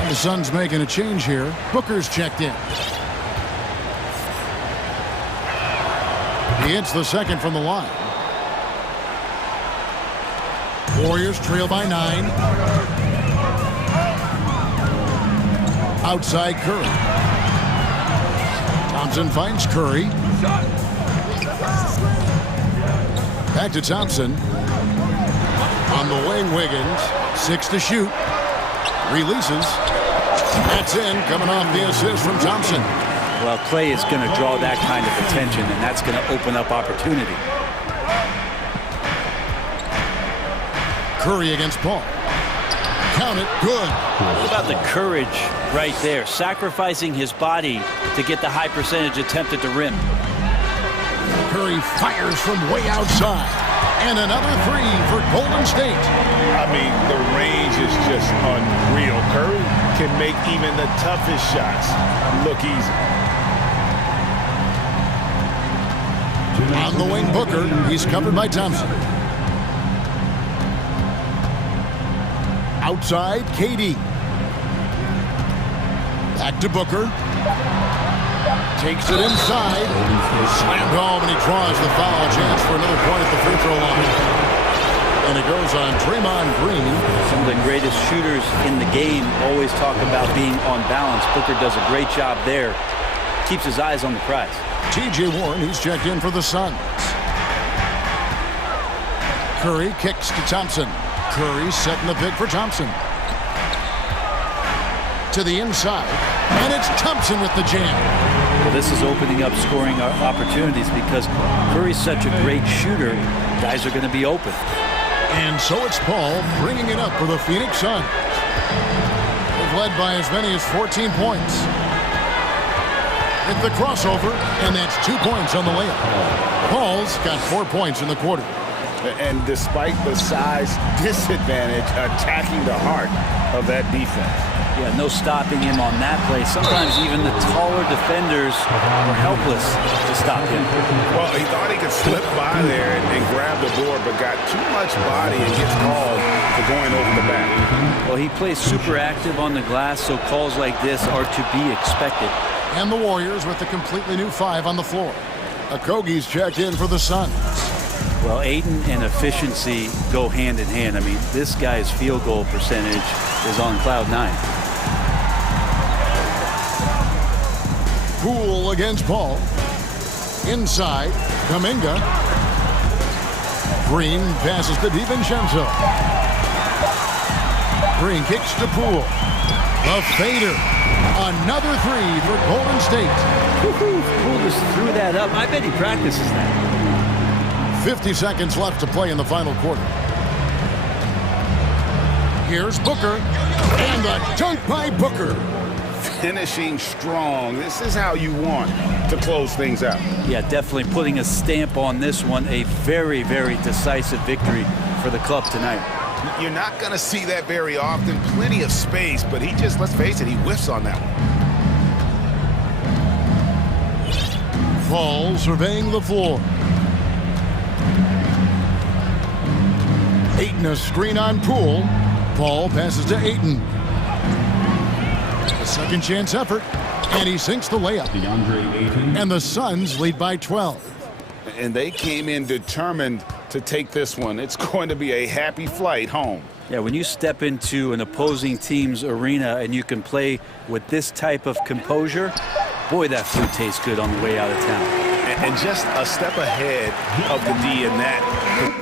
The Suns making a change here. Booker's checked in. He hits the second from the line. Warriors trail by 9. Outside Curry. Thompson finds Curry. Back to Thompson. On the wing, Wiggins. 6 to shoot. Releases. That's in, coming off the assist from Thompson. Well, Klay is going to draw that kind of attention, and that's going to open up opportunity. Curry against Paul. Count it, good. What about the courage right there? Sacrificing his body to get the high percentage attempt at the rim. Curry fires from way outside. And another three for Golden State. I mean, the range is just unreal. Curry can make even the toughest shots look easy. On the wing, Booker. He's covered by Thompson. Outside, KD. Back to Booker. Takes it inside. Slammed home, and he draws the foul. Chance for another point at the free throw line. And it goes on Draymond Green. Some of the greatest shooters in the game always talk about being on balance. Booker does a great job there. Keeps his eyes on the prize. T.J. Warren, he's checked in for the Suns. Curry kicks to Thompson. Curry setting the pick for Thompson. to the inside, and it's Thompson with the jam. Well, this is opening up scoring opportunities because Curry's such a great shooter. Guys are going to be open. And so it's Paul bringing it up for the Phoenix Suns. They've led by as many as 14 points. With the crossover, and that's 2 points on the layup. Paul's got 4 points in the quarter. And despite the size disadvantage, attacking the heart of that defense. Yeah, no stopping him on that play. Sometimes even the taller defenders were helpless to stop him. Well, he thought he could slip by there and grab the board, but got too much body and gets called for going over the back. Well, he plays super active on the glass, so calls like this are to be expected. And the Warriors with a completely new 5 on the floor. Okogie's checked in for the Suns. Well, Ayton and efficiency go hand in hand. I mean, this guy's field goal percentage is on cloud 9. Poole against Paul. Inside, Kuminga. Green passes to DiVincenzo. Green kicks to Poole. The fader. Another 3 for Golden State. Poole just threw that up. I bet he practices that. 50 seconds left to play in the final quarter. Here's Booker. And the dunk by Booker. Finishing strong. This is how you want to close things out. Yeah, definitely putting a stamp on this one. A very, very decisive victory for the club tonight. You're not going to see that very often. Plenty of space, but he just, let's face it, he whiffs on that one. Paul surveying the floor. Ayton a screen on Poole. Paul passes to Ayton. A second chance effort, and he sinks the layup. And the Suns lead by 12. And they came in determined to take this one. It's going to be a happy flight home. Yeah, when you step into an opposing team's arena and you can play with this type of composure, boy, that food tastes good on the way out of town. And just a step ahead of the D in that.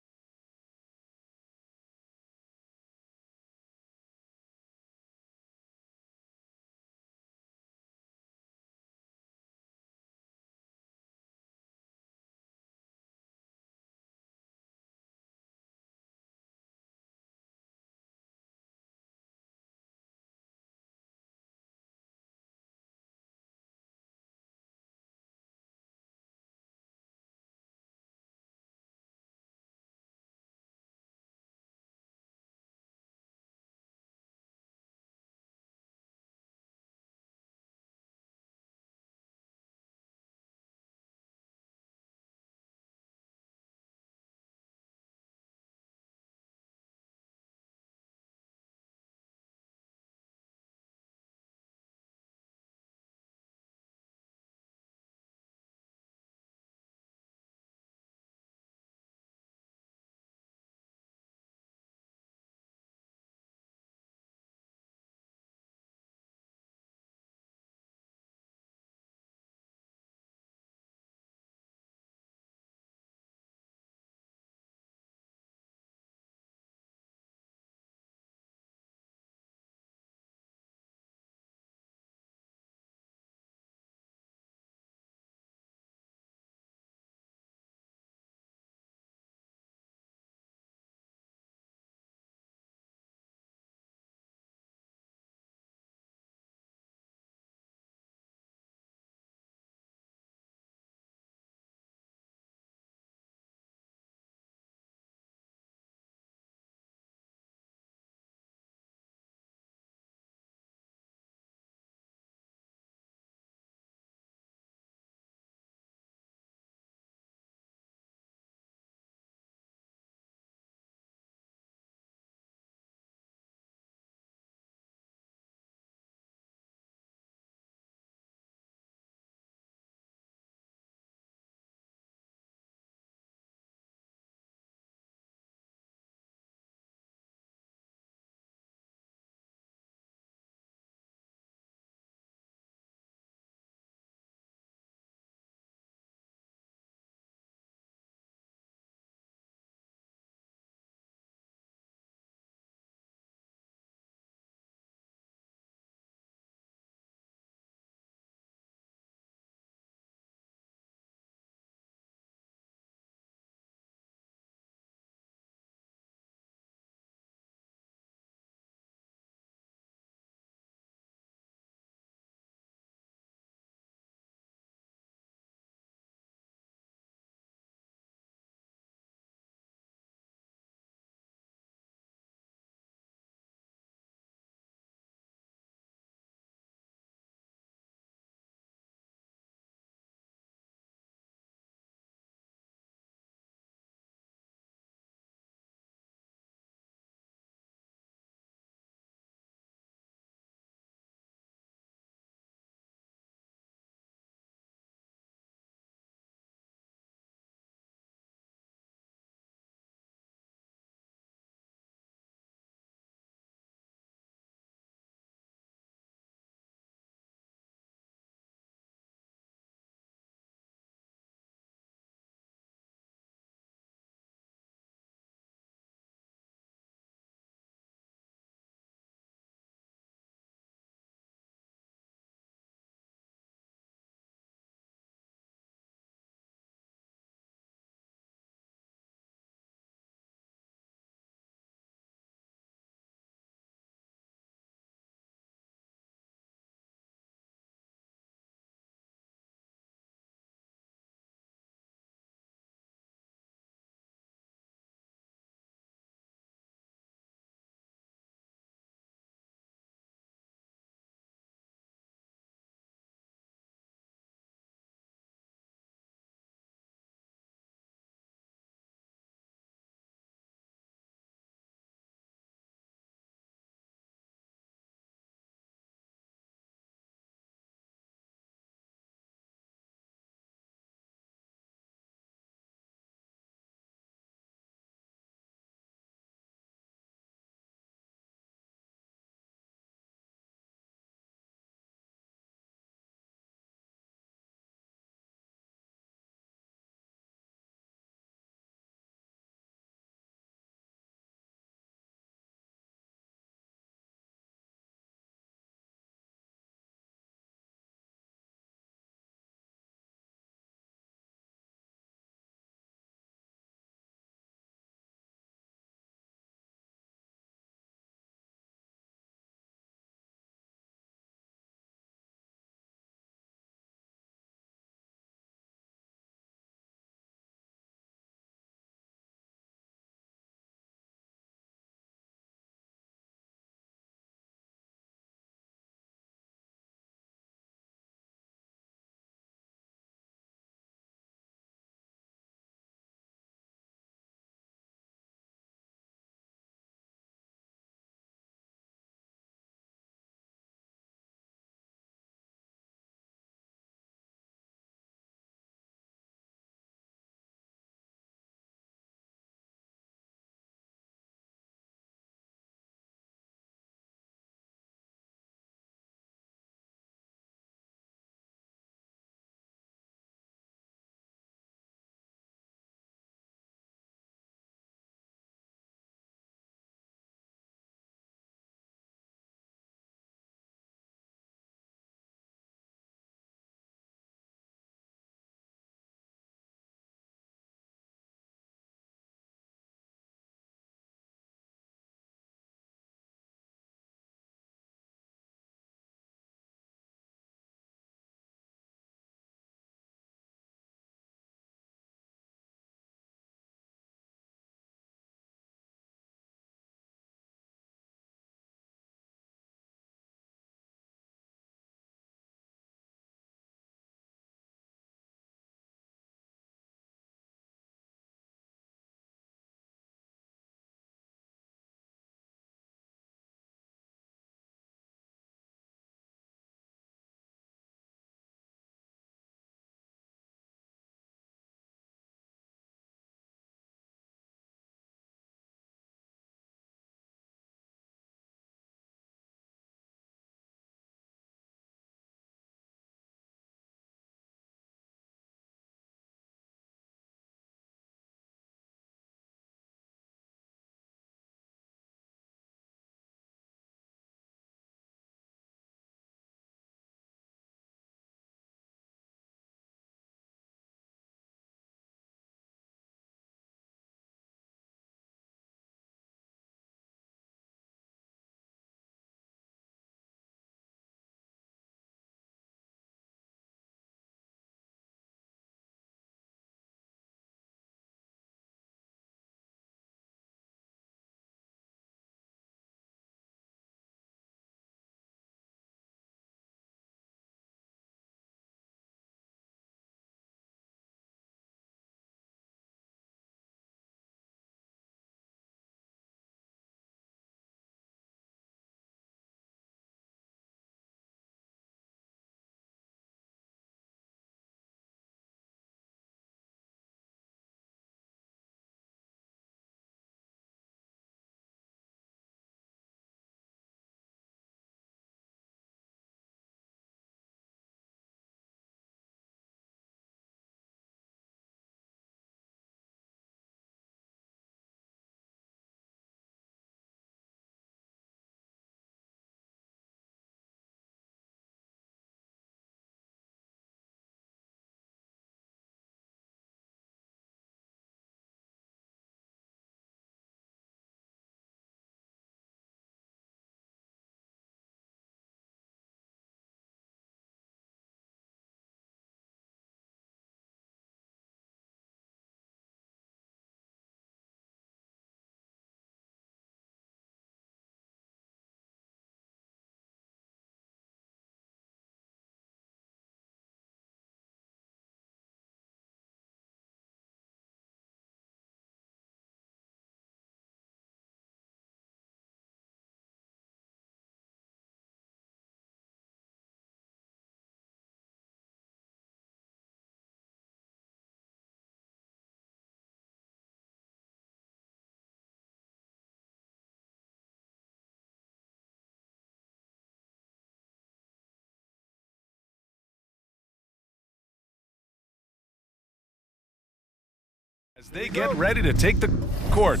They get ready to take the court.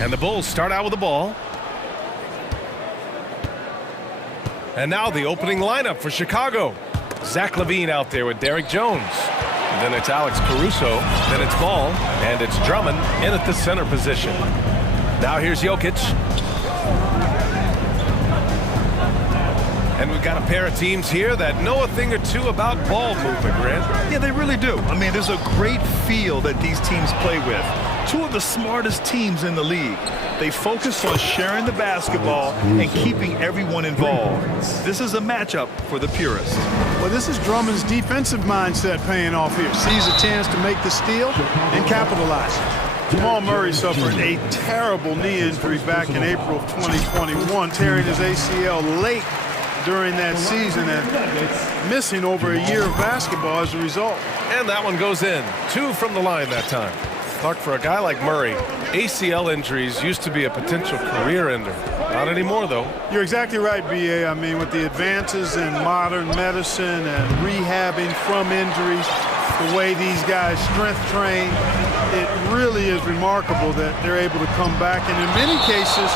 And the Bulls start out with the ball. And now the opening lineup for Chicago. Zach LaVine out there with Derek Jones. And then it's Alex Caruso. Then it's Ball. And it's Drummond in at the center position. Now here's Jokic. And we've got a pair of teams here that know a thing or two about ball movement, Grant. Yeah, they really do. I mean, there's a great feel that these teams play with. Two of the smartest teams in the league. They focus on sharing the basketball and keeping everyone involved. This is a matchup for the purists. Well, this is Drummond's defensive mindset paying off here. Sees a chance to make the steal and capitalize. Jamal Murray suffered a terrible knee injury back in April of 2021, tearing his ACL late during that season and missing over a year of basketball as a result. And that one goes in. 2 from the line that time. Clark, for a guy like Murray, ACL injuries used to be a potential career ender. Not anymore, though. You're exactly right, B.A. I mean, with the advances in modern medicine and rehabbing from injuries, the way these guys strength train, it really is remarkable that they're able to come back and in many cases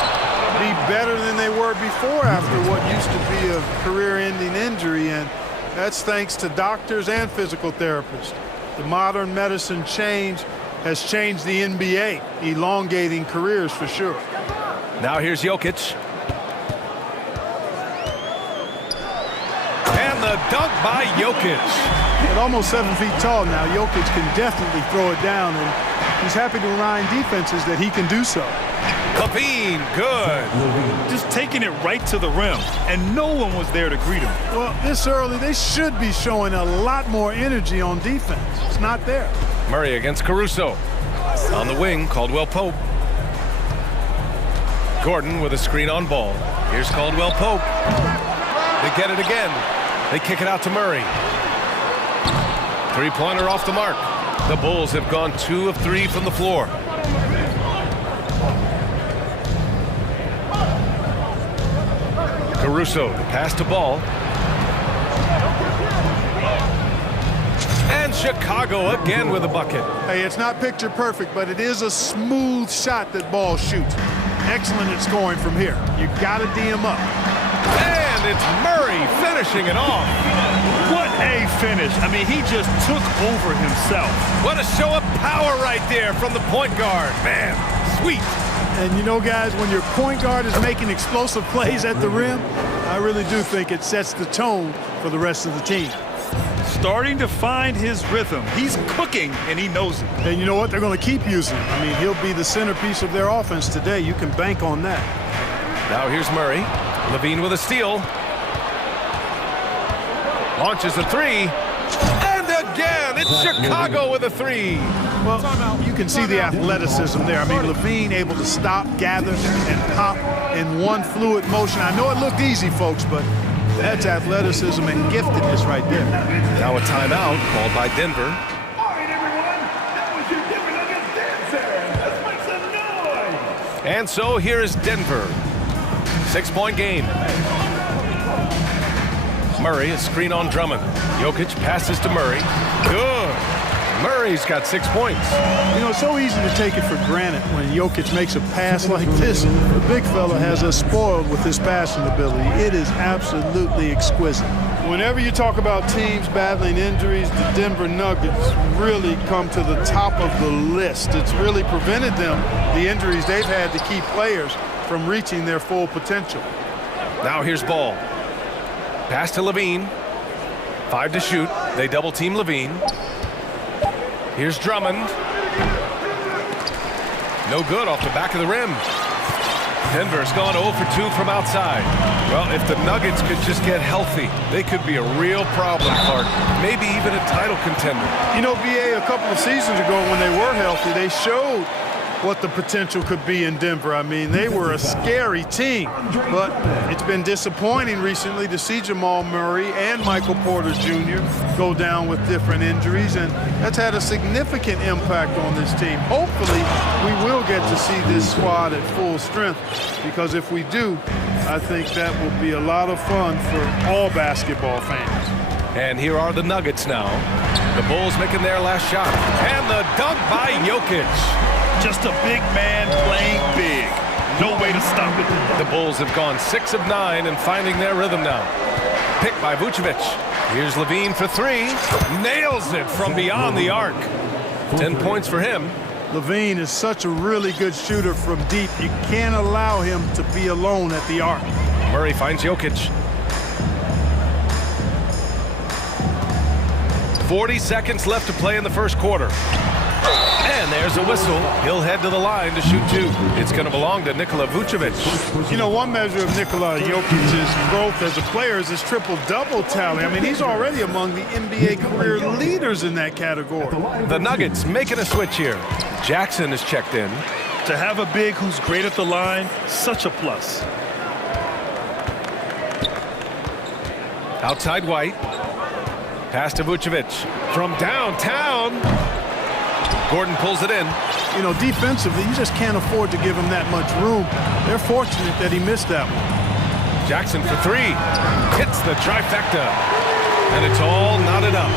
be better than they were before after what used to be a career-ending injury, and that's thanks to doctors and physical therapists. The modern medicine change has changed the NBA, elongating careers for sure. Now here's Jokic. And the dunk by Jokic. At almost 7 feet tall now, Jokic can definitely throw it down, and he's happy to remind defenses that he can do so. LaVine, good. Just taking it right to the rim, and no one was there to greet him. Well, this early, they should be showing a lot more energy on defense. It's not there. Murray against Caruso. On the wing, Caldwell Pope. Gordon with a screen on Ball. Here's Caldwell Pope. They get it again. They kick it out to Murray. Three-pointer off the mark. The Bulls have gone 2 of 3 from the floor. Caruso, the pass to Ball. And Chicago again with a bucket. Hey, it's not picture perfect, but it is a smooth shot that Ball shoots. Excellent at scoring from here. You got to D him up. And it's Murray finishing it off. What a finish. I mean, he just took over himself. What a show of power right there from the point guard. Man, sweet. And you know, guys, when your point guard is making explosive plays at the rim, I really do think it sets the tone for the rest of the team. Starting to find his rhythm. He's cooking, and he knows it. And you know what? They're going to keep using him. I mean, he'll be the centerpiece of their offense today. You can bank on that. Now here's Murray. LaVine with a steal. Launches a 3. And again, it's Chicago with a 3. Well, you can see the athleticism there. I mean, LaVine able to stop, gather, and pop in one fluid motion. I know it looked easy, folks, but that's athleticism and giftedness right there. Now a timeout called by Denver. All right, everyone. That was your Denver Nuggets dancer. Let's make some noise. And so here is Denver. 6-point game. Murray, a screen on Drummond. Jokic passes to Murray. Good. Murray's got 6 points. You know, it's so easy to take it for granted when Jokic makes a pass like this. The big fella has us spoiled with his passing ability. It is absolutely exquisite. Whenever you talk about teams battling injuries, the Denver Nuggets really come to the top of the list. It's really prevented them, the injuries they've had to keep players from reaching their full potential. Now here's Ball. Pass to LaVine. 5 to shoot. They double team LaVine. Here's Drummond. No good off the back of the rim. Denver's gone 0 for 2 from outside. Well, if the Nuggets could just get healthy, they could be a real problem, Clark. Maybe even a title contender. You know, BA, a couple of seasons ago when they were healthy, they showed what the potential could be in Denver. I mean, they were a scary team, but it's been disappointing recently to see Jamal Murray and Michael Porter Jr. go down with different injuries, and that's had a significant impact on this team. Hopefully, we will get to see this squad at full strength, because if we do, I think that will be a lot of fun for all basketball fans. And here are the Nuggets now. The Bulls making their last shot. And the dunk by Jokic. Just a big man playing big. No way to stop it. The Bulls have gone 6 of 9 and finding their rhythm now. Picked by Vucevic. Here's Levine for 3. Nails it from beyond the arc. 10 points for him. Levine is such a really good shooter from deep. You can't allow him to be alone at the arc. Murray finds Jokic. 40 seconds left to play in the first quarter. And there's a whistle. He'll head to the line to shoot 2. It's going to belong to Nikola Vucevic. You know, one measure of Nikola Jokic's growth as a player is his triple-double tally. I mean, he's already among the NBA career leaders in that category. The Nuggets making a switch here. Jackson is checked in. To have a big who's great at the line, such a plus. Outside White. Pass to Vucevic. From downtown. Gordon pulls it in. You know, defensively, you just can't afford to give him that much room. They're fortunate that he missed that one. Jackson for 3. Hits the trifecta. And it's all knotted up.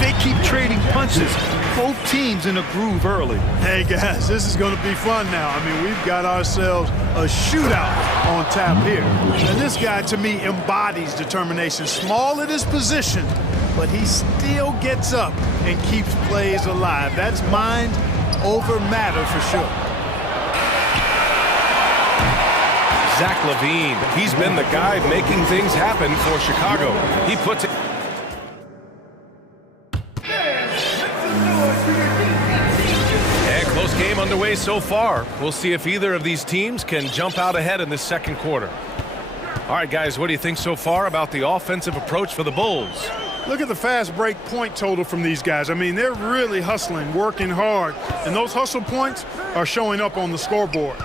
They keep trading punches. Both teams in a groove early. Hey, guys, this is going to be fun now. I mean, we've got ourselves a shootout on tap here. And this guy, to me, embodies determination. Small at his position, but he still gets up and keeps plays alive. That's mind over matter for sure. Zach LaVine, he's been the guy making things happen for Chicago. He puts it. And close game underway so far. We'll see if either of these teams can jump out ahead in this second quarter. All right, guys, what do you think so far about the offensive approach for the Bulls? Look at the fast break point total from these guys. I mean, they're really hustling, working hard, and those hustle points are showing up on the scoreboard.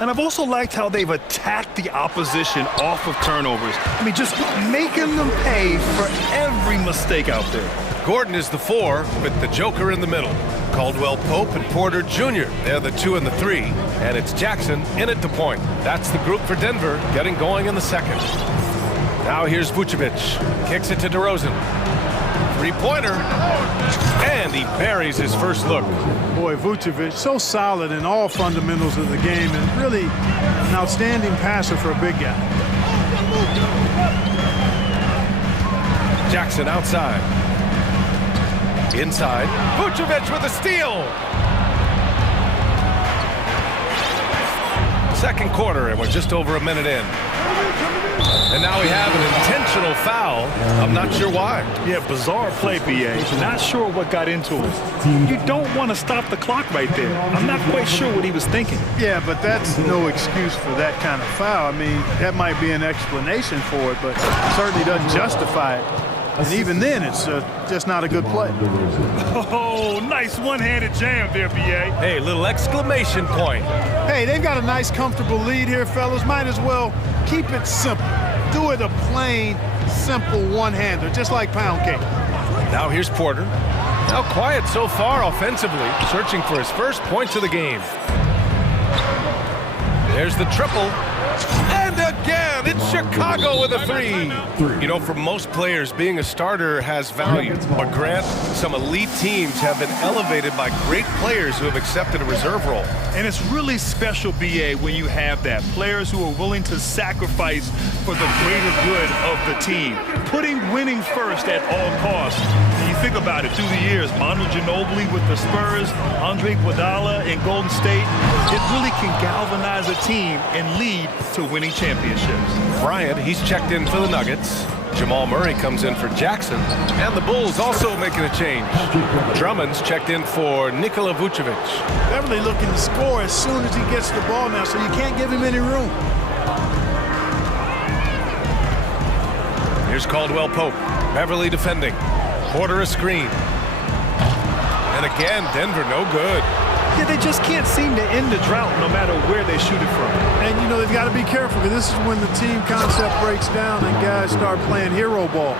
And I've also liked how they've attacked the opposition off of turnovers. I mean, just making them pay for every mistake out there. Gordon is the 4 with the Joker in the middle. Caldwell Pope and Porter Jr. They're the 2 and the 3. And it's Jackson in at the point. That's the group for Denver getting going in the second. Now here's Vucevic. Kicks it to DeRozan. Three-pointer. And he buries his first look. Boy, Vucevic, so solid in all fundamentals of the game and really an outstanding passer for a big guy. Jackson outside. Inside. Vucevic with a steal. Second quarter, and we're just over a minute in. And now we have an intentional foul. I'm not sure why. Yeah, bizarre play, BA. Not sure what got into him. You don't want to stop the clock right there. I'm not quite sure what he was thinking. Yeah, but that's no excuse for that kind of foul. I mean, that might be an explanation for it, but it certainly doesn't justify it. And even then, it's just not a good play. Oh, nice one-handed jam there, BA. Hey, little exclamation point. Hey, they've got a nice, comfortable lead here, fellas. Might as well keep it simple. Do it a plain, simple one-hander, just like pound cake. Now here's Porter. Now quiet so far offensively, searching for his first points of the game. There's the triple. And again, it's Chicago with a 3. You know, for most players, being a starter has value. But Grant, some elite teams have been elevated by great players who have accepted a reserve role. And it's really special, BA, when you have that. Players who are willing to sacrifice for the greater good of the team. Putting winning first at all costs. And you think about it, through the years, Manu Ginobili with the Spurs, Andre Iguodala in Golden State, it really can galvanize a team and lead to winning championships. Bryant, he's checked in for the Nuggets. Jamal Murray comes in for Jackson. And the Bulls also making a change. Drummond's checked in for Nikola Vucevic. Beverly looking to score as soon as he gets the ball now, so you can't give him any room. Here's Caldwell Pope. Beverly defending. Porter a screen. And again, Denver no good. Yeah, they just can't seem to end the drought no matter where they shoot it from. And, you know, they've got to be careful because this is when the team concept breaks down and guys start playing hero ball.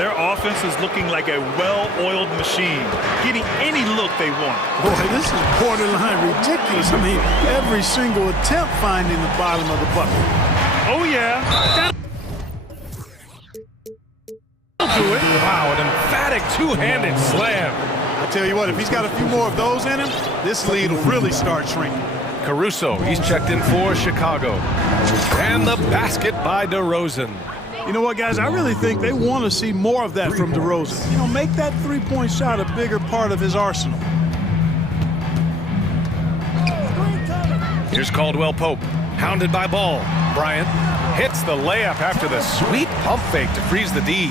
Their offense is looking like a well-oiled machine, getting any look they want. Boy, this is borderline ridiculous. I mean, every single attempt finding the bottom of the bucket. Oh, yeah. Do it. Wow, an emphatic dramatic two-handed slam. I tell you what, if he's got a few more of those in him, this lead will really start shrinking. Caruso, he's checked in for Chicago. And the basket by DeRozan. You know what, guys? I really think they want to see more of that from DeRozan. You know, make that three-point shot a bigger part of his arsenal. Here's Caldwell Pope, hounded by Ball. Bryant hits the layup after the sweet pump fake to freeze the D.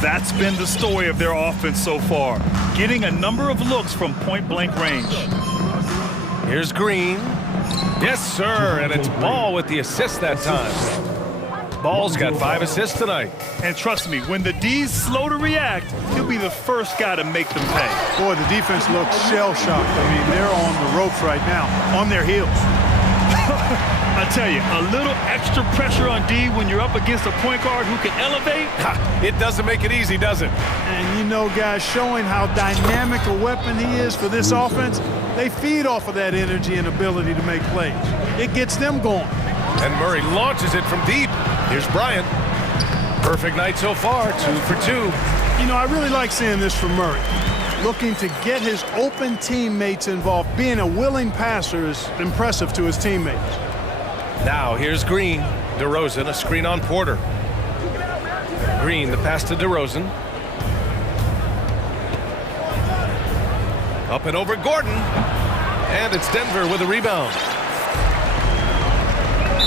That's been the story of their offense so far, getting a number of looks from point-blank range. Here's Green. Yes, sir, and it's Ball with the assist that time. Ball's got 5 assists tonight. And trust me, when the D's slow to react, he'll be the first guy to make them pay. Boy, the defense looks shell-shocked. I mean, they're on the ropes right now, on their heels. I tell you, a little extra pressure on D when you're up against a point guard who can elevate. It doesn't make it easy, does it? And you know, guys, showing how dynamic a weapon he is for this offense, they feed off of that energy and ability to make plays. It gets them going. And Murray launches it from deep. Here's Bryant. Perfect night so far, 2 for 2. You know, I really like seeing this from Murray. Looking to get his open teammates involved. Being a willing passer is impressive to his teammates. Now here's Green. DeRozan, a screen on Porter. Green, the pass to DeRozan. Up and over Gordon. And it's Denver with a rebound.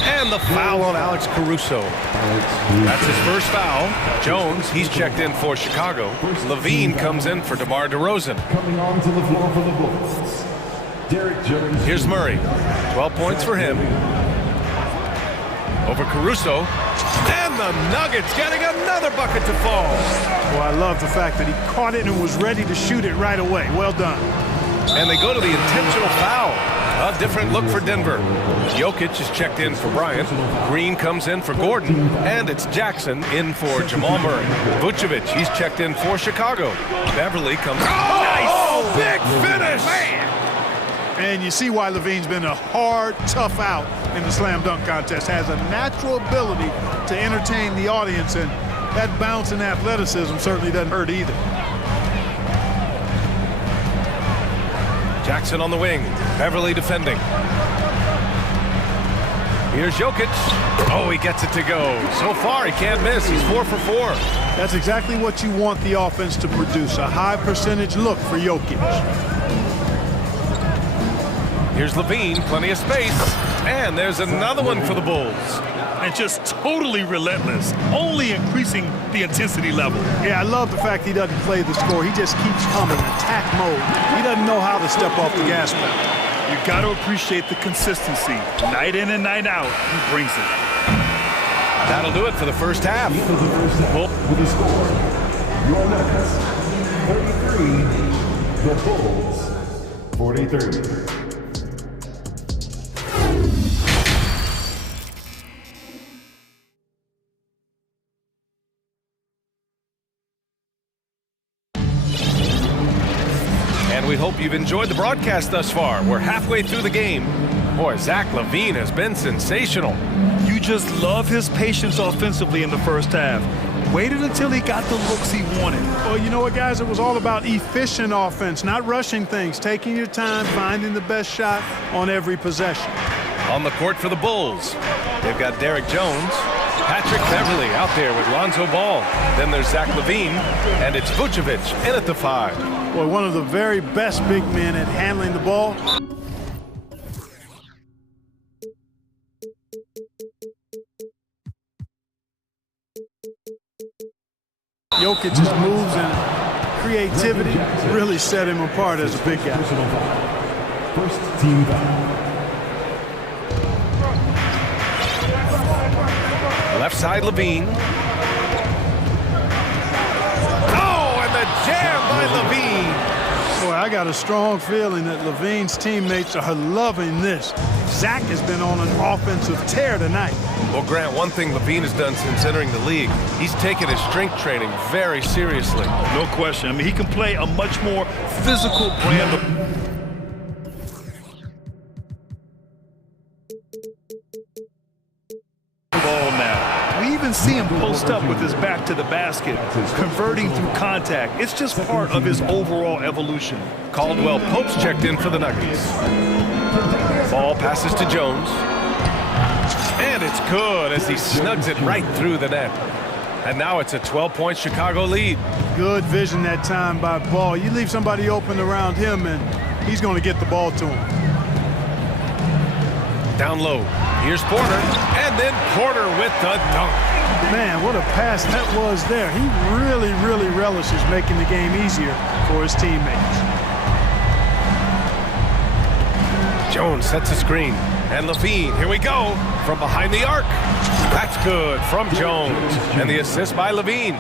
And the foul on Alex Caruso. That's his first foul. Jones, he's checked in for Chicago. Levine comes in for DeMar DeRozan. Coming onto the floor for the Bulls, Derek Jones. Here's Murray. 12 points for him. Over Caruso. And the Nuggets getting another bucket to fall. Well, I love the fact that he caught it and was ready to shoot it right away. Well done. And they go to the intentional foul. A different look for Denver. Jokic is checked in for Bryant. Green comes in for Gordon. And it's Jackson in for Jamal Murray. Vucevic, he's checked in for Chicago. Beverly comes. Oh, nice! Big finish! Man. And you see why Levine's been a hard, tough out in the slam dunk contest. Has a natural ability to entertain the audience, and that bounce and athleticism certainly doesn't hurt either. Jackson on the wing. Beverly defending. Here's Jokic. Oh, he gets it to go. So far, he can't miss. He's 4 for 4. That's exactly what you want the offense to produce. A high percentage look for Jokic. Here's Levine, plenty of space. And there's another one for the Bulls. And just totally relentless, only increasing the intensity level. Yeah, I love the fact he doesn't play the score. He just keeps coming, attack mode. He doesn't know how to step off the gas pedal. You got to appreciate the consistency. Night in and night out, he brings it. That'll do it for the first half. With the score, your Nuggets 33, the Bulls 43. We hope you've enjoyed the broadcast thus far. We're halfway through the game. Boy, Zach LaVine has been sensational. You just love his patience offensively in the first half. Waited until he got the looks he wanted. Well, you know what, guys? It was all about efficient offense, not rushing things, taking your time, finding the best shot on every possession. On the court for the Bulls, they've got Derek Jones, Patrick Beverly out there with Lonzo Ball. Then there's Zach LaVine, and it's Vucevic in at the 5. Boy, one of the very best big men at handling the ball. Jokic's moves and creativity really set him apart as a big guy. First team foul. Left side, Levine. Oh, and the jam by Levine. Boy, I got a strong feeling that Levine's teammates are loving this. Zach has been on an offensive tear tonight. Well, Grant, one thing Levine has done since entering the league, he's taken his strength training very seriously. No question. I mean, he can play a much more physical brand of ball now. We even even see him post up with his back to the basket, converting through contact. It's just part of his overall evolution. Caldwell Pope's checked in for the Nuggets. Ball passes to Jones. And it's good as he snugs it right through the net. And now it's a 12-point Chicago lead. Good vision that time by Ball. You leave somebody open around him, and he's going to get the ball to him. Down low. Here's Porter. And then Porter with the dunk. Man, what a pass that was there. He really, really relishes making the game easier for his teammates. Jones sets a screen. And Levine, here we go, from behind the arc. That's good from Jones. And the assist by Levine.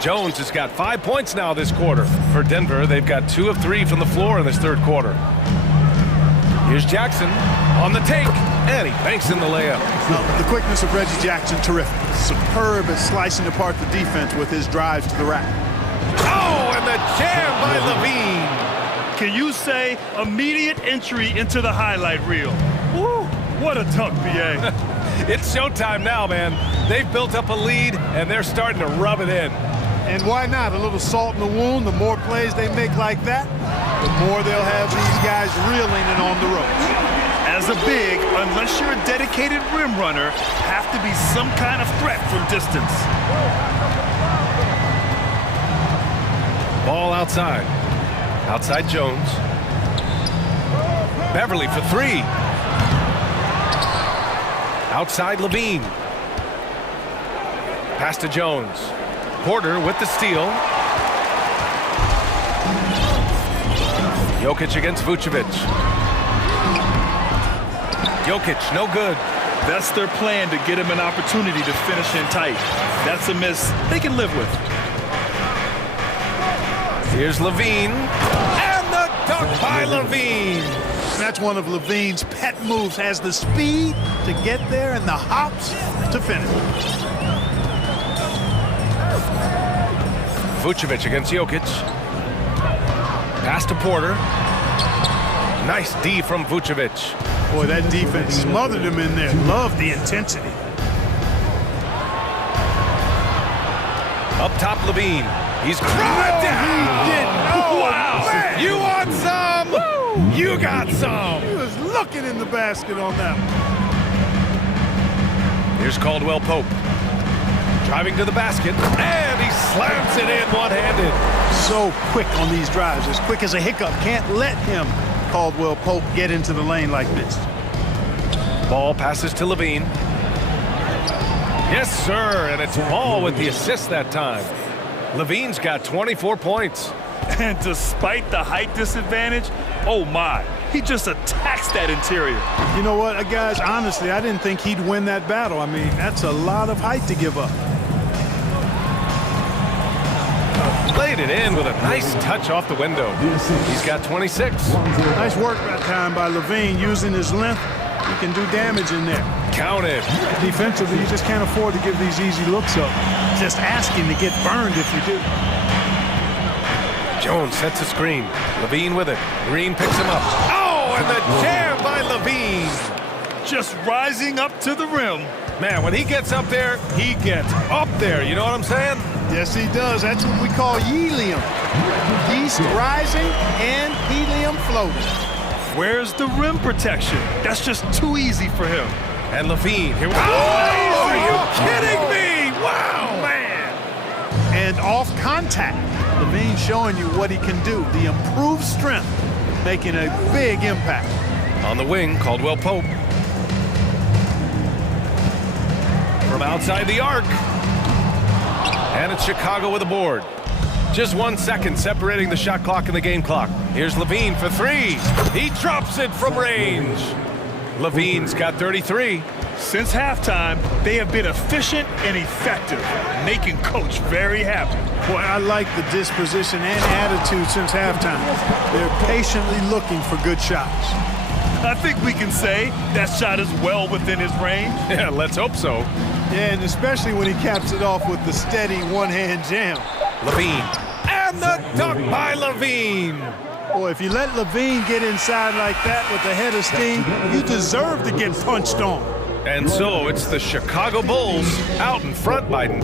Jones has got 5 points now this quarter. For Denver, they've got 2 of 3 from the floor in this third quarter. Here's Jackson on the take, and he banks in the layup. The quickness of Reggie Jackson, terrific. Superb at slicing apart the defense with his drives to the rack. Oh, and the jam by Levine. Can you say immediate entry into the highlight reel? Woo, what a dunk, BA. It's showtime now, man. They've built up a lead, and they're starting to rub it in. And why not? A little salt in the wound. The more plays they make like that, the more they'll have these guys reeling and on the ropes. As a big, unless you're a dedicated rim runner, have to be some kind of threat from distance. Ball outside. Outside Jones. Beverly for 3. Outside Levine. Pass to Jones. Porter with the steal. Jokic against Vucevic. Jokic, no good. That's their plan, to get him an opportunity to finish in tight. That's a miss they can live with. Here's Levine. And the dunk by Levine. That's one of Levine's pet moves. Has the speed to get there and the hops to finish. Vucevic against Jokic. Pass to Porter. Nice D from Vucevic. Boy, that defense smothered him in there. Love the intensity. Up top, Levine. He's thrown down. Oh, wow. Man. You want some? Woo. You got some. He was looking in the basket on that one. Here's Caldwell Pope. Driving to the basket, and he slams it in one-handed. So quick on these drives, as quick as a hiccup. Can't let him, Caldwell Pope, get into the lane like this. Ball passes to Levine. Yes, sir, and it's Ball with the assist that time. Levine's got 24 points. And despite the height disadvantage, oh my, he just attacks that interior. You know what, guys, honestly, I didn't think he'd win that battle. I mean, that's a lot of height to give up. Laid it in with a nice touch off the window. He's got 26. Nice work that time by Levine, using his length. He can do damage in there. Counted. Defensively, you just can't afford to give these easy looks up. Just asking to get burned if you do. Jones sets a screen. Levine with it. Green picks him up. Oh, and the jam by Levine. Just rising up to the rim. Man, when he gets up there, he gets up there. You know what I'm saying? Yes, he does. That's what we call helium. Yeast rising and helium floating. Where's the rim protection? That's just too easy for him. And Levine, here we go. Oh, are you kidding me? Wow, man. And off contact. Levine showing you what he can do. The improved strength, making a big impact. On the wing, Caldwell Pope. From outside the arc. And it's Chicago with a board. Just 1 second separating the shot clock and the game clock. Here's Levine for 3. He drops it from range. Levine's got 33. Since halftime, they have been efficient and effective, making Coach very happy. Boy, I like the disposition and attitude since halftime. They're patiently looking for good shots. I think we can say that shot is well within his range. Yeah, let's hope so. Yeah, and especially when he caps it off with the steady one-hand jam. Levine. And the dunk by Levine. Boy, if you let Levine get inside like that with the head of steam, you deserve to get punched on. And so it's the Chicago Bulls out in front, Biden.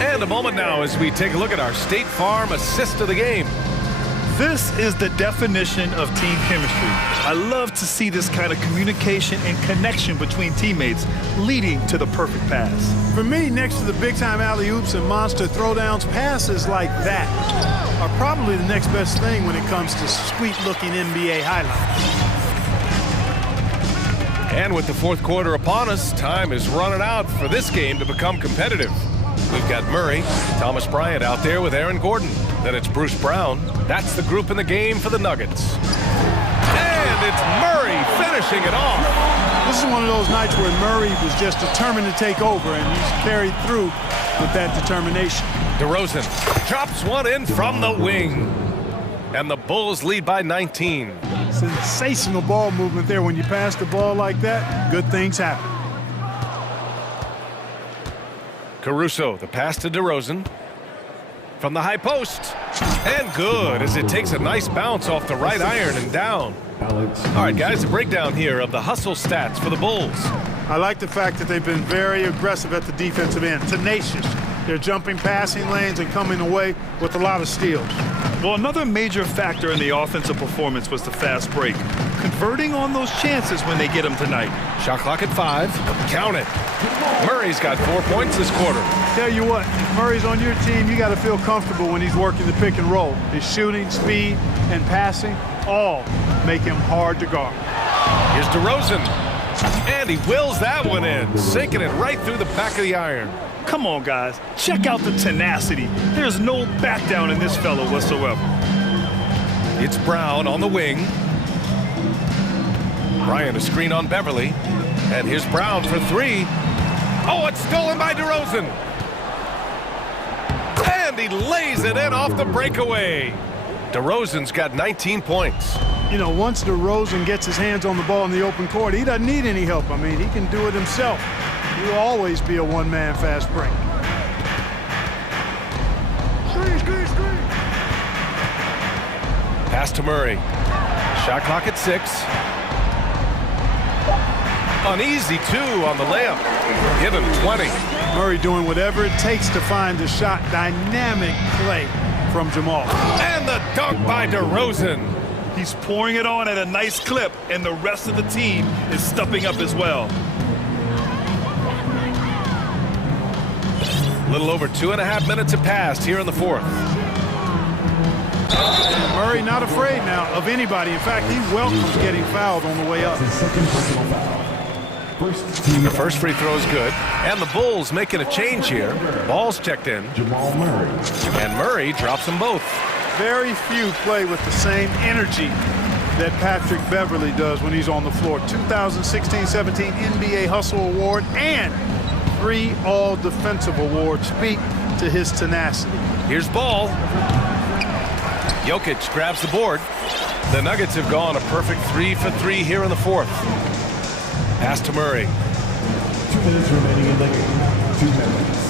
And a moment now as we take a look at our State Farm assist of the game. This is the definition of team chemistry. I love to see this kind of communication and connection between teammates leading to the perfect pass. For me, next to the big-time alley-oops and monster throwdowns, passes like that are probably the next best thing when it comes to sweet-looking NBA highlights. And with the fourth quarter upon us, time is running out for this game to become competitive. We've got Murray, Thomas Bryant out there with Aaron Gordon. Then it's Bruce Brown. That's the group in the game for the Nuggets. And it's Murray finishing it off. This is one of those nights where Murray was just determined to take over, and he's carried through with that determination. DeRozan drops one in from the wing. And the Bulls lead by 19. Sensational ball movement there. When you pass the ball like that, good things happen. Caruso, the pass to DeRozan. From the high post. And good, as it takes a nice bounce off the right iron and down. All right, guys, a breakdown here of the hustle stats for the Bulls. I like the fact that they've been very aggressive at the defensive end, tenacious. They're jumping passing lanes and coming away with a lot of steals. Well, another major factor in the offensive performance was the fast break. Converting on those chances when they get them tonight. Shot clock at 5. Count it. Murray's got 4 points this quarter. Tell you what, if Murray's on your team, you got to feel comfortable when he's working the pick and roll. His shooting, speed, and passing all make him hard to guard. Here's DeRozan. And he wills that one in, sinking it right through the back of the iron. Come on, guys. Check out the tenacity. There's no back down in this fellow whatsoever. It's Brown on the wing. Bryant a screen on Beverly. And here's Brown for 3. Oh, it's stolen by DeRozan. And he lays it in off the breakaway. DeRozan's got 19 points. You know, once DeRozan gets his hands on the ball in the open court, he doesn't need any help. I mean, he can do it himself. He will always be a one-man fast break. Pass to Murray. Shot clock at 6. Uneasy 2 on the layup. Give him 20. Murray doing whatever it takes to find the shot. Dynamic play from Jamal. And the dunk by DeRozan. He's pouring it on at a nice clip, and the rest of the team is stepping up as well. A little over 2.5 minutes have passed here in the fourth. Murray not afraid now of anybody. In fact, he welcomes getting fouled on the way up. The first free throw is good. And the Bulls making a change here. Ball's checked in. Jamal Murray. And Murray drops them both. Very few play with the same energy that Patrick Beverly does when he's on the floor. 2016-17 NBA Hustle Award and 3 All-Defensive Awards speak to his tenacity. Here's Ball. Jokic grabs the board. The Nuggets have gone a perfect 3 for 3 here in the fourth. Pass to Murray. 2 minutes remaining in the game. 2 minutes.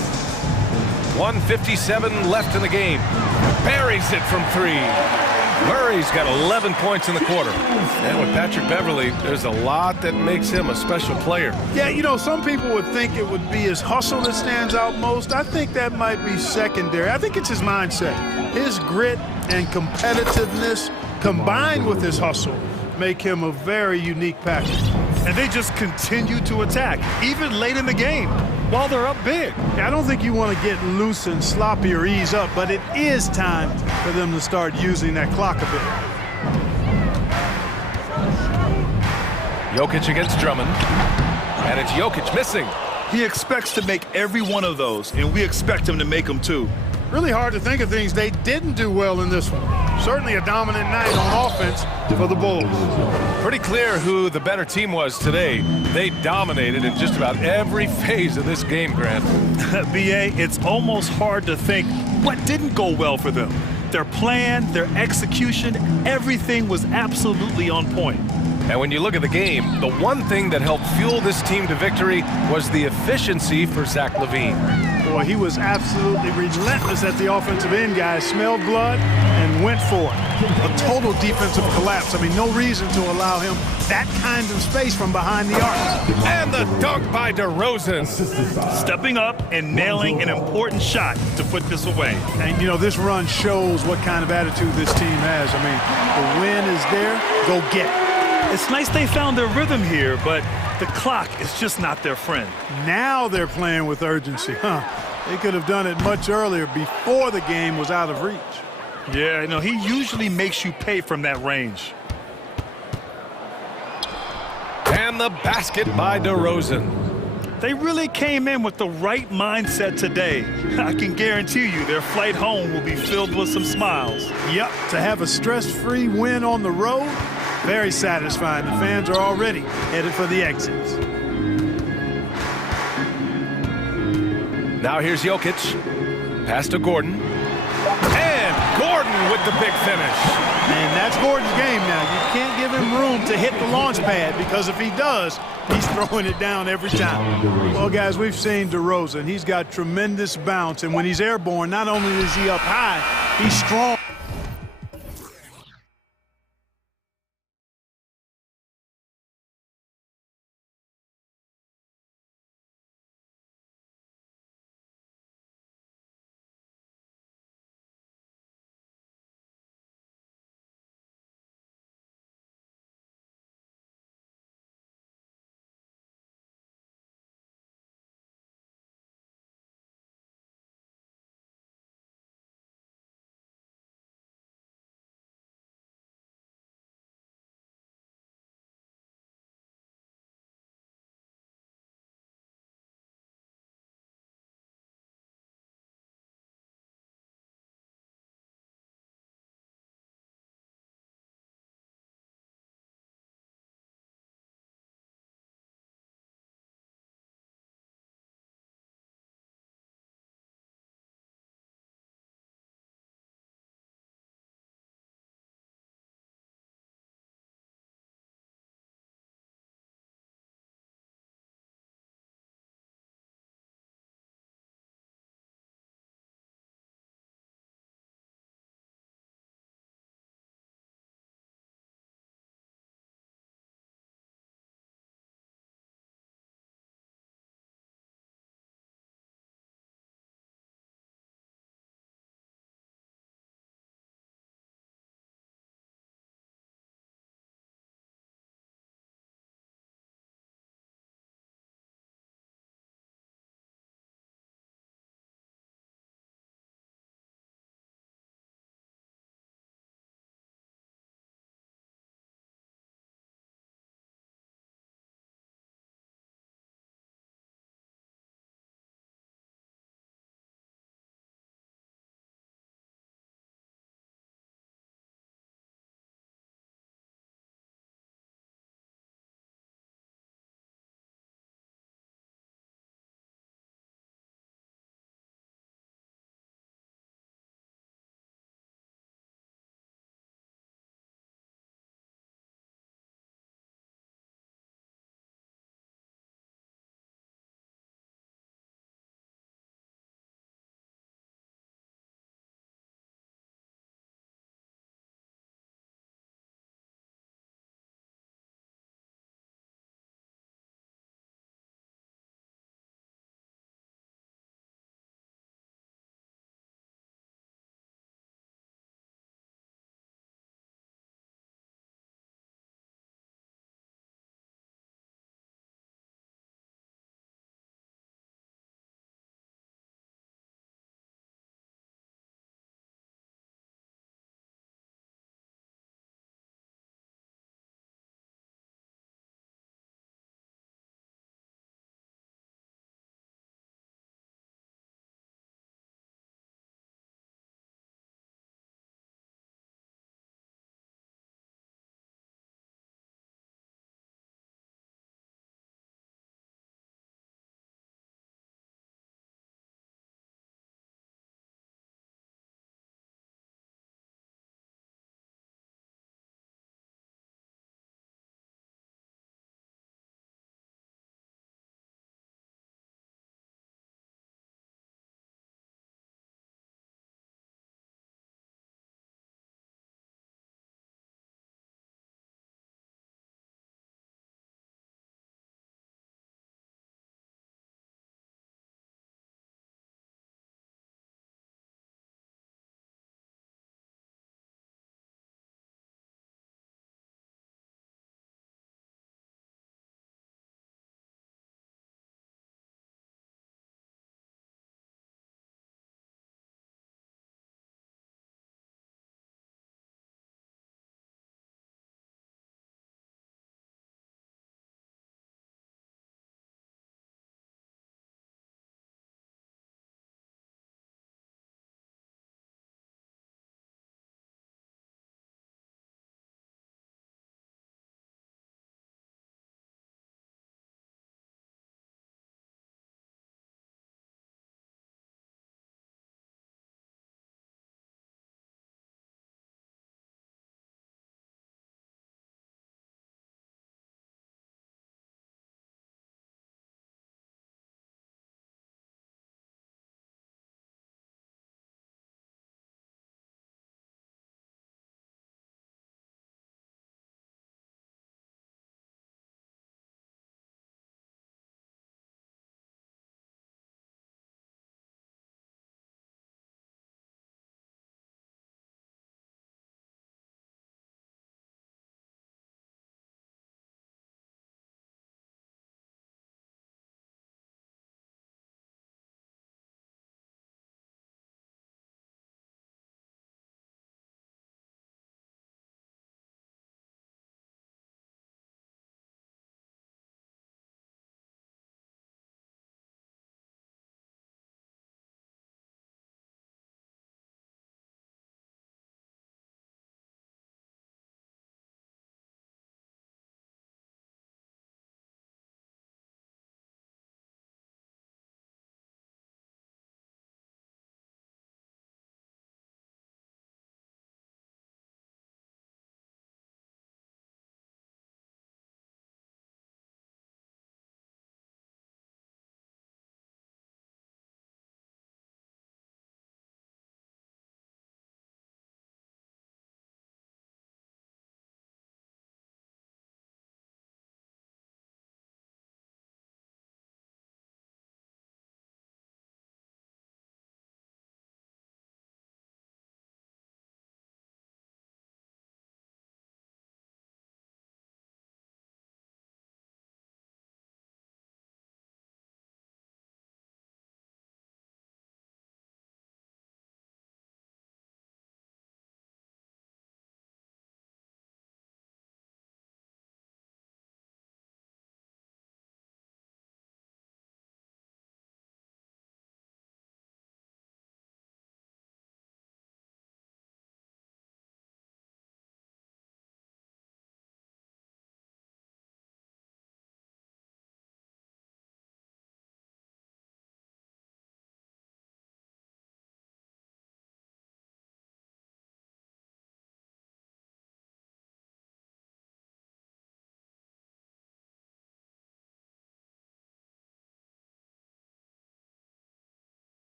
1:57 left in the game. Buries it from 3. Murray's got 11 points in the quarter. And with Patrick Beverly, there's a lot that makes him a special player. Yeah, you know, some people would think it would be his hustle that stands out most. I think that might be secondary. I think it's his mindset. His grit and competitiveness combined with his hustle make him a very unique package. And they just continue to attack, even late in the game, while they're up big. I don't think you want to get loose and sloppy or ease up, but it is time for them to start using that clock a bit. Jokic against Drummond. And it's Jokic missing. He expects to make every one of those, and we expect him to make them too. Really hard to think of things they didn't do well in this one. Certainly a dominant night on offense for the Bulls. Pretty clear who the better team was today. They dominated in just about every phase of this game, Grant. BA, it's almost hard to think what didn't go well for them. Their plan, their execution, everything was absolutely on point. And when you look at the game, the one thing that helped fuel this team to victory was the efficiency for Zach LaVine. Boy, he was absolutely relentless at the offensive end, guys. Smelled blood and and went for it. A total defensive collapse. I mean, no reason to allow him that kind of space from behind the arc. And the dunk by DeRozan. Stepping up and nailing an important shot to put this away. And, you know, this run shows what kind of attitude this team has. I mean, the win is there, go get it. It's nice they found their rhythm here, but the clock is just not their friend. Now they're playing with urgency, huh? They could have done it much earlier before the game was out of reach. Yeah, no, he usually makes you pay from that range. And the basket by DeRozan. They really came in with the right mindset today. I can guarantee you their flight home will be filled with some smiles. Yep, to have a stress-free win on the road, very satisfying. The fans are already headed for the exits. Now here's Jokic. Pass to Gordon. And Gordon with the big finish. And that's Gordon's game now. You can't give him room to hit the launch pad because if he does, he's throwing it down every time. Well, guys, we've seen DeRozan. He's got tremendous bounce, and when he's airborne, not only is he up high, he's strong.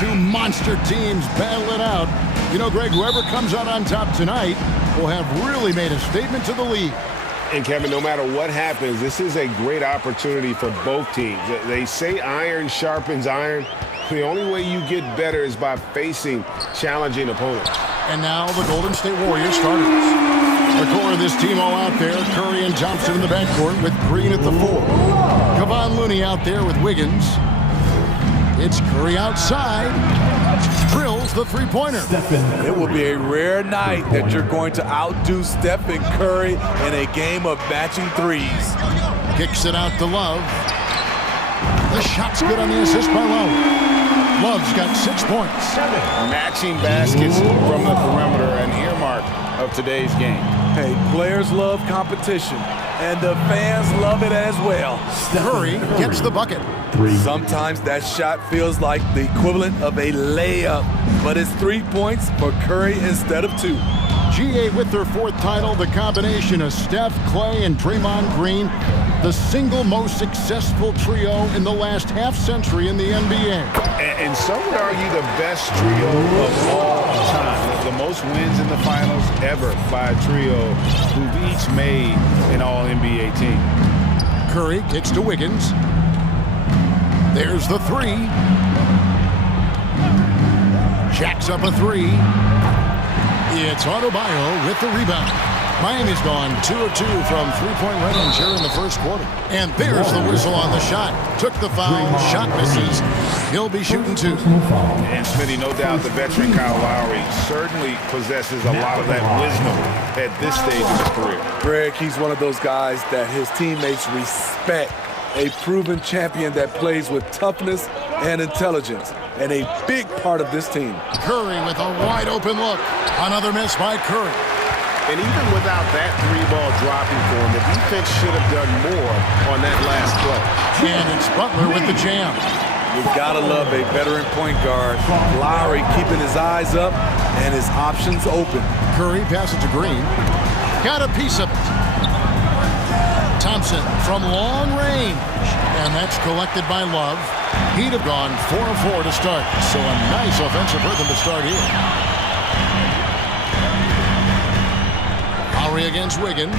two monster teams battle it out. You know, Greg, whoever comes out on top tonight will have really made a statement to the league. And, Kevin, no matter what happens, this is a great opportunity for both teams. They say iron sharpens iron. The only way you get better is by facing challenging opponents. And now the Golden State Warriors starters. The core of this team all out there. Curry and Thompson in the backcourt with Green at the 4. Kevon Looney out there with Wiggins. It's Curry outside. Drills the three-pointer. It will be a rare night that you're going to outdo Stephen Curry in a game of matching threes. Kicks it out to Love. The shot's good on the assist by Love. Love's got 6 points. Matching baskets from the perimeter, an earmark of today's game. Hey, players love competition, and the fans love it as well. Curry gets the bucket. Sometimes that shot feels like the equivalent of a layup, but it's 3 points for Curry instead of 2. GA with their 4th title, the combination of Steph, Clay, and Draymond Green, the single most successful trio in the last half-century in the NBA. And some would argue the best trio of all time. The most wins in the finals ever by a trio who've each made an all-NBA team. Curry kicks to Wiggins. There's the 3. Jacks up a 3. It's Adebayo with the rebound. Miami's gone 2 of 2 from three-point range here in the first quarter. And there's the whistle on the shot. Took the foul, shot misses. He'll be shooting 2. And Smitty, no doubt the veteran Kyle Lowry certainly possesses a lot of that wisdom at this stage of his career. Greg, he's one of those guys that his teammates respect. A proven champion that plays with toughness and intelligence, and a big part of this team. Curry with a wide open look. Another miss by Curry. And even without that 3-ball dropping for him, the defense should have done more on that last play. And it's Butler with the jam. You've got to love a veteran point guard. Lowry keeping his eyes up and his options open. Curry passes to Green. Got a piece of it. Thompson from long range. And that's collected by Love. He'd have gone 4 of 4 to start. So a nice offensive rhythm to start here. Lowry against Wiggins.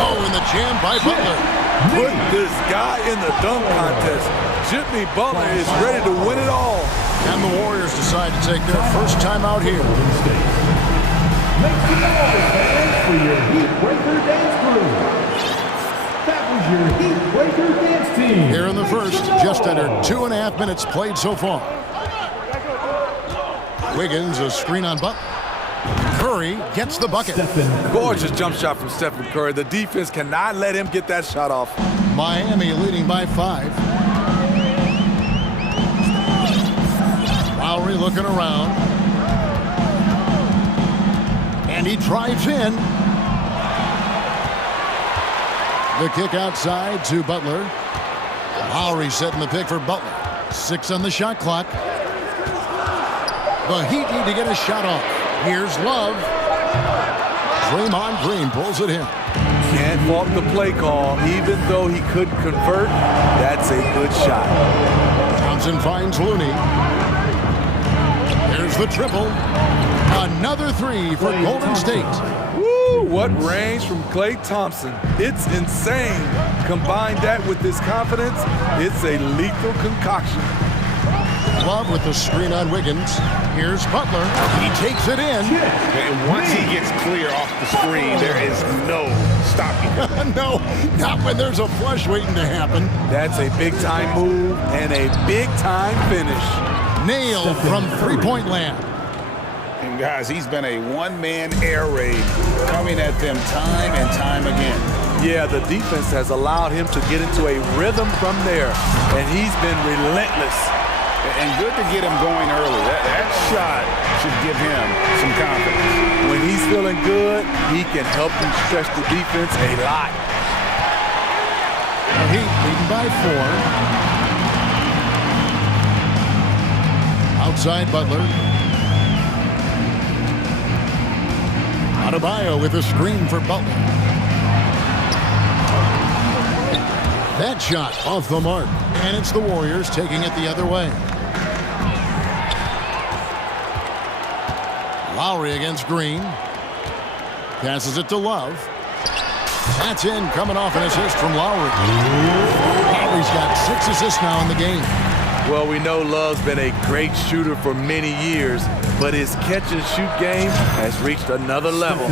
Oh, and the jam by Butler. Put this guy in the dunk contest. Jimmy Butler is ready to win it all. And the Warriors decide to take their first time out here. Make some noise, fans, for your Heat Breaker Dance crew. That was your Heat Breaker Dance team. Here in the first, just under 2.5 minutes played so far. Wiggins, a screen on Butler. Curry gets the bucket. Gorgeous jump shot from Stephen Curry. The defense cannot let him get that shot off. Miami leading by 5. Lowry looking around. And he drives in. The kick outside to Butler. Lowry setting the pick for Butler. 6 on the shot clock. The Heat need to get a shot off. Here's Love. Draymond Green pulls it in. Can't fault the play call. Even though he could convert, that's a good shot. Thompson finds Looney. There's the triple. Another 3 for Golden State. Woo, what range from Klay Thompson. It's insane. Combine that with his confidence, it's a lethal concoction. Love with the screen on Wiggins. Here's Butler. He takes it in. And once he gets clear off the screen, there is no stopping him. No, not when there's a flush waiting to happen. That's a big-time move and a big-time finish. Nailed from three-point land. And guys, he's been a one-man air raid coming at them time and time again. Yeah, the defense has allowed him to get into a rhythm from there, and he's been relentless. And good to get him going early. That shot should give him some confidence. When he's feeling good, he can help them stretch the defense a lot. The Heat leading by 4. Outside Butler. Adebayo with a screen for Butler. That shot off the mark. And it's the Warriors taking it the other way. Lowry against Green. Passes it to Love. That's in, coming off an assist from Lowry. Lowry's got 6 assists now in the game. Well, we know Love's been a great shooter for many years, but his catch-and-shoot game has reached another level.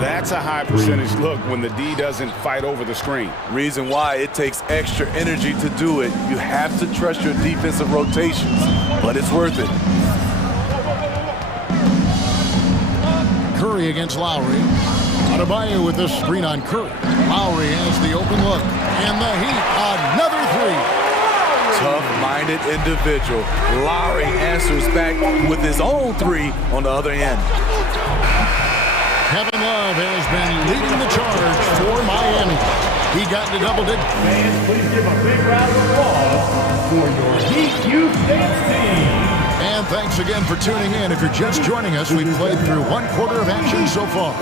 That's a high percentage look when the D doesn't fight over the screen. Reason why it takes extra energy to do it. You have to trust your defensive rotations, but it's worth it. Curry against Lowry. Adebayo with the screen on Curry. Lowry has the open look. And the Heat, another three. Tough-minded individual. Lowry answers back with his own three on the other end. Kevin Love has been leading the charge for Miami. He got into double digits. Fans, please give a big round of applause for your Heat Youth Dance Team. And thanks again for tuning in. If you're just joining us, we've played through 1/4 of action so far.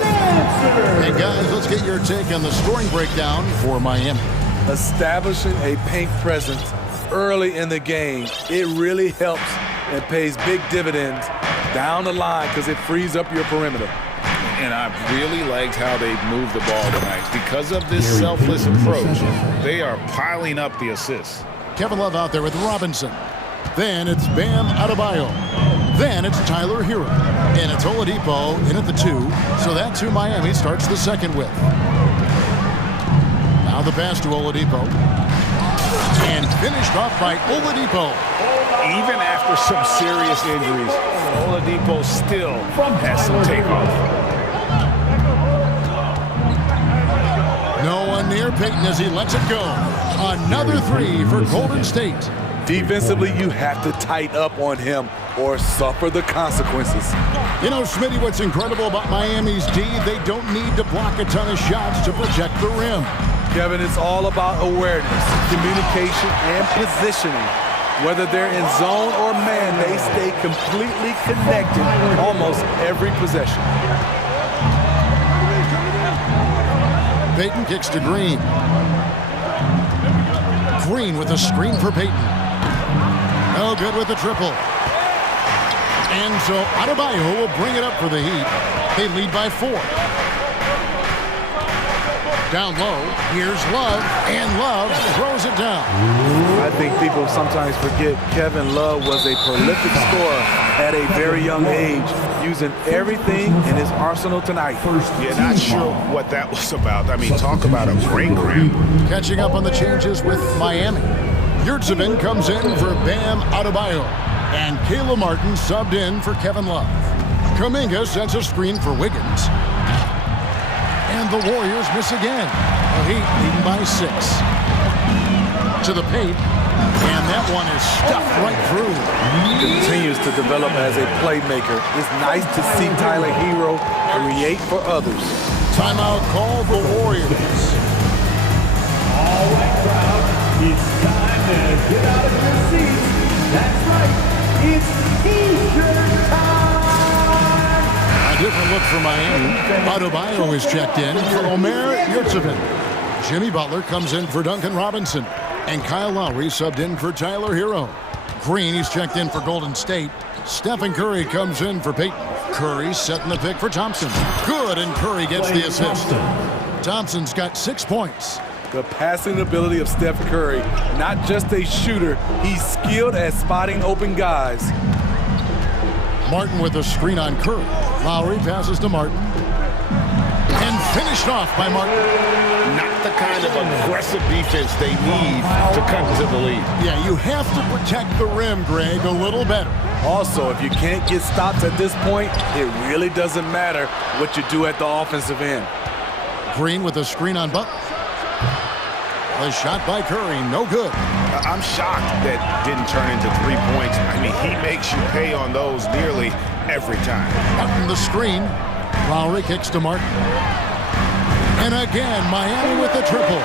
Hey guys, let's get your take on the scoring breakdown for Miami. Establishing a paint presence early in the game, it really helps and pays big dividends down the line because it frees up your perimeter. And I really liked how they moved the ball tonight. Because of this selfless approach, they are piling up the assists. Kevin Love out there with Robinson. Then it's Bam Adebayo. Then it's Tyler Hero. And it's Oladipo in at the 2. So that's who Miami starts the second with. Now the pass to Oladipo. And finished off by Oladipo. Even after some serious injuries, Oladipo still has some takeoff. No one near Payton as he lets it go. Another 3 for Golden State. Defensively, you have to tighten up on him or suffer the consequences. You know, Smitty, what's incredible about Miami's D, they don't need to block a ton of shots to protect the rim. Kevin, it's all about awareness, communication, and positioning. Whether they're in zone or man, they stay completely connected almost every possession. Payton kicks to Green. Green with a screen for Payton. No good with the triple. And so Adebayo will bring it up for the Heat. They lead by 4. Down low, here's Love, and Love throws it down. I think people sometimes forget Kevin Love was a prolific scorer at a very young age, using everything in his arsenal tonight. Yeah, not sure what that was about. I mean, talk about a brain cramp. Catching up on the changes with Miami. Yurtsevin comes in for Bam Adebayo, and Kayla Martin subbed in for Kevin Love. Kuminga sets a screen for Wiggins. And the Warriors miss again. The Heat leading by 6. To the paint, and that one is stuffed right through. Continues to develop as a playmaker. It's nice to see Tyler Hero create for others. Timeout called the Warriors. All right, crowd, it's time to get out of your seats. That's right, it's T-shirt time. A different look for Miami. Adebayo is checked in for Omer Yurtsevin. Jimmy Butler comes in for Duncan Robinson. And Kyle Lowry subbed in for Tyler Hero. Green, he's checked in for Golden State. Stephen Curry comes in for Payton. Curry setting the pick for Thompson. Good, and Curry gets the assist. Thompson's got 6 points. The passing ability of Steph Curry, not just a shooter, he's skilled at spotting open guys. Martin with a screen on Curry. Lowry passes to Martin. And finished off by Martin. Not the kind of aggressive defense they need to come to the lead. Yeah, you have to protect the rim, Greg, a little better. Also, if you can't get stops at this point, it really doesn't matter what you do at the offensive end. Green with a screen on Butler. The shot by Curry, no good. I'm shocked that didn't turn into 3 points. I mean, he makes you pay on those nearly every time. Martin the screen. Lowry kicks to Martin. And again, Miami with the triple.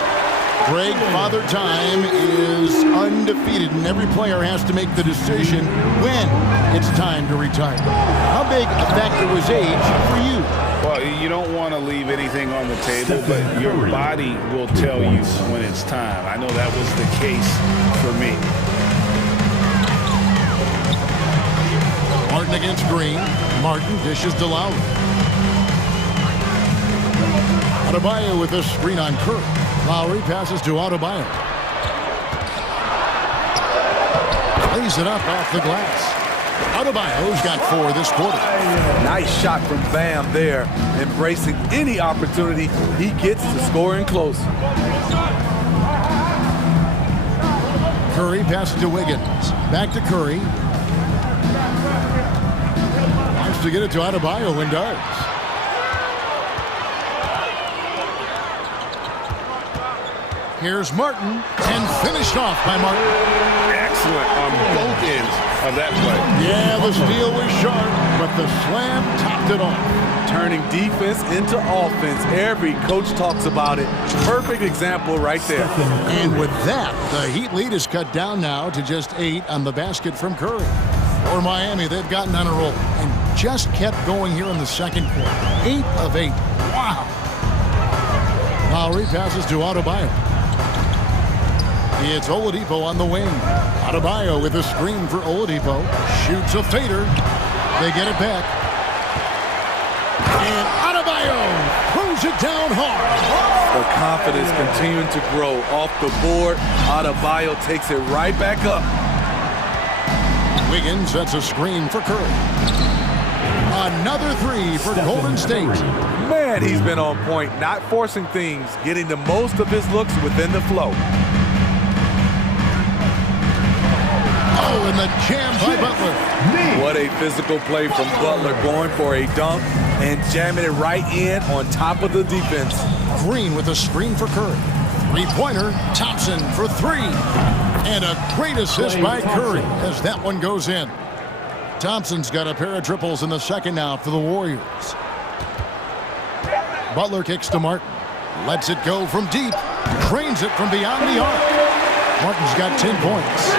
Greg, Father Time is undefeated, and every player has to make the decision when it's time to retire. How big a factor it was age for you? Well, you don't want to leave anything on the table, but your body will tell you when it's time. I know that was the case for me. Martin against Green. Martin dishes to Lowry. Adebayo with a screen on Curry. Lowry passes to Adebayo. Lays it up off the glass. Adebayo's got 4 this quarter. Nice shot from Bam there, embracing any opportunity he gets to score in close. Curry passes to Wiggins. Back to Curry. Wants to get it to Adebayo and does. Here's Martin, and finished off by Martin. Excellent on both ends of that play. Yeah, the steal was sharp, but the slam topped it off. Turning defense into offense. Every coach talks about it. Perfect example right there. And with that, the Heat lead is cut down now to just 8 on the basket from Curry. For Miami, they've gotten on a roll and just kept going here in the second quarter. 8 of 8. Wow. Lowry passes to Adebayo. It's Oladipo on the wing. Adebayo with a screen for Oladipo. Shoots a fader. They get it back. And Adebayo throws it down hard. The confidence continuing to grow off the board. Adebayo takes it right back up. Wiggins sets a screen for Curry. Another 3 for Golden State. Man, he's been on point, not forcing things, getting the most of his looks within the flow. Oh, and the jam by Butler. What a physical play from Butler, going for a dunk and jamming it right in on top of the defense. Green with a screen for Curry. 3-pointer, Thompson for 3. And a great assist by Curry as that one goes in. Thompson's got a pair of triples in the second now for the Warriors. Butler kicks to Martin. Lets it go from deep. Trains it from beyond the arc. Martin's got 10 points.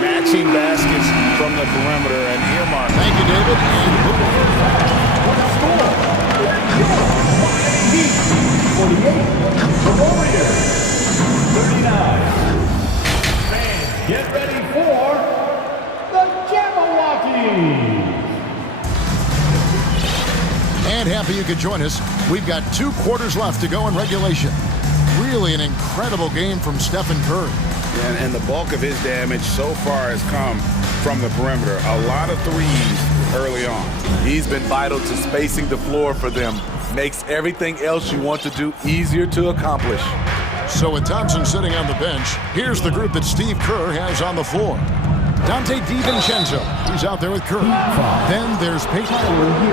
Matching baskets from the perimeter and earmark. Thank you, David. And 48, the Warriors. 39. Fans, get ready for the Jabberwockies. And happy you could join us. We've got 2 quarters left to go in regulation. Really an incredible game from Stephen Curry. And the bulk of his damage so far has come from the perimeter. A lot of threes early on. He's been vital to spacing the floor for them. Makes everything else you want to do easier to accomplish. So with Thompson sitting on the bench, here's the group that Steve Kerr has on the floor. Dante DiVincenzo, he's out there with Curry. Then there's Peyton.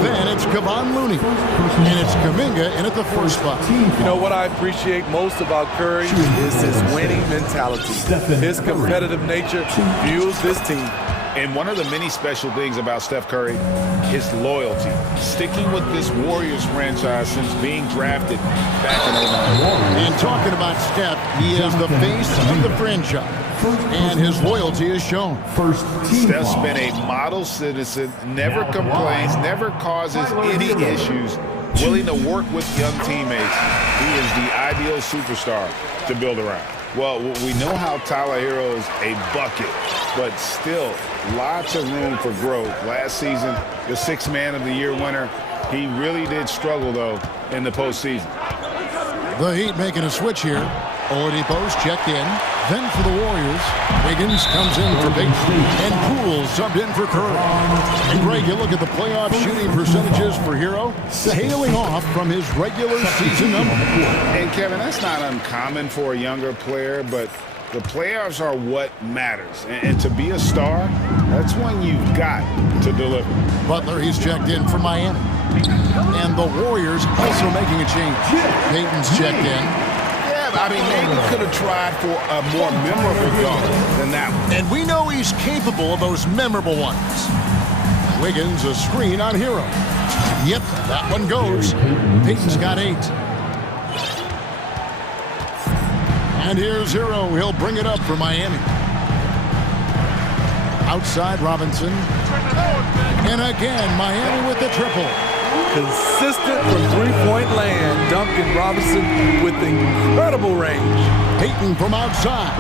Then it's Kevon Looney. And it's Kuminga in at the 4 spot. You know what I appreciate most about Curry is his winning mentality. His competitive nature fuels this team. And one of the many special things about Steph Curry, his loyalty. Sticking with this Warriors franchise since being drafted back in 2009. And talking about Steph, he is the face of the franchise. And his loyalty is shown. Steph's been a model citizen, never complains, never causes any issues, willing to work with young teammates. He is the ideal superstar to build around. Well, we know how Tyler Hero is a bucket, but still lots of room for growth. Last season, the 6th Man of the Year winner, he really did struggle, though, in the postseason. The Heat making a switch here. Oladipo's checked in. Then for the Warriors, Wiggins comes in for Peyton. And Poole subbed in for Curry. And Greg, you look at the playoff shooting percentages for Hero, tailing off from his regular season number. And Kevin, that's not uncommon for a younger player, but the playoffs are what matters. And to be a star, that's when you've got to deliver. Butler, he's checked in for Miami. And the Warriors also making a change. Peyton's checked in. I mean, maybe could have tried for a more memorable dunk than that one. And we know he's capable of those memorable ones. Wiggins, a screen on Hero. Yep, that one goes. Peyton's got 8. And here's Hero. He'll bring it up for Miami. Outside Robinson. And again, Miami with the triple. Consistent from three-point land. Duncan Robinson with incredible range. Payton from outside.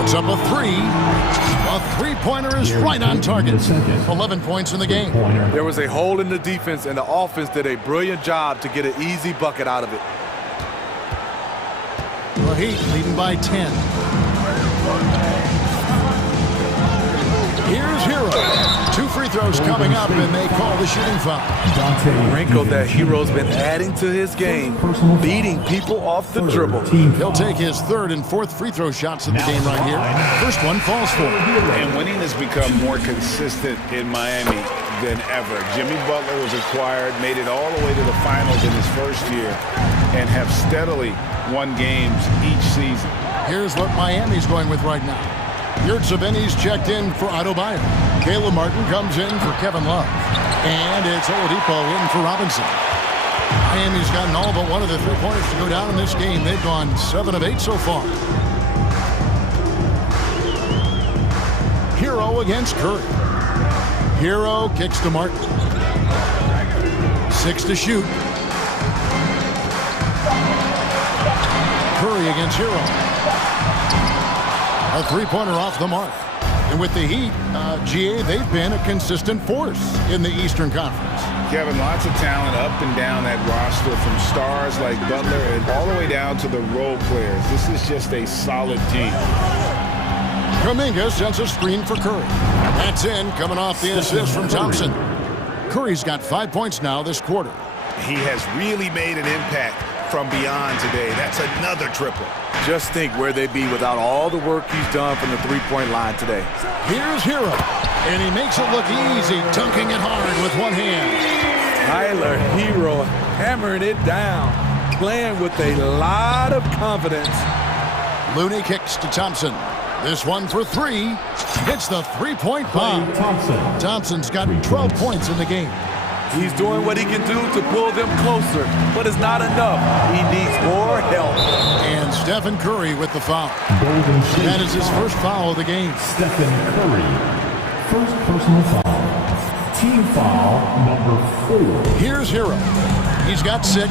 Puts up a three. A three-pointer is right on target. 11 points in the game. There was a hole in the defense, and the offense did a brilliant job to get an easy bucket out of it. The Heat leading by 10. Here's Hero. 2 free throws coming up, and they call the shooting foul. Wrinkle that Hero's been adding to his game, beating people off the dribble. He'll take his third and fourth free throw shots in the game right here. First one falls for him. And winning has become more consistent in Miami than ever. Jimmy Butler was acquired, made it all the way to the finals in his first year, and have steadily won games each season. Here's what Miami's going with right now. Yurtseven's checked in for Adebayo. Caleb Martin comes in for Kevin Love. And it's Oladipo in for Robinson. Miami's gotten all but one of the three-pointers to go down in this game. They've gone 7 of 8 so far. Hero against Curry. Hero kicks to Martin. 6 to shoot. Curry against Hero. A three-pointer off the mark. And with the Heat, GA, they've been a consistent force in the Eastern Conference. Kevin, lots of talent up and down that roster, from stars like Butler and all the way down to the role players. This is just a solid team. Kuminga sends a screen for Curry. That's in, coming off the assist from Thompson. Curry's got 5 points now this quarter. He has really made an impact from beyond today. That's another triple. Just think where they'd be without all the work he's done from the three-point line today. Here's Hero, and he makes it look easy, dunking it hard with one hand. Tyler Hero hammering it down, playing with a lot of confidence. Looney kicks to Thompson. This one for three. Hits the three-point bomb. Thompson's got 12 points in the game. He's doing what he can do to pull them closer, but it's not enough. He needs more help. And Stephen Curry with the foul. That is his first foul of the game. Stephen Curry, first personal foul. Team foul number 4. Here's Hero. He's got 6.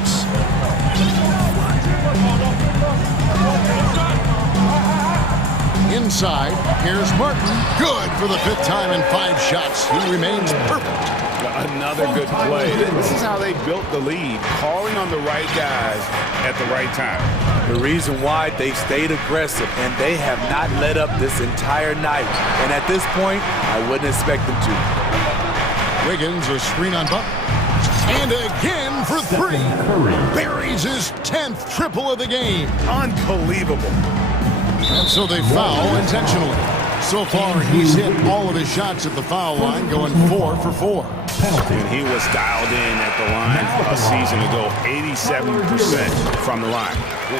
Inside, here's Martin. Good for the 5th time in 5 shots. He remains perfect. Another good play. This is how they built the lead, calling on the right guys at the right time. The reason why they stayed aggressive, and they have not let up this entire night. And at this point, I wouldn't expect them to. Wiggins, a screen on Butler. And again for 3. Buries his 10th triple of the game. Unbelievable. And so they foul intentionally. So far, he's hit all of his shots at the foul line, going 4 for 4. And he was dialed in at the line a season ago, 87% from the line.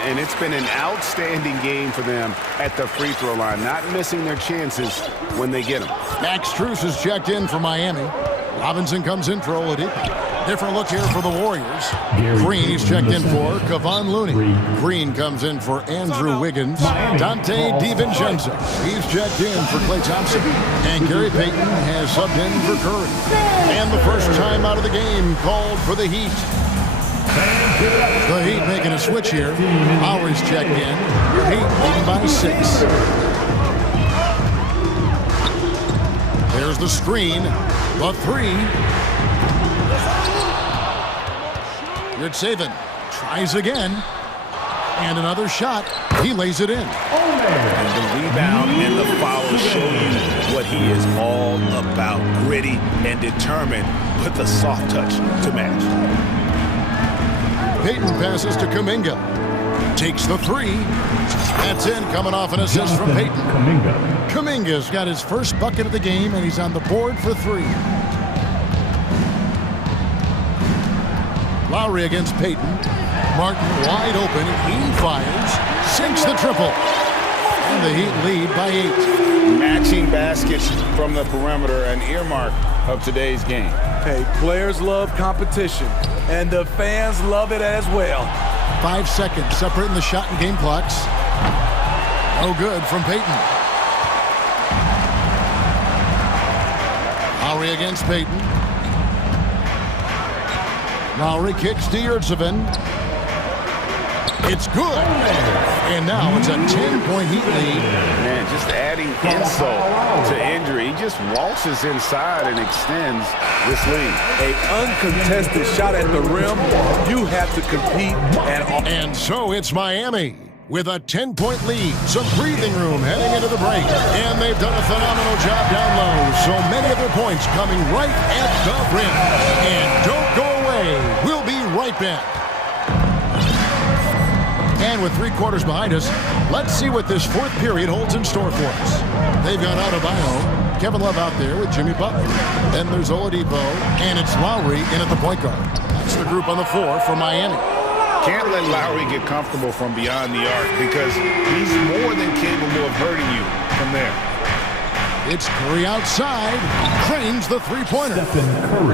And it's been an outstanding game for them at the free throw line, not missing their chances when they get them. Max Strus is checked in for Miami. Robinson comes in for Oladipo. Different look here for the Warriors. Green is checked in for Kevon Looney. Green comes in for Andrew Wiggins. Dante DiVincenzo, he's checked in for Klay Thompson. And Gary Payton has subbed in for Curry. And the first time out of the game called for the Heat. The Heat making a switch here. Lowry's checked in. Your Heat leading by 6. There's the screen. The 3. Yurtseven tries again. And another shot. He lays it in. And the rebound and the foul show you what he is all about. Gritty and determined with the soft touch to match. Payton passes to Kuminga. Takes the 3. That's in, coming off an assist from Payton. Kuminga's got his first bucket of the game, and he's on the board for 3. Lowry against Payton. Martin wide open. He fires. Sinks the triple. And the Heat lead by 8. Matching baskets from the perimeter, an earmark of today's game. Hey, players love competition, and the fans love it as well. 5 seconds separating the shot and game clocks. No good from Payton. Lowry against Payton. Lowry kicks to Yurtsevin. It's good. And now it's a 10-point Heat lead. Man, just adding insult to injury. He just waltzes inside and extends this lead. An uncontested shot at the rim. You have to compete at all. And so it's Miami with a 10-point lead. Some breathing room heading into the break. And they've done a phenomenal job down low. So many of their points coming right at the rim. And don't go away. We'll be right back. And with 3 quarters behind us, let's see what this fourth period holds in store for us. They've got Adebayo, Kevin Love out there with Jimmy Butler. Then there's Oladipo, and it's Lowry in at the point guard. That's the group on the floor for Miami. Can't let Lowry get comfortable from beyond the arc because he's more than capable of hurting you from there. It's Curry outside. Cranes the three-pointer.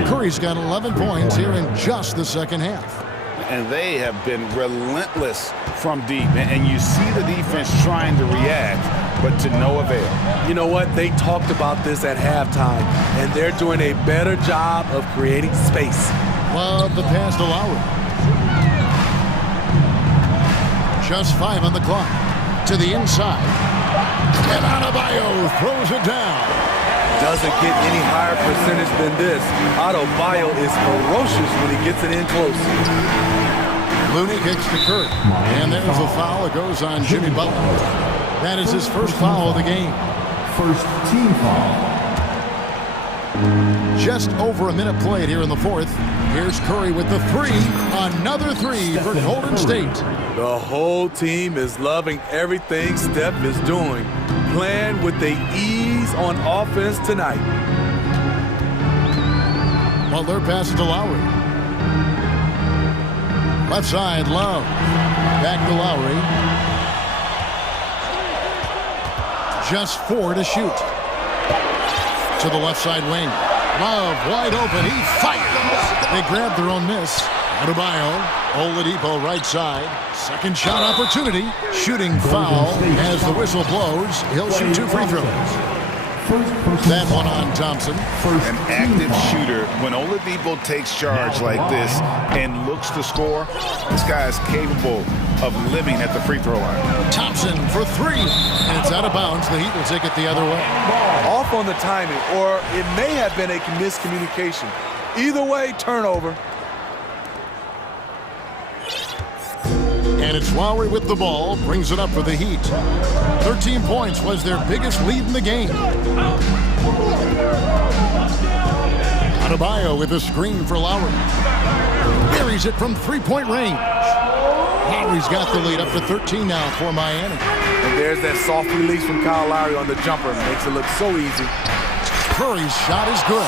Curry's got 11 points here in just the second half. And they have been relentless from deep. And you see the defense trying to react, but to no avail. You know what? They talked about this at halftime, and they're doing a better job of creating space. Love the pass to Lowry. Just 5 on the clock. To the inside. And Adebayo throws it down. Doesn't get any higher percentage than this. Adebayo is ferocious when he gets it in close. Looney kicks to Curry. And there's a foul. It goes on Jimmy Butler. That is his first foul of the game. First team foul. Just over a minute played here in the fourth. Here's Curry with the 3. Another 3 for Golden State. The whole team is loving everything Steph is doing. Playing with the ease on offense tonight. Butler passes to Lowry. Left side, Love. Back to Lowry. Just 4 to shoot. To the left side wing. Love wide open. He fires. They grab their own miss. Adebayo. Oladipo right side. Second shot opportunity. Shooting foul as the whistle blows. He'll shoot 2 free throws. That one on Thompson. An active shooter. When Oladipo takes charge like this and looks to score, this guy is capable of living at the free throw line. Thompson for 3. And it's out of bounds. The Heat will take it the other way. Off on the timing, or it may have been a miscommunication. Either way, turnover. And it's Lowry with the ball, brings it up for the Heat. 13 points was their biggest lead in the game. Adebayo with a screen for Lowry. Buries it from 3-point range. Lowry's got the lead up to 13 now for Miami. And there's that soft release from Kyle Lowry on the jumper. Makes it look so easy. Curry's shot is good.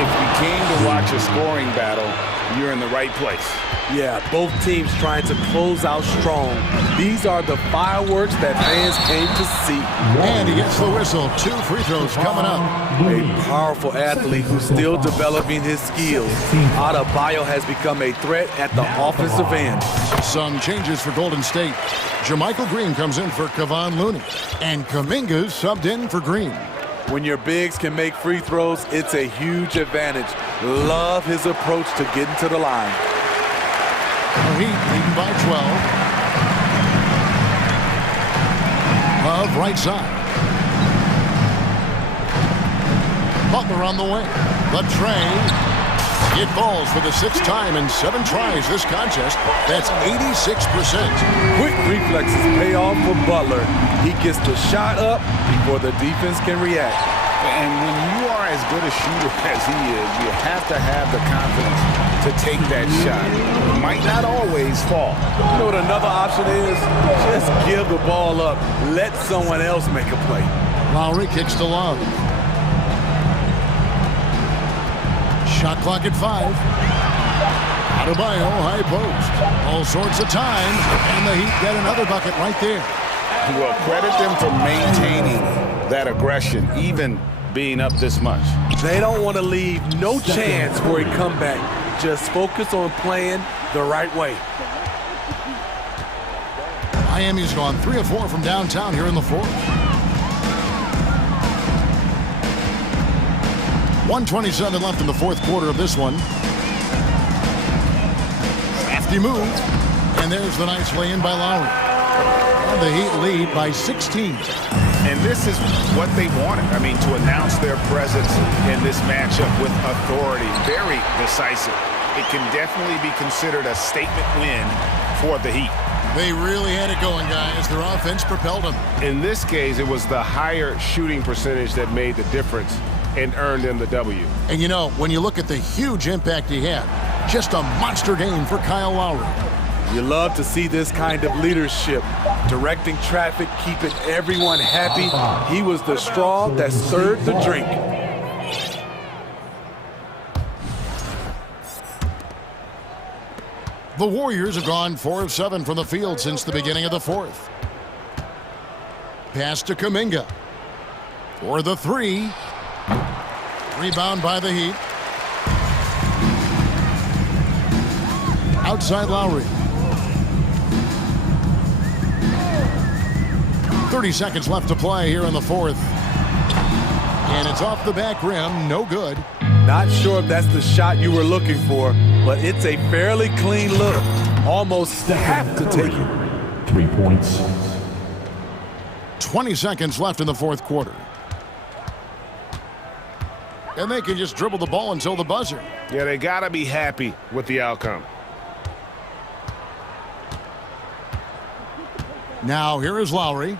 If you came to watch a scoring battle, you're in the right place. Yeah, both teams trying to close out strong. These are the fireworks that fans came to see. And he gets the whistle. 2 free throws coming up. A powerful athlete who's still developing his skills. Adebayo has become a threat at the offensive end. Some changes for Golden State. Jermichael Green comes in for Kevon Looney. And Kuminga's subbed in for Green. When your bigs can make free throws, it's a huge advantage. Love his approach to getting to the line. The Heat leading by 12. Love right side. Butler on the wing. The tray. It falls for the 6th time in 7 tries this contest. That's 86%. Quick reflexes pay off for Butler. He gets the shot up before the defense can react. And when you are as good a shooter as he is, you have to have the confidence to take that shot. It might not always fall. You know what another option is? Just give the ball up. Let someone else make a play. Lowry kicks to Love. Shot clock at 5. Adebayo, high post. All sorts of time. And the Heat get another bucket right there. Well, credit them for maintaining that aggression, even being up this much. They don't want to leave no chance for a comeback. Just focus on playing the right way. Miami's gone 3 of 4 from downtown here in the fourth. 1:27 left in the fourth quarter of this one. Crafty move. And there's the nice lay-in by Lowry. And the Heat lead by 16. And this is what they wanted. I mean, to announce their presence in this matchup with authority. Very decisive. It can definitely be considered a statement win for the Heat. They really had it going, guys. Their offense propelled them. In this case, it was the higher shooting percentage that made the difference and earned them the W. And you know, when you look at the huge impact he had, just a monster game for Kyle Lowry. You love to see this kind of leadership, directing traffic, keeping everyone happy. He was the straw that stirred the drink. The Warriors have gone 4 of 7 from the field since the beginning of the fourth. Pass to Kuminga for the three. Rebound by the Heat. Outside Lowry. 30 seconds left to play here in the fourth. And it's off the back rim, no good. Not sure if that's the shot you were looking for, but it's a fairly clean look. Almost have to take it. 3 points. 20 seconds left in the fourth quarter. And they can just dribble the ball until the buzzer. Yeah, they got to be happy with the outcome. Now here is Lowry.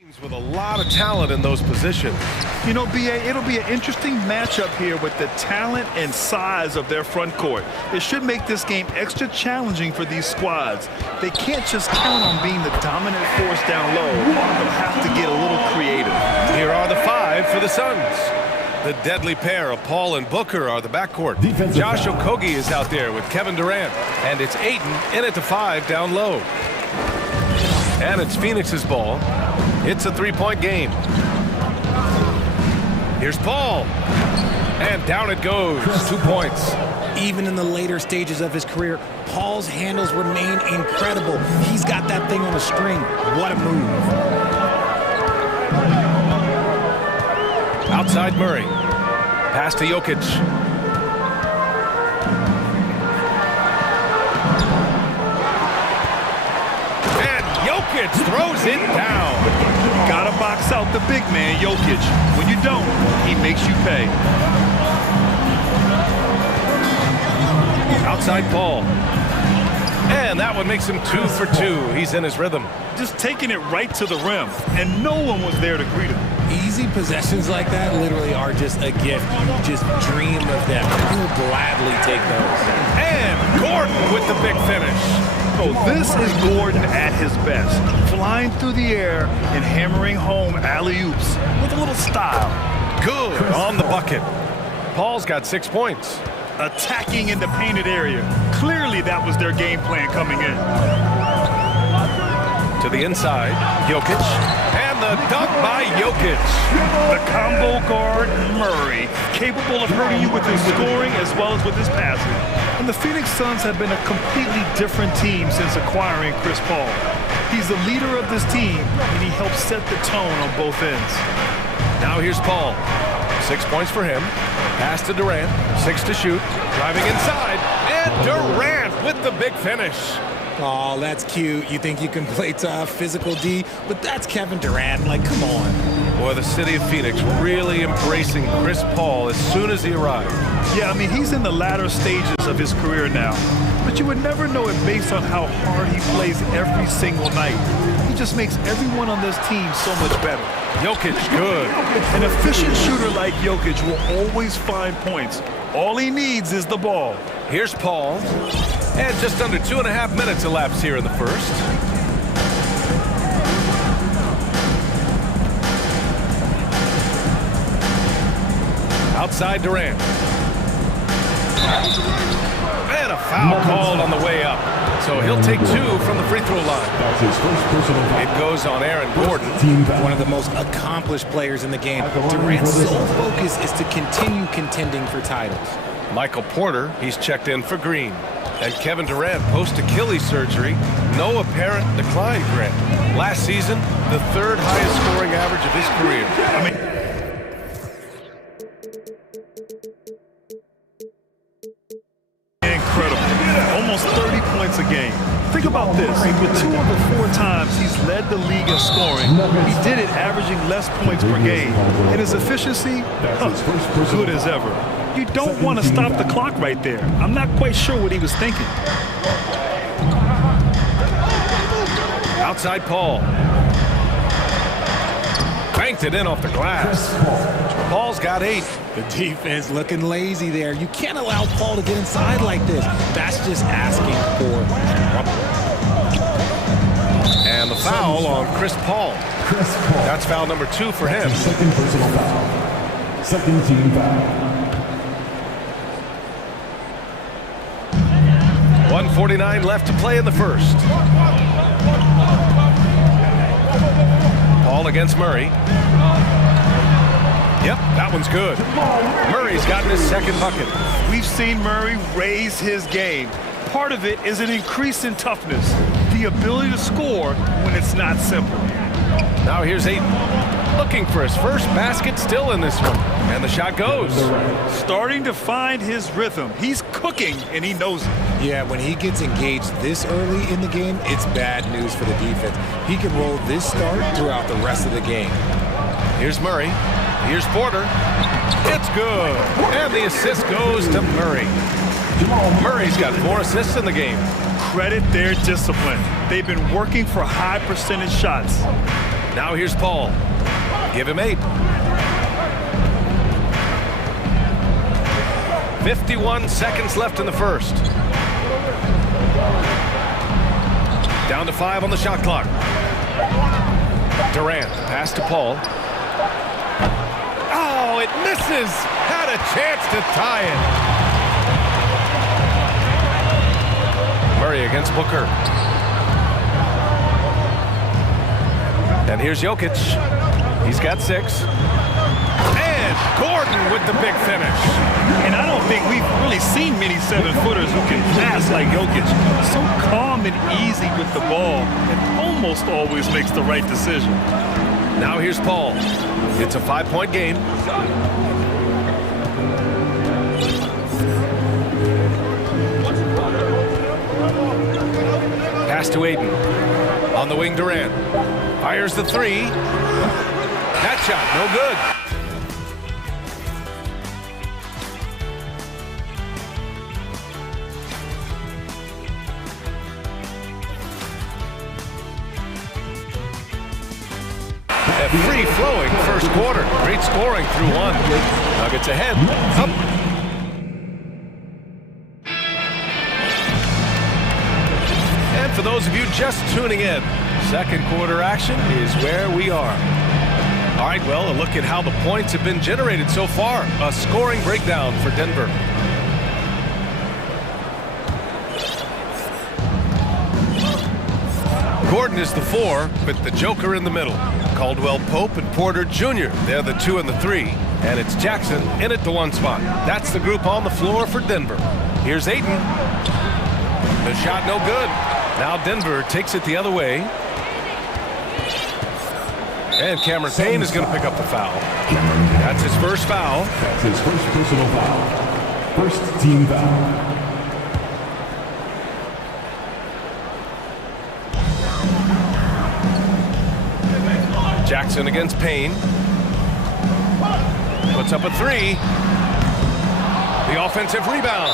With a lot of talent in those positions. You know, BA, it'll be an interesting matchup here with the talent and size of their front court. It should make this game extra challenging for these squads. They can't just count on being the dominant force down low. They'll have to get a little creative. Here are the 5 for the Suns. The deadly pair of Paul and Booker are the backcourt. Josh Okogie is out there with Kevin Durant. And it's Ayton in at the 5 down low. And it's Phoenix's ball. It's a 3-point game. Here's Paul. And down it goes. 2 points. Even in the later stages of his career, Paul's handles remain incredible. He's got that thing on a string. What a move. Outside Murray. Pass to Jokic. And Jokic throws it down. Gotta box out the big man, Jokic. When you don't, he makes you pay. Outside Paul. And that one makes him 2 for 2. He's in his rhythm. Just taking it right to the rim, and no one was there to greet him. Easy possessions like that literally are just a gift. You just dream of them. You'll gladly take those. And Gordon with the big finish. Oh, this is Gordon at his best. Flying through the air and hammering home alley-oops with a little style. Good on the bucket. Paul's got 6 points. Attacking in the painted area. Clearly that was their game plan coming in. To the inside, Jokic. And the dunk by Jokic. The combo guard, Murray, capable of hurting you with his scoring as well as with his passing. And the Phoenix Suns have been a completely different team since acquiring Chris Paul. He's the leader of this team, and he helps set the tone on both ends. Now here's Paul. 6 points for him. Pass to Durant. 6 to shoot. Driving inside. And Durant with the big finish. Oh, that's cute. You think you can play tough, physical D, but that's Kevin Durant. Like, come on. Boy, the city of Phoenix really embracing Chris Paul as soon as he arrived. Yeah, I mean, he's in the latter stages of his career now. But you would never know it based on how hard he plays every single night. He just makes everyone on this team so much better. Jokic, good. An efficient shooter like Jokic will always find points. All he needs is the ball. Here's Paul. And just under 2.5 minutes elapsed here in the first. Outside Durant. And a foul called on the way up. So he'll take 2 from the free throw line. That's his first personal foul. It goes on Aaron Gordon. One of the most accomplished players in the game. Durant's sole focus is to continue contending for titles. Michael Porter, he's checked in for Green. And Kevin Durant, post-Achilles surgery, no apparent decline, Grant. Last season, the 3rd highest scoring average of his career. I mean, incredible. Almost 30 points a game. Think about this. With 2 of the 4 times he's led the league in scoring, he did it averaging less points per game. And his efficiency, good as ever. You don't want to stop the clock right there. I'm not quite sure what he was thinking. Outside Paul. Banked it in off the glass. Paul's got 8. The defense looking lazy there. You can't allow Paul to get inside like this. That's just asking for trouble. And the foul on Chris Paul. That's foul number 2 for him. Second personal foul. Second team foul. 1:49 left to play in the first. Paul against Murray. Yep, that one's good. Murray's gotten his 2nd bucket. We've seen Murray raise his game. Part of it is an increase in toughness, the ability to score when it's not simple. Now here's Ayton, looking for his first basket, still in this one. And the shot goes. Starting to find his rhythm. He's cooking, and he knows it. Yeah, when he gets engaged this early in the game, it's bad news for the defense. He can roll this start throughout the rest of the game. Here's Murray. Here's Porter. It's good. And the assist goes to Murray. Murray's got 4 assists in the game. Credit their discipline. They've been working for high percentage shots. Now here's Paul. Give him 8. 51 seconds left in the first. Down to 5 on the shot clock. Durant, pass to Paul. Oh, it misses! Had a chance to tie it. Murray against Booker. And here's Jokic. He's got 6. And Gordon with the big finish. And I don't think we've really seen many 7-footers who can pass like Jokic. So calm and easy with the ball and almost always makes the right decision. Now here's Paul. It's a 5-point game. Pass to Aiden. On the wing, Durant. Fires the 3. That shot, no good. A free-flowing first quarter. Great scoring through 1. Nuggets ahead. Up. And for those of you just tuning in, second quarter action is where we are. All right, well, a look at how the points have been generated so far. A scoring breakdown for Denver. Gordon is the 4, with the Joker in the middle. Caldwell Pope and Porter Jr., they're the 2 and the 3. And it's Jackson in at the 1 spot. That's the group on the floor for Denver. Here's Ayton. The shot no good. Now Denver takes it the other way. And Cameron Payne is going to pick up the foul. That's his first foul. That's his first personal foul. First team foul. Jackson against Payne. Puts up a 3. The offensive rebound.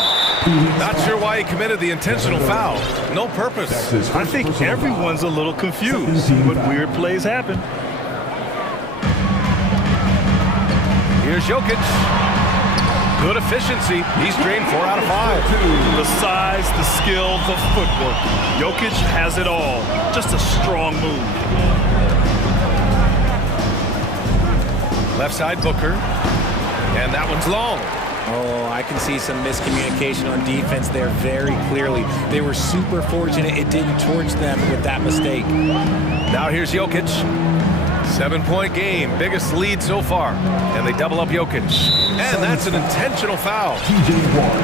Not sure why he committed the intentional foul. No purpose. I think everyone's a little confused, but weird plays happen. Here's Jokic. Good efficiency. He's drained 4 out of 5. The size, the skill, the footwork. Jokic has it all. Just a strong move. Left side Booker. And that one's long. Oh, I can see some miscommunication on defense there very clearly. They were super fortunate it didn't torch them with that mistake. Now here's Jokic. 7-point game, biggest lead so far. And they double up Jokic. And that's an intentional foul. TJ Warren.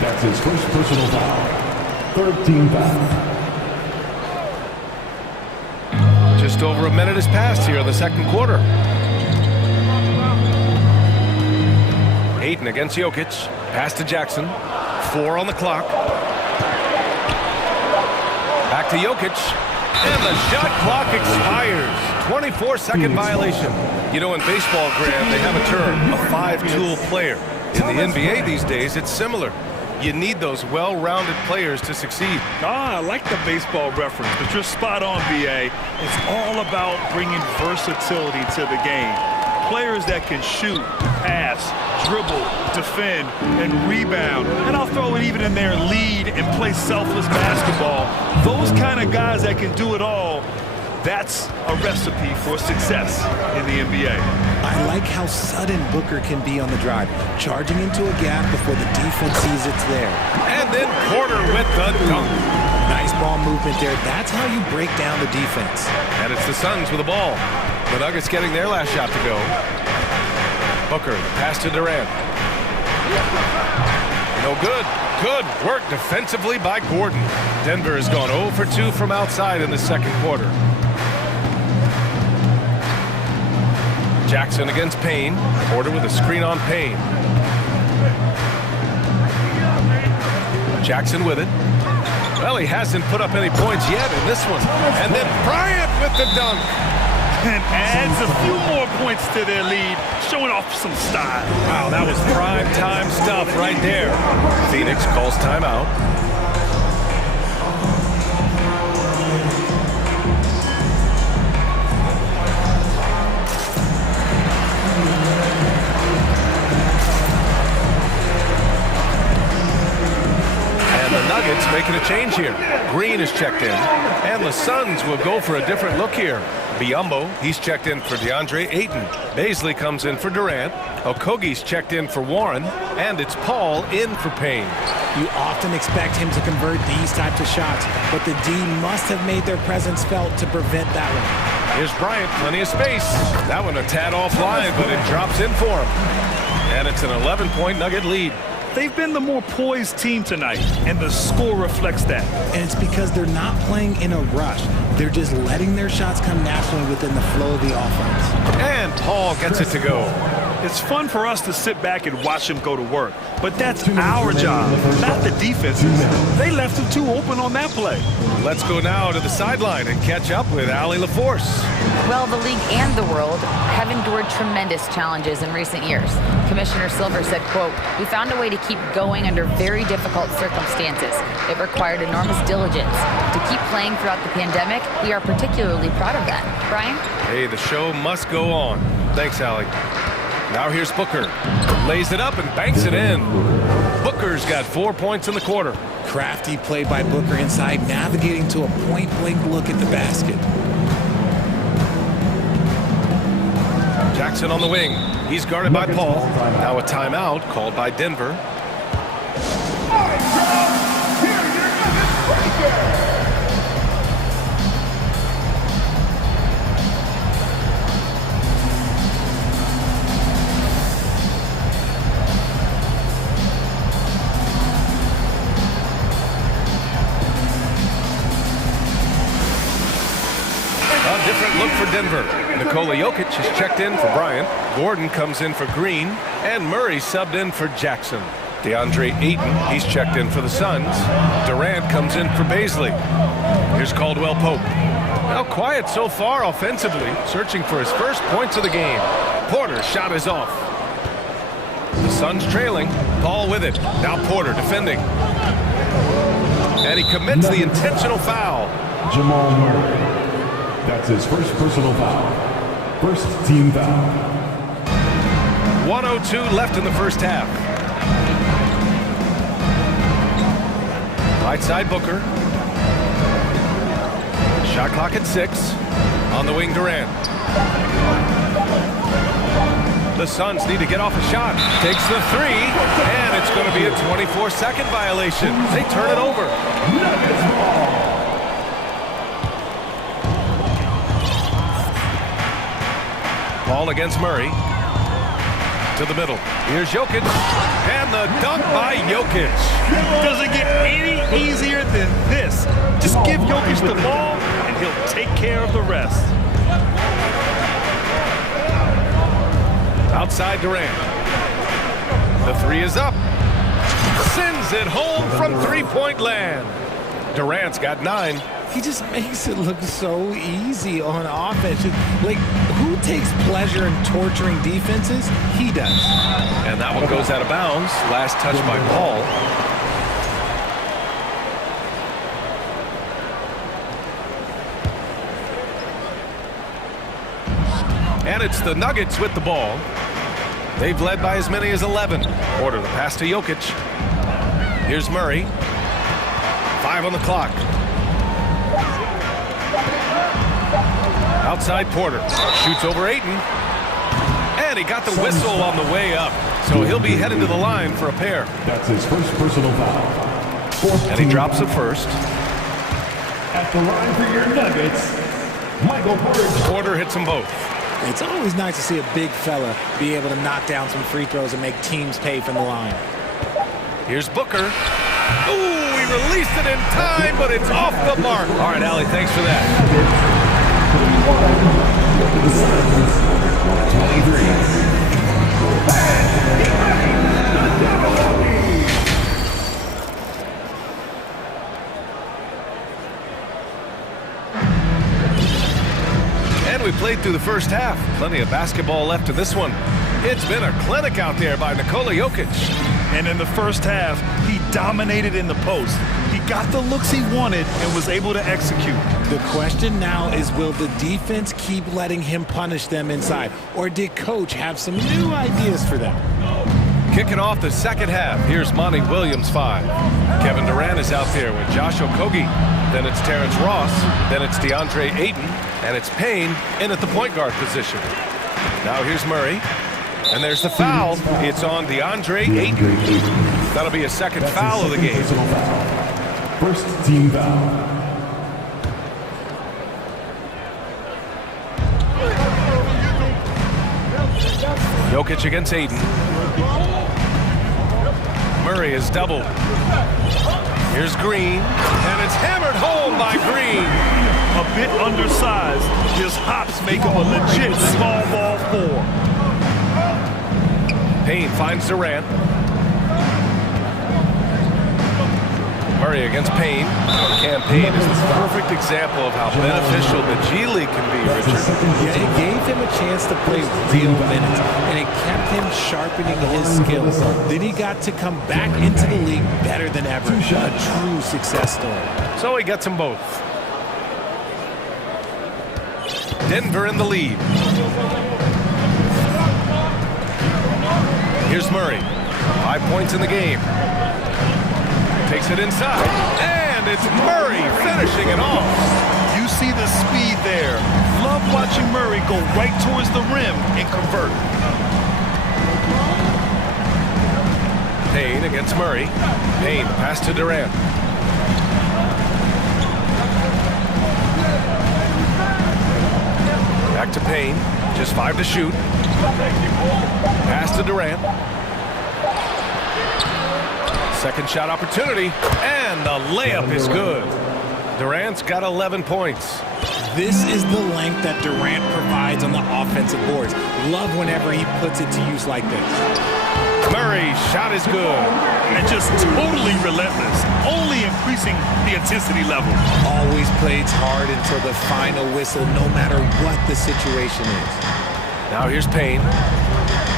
That's his first personal foul. Third team foul. Just over a minute has passed here in the second quarter. Ayton against Jokic. Pass to Jackson. 4 on the clock. Back to Jokic. And the shot clock expires. 24-second violation. You know, in baseball, Graham, they have a term, a 5-tool player. In the NBA these days, it's similar. You need those well-rounded players to succeed. I like the baseball reference, but you're spot on, BA. It's all about bringing versatility to the game. Players that can shoot, pass, dribble, defend, and rebound. And I'll throw it even in there, lead and play selfless basketball. Those kind of guys that can do it all, that's a recipe for success in the NBA. I like how sudden Booker can be on the drive, charging into a gap before the defense sees it's there. And then Porter with the dunk. Nice ball movement there. That's how you break down the defense. And it's the Suns with the ball. The Nuggets getting their last shot to go. Booker, pass to Durant. No good. Good work defensively by Gordon. Denver has gone 0 for 2 from outside in the second quarter. Jackson against Payne. Porter with a screen on Payne. Jackson with it. Well, he hasn't put up any points yet in this one. And then Bryant with the dunk. And adds a few more points to their lead, showing off some style. Wow, that was prime time stuff right there. Phoenix calls timeout. a change here. Green is checked in, and the Suns will go for a different look here. Biyombo, he's checked in for DeAndre Ayton. Baisley comes in for Durant. Okogie's checked in for Warren, and it's Paul in for Payne. You often expect him to convert these types of shots, but the D must have made their presence felt to prevent that one. Here's Bryant, plenty of space. That one a tad offline, but it drops in for him. And it's an 11-point Nugget lead. They've been the more poised team tonight, and the score reflects that. And it's because they're not playing in a rush. They're just letting their shots come naturally within the flow of the offense. And Paul gets it to go. It's fun for us to sit back and watch him go to work, but that's our job, not the defense's. They left him too open on that play. Let's go now to the sideline and catch up with Allie LaForce. Well, the league and the world have endured tremendous challenges in recent years. Commissioner Silver said, quote, "We found a way to keep going under very difficult circumstances. It required enormous diligence. To keep playing throughout the pandemic, we are particularly proud of that." Brian? Hey, the show must go on. Thanks, Allie. Now here's Booker. Lays it up and banks it in. Booker's got 4 points in the quarter. Crafty play by Booker inside, navigating to a point-blank look at the basket. Jackson on the wing. He's guarded by Paul. Now a timeout called by Denver. Different look for Denver. Nikola Jokic is checked in for Bryant. Gordon comes in for Green. And Murray subbed in for Jackson. DeAndre Ayton, he's checked in for the Suns. Durant comes in for Baisley. Here's Caldwell Pope. Now quiet so far offensively, searching for his first points of the game. Porter's shot is off. The Suns trailing. Paul with it. Now Porter defending. And he commits the intentional foul. Jamal Murray. That's his first personal foul. First team foul. 1:02 left in the first half. Right side Booker. Shot clock at 6. On the wing Durant. The Suns need to get off a shot. Takes the 3, and it's going to be a 24-second violation. They turn it over. Ball against Murray. To the middle. Here's Jokic. And the dunk by Jokic. Doesn't get any easier than this. Just give Jokic the ball, and he'll take care of the rest. Outside Durant. The 3 is up. Sends it home from three-point land. Durant's got 9. He just makes it look so easy on offense. Like, who takes pleasure in torturing defenses? He does. And that one goes out of bounds. Last touch by Paul. And it's the Nuggets with the ball. They've led by as many as 11. Porter, the pass to Jokic. Here's Murray. 5 on the clock. Outside Porter. Shoots over Ayton. And he got the whistle on the way up. So he'll be headed to the line for a pair. That's his first personal foul. And he drops it first. At the line for your Nuggets, Michael Porter. Porter hits them both. It's always nice to see a big fella be able to knock down some free throws and make teams pay from the line. Here's Booker. Ooh, he released it in time, but it's off the mark. All right, Allie, thanks for that. 23. And we played through the first half. Plenty of basketball left in this one. It's been a clinic out there by Nikola Jokic. And in the first half, he dominated in the post. He got the looks he wanted and was able to execute. The question now is, will the defense keep letting him punish them inside? Or did coach have some new ideas for them? Kicking off the second half, here's Monty Williams 5. Kevin Durant is out there with Josh Okogie. Then it's Terrence Ross. Then it's DeAndre Ayton. And it's Payne in at the point guard position. Now here's Murray. And there's the foul. It's on DeAndre Ayton. That'll be a second foul of the game. First team foul. Jokic against Ayton. Murray is doubled. Here's Green, and it's hammered home by Green. A bit undersized. His hops make him a legit small ball 4. Payne finds Durant. Murray against Payne. Campaign is the perfect example of how beneficial the G League can be, Richard. Yeah, it gave him a chance to play real minutes, and it kept him sharpening his skills. Then he got to come back into the league better than ever. A true success story. So he gets them both. Denver in the lead. Here's Murray. 5 points in the game. Takes it inside, and it's Murray finishing it off. You see the speed there. Love watching Murray go right towards the rim and convert. Payne against Murray. Payne pass to Durant. Back to Payne. Just 5 to shoot. Pass to Durant. Second shot opportunity, and the layup is good. Durant's got 11 points. This is the length that Durant provides on the offensive boards. Love whenever he puts it to use like this. Murray's shot is good. And just totally relentless, only increasing the intensity level. Always plays hard until the final whistle, no matter what the situation is. Now here's Payne,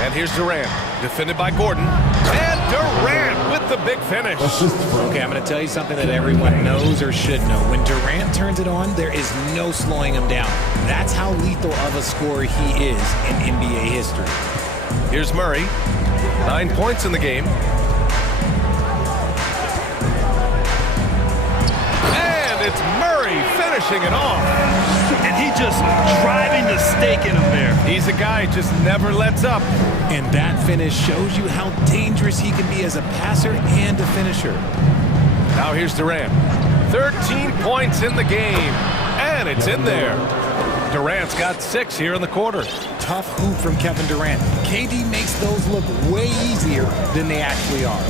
and here's Durant, defended by Gordon, and Durant with the big finish. Okay, I'm going to tell you something that everyone knows or should know. When Durant turns it on, there is no slowing him down. That's how lethal of a scorer he is in NBA history. Here's Murray, 9 points in the game. And it's Murray finishing it off. And he just driving the stake in him there. He's a guy who just never lets up. And that finish shows you how dangerous he can be as a passer and a finisher. Now here's Durant. 13 points in the game. And it's in there. Durant's got 6 here in the quarter. Tough hoop from Kevin Durant. KD makes those look way easier than they actually are.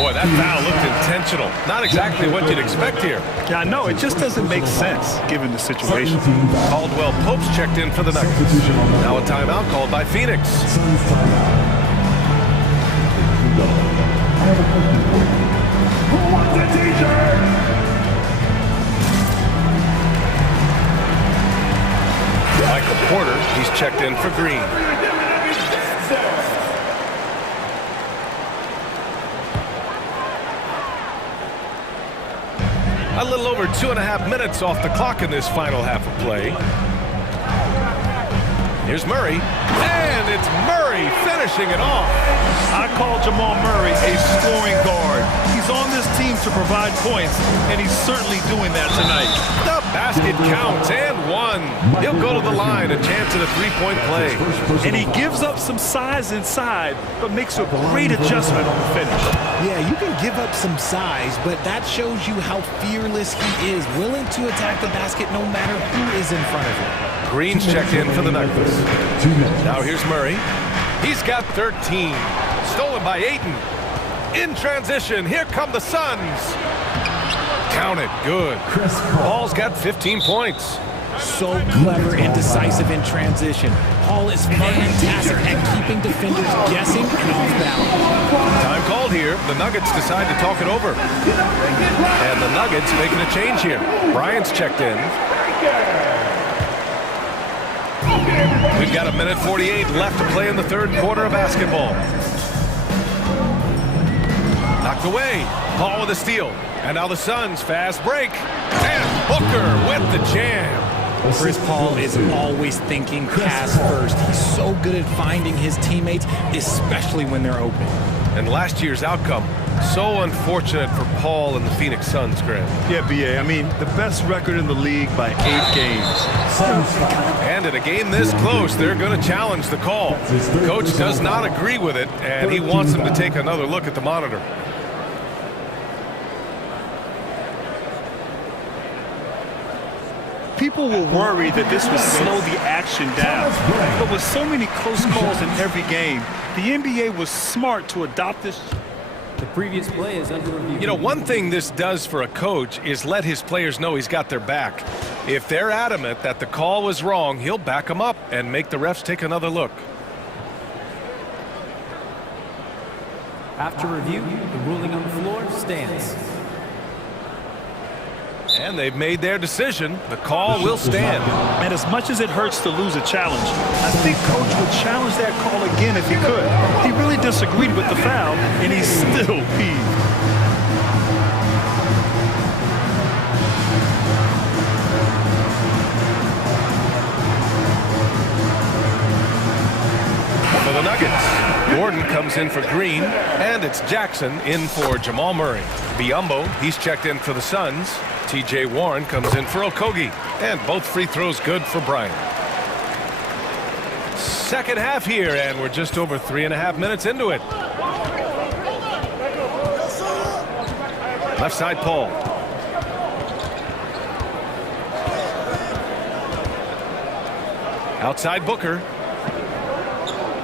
Boy, that foul looked intentional. Not exactly what you'd expect here. Yeah, I know. It just doesn't make sense given the situation. Caldwell Pope's checked in for the Nuggets. Now a timeout called by Phoenix. Michael Porter, he's checked in for Green. A little over 2.5 minutes off the clock in this final half of play. Here's Murray, and it's Murray finishing it off. I call Jamal Murray a scoring guard. He's on this team to provide points, and he's certainly doing that tonight. The basket counts, and one. He'll go to the line, a chance at a three-point play. And he gives up some size inside, but makes a great adjustment on the finish. Yeah, you can give up some size, but that shows you how fearless he is, willing to attack the basket no matter who is in front of him. Green's checked in for the Nuggets. Now here's Murray. He's got 13. Stolen by Ayton. In transition, here come the Suns. Count it, good. Paul's got 15 points. So clever and decisive in transition. Paul is fantastic at keeping defenders guessing and off balance. Time called here. The Nuggets decide to talk it over. And the Nuggets making a change here. Bryant's checked in. We've got 1:48 left to play in the third quarter of basketball. Knocked away. Paul with a steal. And now the Suns fast break. And Booker with the jam. Chris Paul is always thinking pass first. He's so good at finding his teammates, especially when they're open. And last year's outcome, so unfortunate for Paul and the Phoenix Suns, Graham. Yeah, BA. I mean, the best record in the league by 8 games. And in a game this close, they're going to challenge the call. The coach does not agree with it, and he wants them to take another look at the monitor. People were worried that this would slow the action down. But with so many close calls in every game, the NBA was smart to adopt this. The previous play is under review. You know, one thing this does for a coach is let his players know he's got their back. If they're adamant that the call was wrong, he'll back them up and make the refs take another look. After review, the ruling on the floor stands. And they've made their decision. The call will stand. And as much as it hurts to lose a challenge, I think Coach would challenge that call again if he could. He really disagreed with the foul, and he's still peeved. For the Nuggets, Gordon comes in for Green, and it's Jackson in for Jamal Murray. Biyombo, he's checked in for the Suns. T.J. Warren comes in for Okogie, and both free throws good for Bryant. Second half here, and we're just over 3.5 minutes into it. Left side, Paul. Outside, Booker.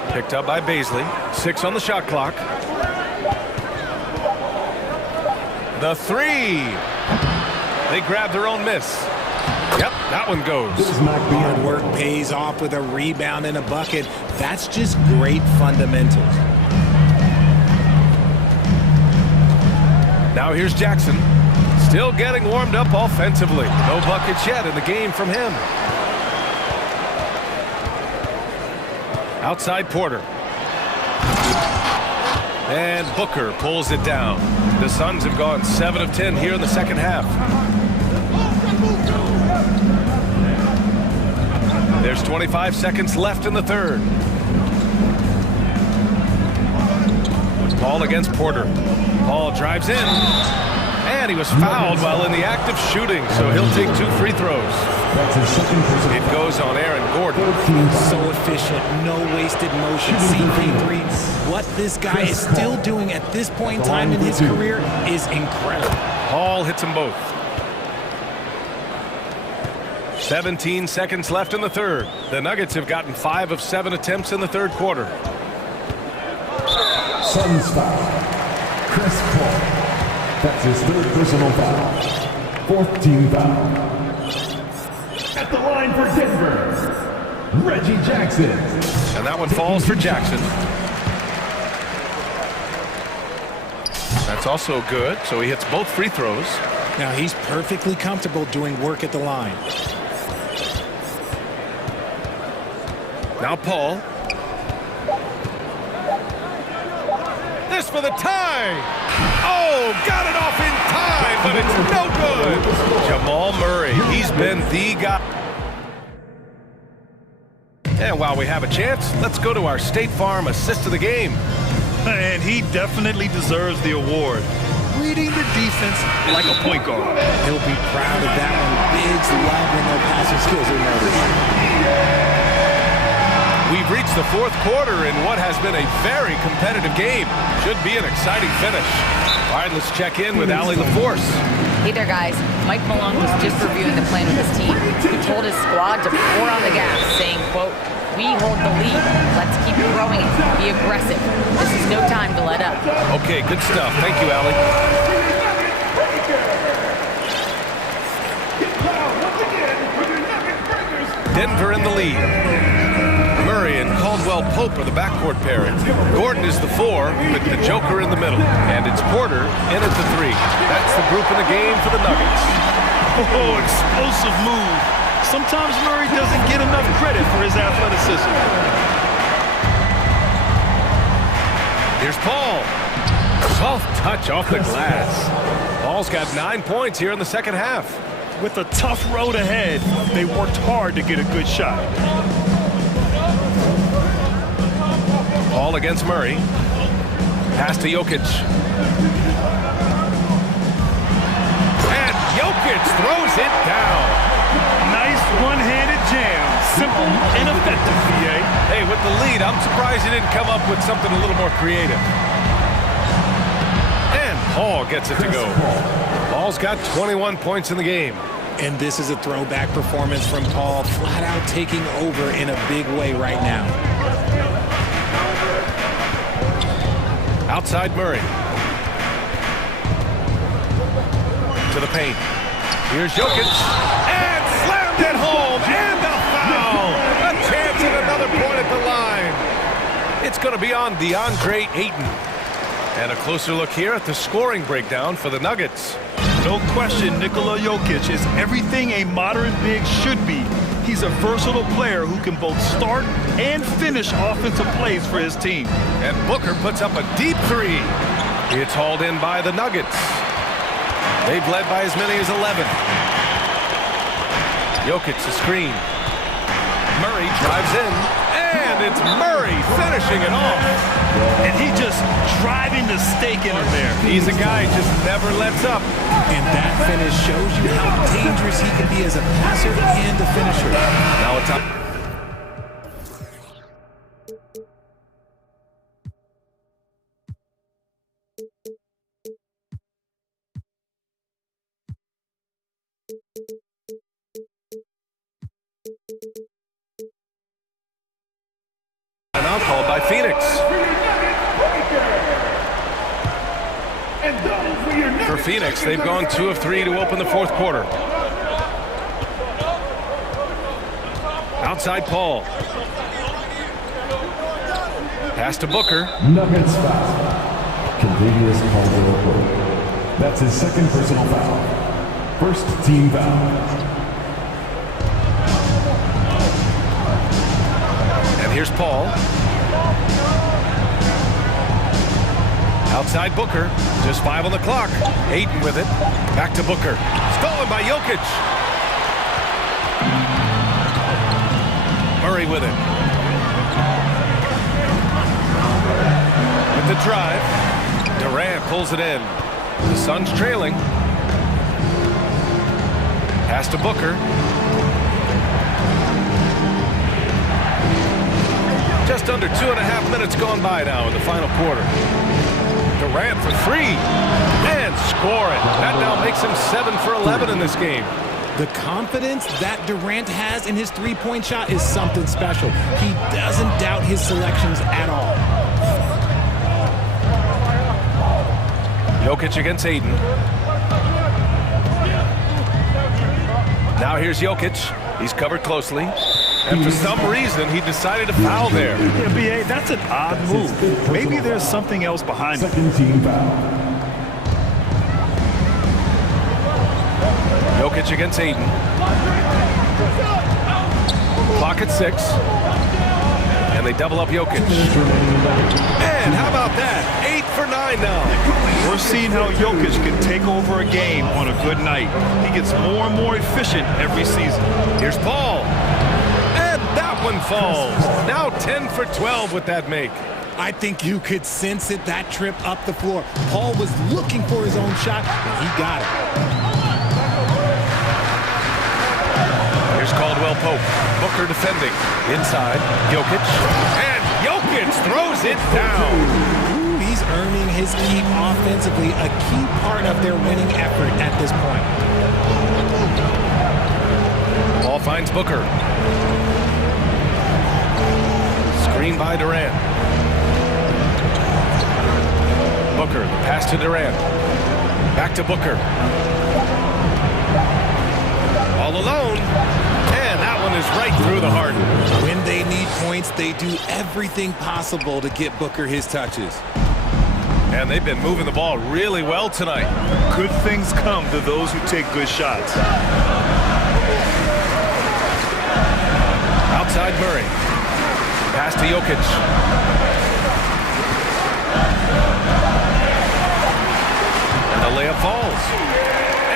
Picked up by Baisley. 6 on the shot clock. The three. They grab their own miss. Yep, that one goes. Hard work pays off with a rebound and a bucket. That's just great fundamentals. Now here's Jackson. Still getting warmed up offensively. No buckets yet in the game from him. Outside Porter. And Booker pulls it down. The Suns have gone 7 of 10 here in the second half. There's 25 seconds left in the third. Paul against Porter. Paul drives in. And he was fouled while in the act of shooting, so he'll take 2 free throws. It goes on Aaron Gordon. So efficient, no wasted motion. CP3, what this guy is still doing at this point in time in his career is incredible. Paul hits them both. 17 seconds left in the third. The Nuggets have gotten 5 of 7 attempts in the third quarter. Suns foul. Chris Paul. That's his 3rd personal foul. 4th team foul. At the line for Denver, Reggie Jackson. And that one falls for Jackson. That's also good, so he hits both free throws. Now he's perfectly comfortable doing work at the line. Now Paul. This for the tie. Oh, got it off in time, but it's no good. Jamal Murray, he's been the guy. And while we have a chance, let's go to our State Farm assist of the game. And he definitely deserves the award. Reading the defense like a point guard. He'll be proud of that one. Bigs love when their passing skills are noticed. We've reached the 4th quarter in what has been a very competitive game. Should be an exciting finish. All right, let's check in with Allie LaForce. Hey there, guys. Mike Malone was just reviewing the plan with his team. He told his squad to pour on the gas, saying, quote, "We hold the lead. Let's keep throwing it. Be aggressive. This is no time to let up." Okay, good stuff. Thank you, Allie. Denver in the lead. Murray and Caldwell Pope are the backcourt pairing. Gordon is the 4 with the Joker in the middle. And it's Porter in at the 3. That's the group in the game for the Nuggets. Oh, explosive move. Sometimes Murray doesn't get enough credit for his athleticism. Here's Paul. Soft touch off the glass. Paul's got 9 points here in the second half. With a tough road ahead, they worked hard to get a good shot. Ball against Murray. Pass to Jokic. And Jokic throws it down. Nice one-handed jam. Simple and effective, VA. Hey, with the lead, I'm surprised he didn't come up with something a little more creative. And Paul gets it to go. Paul's got 21 points in the game. And this is a throwback performance from Paul, flat out taking over in a big way right now. Outside Murray. To the paint. Here's Jokic. And slammed it home. And a foul. A chance at another point at the line. It's going to be on DeAndre Ayton. And a closer look here at the scoring breakdown for the Nuggets. No question, Nikola Jokic is everything a modern big should be. He's a versatile player who can both start and finish offensive plays for his team. And Booker puts up a deep three. It's hauled in by the Nuggets. They've led by as many as 11. Jokic a screen. Murray drives in. And it's Murray finishing it off. And he just driving the stake in there. He's a guy who just never lets up. And that finish shows you how dangerous he can be as a passer and a finisher. Now it's up. Now called by Phoenix. For Phoenix, they've gone 2 of 3 to open the fourth quarter. Outside Paul. Pass to Booker. Nuggets foul. Contagious Caldwell. That's his second personal foul. First team foul. And here's Paul. Outside Booker. Just 5 on the clock. Ayton with it. Back to Booker. Stolen by Jokic. Murray with it. With the drive. Durant pulls it in. The Suns trailing. Pass to Booker. Just under 2.5 minutes gone by now in the final quarter. Durant for 3 and score it. That now makes him 7 for 11 in this game. The confidence that Durant has in his three-point shot is something special. He doesn't doubt his selections at all. Jokic against Ayton. Now here's Jokic. He's covered closely. And for some reason, he decided to foul there. Yeah, B.A., that's an odd move. Maybe there's something else behind it. Second team foul. Jokic against Ayton. Clock at 6. And they double up Jokic. And how about that? 8 for 9 now. We're seeing how Jokic can take over a game on a good night. He gets more and more efficient every season. Here's Paul. And that one falls. Now 10 for 12 with that make. I think you could sense it, that trip up the floor. Paul was looking for his own shot, and he got it. Here's Caldwell Pope. Booker defending. Inside. Jokic. And Jokic throws it down. Ooh, he's earning his keep offensively, a key part of their winning effort at this point. Ball finds Booker. Screen by Durant. Booker, pass to Durant. Back to Booker. All alone. And that one is right through the heart. When they need points, they do everything possible to get Booker his touches. And they've been moving the ball really well tonight. Good things come to those who take good shots. Outside Murray. Pass to Jokic. And the layup falls.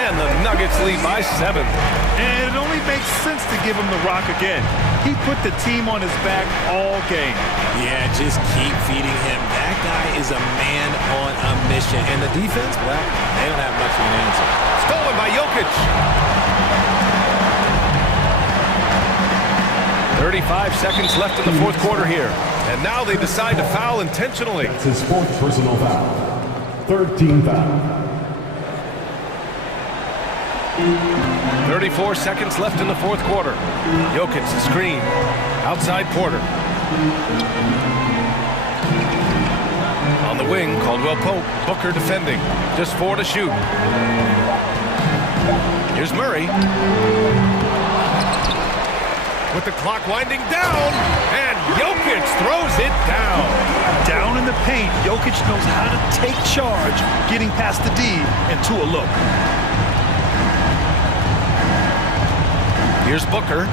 And And the Nuggets lead by 7. And it only makes sense to give him the rock again. He put the team on his back all game. Yeah, just keep feeding him. That guy is a man on a mission. And the defense, well, they don't have much of an answer. Stolen by Jokic. 35 seconds left in the fourth quarter here. And now they decide to foul intentionally. That's his fourth personal foul. 13 foul. 34 seconds left in the fourth quarter. Jokic, the screen. Outside Porter. On the wing, Caldwell Pope. Booker defending. Just 4 to shoot. Here's Murray. With the clock winding down, and Jokic throws it down. Down in the paint, Jokic knows how to take charge, getting past the D and to a look. Here's Booker.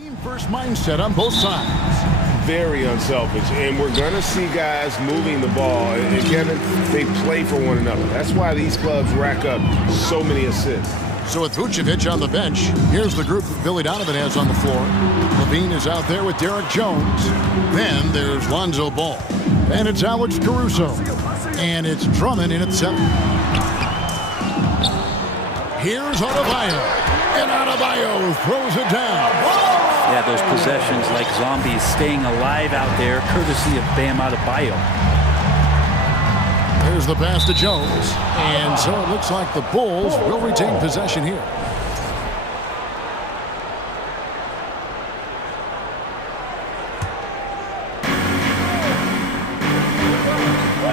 Team-first mindset on both sides. Very unselfish, and we're going to see guys moving the ball. And Kevin, they play for one another. That's why these clubs rack up so many assists. So with Vucevic on the bench, here's the group that Billy Donovan has on the floor. Levine is out there with Derek Jones. Then there's Lonzo Ball. And it's Alex Caruso. And it's Drummond in at 7. Here's Adebayo. And Adebayo throws it down. Yeah, those possessions like zombies staying alive out there, courtesy of Bam Adebayo. There's the pass to Jones. And so it looks like the Bulls will retain possession here.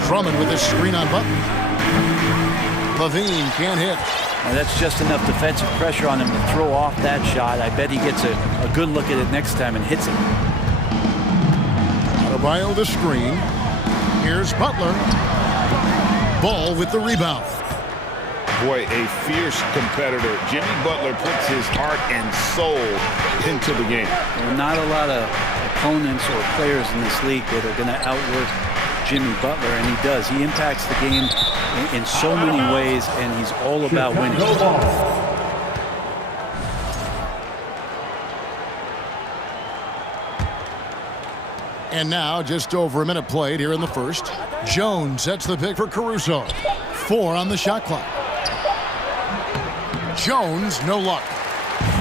Drummond with his screen on Button. Levine can't hit. Now that's just enough defensive pressure on him to throw off that shot. I bet he gets a good look at it next time and hits it. Adebayo the screen. Here's Butler. Ball with the rebound. Boy, a fierce competitor. Jimmy Butler puts his heart and soul into the game. There are not a lot of opponents or players in this league that are going to outwork Jimmy Butler, and he does. He impacts the game in so many ways, and he's all about winning. And now, just over a minute played here in the first. Jones sets the pick for Caruso. 4 on the shot clock. Jones, no luck.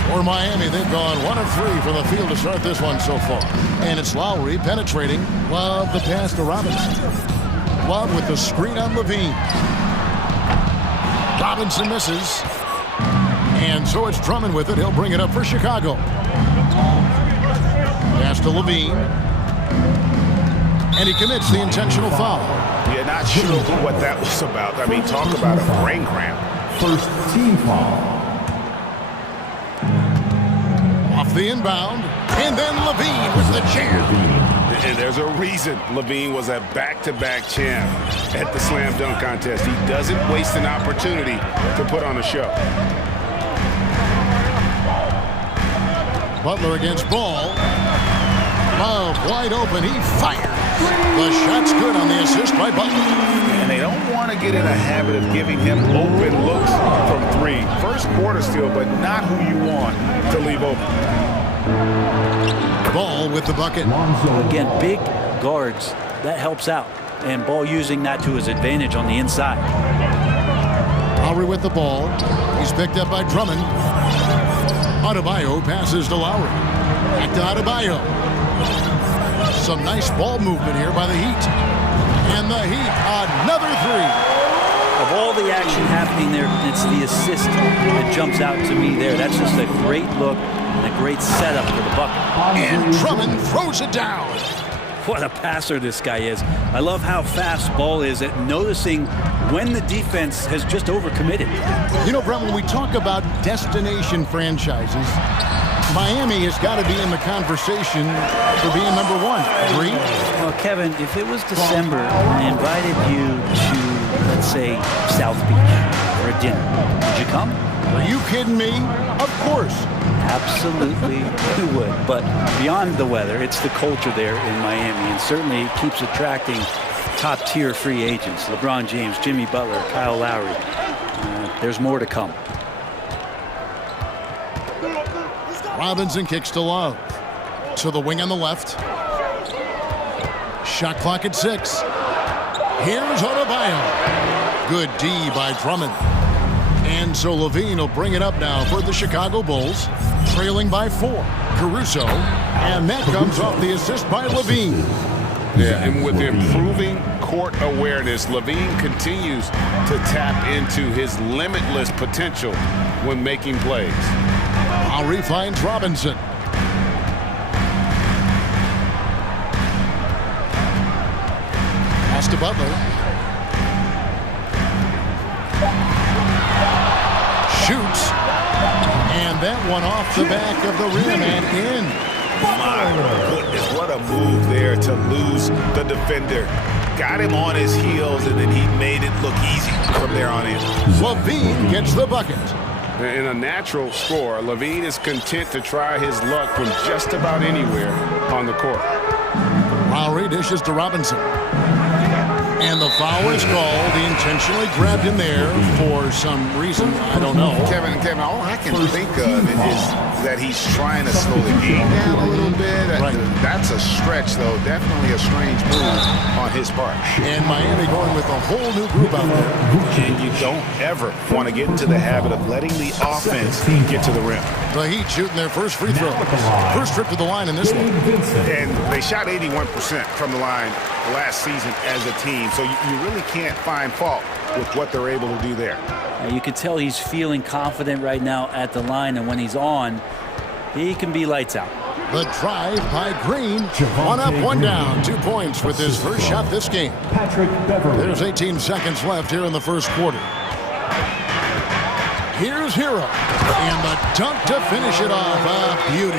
For Miami, they've gone 1 of 3 from the field to start this one so far. And it's Lowry penetrating. Love the pass to Robinson. Love with the screen on Levine. Robinson misses. And so it's Drummond with it. He'll bring it up for Chicago. Pass to Levine. And he commits the intentional foul. Yeah, not sure what that was about. I mean, talk about a brain cramp. First team foul. Off the inbound. And then Levine with the jam. And there's a reason Levine was a back-to-back champ at the slam dunk contest. He doesn't waste an opportunity to put on a show. Butler against Ball. Love wide open. He fired. The shot's good on the assist by Butler. And they don't want to get in a habit of giving him open looks from 3. First quarter still, but not who you want to leave open. Ball with the bucket. Again, big guards. That helps out. And Ball using that to his advantage on the inside. Lowry with the ball. He's picked up by Drummond. Adebayo passes to Lowry. Back to Adebayo. Some nice ball movement here by the Heat. And the Heat, another 3. Of all the action happening there, it's the assist that jumps out to me there. That's just a great look and a great setup for the bucket. And Drummond throws it down. What a passer this guy is. I love how fast Ball is at noticing when the defense has just overcommitted. You know, Brett, when we talk about destination franchises, Miami has got to be in the conversation for being number 1. Agree? Well, Kevin, if it was December and I invited you to, let's say, South Beach for a dinner, would you come? Are you kidding me? Of course. Absolutely you would. But beyond the weather, it's the culture there in Miami, and certainly it keeps attracting top-tier free agents. LeBron James, Jimmy Butler, Kyle Lowry. There's more to come. Robinson kicks to Love. To the wing on the left. Shot clock at 6. Here's Adebayo. Good D by Drummond. And so Levine will bring it up now for the Chicago Bulls, trailing by 4. Caruso, and that comes off the assist by Levine. Yeah, and with improving court awareness, Levine continues to tap into his limitless potential when making plays. Lowry finds Robinson. Pass to Butler. Shoots. And that one off the back of the rim and in. My goodness, what a move there to lose the defender. Got him on his heels, and then he made it look easy from there on in. Levine gets the bucket. In a natural score, Levine is content to try his luck from just about anywhere on the court. Lowry dishes to Robinson. And the foul is called. He intentionally grabbed him there for some reason. I don't know. Kevin, all I can think of is that he's trying to slow the game down a little bit. Right. That's a stretch, though. Definitely a strange move on his part. And Miami going with a whole new group out there. And you don't ever want to get into the habit of letting the offense get to the rim. The Heat shooting their first free throw. First trip to the line in this one. And they shot 81% from the line last season as a team. So you really can't find fault with what they're able to do there. You can tell he's feeling confident right now at the line, and when he's on, he can be lights out. The drive by Green. One up, one down. 2 points with his first shot this game. There's 18 seconds left here in the first quarter. Here's Hero. And the dunk to finish it off. A beauty.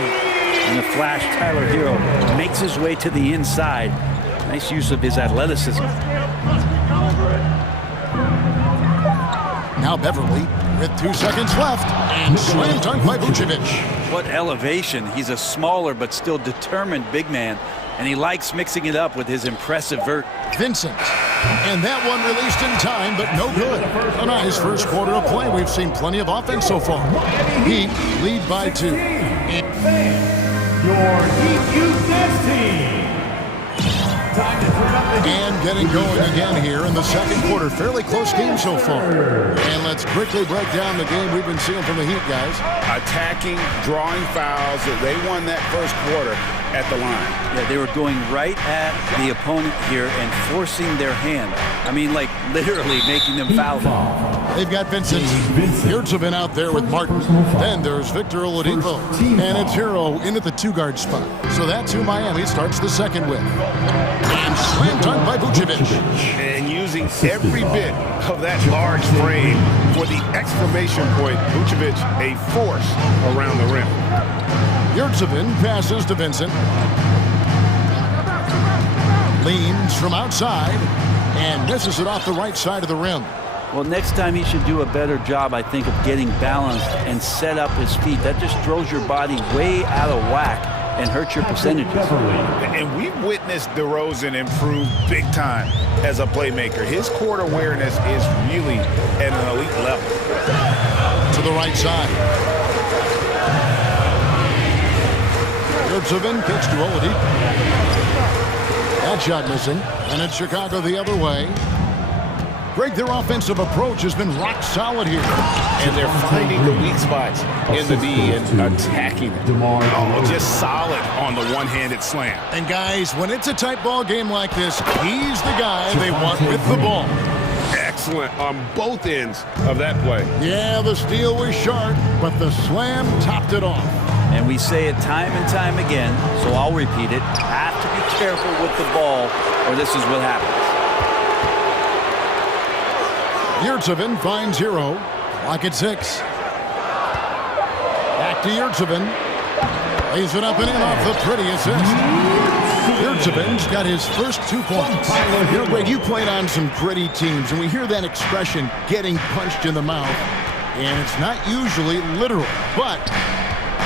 And the flash, Tyler Hero makes his way to the inside. Nice use of his athleticism. Now Beverly with 2 seconds left. And slam dunk by Vucevic. What elevation. He's a smaller but still determined big man. And he likes mixing it up with his impressive vert. Vincent. And that one released in time, but no good. A nice first quarter of play. We've seen plenty of offense so far. Heat lead by 2. Your Heat team. And getting going again here in the second quarter. Fairly close game so far. And let's quickly break down the game we've been seeing from the Heat, guys. Attacking, drawing fouls. They won that first quarter at the line. Yeah, they were going right at the opponent here and forcing their hand. I mean, like literally making them foul. They've got Vincent. Yurtsevin out there with Martin. Then there's Victor Oladipo. And it's Hero in at the 2-guard spot. So that's who Miami starts the second with. And slam dunk by Vucevic. And using every bit of that large frame for the exclamation point. Vucevic, a force around the rim. Yurtsevin passes to Vincent. Leans from outside and misses it off the right side of the rim. Well, next time he should do a better job, I think, of getting balanced and set up his feet. That just throws your body way out of whack and hurts your percentages. And we've witnessed DeRozan improve big time as a playmaker. His court awareness is really at an elite level. To the right side. Yurtsevin kicks to Oladipo. That shot missing. And it's Chicago the other way. Greg, their offensive approach has been rock solid here. And they're finding the weak spots in the D and attacking it. Oh, just solid on the one-handed slam. And guys, when it's a tight ball game like this, he's the guy they want with the ball. Excellent on both ends of that play. Yeah, the steal was sharp, but the slam topped it off. And we say it time and time again, so I'll repeat it. Have to be careful with the ball, or this is what happens. Yurtsevin finds Hero. Clock at 6. Back to Yurtsevin. Lays it up and in off the pretty assist. Yurtsevin's got his first 2 points. You know, Greg, you played on some gritty teams, and we hear that expression, getting punched in the mouth. And it's not usually literal, but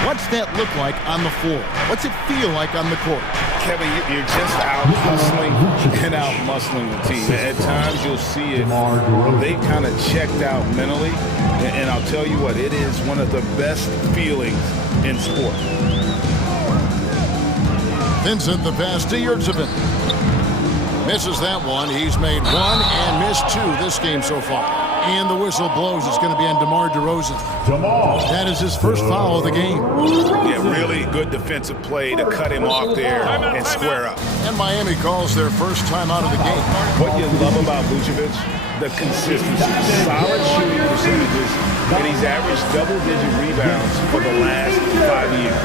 what's that look like on the floor? What's it feel like on the court? Kevin, you're just out hustling and out muscling the team. At times you'll see it. They kind of checked out mentally. And I'll tell you what, it is one of the best feelings in sport. Vincent the pass to Yurtsevin. Misses that one. He's made 1 and missed 2 this game so far. And the whistle blows. It's going to be on DeMar DeRozan. That is his first foul of the game. Yeah, really good defensive play to cut him off there and square up. And Miami calls their first time out of the game. What you love about Vucevic, the consistency, solid shooting percentages, and he's averaged double-digit rebounds for the last 5 years.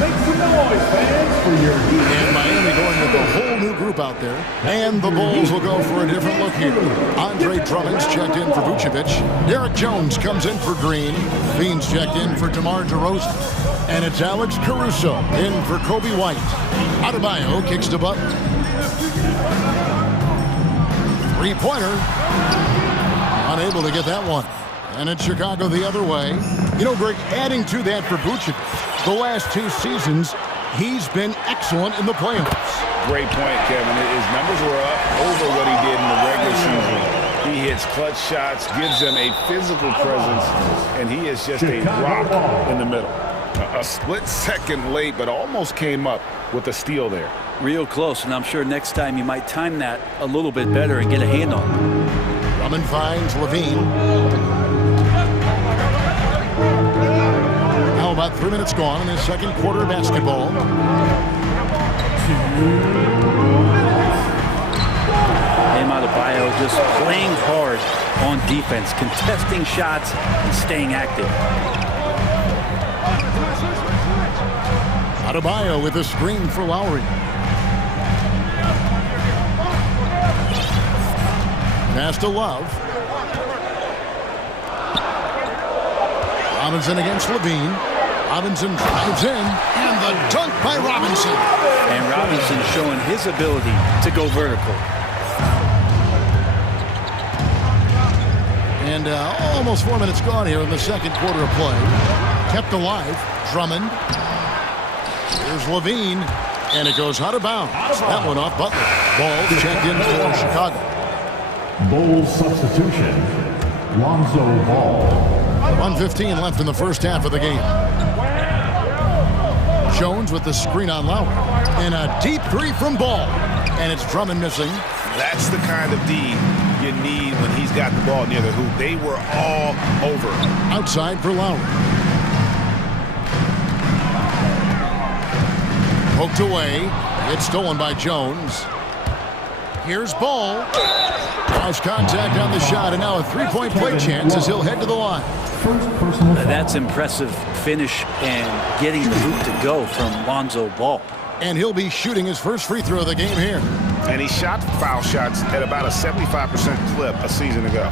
Make some noise, fans, for your Heat. And Miami going with a whole new group out there. And the Bulls will go for a different look here. Andre Drummond's checked in for Vucevic. Derek Jones comes in for Green. Bean's checked in for DeMar DeRozan. And it's Alex Caruso in for Kobe White. Adebayo kicks to Butler. 3-pointer. Unable to get that one. And it's Chicago the other way. You know, Greg, adding to that for Vucevic, the last 2 seasons, he's been excellent in the playoffs. Great point, Kevin. His numbers were up over what he did in the regular season. He hits clutch shots, gives them a physical presence, and he is just a rock in the middle. A split second late, but almost came up with a steal there. Real close, and I'm sure next time you might time that a little bit better and get a hand on it. Drummond finds Levine. Now about 3 minutes gone in the second quarter of basketball. Adebayo just playing hard on defense, contesting shots and staying active. Adebayo with a screen for Lowry. Pass to Love. Robinson against Levine. Robinson drives in, and the dunk by Robinson. And Robinson showing his ability to go vertical. And almost 4 minutes gone here in the second quarter of play. Kept alive. Drummond. Here's Levine. And it goes out of bounds. That one off Butler. Ball checked in for Chicago. Ball substitution. Lonzo Ball. 1:15 left in the first half of the game. Jones with the screen on Lowry. And a deep three from Ball. And it's Drummond missing. That's the kind of D you need when he's got the ball near the hoop. They were all over. Outside for Lowry. Poked away. It's stolen by Jones. Here's Ball. Cross contact on the shot, and now a three-point play chance as he'll head to the line. That's impressive finish and getting the hoop to go from Lonzo Ball. And he'll be shooting his first free throw of the game here. And he shot foul shots at about a 75% clip a season ago.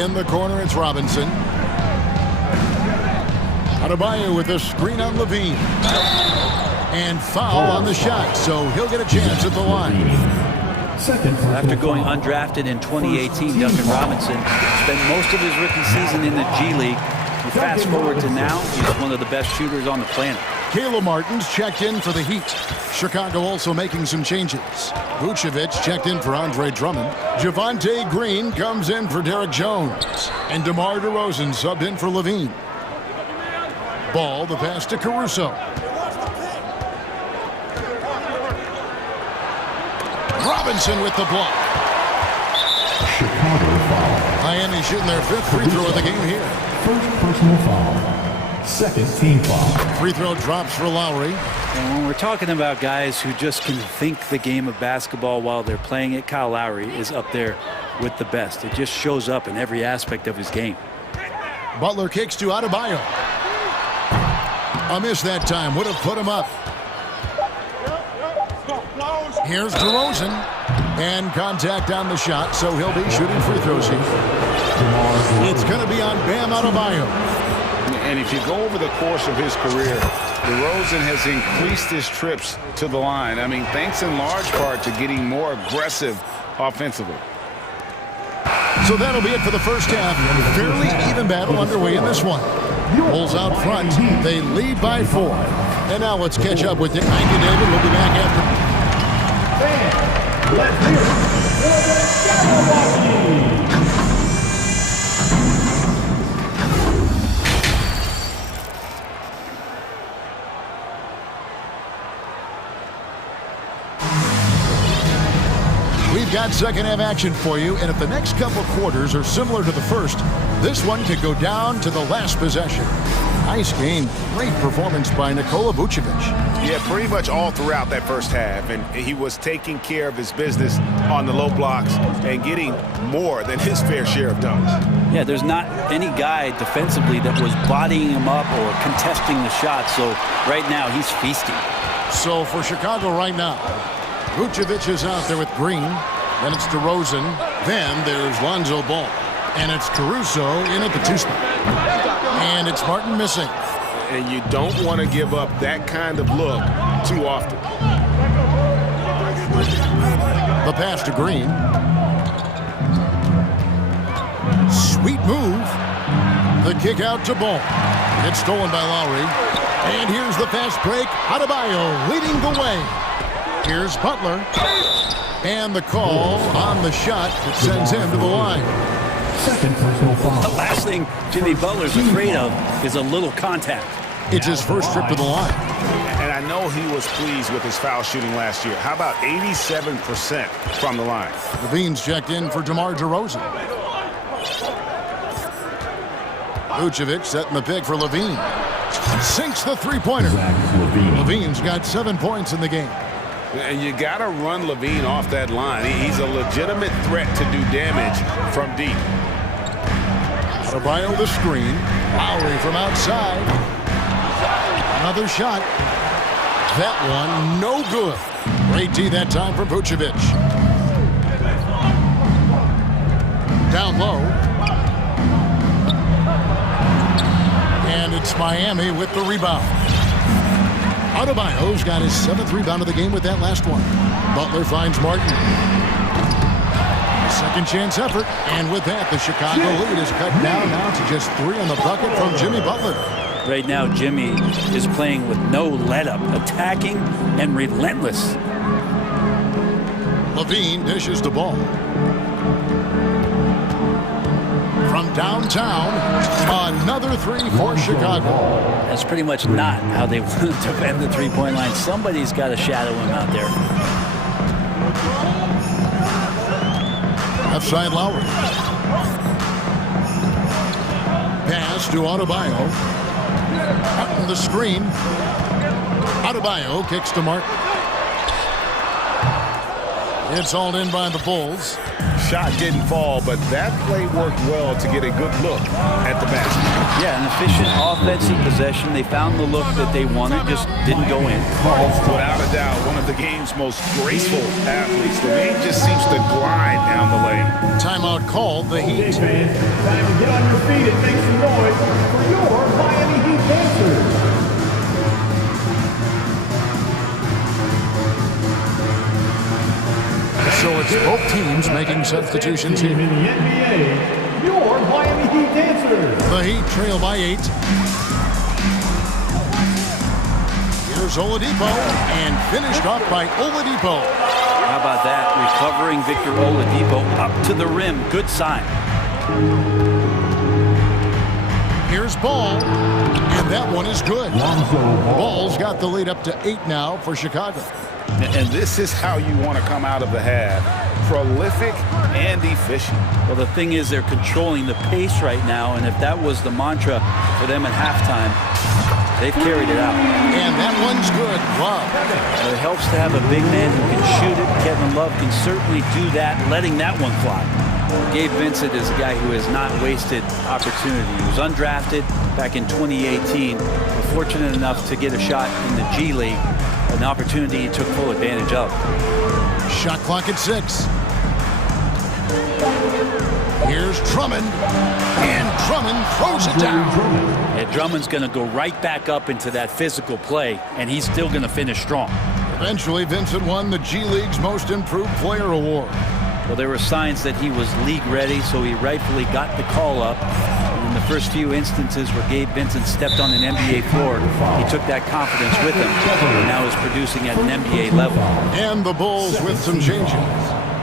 In the corner, it's Robinson. Adebayo with a screen on Levine. And foul on the shot, so he'll get a chance at the line. After going undrafted in 2018, Duncan Robinson spent most of his rookie season in the G League. You fast forward to now, he's one of the best shooters on the planet. Caleb Martin's checked in for the Heat. Chicago also making some changes. Vucevic checked in for Andre Drummond. Javonte Green comes in for Derek Jones. And DeMar DeRozan subbed in for Levine. Ball, the pass to Caruso. Robinson with the block. Chicago foul. Miami shooting their 5th free throw of the game here. First personal foul. Second team foul. Free throw drops for Lowry. And when we're talking about guys who just can think the game of basketball while they're playing it, Kyle Lowry is up there with the best. It just shows up in every aspect of his game. Butler kicks to Adebayo. A miss that time. Would have put him up. Here's DeRozan. And contact on the shot, so he'll be shooting free throws here. It's going to be on Bam Adebayo. And if you go over the course of his career, DeRozan has increased his trips to the line. I mean, thanks in large part to getting more aggressive offensively. So that'll be it for the first half. Fairly even battle underway in this one. Bulls out front. They lead by 4. And now let's catch up with Nick. Thank you, David. We'll be back after. Let's hear it for the Milwaukee. We've got second half action for you, and if the next couple quarters are similar to the first, this one could go down to the last possession. Nice game. Great performance by Nikola Vucevic. Yeah, pretty much all throughout that first half, and he was taking care of his business on the low blocks and getting more than his fair share of dunks. Yeah, there's not any guy defensively that was bodying him up or contesting the shot, so right now he's feasting. So for Chicago right now, Vucevic is out there with Green. Then it's DeRozan. Then there's Lonzo Ball. And it's Caruso in at the 2 spot. And it's Martin missing. And you don't want to give up that kind of look too often. The pass to Green. Sweet move. The kick out to Ball. It's stolen by Lowry. And here's the fast break. Adebayo leading the way. Here's Butler. And the call on the shot that sends him to the line. Second personal foul. The last thing Jimmy Butler's afraid of is a little contact. It's his first trip to the line. And I know he was pleased with his foul shooting last year. How about 87% from the line? Levine's checked in for DeMar DeRozan. Vucevic setting the pick for Levine. Sinks the three-pointer. Levine's got 7 points in the game. And you got to run Levine off that line. He's a legitimate threat to do damage from deep. Adebayo the screen. Lowry from outside. Another shot. That one no good. Great D that time from Vucevic. Down low. And it's Miami with the rebound. Adebayo's got his 7th rebound of the game with that last one. Butler finds Martin. Second chance effort. And with that, the Chicago lead is cut down now to just 3 on the bucket from Jimmy Butler. Right now, Jimmy is playing with no let-up, attacking and relentless. Levine dishes the ball. From downtown, another 3 for Chicago. That's pretty much not how they want to defend the three-point line. Somebody's got to shadow him out there. Left side Lowry. Pass to Adebayo. Out in the screen. Adebayo kicks to Martin. It's hauled in by the Bulls. Shot didn't fall, but that play worked well to get a good look at the basket. Yeah, an efficient offensive possession. They found the look that they wanted, just didn't go in. Without a doubt, one of the game's most graceful athletes. The game just seems to glide down the lane. Timeout called, the Heat. Okay, fans, time to get on your feet and make some noise for your Miami Heat dancers. So it's both teams making substitutions here. In the NBA, your Miami Heat dancers. The Heat trail by 8. Here's Oladipo, and finished off by Oladipo. How about that? Recovering Victor Oladipo up to the rim. Good sign. Here's Ball, and that one is good. Ball's got the lead up to 8 now for Chicago. And this is how you want to come out of the half. Prolific and efficient. Well, the thing is they're controlling the pace right now, and if that was the mantra for them at halftime, they've carried it out. And that one's good. Love. It helps to have a big man who can shoot it. Kevin Love can certainly do that, letting that one fly. Gabe Vincent is a guy who has not wasted opportunity. He was undrafted back in 2018, but fortunate enough to get a shot in the G League, an opportunity he took full advantage of. Shot clock at 6. Here's Drummond, and Drummond throws it down. And Drummond's going to go right back up into that physical play, and he's still going to finish strong. Eventually, Vincent won the G League's Most Improved Player Award. Well, there were signs that he was league ready, so he rightfully got the call up. And in the first few instances where Gabe Vincent stepped on an NBA floor, he took that confidence with him, and now is producing at an NBA level. And the Bulls with some changes.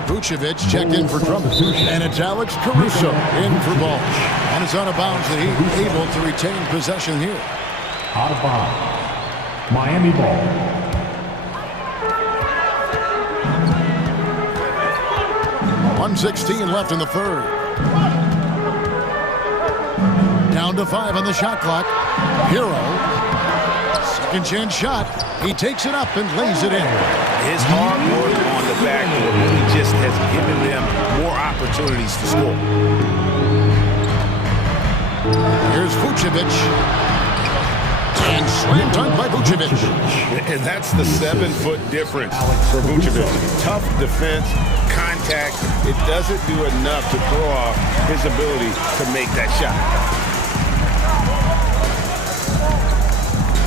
Vucevic checked in for Drummond, and it's Alex Caruso in for Ball. And it's out of bounds. The Heat able to retain possession here. Out of bounds. Miami ball. .116 left in the third. Down to 5 on the shot clock. Hero. Second chance shot. He takes it up and lays it in. His hard work on the backboard really just has given them more opportunities to score. Here's Vucevic. And slam dunk by Vucevic. And that's the 7-foot difference for Vucevic. Tough defense, contact. It doesn't do enough to throw off his ability to make that shot.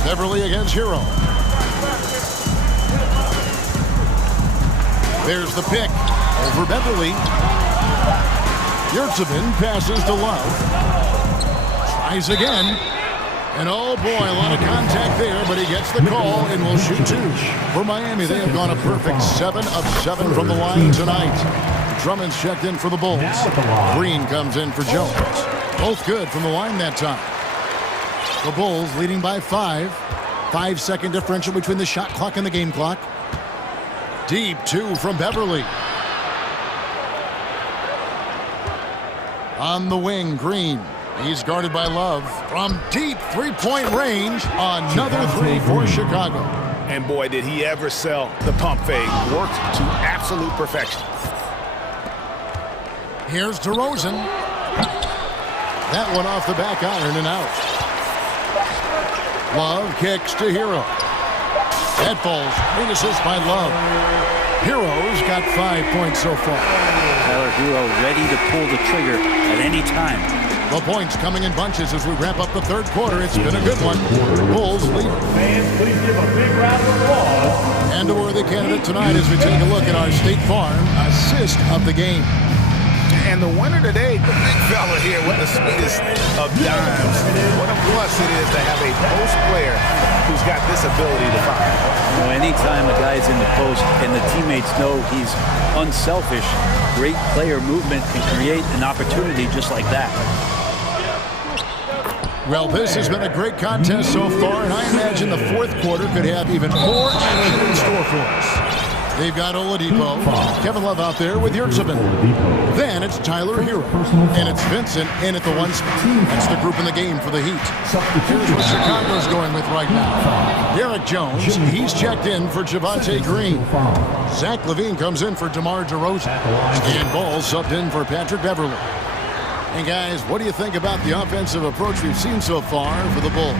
Beverly against Hero. There's the pick over Beverly. Yurtsevin passes to Love. Tries again. And oh boy, a lot of contact there, but he gets the call and will shoot 2. For Miami, they have gone a perfect 7 of 7 from the line tonight. Drummond's checked in for the Bulls. Green comes in for Jones. Both good from the line that time. The Bulls leading by 5. 5-second differential between the shot clock and the game clock. Deep 2 from Beverly. On the wing, Green. He's guarded by Love. From deep three-point range, another 3 for Chicago. And boy, did he ever sell the pump fake. Worked to absolute perfection. Here's DeRozan. That one off the back iron and out. Love kicks to Hero. That falls. Big assist by Love. Hero's got 5 points so far. Tyler Hero ready to pull the trigger at any time. The points coming in bunches as we wrap up the third quarter. It's been a good one. Bulls lead. Fans, please give a big round of applause. And a worthy candidate tonight as we take a look at our State Farm assist of the game. And the winner today, the big fella here with the sweetest of dimes. What a plus it is to have a post player who's got this ability to find. You know, anytime a guy's in the post and the teammates know he's unselfish, great player movement can create an opportunity just like that. Well, this has been a great contest so far, and I imagine the fourth quarter could have even more action in store for us. They've got Oladipo, Kevin Love out there with Yurtsevin. Then it's Tyler Hero, and it's Vincent in at the 1 spot. That's the group in the game for the Heat. Here's what Chicago's going with right now. Derek Jones, he's checked in for Javonte Green. Zach LaVine comes in for DeMar DeRozan. And Ball subbed in for Patrick Beverly. And guys, what do you think about the offensive approach we've seen so far for the Bulls?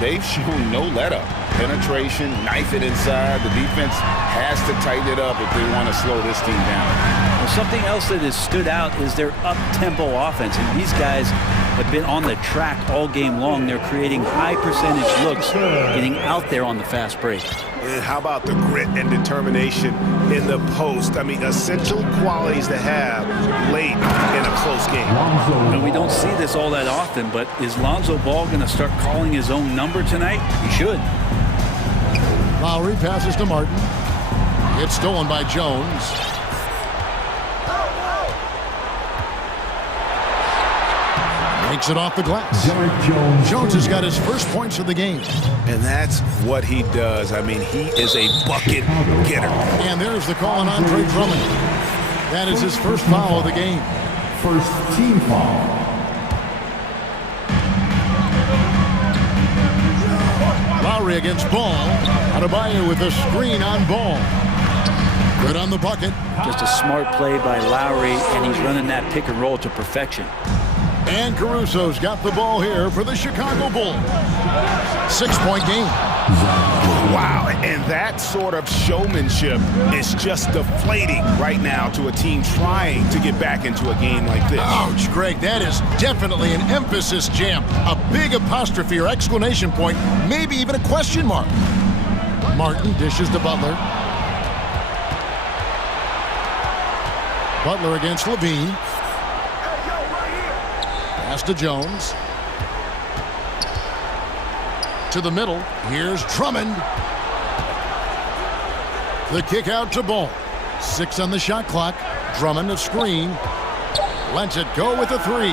They've shown no let-up. Penetration, knife it inside. The defense has to tighten it up if they want to slow this team down. Well, something else that has stood out is their up-tempo offense. And these guys have been on the track all game long. They're creating high-percentage looks, getting out there on the fast break. And how about the grit and determination in the post? I mean, essential qualities to have late in a close game. And we don't see this all that often, but is Lonzo Ball going to start calling his own number tonight? He should. Lowry passes to Martin. It's stolen by Jones. Makes it off the glass. Jones has got his first points of the game. And that's what he does. I mean, he is a bucket getter. And there's the call on Andre Drummond. That is his first foul of the game. First team foul. Lowry against Ball. Adebayo with a screen on Ball. Good on the bucket. Just a smart play by Lowry, and he's running that pick and roll to perfection. And Caruso's got the ball here for the Chicago Bulls. 6-point game. Wow, and that sort of showmanship is just deflating right now to a team trying to get back into a game like this. Ouch, Greg, that is definitely an emphasis jam. A big apostrophe or exclamation point, maybe even a question mark. Martin dishes to Butler. Butler against LaVine. Pass to Jones. To the middle. Here's Drummond. The kick out to Ball. 6 on the shot clock. Drummond a screen. Lets it go with a 3.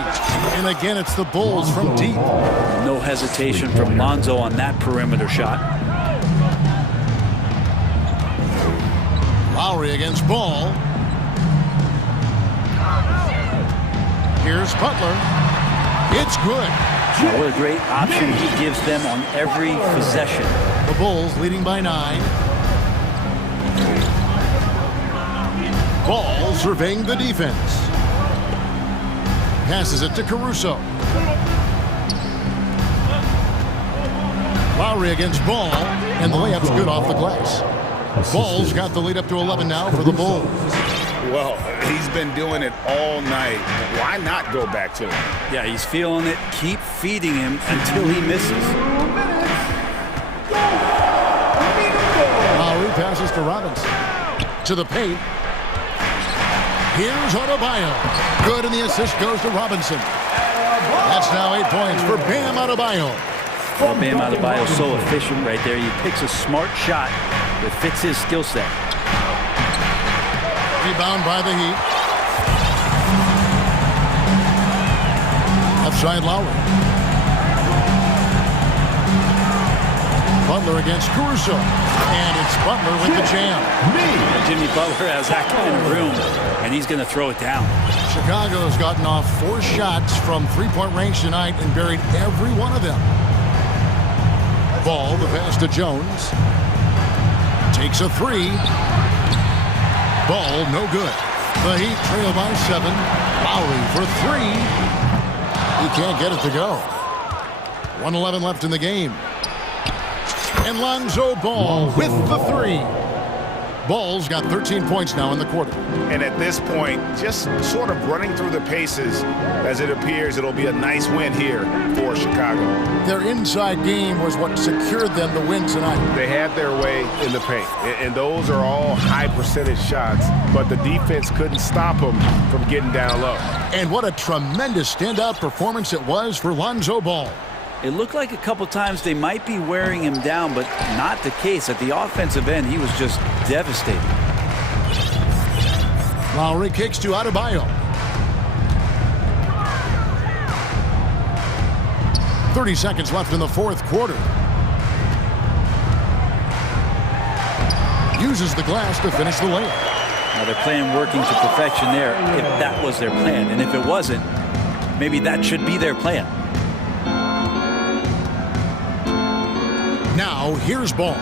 And again, it's the Bulls from deep. No hesitation from Lonzo on that perimeter shot. Lowry against Ball. Here's Butler. It's good. What a great option he gives them on every possession. The Bulls leading by 9. Ball surveying the defense. Passes it to Caruso. Lowry against Ball, and the layup's good off the glass. Ball's got the lead up to 11 now for the Bulls. Well, he's been doing it all night. Why not go back to him? Yeah, he's feeling it. Keep feeding him until he misses. Lowry passes to Robinson. To the paint. Here's Adebayo. Good, and the assist goes to Robinson. That's now 8 points for Bam Adebayo. Well, Bam Adebayo is so efficient right there. He picks a smart shot that fits his skill set. Rebound by the Heat. Left side Lowry. Butler against Caruso. And it's Butler with the jam. Jimmy Butler has that kind of room, and he's going to throw it down. Chicago's gotten off 4 shots from three-point range tonight and buried every one of them. Ball, the pass to Jones. Takes a 3. Ball, no good. The Heat trail by 7. Lowry for 3. He can't get it to go. 1:11 left in the game. And Lonzo Ball with the 3. Ball's got 13 points now in the quarter. And at this point, just sort of running through the paces as it appears it'll be a nice win here for Chicago. Their inside game was what secured them the win tonight. They had their way in the paint, and those are all high percentage shots, but the defense couldn't stop them from getting down low. And what a tremendous standout performance it was for Lonzo Ball. It looked like a couple times they might be wearing him down, but not the case. At the offensive end, he was just devastating. Lowry kicks to Adebayo. 30 seconds left in the fourth quarter. Uses the glass to finish the layup. Now their plan working to perfection there, if that was their plan. And if it wasn't, maybe that should be their plan. Now, here's Ball.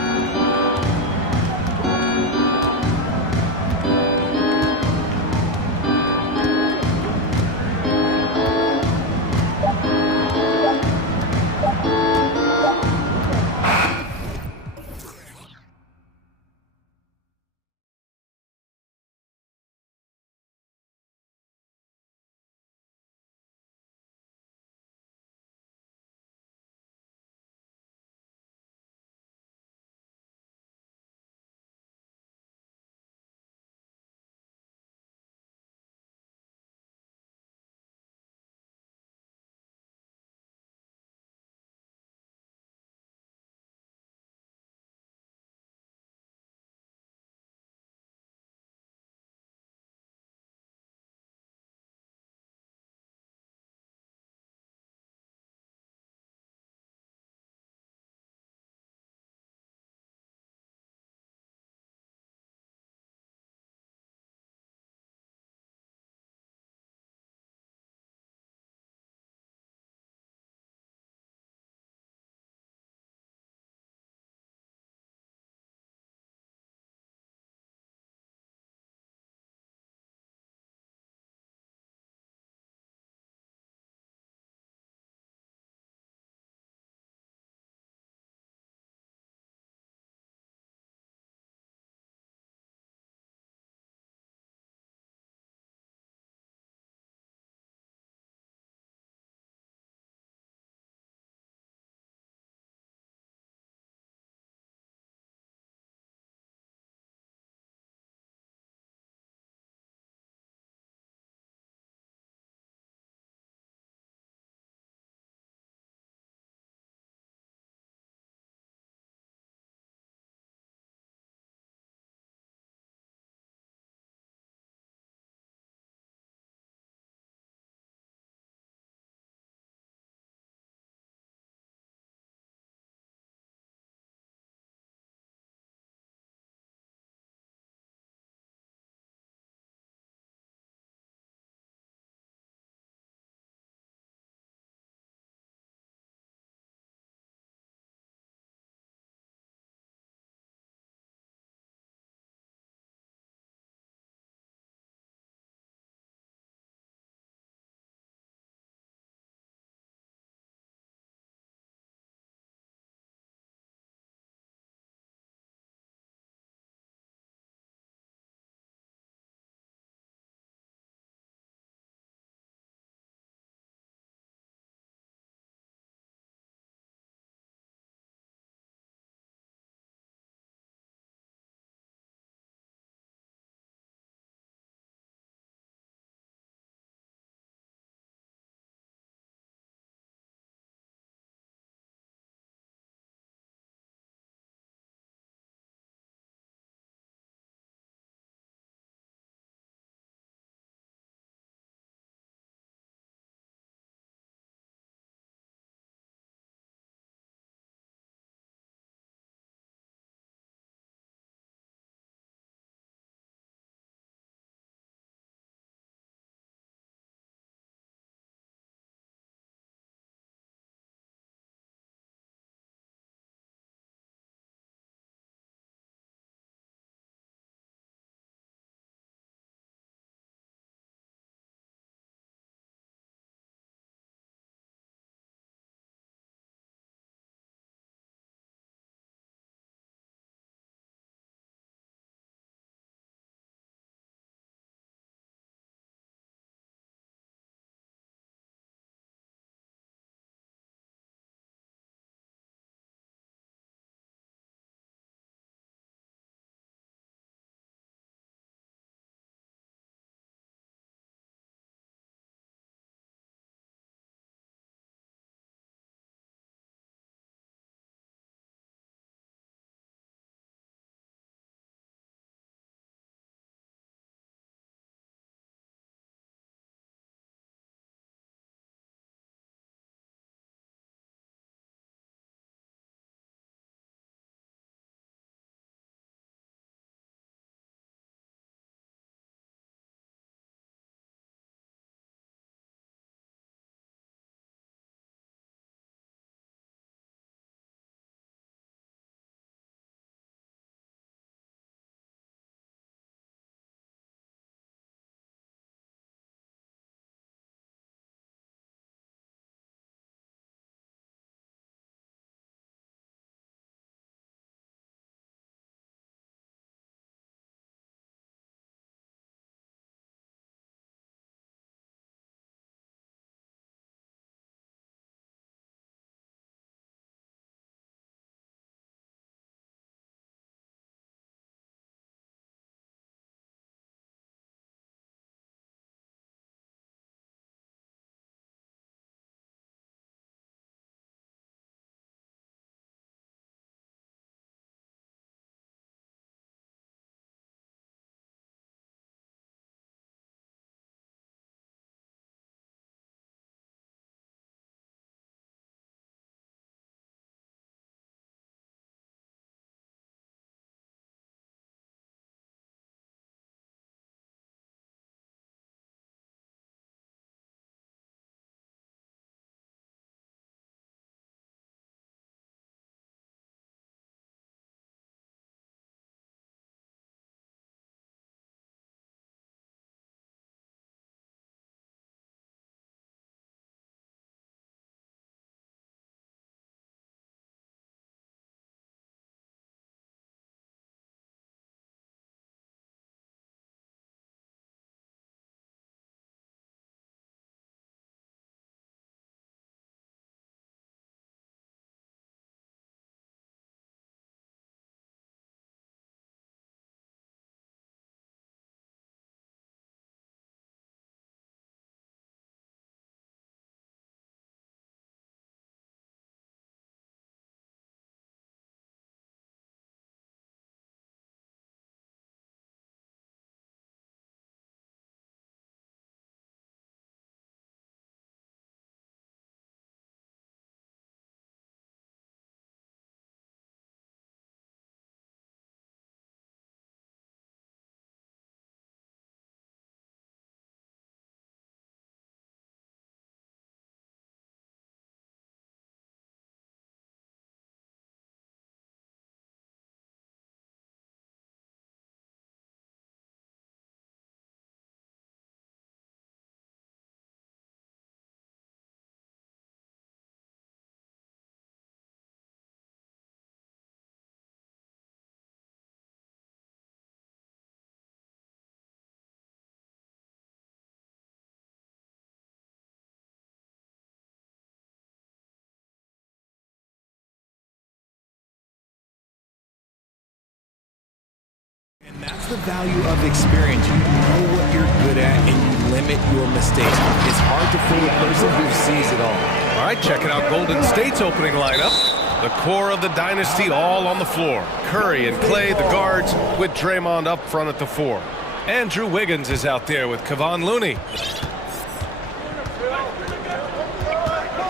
And that's the value of experience. You know what you're good at and you limit your mistakes. It's hard to fool a person who sees it all. All right, checking out Golden State's opening lineup. The core of the dynasty all on the floor. Curry and Clay, the guards, with Draymond up front at the 4. Andrew Wiggins is out there with Kevon Looney.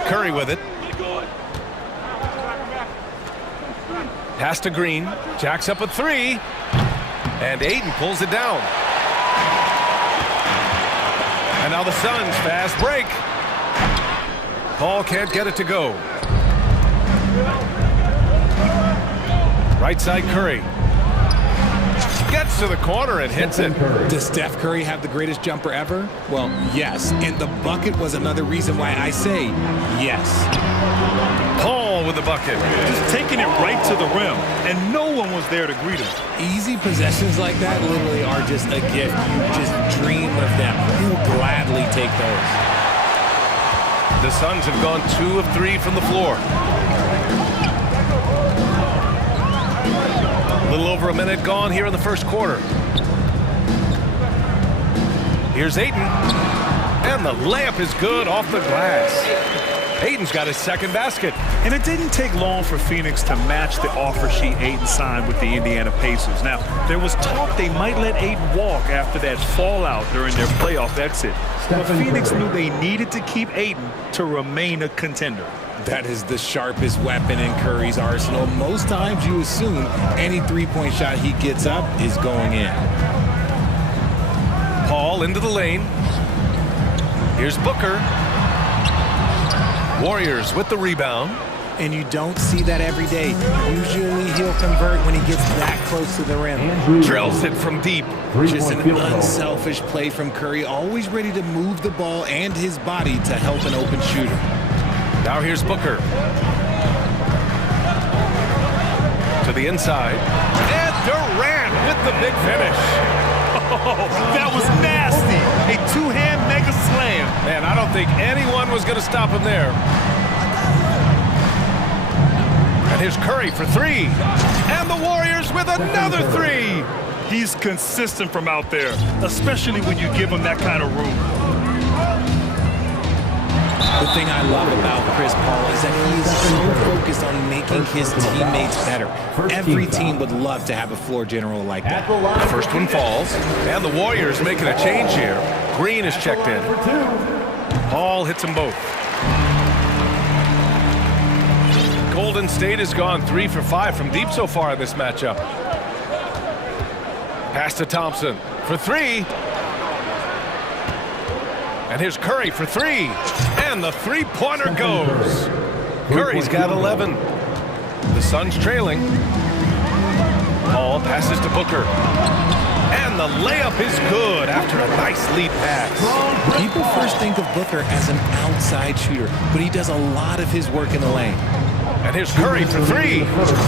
Curry with it. Pass to Green. Jacks up a 3. And Ayton pulls it down. And now the Suns fast break. Paul can't get it to go. Right side Curry. Gets to the corner and hits it. Does Steph Curry have the greatest jumper ever? Well, yes. And the bucket was another reason why I say yes. Paul with the bucket. Just taking it right to the rim, and no one was there to greet him. Easy possessions like that literally are just a gift. You just dream of them. You'll gladly take those. The Suns have gone 2 of 3 from the floor. A little over a minute gone here in the first quarter. Here's Ayton. And the layup is good off the glass. Ayton's got his second basket. And it didn't take long for Phoenix to match the offer sheet Ayton signed with the Indiana Pacers. Now, there was talk they might let Ayton walk after that fallout during their playoff exit. But Phoenix knew they needed to keep Ayton to remain a contender. That is the sharpest weapon in Curry's arsenal. Most times you assume any three-point shot he gets up is going in. Paul into the lane. Here's Booker. Warriors with the rebound. And you don't see that every day. Usually he'll convert when he gets that close to the rim. Drills it from deep. Just an unselfish play from Curry, always ready to move the ball and his body to help an open shooter. Now here's Booker. To the inside. And Durant with the big finish. Oh, that was nasty. A two-hand mega slam. Man, I don't think anyone was going to stop him there. And here's Curry for 3. And the Warriors with another 3. He's consistent from out there, especially when you give him that kind of room. The thing I love about Chris Paul is that he is so focused on making his teammates better. Every team would love to have a floor general like that. The first one falls, and the Warriors making a change here. Green is checked in. Paul hits them both. Golden State has gone 3 for 5 from deep so far in this matchup. Pass to Thompson for 3. And here's Curry for 3. And the three-pointer goes. Curry's got 11. The Suns trailing. Paul passes to Booker. And the layup is good after a nice lead pass. People first think of Booker as an outside shooter, but he does a lot of his work in the lane. And here's Curry for 3.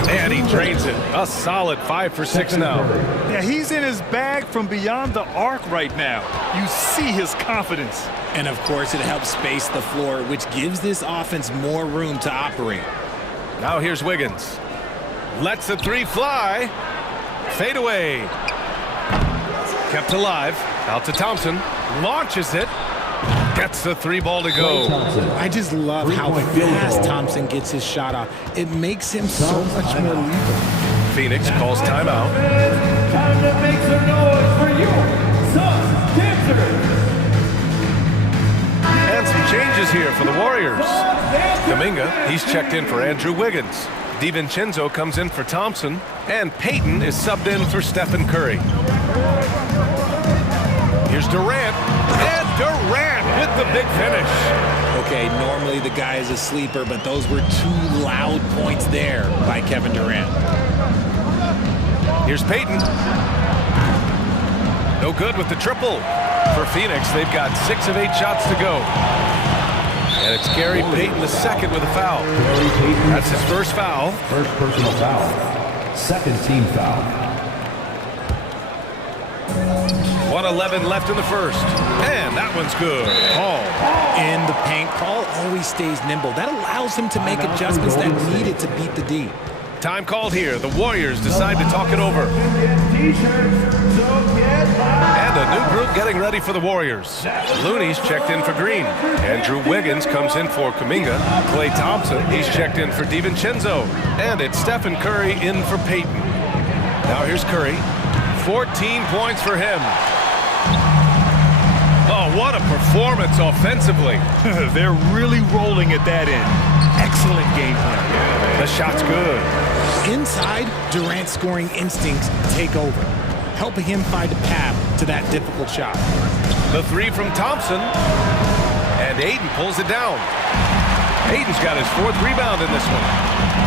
And he drains it. A solid 5 for 6 now. Yeah, he's in his bag from beyond the arc right now. You see his confidence. And of course, it helps space the floor, which gives this offense more room to operate. Now here's Wiggins. Lets the 3 fly. Fade away. Kept alive. Out to Thompson. Launches it. Gets the 3 ball to go. I just love how fast Thompson gets his shot off. It makes him so much more lethal. Phoenix calls timeout. Time to make some noise for your Suns dancers. And some changes here for the Warriors. Kuminga, he's checked in for Andrew Wiggins. DiVincenzo comes in for Thompson. And Payton is subbed in for Stephen Curry. Here's Durant. And Durant with the big finish. Okay, normally the guy is a sleeper, but those were 2 loud points there by Kevin Durant. Here's Payton. No good with the triple. For Phoenix, they've got 6 of 8 shots to go. And it's Gary Payton the second with a foul. That's his first foul. First personal foul. Second team foul. 1:11 left in the first. And that one's good. Paul. In the paint, Paul always stays nimble. That allows him to make adjustments that needed to beat the D. Time called here. The Warriors decide to talk it over. And a new group getting ready for the Warriors. Looney's checked in for Green. Andrew Wiggins comes in for Kuminga. Klay Thompson, he's checked in for DiVincenzo. And it's Stephen Curry in for Peyton. Now here's Curry. 14 points for him. Oh, what a performance offensively. They're really rolling at that end. Excellent game plan. The shot's good. Inside, Durant's scoring instincts take over, helping him find a path to that difficult shot. The three from Thompson. And Ayton pulls it down. Ayton's got his 4th rebound in this one.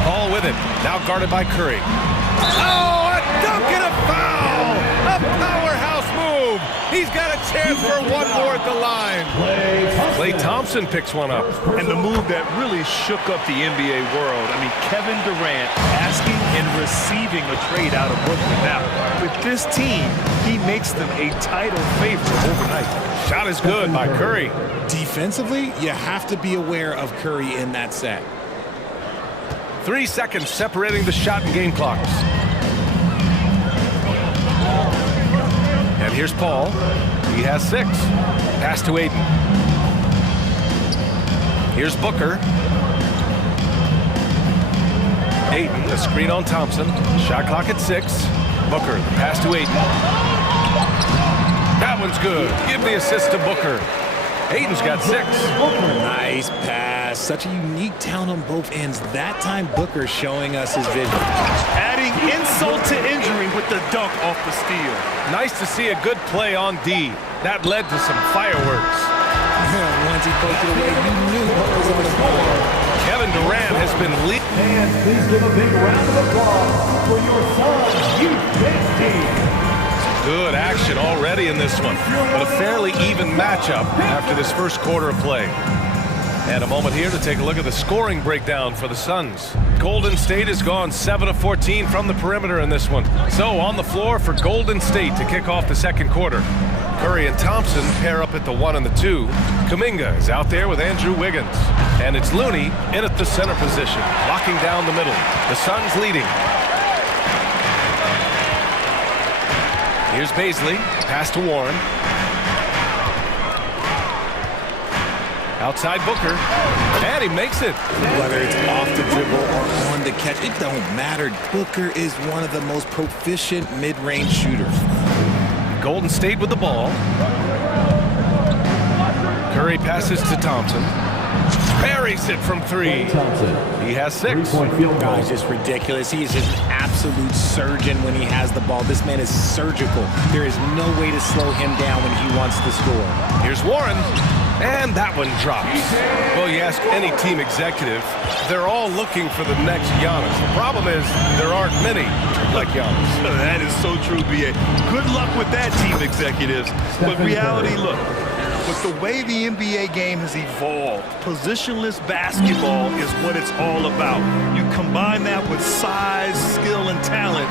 Paul with it. Now guarded by Curry. Oh, a dunk and a foul! A powerhouse move! He's got a chance for one more at the line. Klay Thompson picks one up. And the move that really shook up the NBA world. I mean, Kevin Durant asking and receiving a trade out of Brooklyn. Now, with this team, he makes them a title favorite overnight. Shot is good by Curry. Defensively, you have to be aware of Curry in that set. 3 seconds separating the shot and game clocks. And here's Paul. He has 6. Pass to Ayton. Here's Booker. Ayton, the screen on Thompson. Shot clock at 6. Booker, the pass to Ayton. That one's good. Give the assist to Booker. Ayton's got 6. Nice pass. Such a unique talent on both ends. That time, Booker showing us his vision. Adding insult to injury with the dunk off the steal. Nice to see a good play on D. That led to some fireworks. Once he poked it away, you knew what was on the board. Kevin Durant has been leading. And please give a big round of applause for your Suns youth team. Good action already in this one, but a fairly even matchup after this first quarter of play. And a moment here to take a look at the scoring breakdown for the Suns. Golden State has gone 7 of 14 from the perimeter in this one. So on the floor for Golden State to kick off the second quarter. Curry and Thompson pair up at the 1 and the 2. Kuminga is out there with Andrew Wiggins. And it's Looney in at the center position, locking down the middle. The Suns leading. Here's Baisley, pass to Warren. Outside Booker, and he makes it. Whether it's off the dribble or on the catch, it don't matter. Booker is one of the most proficient mid-range shooters. Golden State with the ball. Curry passes to Thompson. Buries it from 3. He has 6. Guy's just ridiculous. He's just an absolute surgeon when he has the ball. This man is surgical. There is no way to slow him down when he wants to score. Here's Warren, and that one drops. Well, you ask any team executive, they're all looking for the next Giannis. The problem is there aren't many like Giannis. That is so true, B.A. Good luck with that, team executives. But reality, look. With the way the NBA game has evolved, positionless basketball is what it's all about. You combine that with size, skill, and talent,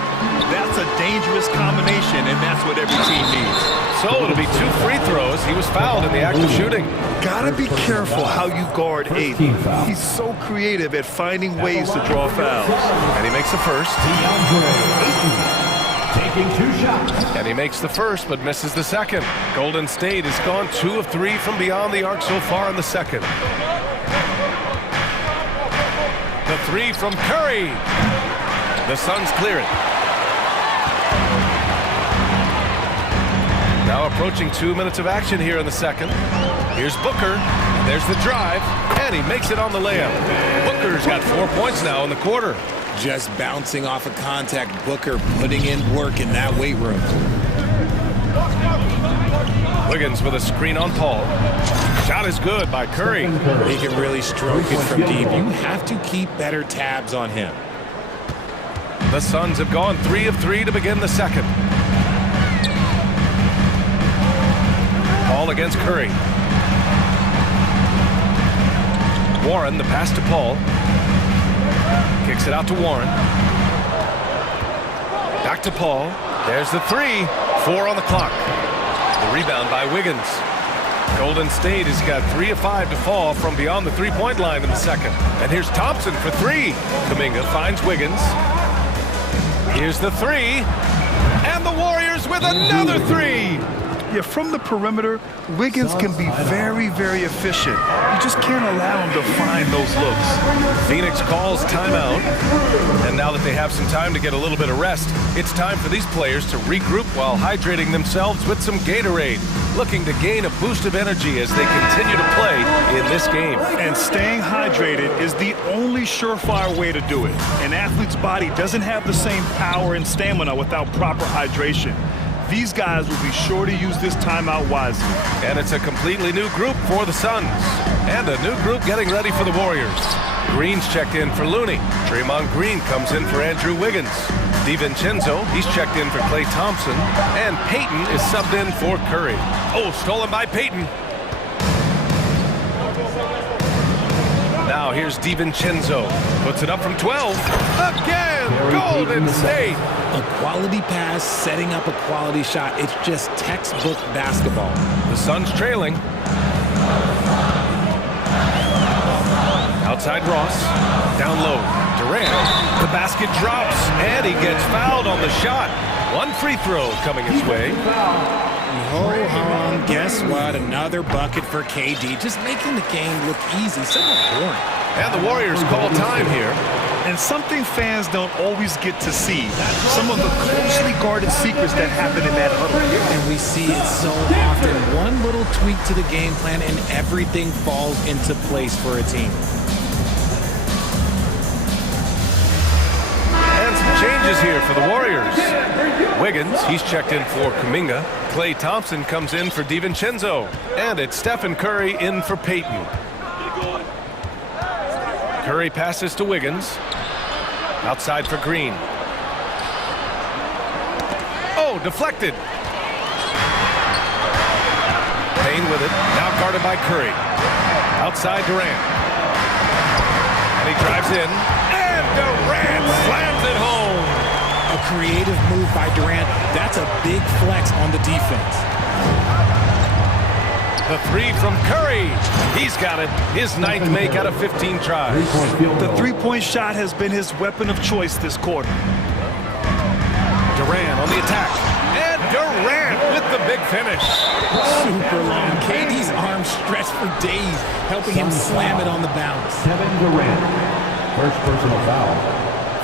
that's a dangerous combination, and that's what every team needs. So it'll be 2 free throws. He was fouled in the act of shooting. Gotta be careful how you guard Ayton. He's so creative at finding ways to draw fouls. And he makes the first. Taking 2 shots. And he makes the first, but misses the second. Golden State has gone 2 of 3 from beyond the arc so far in the second. The 3 from Curry. The Suns clear it. Now approaching 2 minutes of action here in the second. Here's Booker. There's the drive, and he makes it on the layup. Booker's got 4 points now in the quarter. Just bouncing off of contact, Booker putting in work in that weight room. Wiggins with a screen on Paul. Shot is good by Curry. He can really stroke it from deep. You have to keep better tabs on him. The Suns have gone 3 of 3 to begin the second. Paul against Curry. Warren, the pass to Paul. Kicks it out to Warren. Back to Paul. There's the 3. 4 on the clock. The rebound by Wiggins. Golden State has got 3 of 5 to fall from beyond the three-point line in the second. And here's Thompson for 3. Kuminga finds Wiggins. Here's the 3. And the Warriors with another 3. Yeah, from the perimeter, Wiggins can be very, very efficient. You just can't allow him to find those looks. Phoenix calls timeout. And now that they have some time to get a little bit of rest, it's time for these players to regroup while hydrating themselves with some Gatorade, looking to gain a boost of energy as they continue to play in this game. And staying hydrated is the only surefire way to do it. An athlete's body doesn't have the same power and stamina without proper hydration. These guys will be sure to use this timeout wisely. And it's a completely new group for the Suns. And a new group getting ready for the Warriors. Green's checked in for Looney. Draymond Green comes in for Andrew Wiggins. DiVincenzo, he's checked in for Klay Thompson. And Payton is subbed in for Curry. Oh, stolen by Payton. Now here's DiVincenzo. Puts it up from 12. Again, Golden State. A quality pass, setting up a quality shot. It's just textbook basketball. The Suns trailing. Outside Ross. Down low. Durant. The basket drops, and he gets fouled on the shot. One free throw coming his way. Ho-hum, guess what? Another bucket for KD. Just making the game look easy. Somewhat boring. And the Warriors call time here. And something fans don't always get to see. Some of the closely guarded secrets that happen in that huddle. And we see it so often. One little tweak to the game plan and everything falls into place for a team. And some changes here for the Warriors. Wiggins, he's checked in for Kuminga. Klay Thompson comes in for DiVincenzo. And it's Stephen Curry in for Payton. Curry passes to Wiggins. Outside for Green. Oh, deflected. Payne with it. Now guarded by Curry. Outside Durant. And he drives in. And Durant slams it home. A creative move by Durant. That's a big flex on the defense. The 3 from Curry. He's got it. His 9th make out of 15 tries. The three-point shot has been his weapon of choice this quarter. Durant on the attack. And Durant with the big finish. Super long. KD's arms stretched for days, helping him slam it on the bounce. Kevin Durant. First personal foul.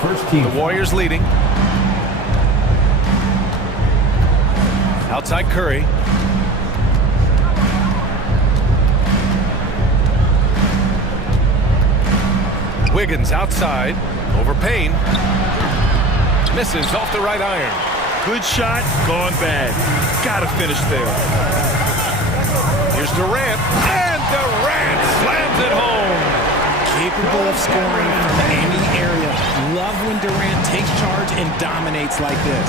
First team. The Warriors leading. Outside Curry. Wiggins outside, over Payne. Misses off the right iron. Good shot, gone bad. Gotta finish there. Here's Durant, and Durant slams it home. Capable of scoring from any area. Love when Durant takes charge and dominates like this.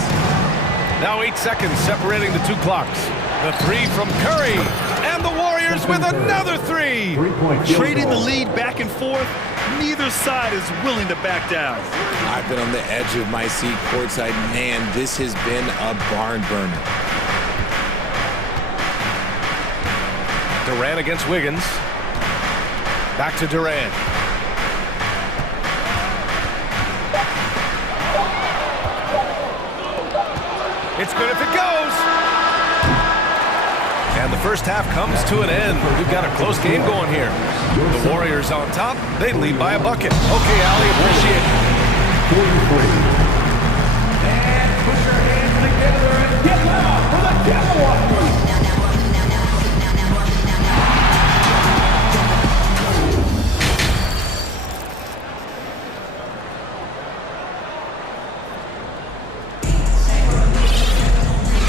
Now 8 seconds separating the 2 clocks. The 3 from Curry, and the Warriors with another 3. Trading the lead back and forth. Neither side is willing to back down. I've been on the edge of my seat courtside. Man, this has been a barn burner. Durant against Wiggins. Back to Durant. It's good if it goes. And the first half comes to an end. We've got a close game going here. The Warriors on top. They lead by a bucket. Okay, Ali, appreciate it. And put your hands together and get loud for the Cowboys.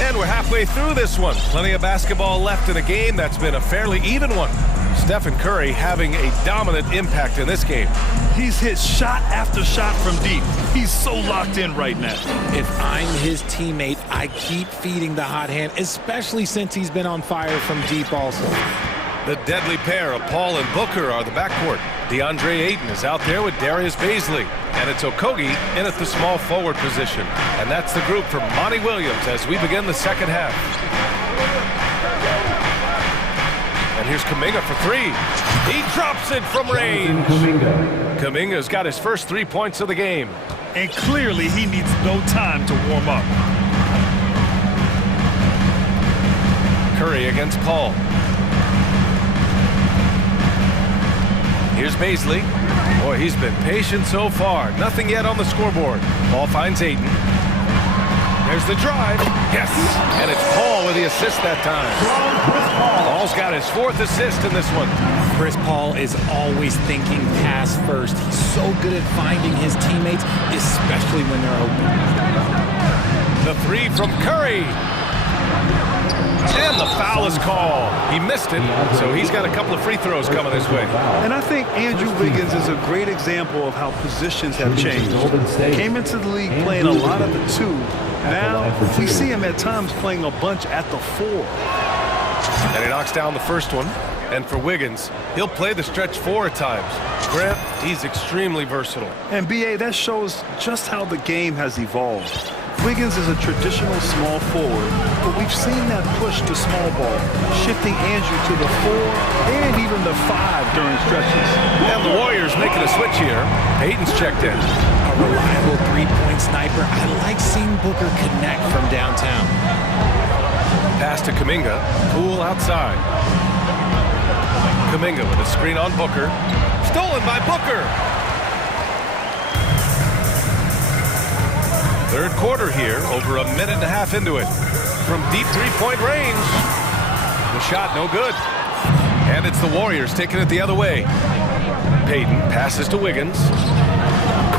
And we're halfway through this one. Plenty of basketball left in a game that's been a fairly even one. Stephen Curry having a dominant impact in this game. He's hit shot after shot from deep. He's so locked in right now. If I'm his teammate, I keep feeding the hot hand, especially since he's been on fire from deep also. The deadly pair of Paul and Booker are the backcourt. DeAndre Ayton is out there with Darius Bazley. And it's Okogie in at the small forward position. And that's the group from Monty Williams as we begin the second half. And here's Kuminga for three. He drops it from range. Kuminga's got his first 3 points of the game. And clearly he needs no time to warm up. Curry against Paul. Here's Baisley. Boy, he's been patient so far. Nothing yet on the scoreboard. Paul finds Ayton. There's the drive. Yes! And it's Paul with the assist that time. Paul's got his 4th assist in this one. Chris Paul is always thinking pass first. He's so good at finding his teammates, especially when they're open. The three from Curry. And the foul is called. He missed it, so he's got a couple of free throws coming this way. And I think Andrew Wiggins is a great example of how positions have changed. Came into the league playing a lot of the 2. Now we see him at times playing a bunch at the 4. And he knocks down the first one. And for Wiggins, he'll play the stretch 4 at times. Grant, he's extremely versatile. And B.A., that shows just how the game has evolved. Wiggins is a traditional small forward, but we've seen that push to small ball, shifting Andrew to the 4 and even the 5 during stretches. And the Warriors making a switch here. Ayton's checked in. A reliable three-point sniper. I like seeing Booker connect from downtown. Pass to Kuminga. Poole outside. Kuminga with a screen on Booker. Stolen by Booker. Third quarter here, over a minute and a half into it. From deep three-point range. The shot no good. And it's the Warriors taking it the other way. Payton passes to Wiggins.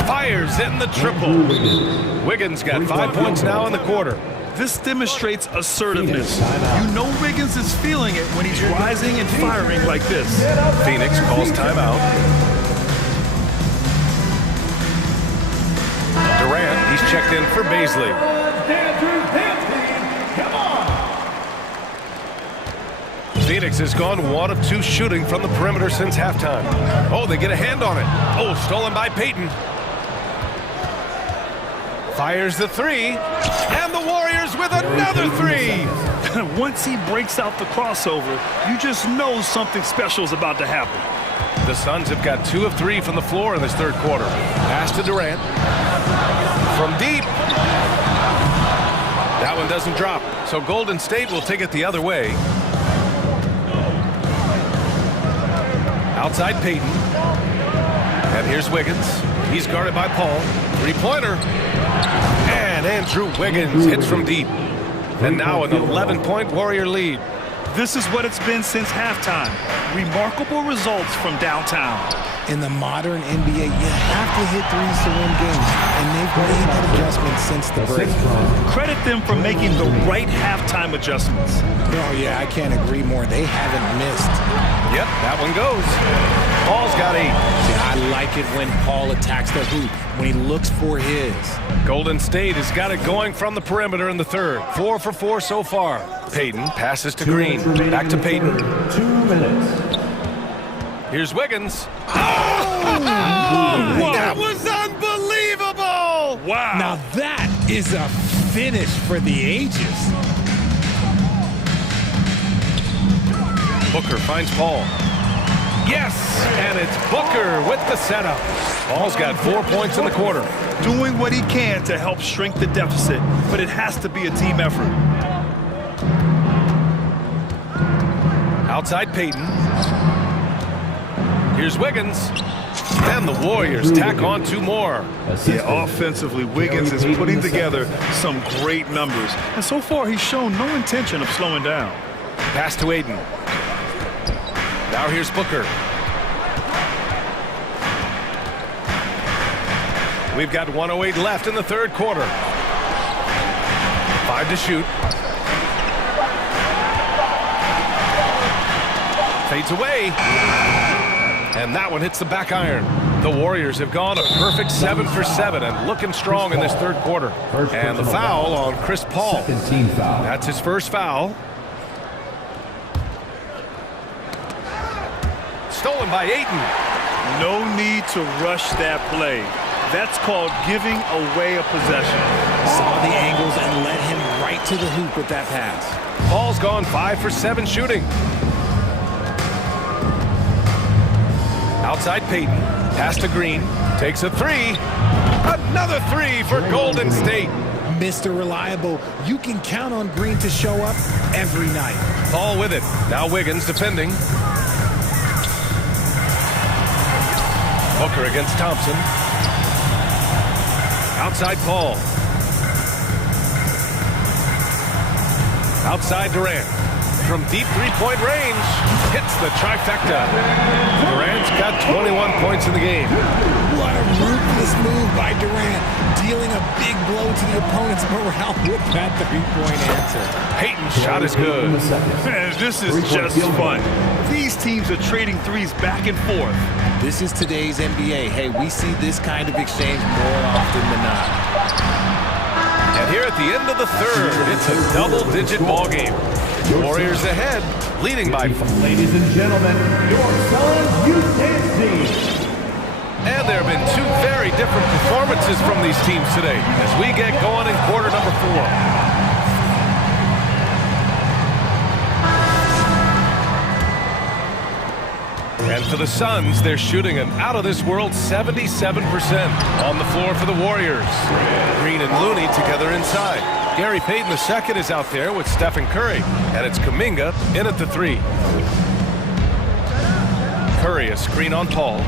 Fires in the triple. Wiggins got 5 points now in the quarter. This demonstrates assertiveness. You know Wiggins is feeling it when he's rising and firing like this. Phoenix calls timeout. Durant, he's checked in for Baisley. Phoenix has gone 1 of 2 shooting from the perimeter since halftime. Oh, they get a hand on it. Oh, stolen by Payton. Fires the 3, and the Warriors with another 3. Once he breaks out the crossover, you just know something special is about to happen. The Suns have got 2 of 3 from the floor in this third quarter. Pass to Durant. From deep. That one doesn't drop, so Golden State will take it the other way. Outside Payton. And here's Wiggins. He's guarded by Paul. Three-pointer. And Andrew Wiggins hits from deep. And now an 11-point Warrior lead. This is what it's been since halftime. Remarkable results from downtown. In the modern NBA, you have to hit threes to win games, and they've made that adjustment since the break. Credit them for making the right halftime adjustments. Oh, yeah, I can't agree more. They haven't missed. Yep, that one goes. Paul's got 8. I like it when Paul attacks the hoop, when he looks for his. Golden State has got it going from the perimeter in the third. 4 for 4 so far. Payton passes to Green. Back to Payton. 2 minutes. Here's Wiggins. Oh! That was unbelievable! Wow. Now that is a finish for the ages. Booker finds Paul. Yes! And it's Booker with the setup. Paul's got 4 points in the quarter. Doing what he can to help shrink the deficit, but it has to be a team effort. Outside Payton. Here's Wiggins. And the Warriors tack on 2 more. Yeah, offensively, Wiggins is putting together some great numbers. And so far, he's shown no intention of slowing down. Pass to Ayton. Now here's Booker. We've got 1:08 left in the third quarter. 5 to shoot. Fades away. And that one hits the back iron. The Warriors have gone a perfect 7 for 7 and looking strong in this third quarter. And the foul on Chris Paul. That's his first foul. Stolen by Ayton. No need to rush that play. That's called giving away a possession. Saw the angles and led him right to the hoop with that pass. Paul's gone 5 for 7 shooting. Outside Payton. Pass to Green. Takes a three. Another three for Golden State. Mr. Reliable, you can count on Green to show up every night. Paul with it. Now Wiggins defending. Booker against Thompson. Outside Paul. Outside Durant. From deep three-point range, hits the trifecta. Durant's got 21 points in the game. What a ruthless move by Durant, dealing a big blow to the opponent's morale with that three-point answer. Payton's shot is good. Man, this is just fun. These teams are trading threes back and forth. This is today's NBA. Hey, we see this kind of exchange more often than not. And here at the end of the third, it's a double-digit ball game. Warriors ahead, leading by 5. Ladies and gentlemen, your Suns U10 team. And there have been two very different performances from these teams today as we get going in quarter number 4. And for the Suns, they're shooting an out-of-this-world 77% on the floor for the Warriors. Green and Looney together inside. Gary Payton II is out there with Stephen Curry, and it's Kuminga in at the 3. Curry a screen on Paul.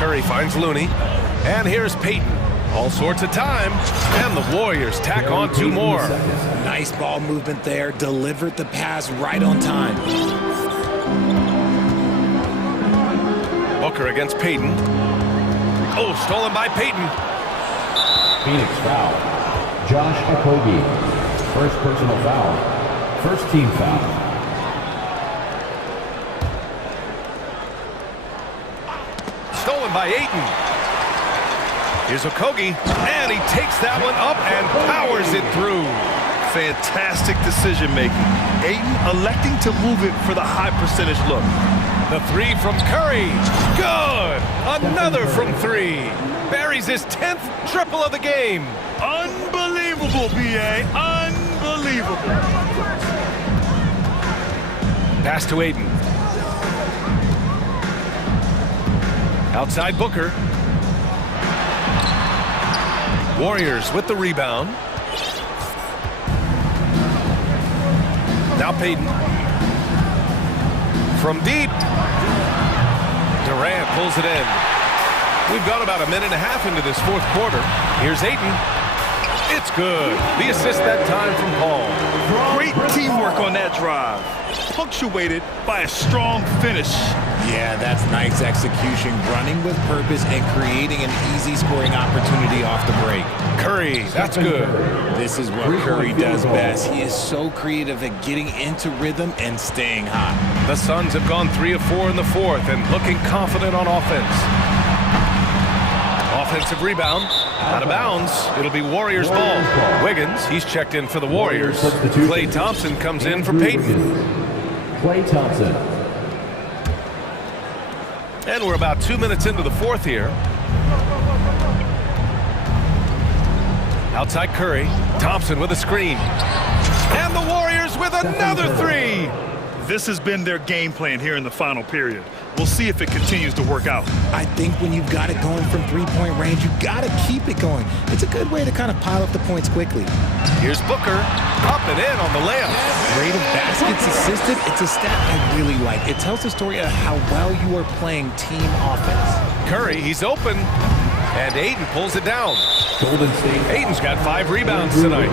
Curry finds Looney, and here's Payton. All sorts of time, and the Warriors tack on 2 more. Nice ball movement there, delivered the pass right on time. Booker against Payton. Oh, stolen by Payton. Phoenix foul. Josh Okogie. First personal foul. First team foul. Stolen by Ayton. Here's Okogie, and he takes that one up and powers it through. Fantastic decision-making. Ayton electing to move it for the high percentage look. The 3 from Curry. Good. Another from 3. Buries his 10th triple of the game. Unbelievable, B.A. Unbelievable. Pass to Ayton. Outside Booker. Warriors with the rebound. Now Payton. From deep. Durant pulls it in. We've got about a minute and a half into this 4th quarter. Here's Ayton. It's good. The assist that time from Paul. Great teamwork on that drive. Punctuated by a strong finish. Yeah, that's nice execution. Running with purpose and creating an easy scoring opportunity off the break. Curry, that's good. This is what Curry does best. He is so creative at getting into rhythm and staying hot. The Suns have gone 3 of 4 in the 4th and looking confident on offense. Offensive rebound. Out of bounds. It'll be Warriors ball. Wiggins, he's checked in for the Warriors. Klay Thompson comes in for Payton. Klay Thompson. And we're about 2 minutes into the 4th here. Outside Curry. Thompson with a screen. And the Warriors with another 3. This has been their game plan here in the final period. We'll see if it continues to work out. I think when you've got it going from three-point range, you've got to keep it going. It's a good way to kind of pile up the points quickly. Here's Booker. Up and in on the layup. Rate of baskets assisted, it's a stat I really like. It tells the story of how well you are playing team offense. Curry, he's open. And Ayton pulls it down. Golden State. Ayton's got 5 rebounds tonight.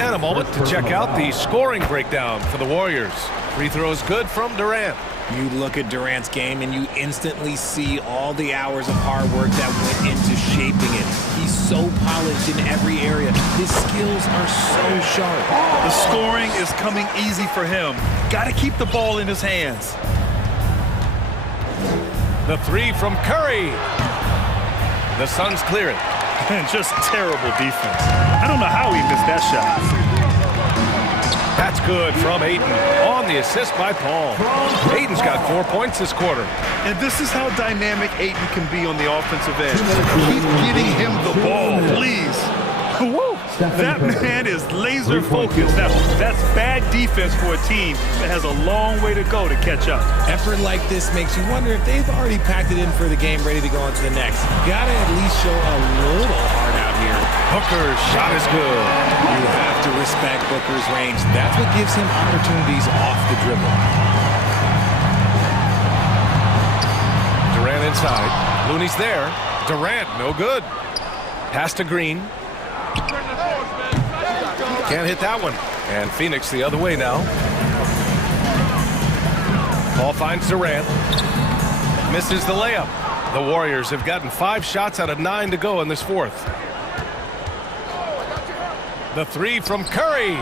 And a moment to check out the scoring breakdown for the Warriors. Free throws good from Durant. You look at Durant's game and you instantly see all the hours of hard work that went into shaping it. He's so polished in every area. His skills are so sharp. The scoring is coming easy for him. Got to keep the ball in his hands. The 3 from Curry. The Suns clear it. And just terrible defense. I don't know how he missed that shot. That's good from Ayton on the assist by Paul. Ayton's got 4 points this quarter. And this is how dynamic Ayton can be on the offensive end. Keep getting him the ball, please. Woo. That man is laser focused. Now, that's bad defense for a team that has a long way to go to catch up. Effort like this makes you wonder if they've already packed it in for the game, ready to go on to the next. Gotta at least show a little heart out here. Booker's shot is good. You have to respect Booker's range. That's what gives him opportunities off the dribble. Durant inside. Looney's there. Durant, no good. Pass to Green. Can't hit that one. And Phoenix the other way now. Ball finds Durant. Misses the layup. The Warriors have gotten 5 shots out of 9 to go in this fourth. The three from Curry.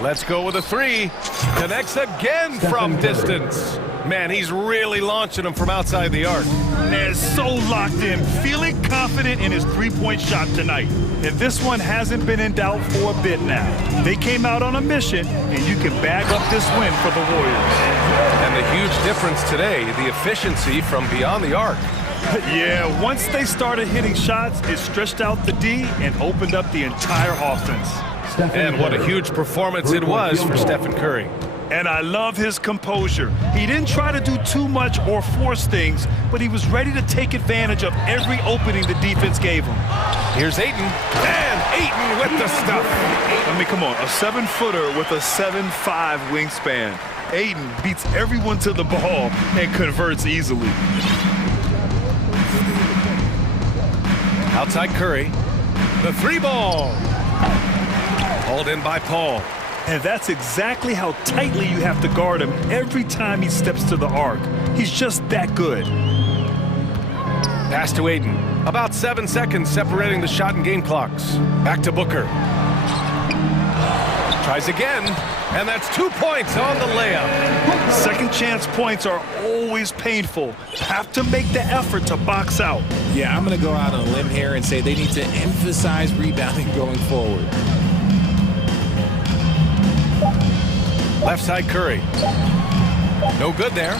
Let's go with a three. Connects again from distance. Man, he's really launching them from outside the arc. And so locked in, feeling confident in his three-point shot tonight. And this one hasn't been in doubt for a bit now. They came out on a mission, and you can bag up this win for the Warriors. And the huge difference today, the efficiency from beyond the arc. Yeah, once they started hitting shots, it stretched out the D and opened up the entire offense. And what a huge performance it was for Stephen Curry. And I love his composure. He didn't try to do too much or force things, but he was ready to take advantage of every opening the defense gave him. Here's Ayton, and Ayton with the stuff. I mean, come on, a 7-footer with a 7'5" wingspan. Ayton beats everyone to the ball and converts easily. Outside Curry, the three ball. Hauled in by Paul. And that's exactly how tightly you have to guard him every time he steps to the arc. He's just that good. Pass to Ayton. About 7 seconds separating the shot and game clocks. Back to Booker. Tries again, and that's 2 points on the layup. Second chance points are always painful. Have to make the effort to box out. Yeah, I'm going to go out on a limb here and say they need to emphasize rebounding going forward. Left side Curry. No good there.